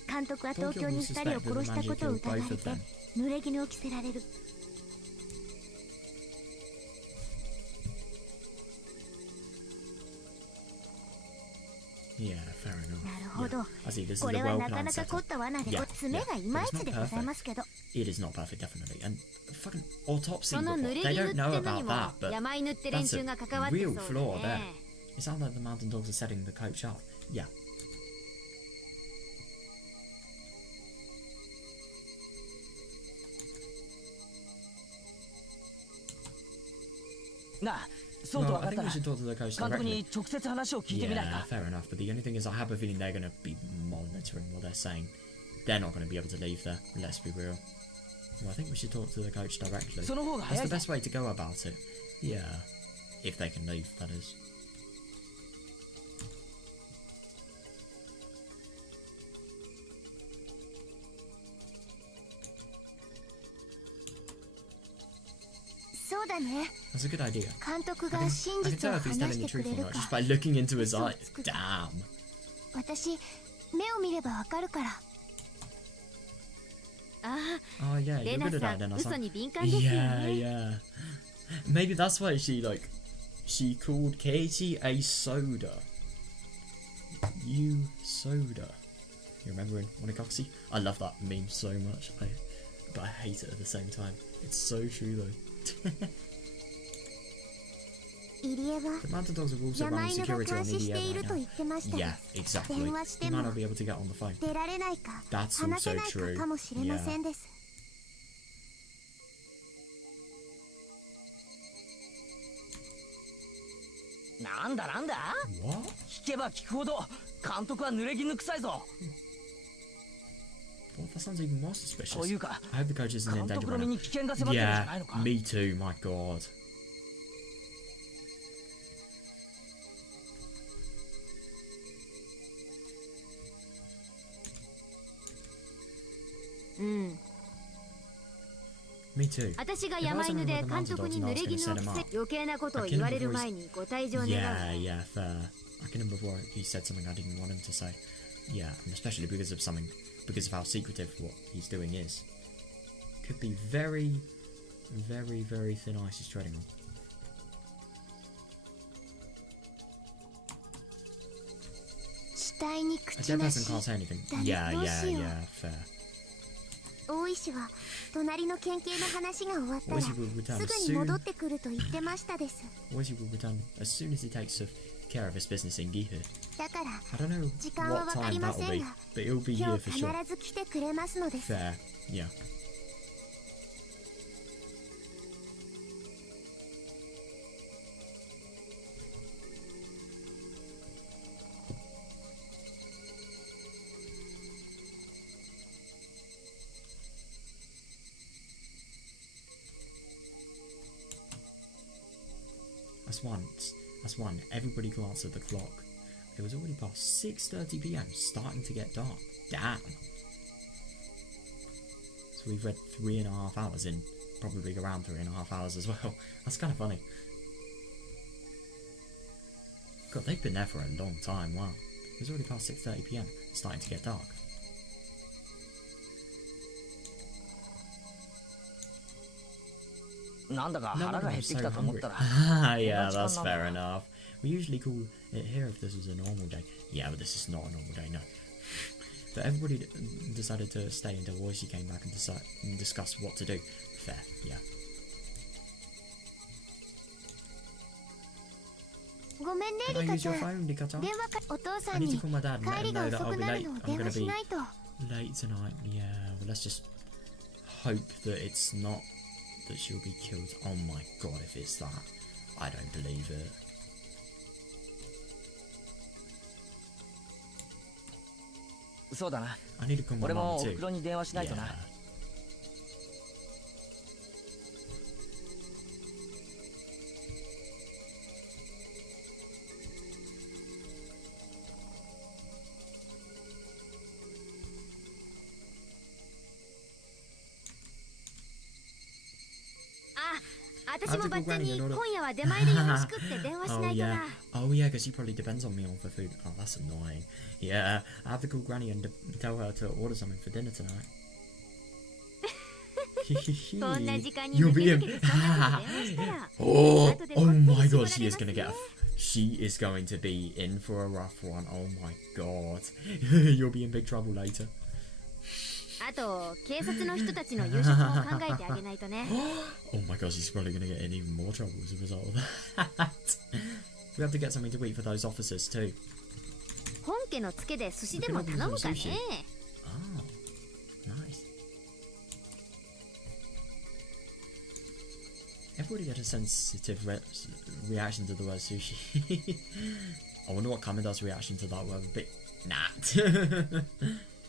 監督は東京に2人を殺したことを疑われて濡れ衣を着せられる。 Yeah, fair enough. なるほど。 I see. This is こ a れは well なか planned なか凝 setup. った罠で Yeah, 爪がいまいちでございますけど。 It is not perfect, definitely. And fucking autopsy その report. 濡れ They 衣 don't っ know てのに about も that, but 山犬って連 that's 中が a 関わって real そう flaw だ there. ね。 It sounds like the mountain dogs are setting the coach up. Yeah. なあ、そうと Well, 分 I かった think we ら should talk to the coach 監督 directly. に直接話を聞いてみない Yeah, か。 fair enough. But the only thing is, I have a feeling they're going to be monitoring what they're saying. They're not going to be able to leave there. Let's be real. Well, I think we should talk to the coach directly. その方が That's 早 the いぞ。 best way to go about it. Yeah. If they can leave, that is. そうだね。 That's a good idea. 監督 I が can, 真 I can 実を tell if he's 話 telling し the てく truth れ or る not か。 just by looking into his eye. 嘘をつく。 Damn. 私目を見ればわかるから。あ Oh yeah, あ、レ you're ナ good さ at that, ん Lena. 嘘に敏感ですよ Yeah, ね。 yeah. Maybe that's why she called Katie a soda. You soda. You remember in Minagoroshi? I love that meme so much. But I hate it at the same time. It's so true though. 入江は The mountain dogs are also 山 running 犬が security 監 on 視 the してい area ると right 言ってました now. が Yeah, exactly. 電話して He も might not be able to get on the phone. 出られないか That's 話せ also ないか true. かもしれませんです。なんだなんだ。 What? 聞けば聞くほど監督は濡れ衣臭いぞ。 Well, that sounds even more suspicious. というか I hope the coach isn't in 監 danger 督の right 身 now. に危険が迫ってるんじゃ Yeah, ないのか。 me too, my god. うん。 Me too. 私が山犬で監督に濡れ衣を着せ余計なことを言われる前にご退場願う。 Yeah, yeah, fair. I can remember before he said something I didn't want him to say. Yeah, and especially because of how secretive what he's doing is. Could be very, very, very thin ice he's treading on. 死体に A 口 dead な person し。 can't say anything. That is Yeah, yeah, bullshit. yeah, fair. 大石は隣の県警の話が終わったら Oishi will return すぐに戻ってくると言ってましたです。 Oishi will return as soon as he takes care of his business in Gifu. だから I don't know 時間は what わかり time ま that'll せん be, が but he'll be 今 here 日 for 必 sure. ず来てくれますのです。 Fair, yeah. That's one. Everybody glanced at the clock. It was already past 6:30 p.m. starting to get dark. Damn. So we've read 3.5 hours in probably around 3.5 hours as well. That's kind of funny. God, they've been there for a long time. Wow. It was already past 6:30 p.m. starting to get dark. No, I'm so hungry. Yeah, that's fair enough. We usually call it here if this was a normal day. Yeah, but this is not a normal day, no. But everybody decided to stay until Oishi came back and discuss what to do. Fair, yeah. Can I use your phone, Rika-chan? I need to call my dad and let him know that I'll be late. I'm going to be late tonight. Yeah, but let's just hope that it's not that she'll be killed. Oh my god, if it's that. I don't believe it. I need to call my mom too. Yeah. Oh yeah, because she probably depends on me for food. Oh, that's annoying. Yeah, I have to call Granny and tell her to order something for dinner tonight. You'll be in. Oh my god, she is going to be in for a rough one. Oh my god. You'll be in big trouble later. Oh my gosh, he's probably going to get in even more trouble as a result of that. We have to get something to eat for those officers too. Oh, nice. Everybody had a sensitive reaction to the word sushi. I wonder what Kamida's reaction to that word would be. Nah.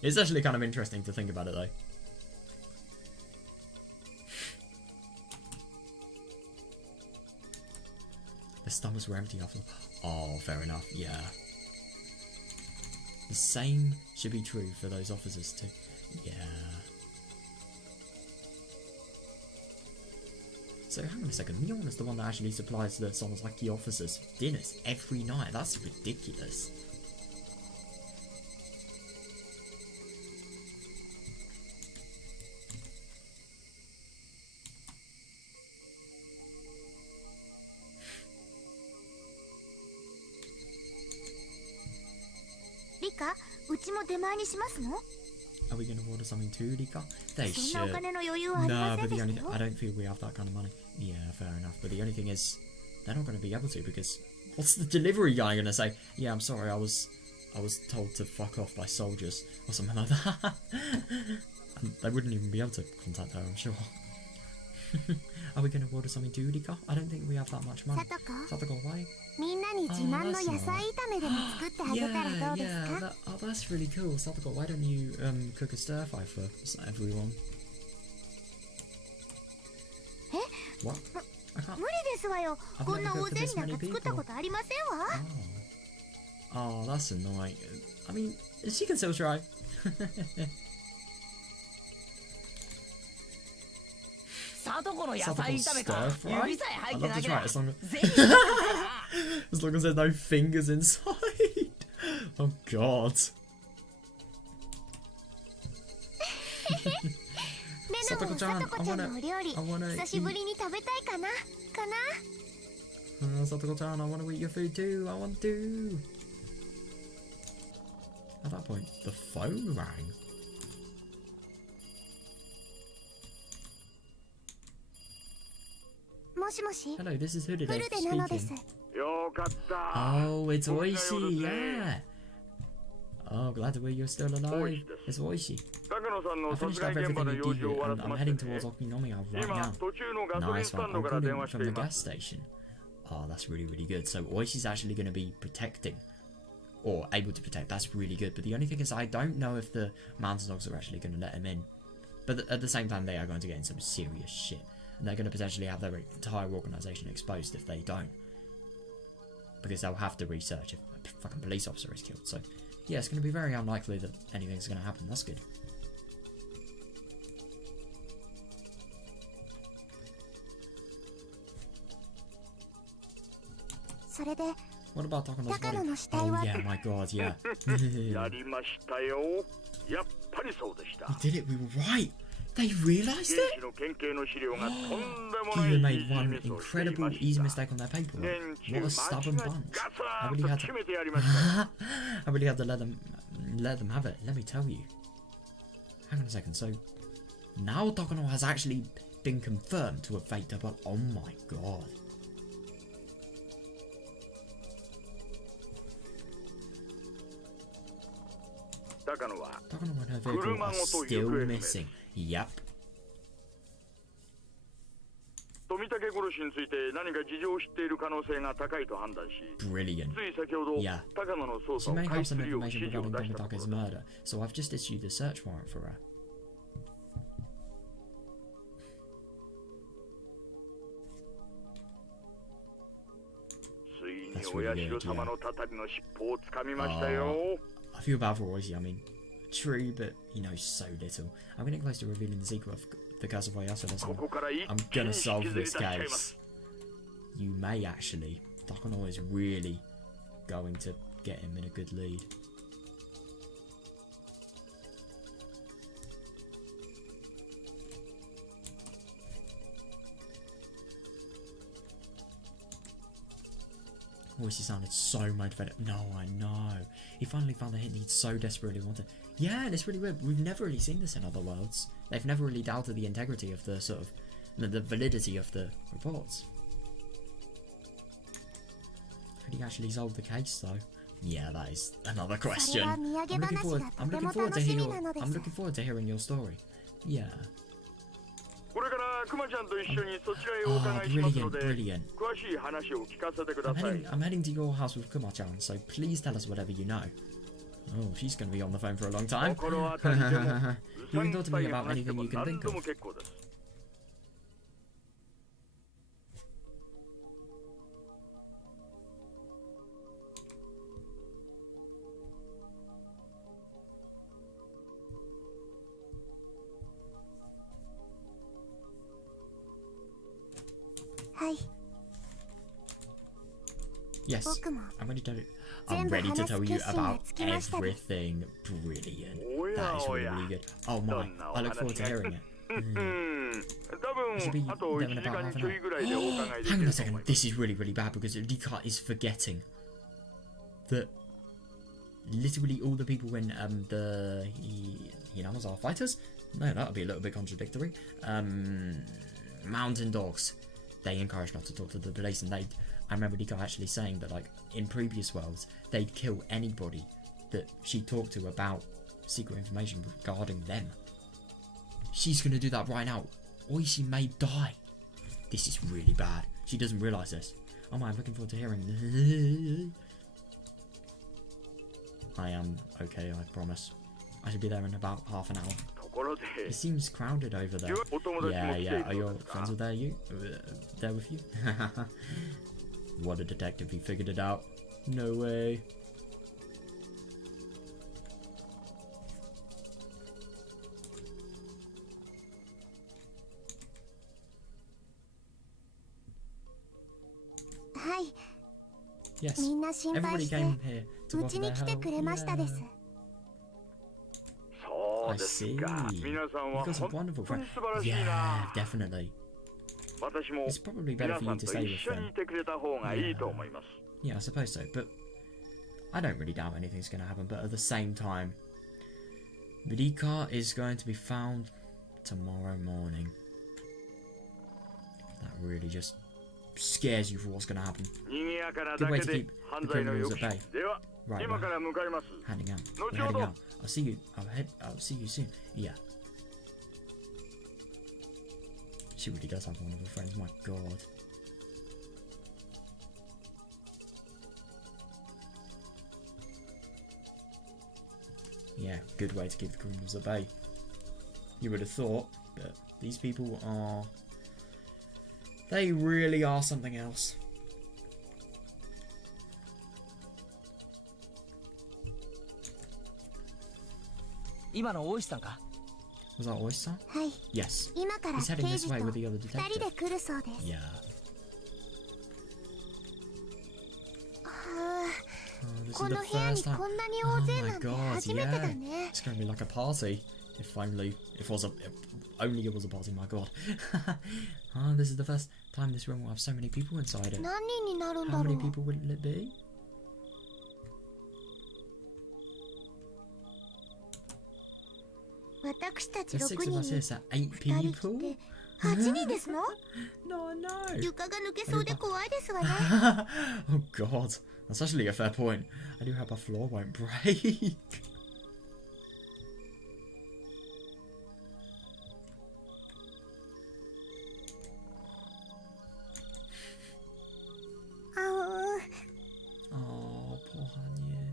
It's actually kind of interesting to think about it though. The stomachs were empty after. Oh, fair enough, yeah. The same should be true for those officers too. Yeah. So hang on a second, Mion is the one that actually supplies the Sonozaki officers dinners every night. That's ridiculous. Are we going to order something too, Rika? They should. No, but the only I don't feel we have that kind of money. Yeah, fair enough. But the only thing is, they're not going to be able to because what's the delivery guy going to say? Yeah, I'm sorry, I was told to fuck off by soldiers or something like that. And they wouldn't even be able to contact her, I'm sure. Are we going to order something too, Rika? I don't think we have that much money. Satoko, why? That's really cool. Satoko, why don't you cook a stir fry for everyone? What? I can't. I've never cooked for this many people. Oh, that's annoying. I mean, she can still try. Satoko stir fry? I'd love to try it as long as there's no fingers inside. Oh god. Satoko-chan, I wanna eat. Satoko-chan, I wanna eat your food too. I want to. At that point, the phone rang. Hello, this is Huride speaking. Oh, it's Oishi, yeah. Oh, glad to hear you're still alive. It's Oishi. I finished up everything you did and I'm heading towards Okinomiya right now. Nice one. I'm calling from the gas station. Oh, that's really, really good. So Oishi's actually going to be protecting. Or able to protect. That's really good. But the only thing is I don't know if the mountain dogs are actually going to let him in. But at the same time, they are going to get in some serious shit. And they're going to potentially have their entire organisation exposed if they don't. because they'll have to research if a fucking police officer is killed. So, yeah, it's going to be very unlikely that anything's going to happen. That's good. What about Takano's body? Oh yeah, my god, yeah. We did it, we were right! They realised it? He made one incredible easy mistake on their paperwork. What a stubborn bunch. I really had to let them have it, let me tell you. Hang on a second, so now Takano has actually been confirmed to have faked her blood. Oh my god. Takano and her vehicle are still missing. Yep. Brilliant. Yeah. She may have some information regarding Tomitake's murder, so I've just issued a search warrant for her. That's really good, yeah. I feel bad for Oishi, I mean, true, but he knows so little. I'm getting close to revealing the secret of the curse of Oyasa. I'm gonna solve this case. You may actually. Takano is really going to get him in a good lead. Oishi sounded so motivated. No, I know. He finally found the hint he'd so desperately wanted. Yeah, and it's really weird. We've never really seen this in other worlds. They've never really doubted the integrity of the sort of the validity of the reports. Could he actually solve the case though? Yeah, that is another question. I'm looking forward to hearing your story. Yeah. Brilliant, brilliant. I'm heading to your house with Kuma-chan, so please tell us whatever you know. Oh, she's going to be on the phone for a long time. You can talk to me about anything you can think of. Yes, I'm ready to tell you about everything. Brilliant. That is really good. Oh my, I look forward to hearing it. It should be there in about half an hour. Hang on a second, this is really bad because Rika is forgetting that literally all the people in the Hinamas are fighters. No, that would be a little bit contradictory. Mountain dogs. They encourage not to talk to the police, and I remember Rika actually saying that, like, in previous worlds, they'd kill anybody that she talked to about secret information regarding them. She's gonna do that right now. Oishi may die. This is really bad. She doesn't realise this. Oh my, I'm looking forward to hearing. I am okay, I promise. I should be there in about half an hour. It seems crowded over there. Yeah. Are your friends there with you? What a detective, he figured it out. No way. Yes, everybody came here to offer their help. Yeah. I see. You've got some wonderful friends. Yeah, definitely. It's probably better for you to stay with them. Yeah, I suppose so, but I don't really doubt anything's going to happen, but at the same time, Rika is going to be found tomorrow morning. That really just scares you for what's going to happen. Good way to keep the criminals at bay. Right. Heading out. We're heading out. I'll see you soon. Yeah. She really does have one of her friends, my god. Yeah, good way to keep the criminals at bay. You would have thought, but these people are... They really are something else. 今の大石さんか？ Was that Oyster? はい。 Yes. 今から He's 刑 heading 事 this と way with the other 2人で detective. 来るそうです。 Yeah. は Oh, あ、 this こ is の the 部屋 first に time. こんなに Oh 大勢 my なんて god, 初めてだ yeah. ね。 It's gonna be like a party. If only, if only it was a party, my god. Ah, this is the first time this room will have so many people inside it. 何人になるんだ How ろ many う。 people will it be? 私たち There's 6 6 of us 人 here, に so 8 2人 people? って8人ですの？ No, no. 床が抜けそうで怖いですわね。 Oh god, that's actually a fair point. I do hope our floor won't break. Oh, poor Hanya.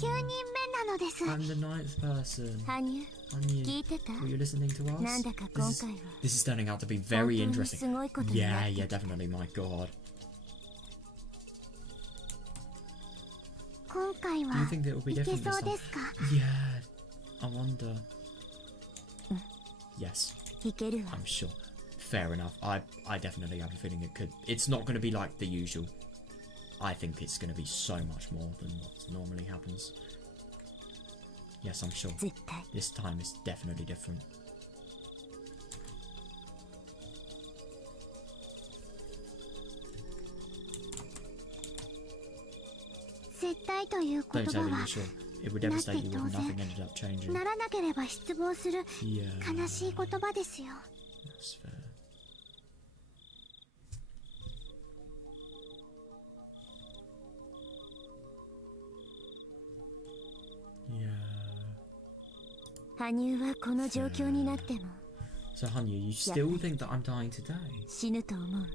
Yeah. 9人目なのです。 I'm the 9th person. 羽生、 Hanya, 聞いてた？ were you listening to us? なんだか今 This 回は is turning out to be 本当 very に interesting. すごいことにな Yeah, って yeah, definitely. My god. 今回 Do you は think that it will be いけ different そう this で time? すか？ Yeah, I wonder. Yes, いけるわ。 I'm sure. Fair enough. I definitely have a feeling it could. It's not going to be like the usual. I think it's going to be so much more than what normally happens. Yes, I'm sure. 絶対。 This time is definitely different. 絶対という言 Don't 葉 say that は you're sure. It would devastate you if Nothing nothing ended up changing. ならなければ失望する Yeah, 悲しい言葉ですよ。 that's fair. Yeah. 羽生はこの状況になっても So, Hanya, you still think that I'm dying today? 死ぬと思う。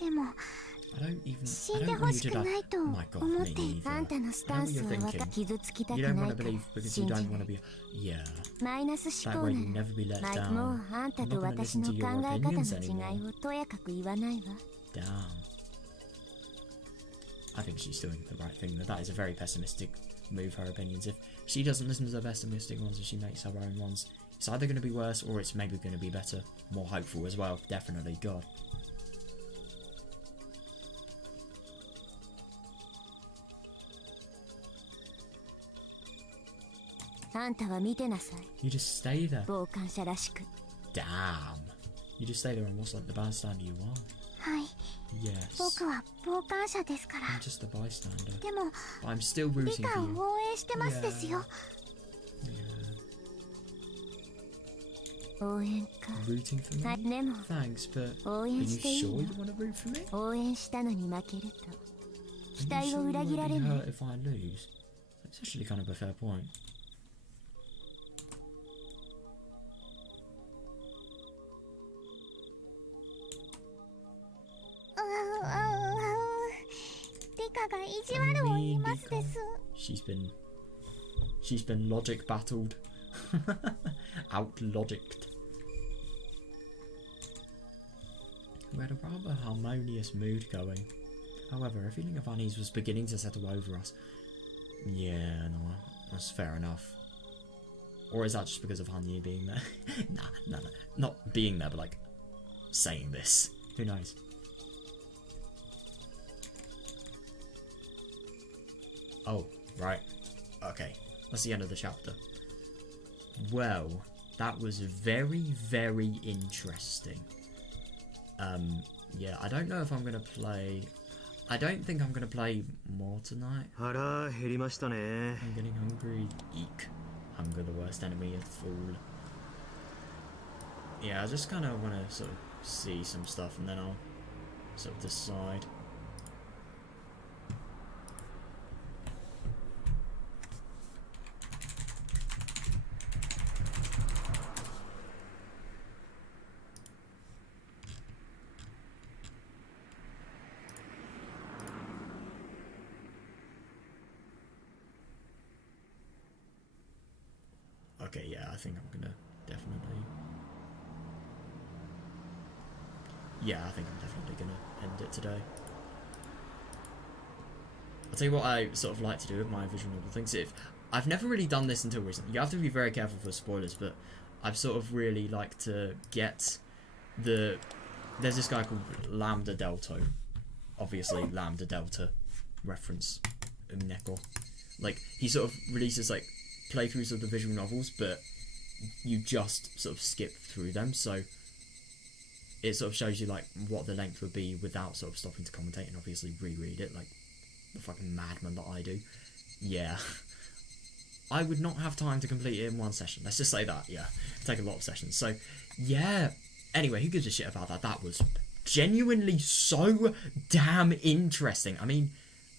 でも I don't even. 死 I んで don't ほ want し you く to な die. いと My god, 思っ me て neither. あんたのスタ I ン know ス what を you're thinking. 傷つきたく You な don't い want か to believe because you 信じ don't な want to い。 be. Yeah. マイナス思 That 考 way な you ら never be let も down. うあんた I'm と not gonna 私 listen の to 考 your え方の opinions 違 anymore. いをとやかく言わないわ。 Damn. I think she's doing the right thing. That is a very pessimistic move, her opinions. If she doesn't listen to the pessimistic ones and she makes her own ones, it's either going to be worse or it's maybe going to be better. More hopeful as well, definitely. God. あんたは見てなさい。 You just stay there. 傍観者らしく。 Damn. You just stay there and watch like the bystander you are. はい。 Yes. 僕は傍観者ですから。 I'm just a bystander. でも But I'm still リ rooting カ for を you. 応援してますですよ。 Yeah. 応援か。 Rooting for はい、 me? でも Thanks, but 応 are 援 you していい sure の you want to root for me? 応援したのに負けると Are 期 you 待 sure を you 裏 won't 切ら be れない hurt if I lose? That's actually kind of a fair point. She's been logic battled. Out logicked. We had a rather harmonious mood going. However, a feeling of unease was beginning to settle over us. Yeah, no, that's fair enough. Or is that just because of Hanya being there? Nah. Not being there, but like saying this. Who knows? Oh, right. Okay, that's the end of the chapter. Well, that was very, very interesting. Yeah, I don't know if I'm gonna play. I don't think I'm gonna play more tonight. I'm getting hungry. Eek. Hunger, the worst enemy of fool. Yeah, I just kind of want to sort of see some stuff and then I'll sort of decide. Okay, yeah, I think I'm gonna definitely yeah, I think I'm definitely gonna end it today. I'll tell you what I sort of like to do with my visual novel things. I've never really done this until recently. You have to be very careful for spoilers, but I've sort of really liked to get there's this guy called Lambda Delta. Obviously, Lambda Delta reference. Neko. Like, he sort of releases, like, playthroughs of the visual novels, but you just sort of skip through them, so it sort of shows you, like, what the length would be without sort of stopping to commentate and obviously reread it, like the fucking madman that I do. Yeah. I would not have time to complete it in one session. Let's just say that, yeah. It'd take a lot of sessions. So, yeah. Anyway, who gives a shit about that? That was genuinely so damn interesting. I mean,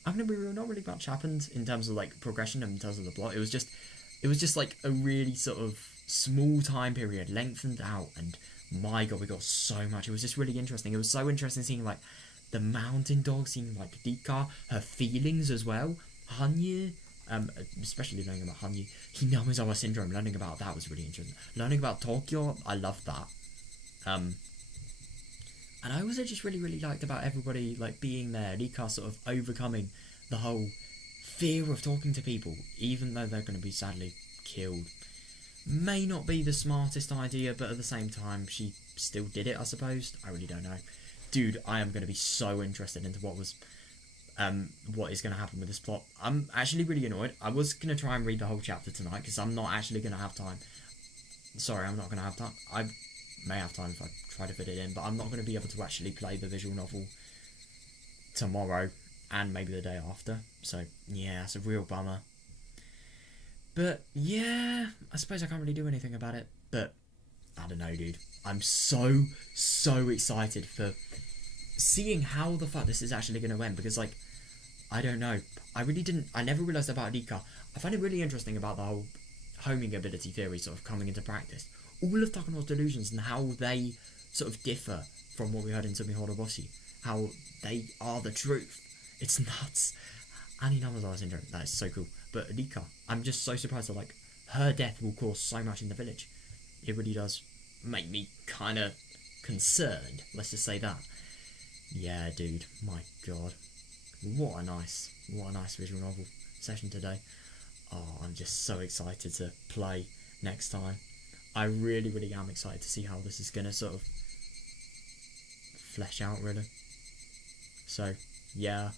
I'm gonna be real, not really much happened in terms of, like, progression and in terms of the plot. It was just like a really sort of small time period, lengthened out, and my god, we got so much. It was just really interesting. It was so interesting seeing, like, the mountain dog, seeing, like, Rika, her feelings as well. Hanyu, especially learning about Hanyu. Hinamizawa syndrome, learning about that was really interesting. Learning about Tokyo, I loved that. And I also just really, really liked about everybody, like, being there. Rika sort of overcoming the whole fear of talking to people, even though they're going to be sadly killed. May not be the smartest idea, but at the same time, she still did it, I suppose. I really don't know. Dude, I am going to be so interested into what is going to happen with this plot. I'm actually really annoyed. I was going to try and read the whole chapter tonight, because I'm not actually going to have time. Sorry, I'm not going to have time. I may have time if I try to fit it in, but I'm not going to be able to actually play the visual novel tomorrow, and maybe the day after. So, yeah, it's a real bummer. But, yeah, I suppose I can't really do anything about it. But, I don't know, dude. I'm so excited for seeing how the fuck this is actually going to end. Because, like, I don't know. I never realised about Rika. I find it really interesting about the whole homing ability theory sort of coming into practice. All of Takano's delusions and how they sort of differ from what we heard in Minagoroshi. How they are the truth. It's nuts. And Hinamizawa syndrome, that is so cool. But Rika, I'm just so surprised that, like, her death will cause so much in the village. It really does make me kind of concerned. Let's just say that. Yeah, dude. My god. What a nice visual novel session today. Oh, I'm just so excited to play next time. I really, really am excited to see how this is going to sort of flesh out, really. So, yeah.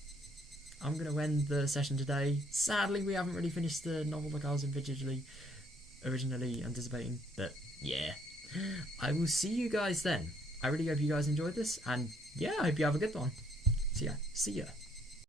I'm going to end the session today. Sadly, we haven't really finished the novel like I was originally anticipating. But, yeah. I will see you guys then. I really hope you guys enjoyed this. And, yeah, I hope you have a good one. So, yeah. See ya.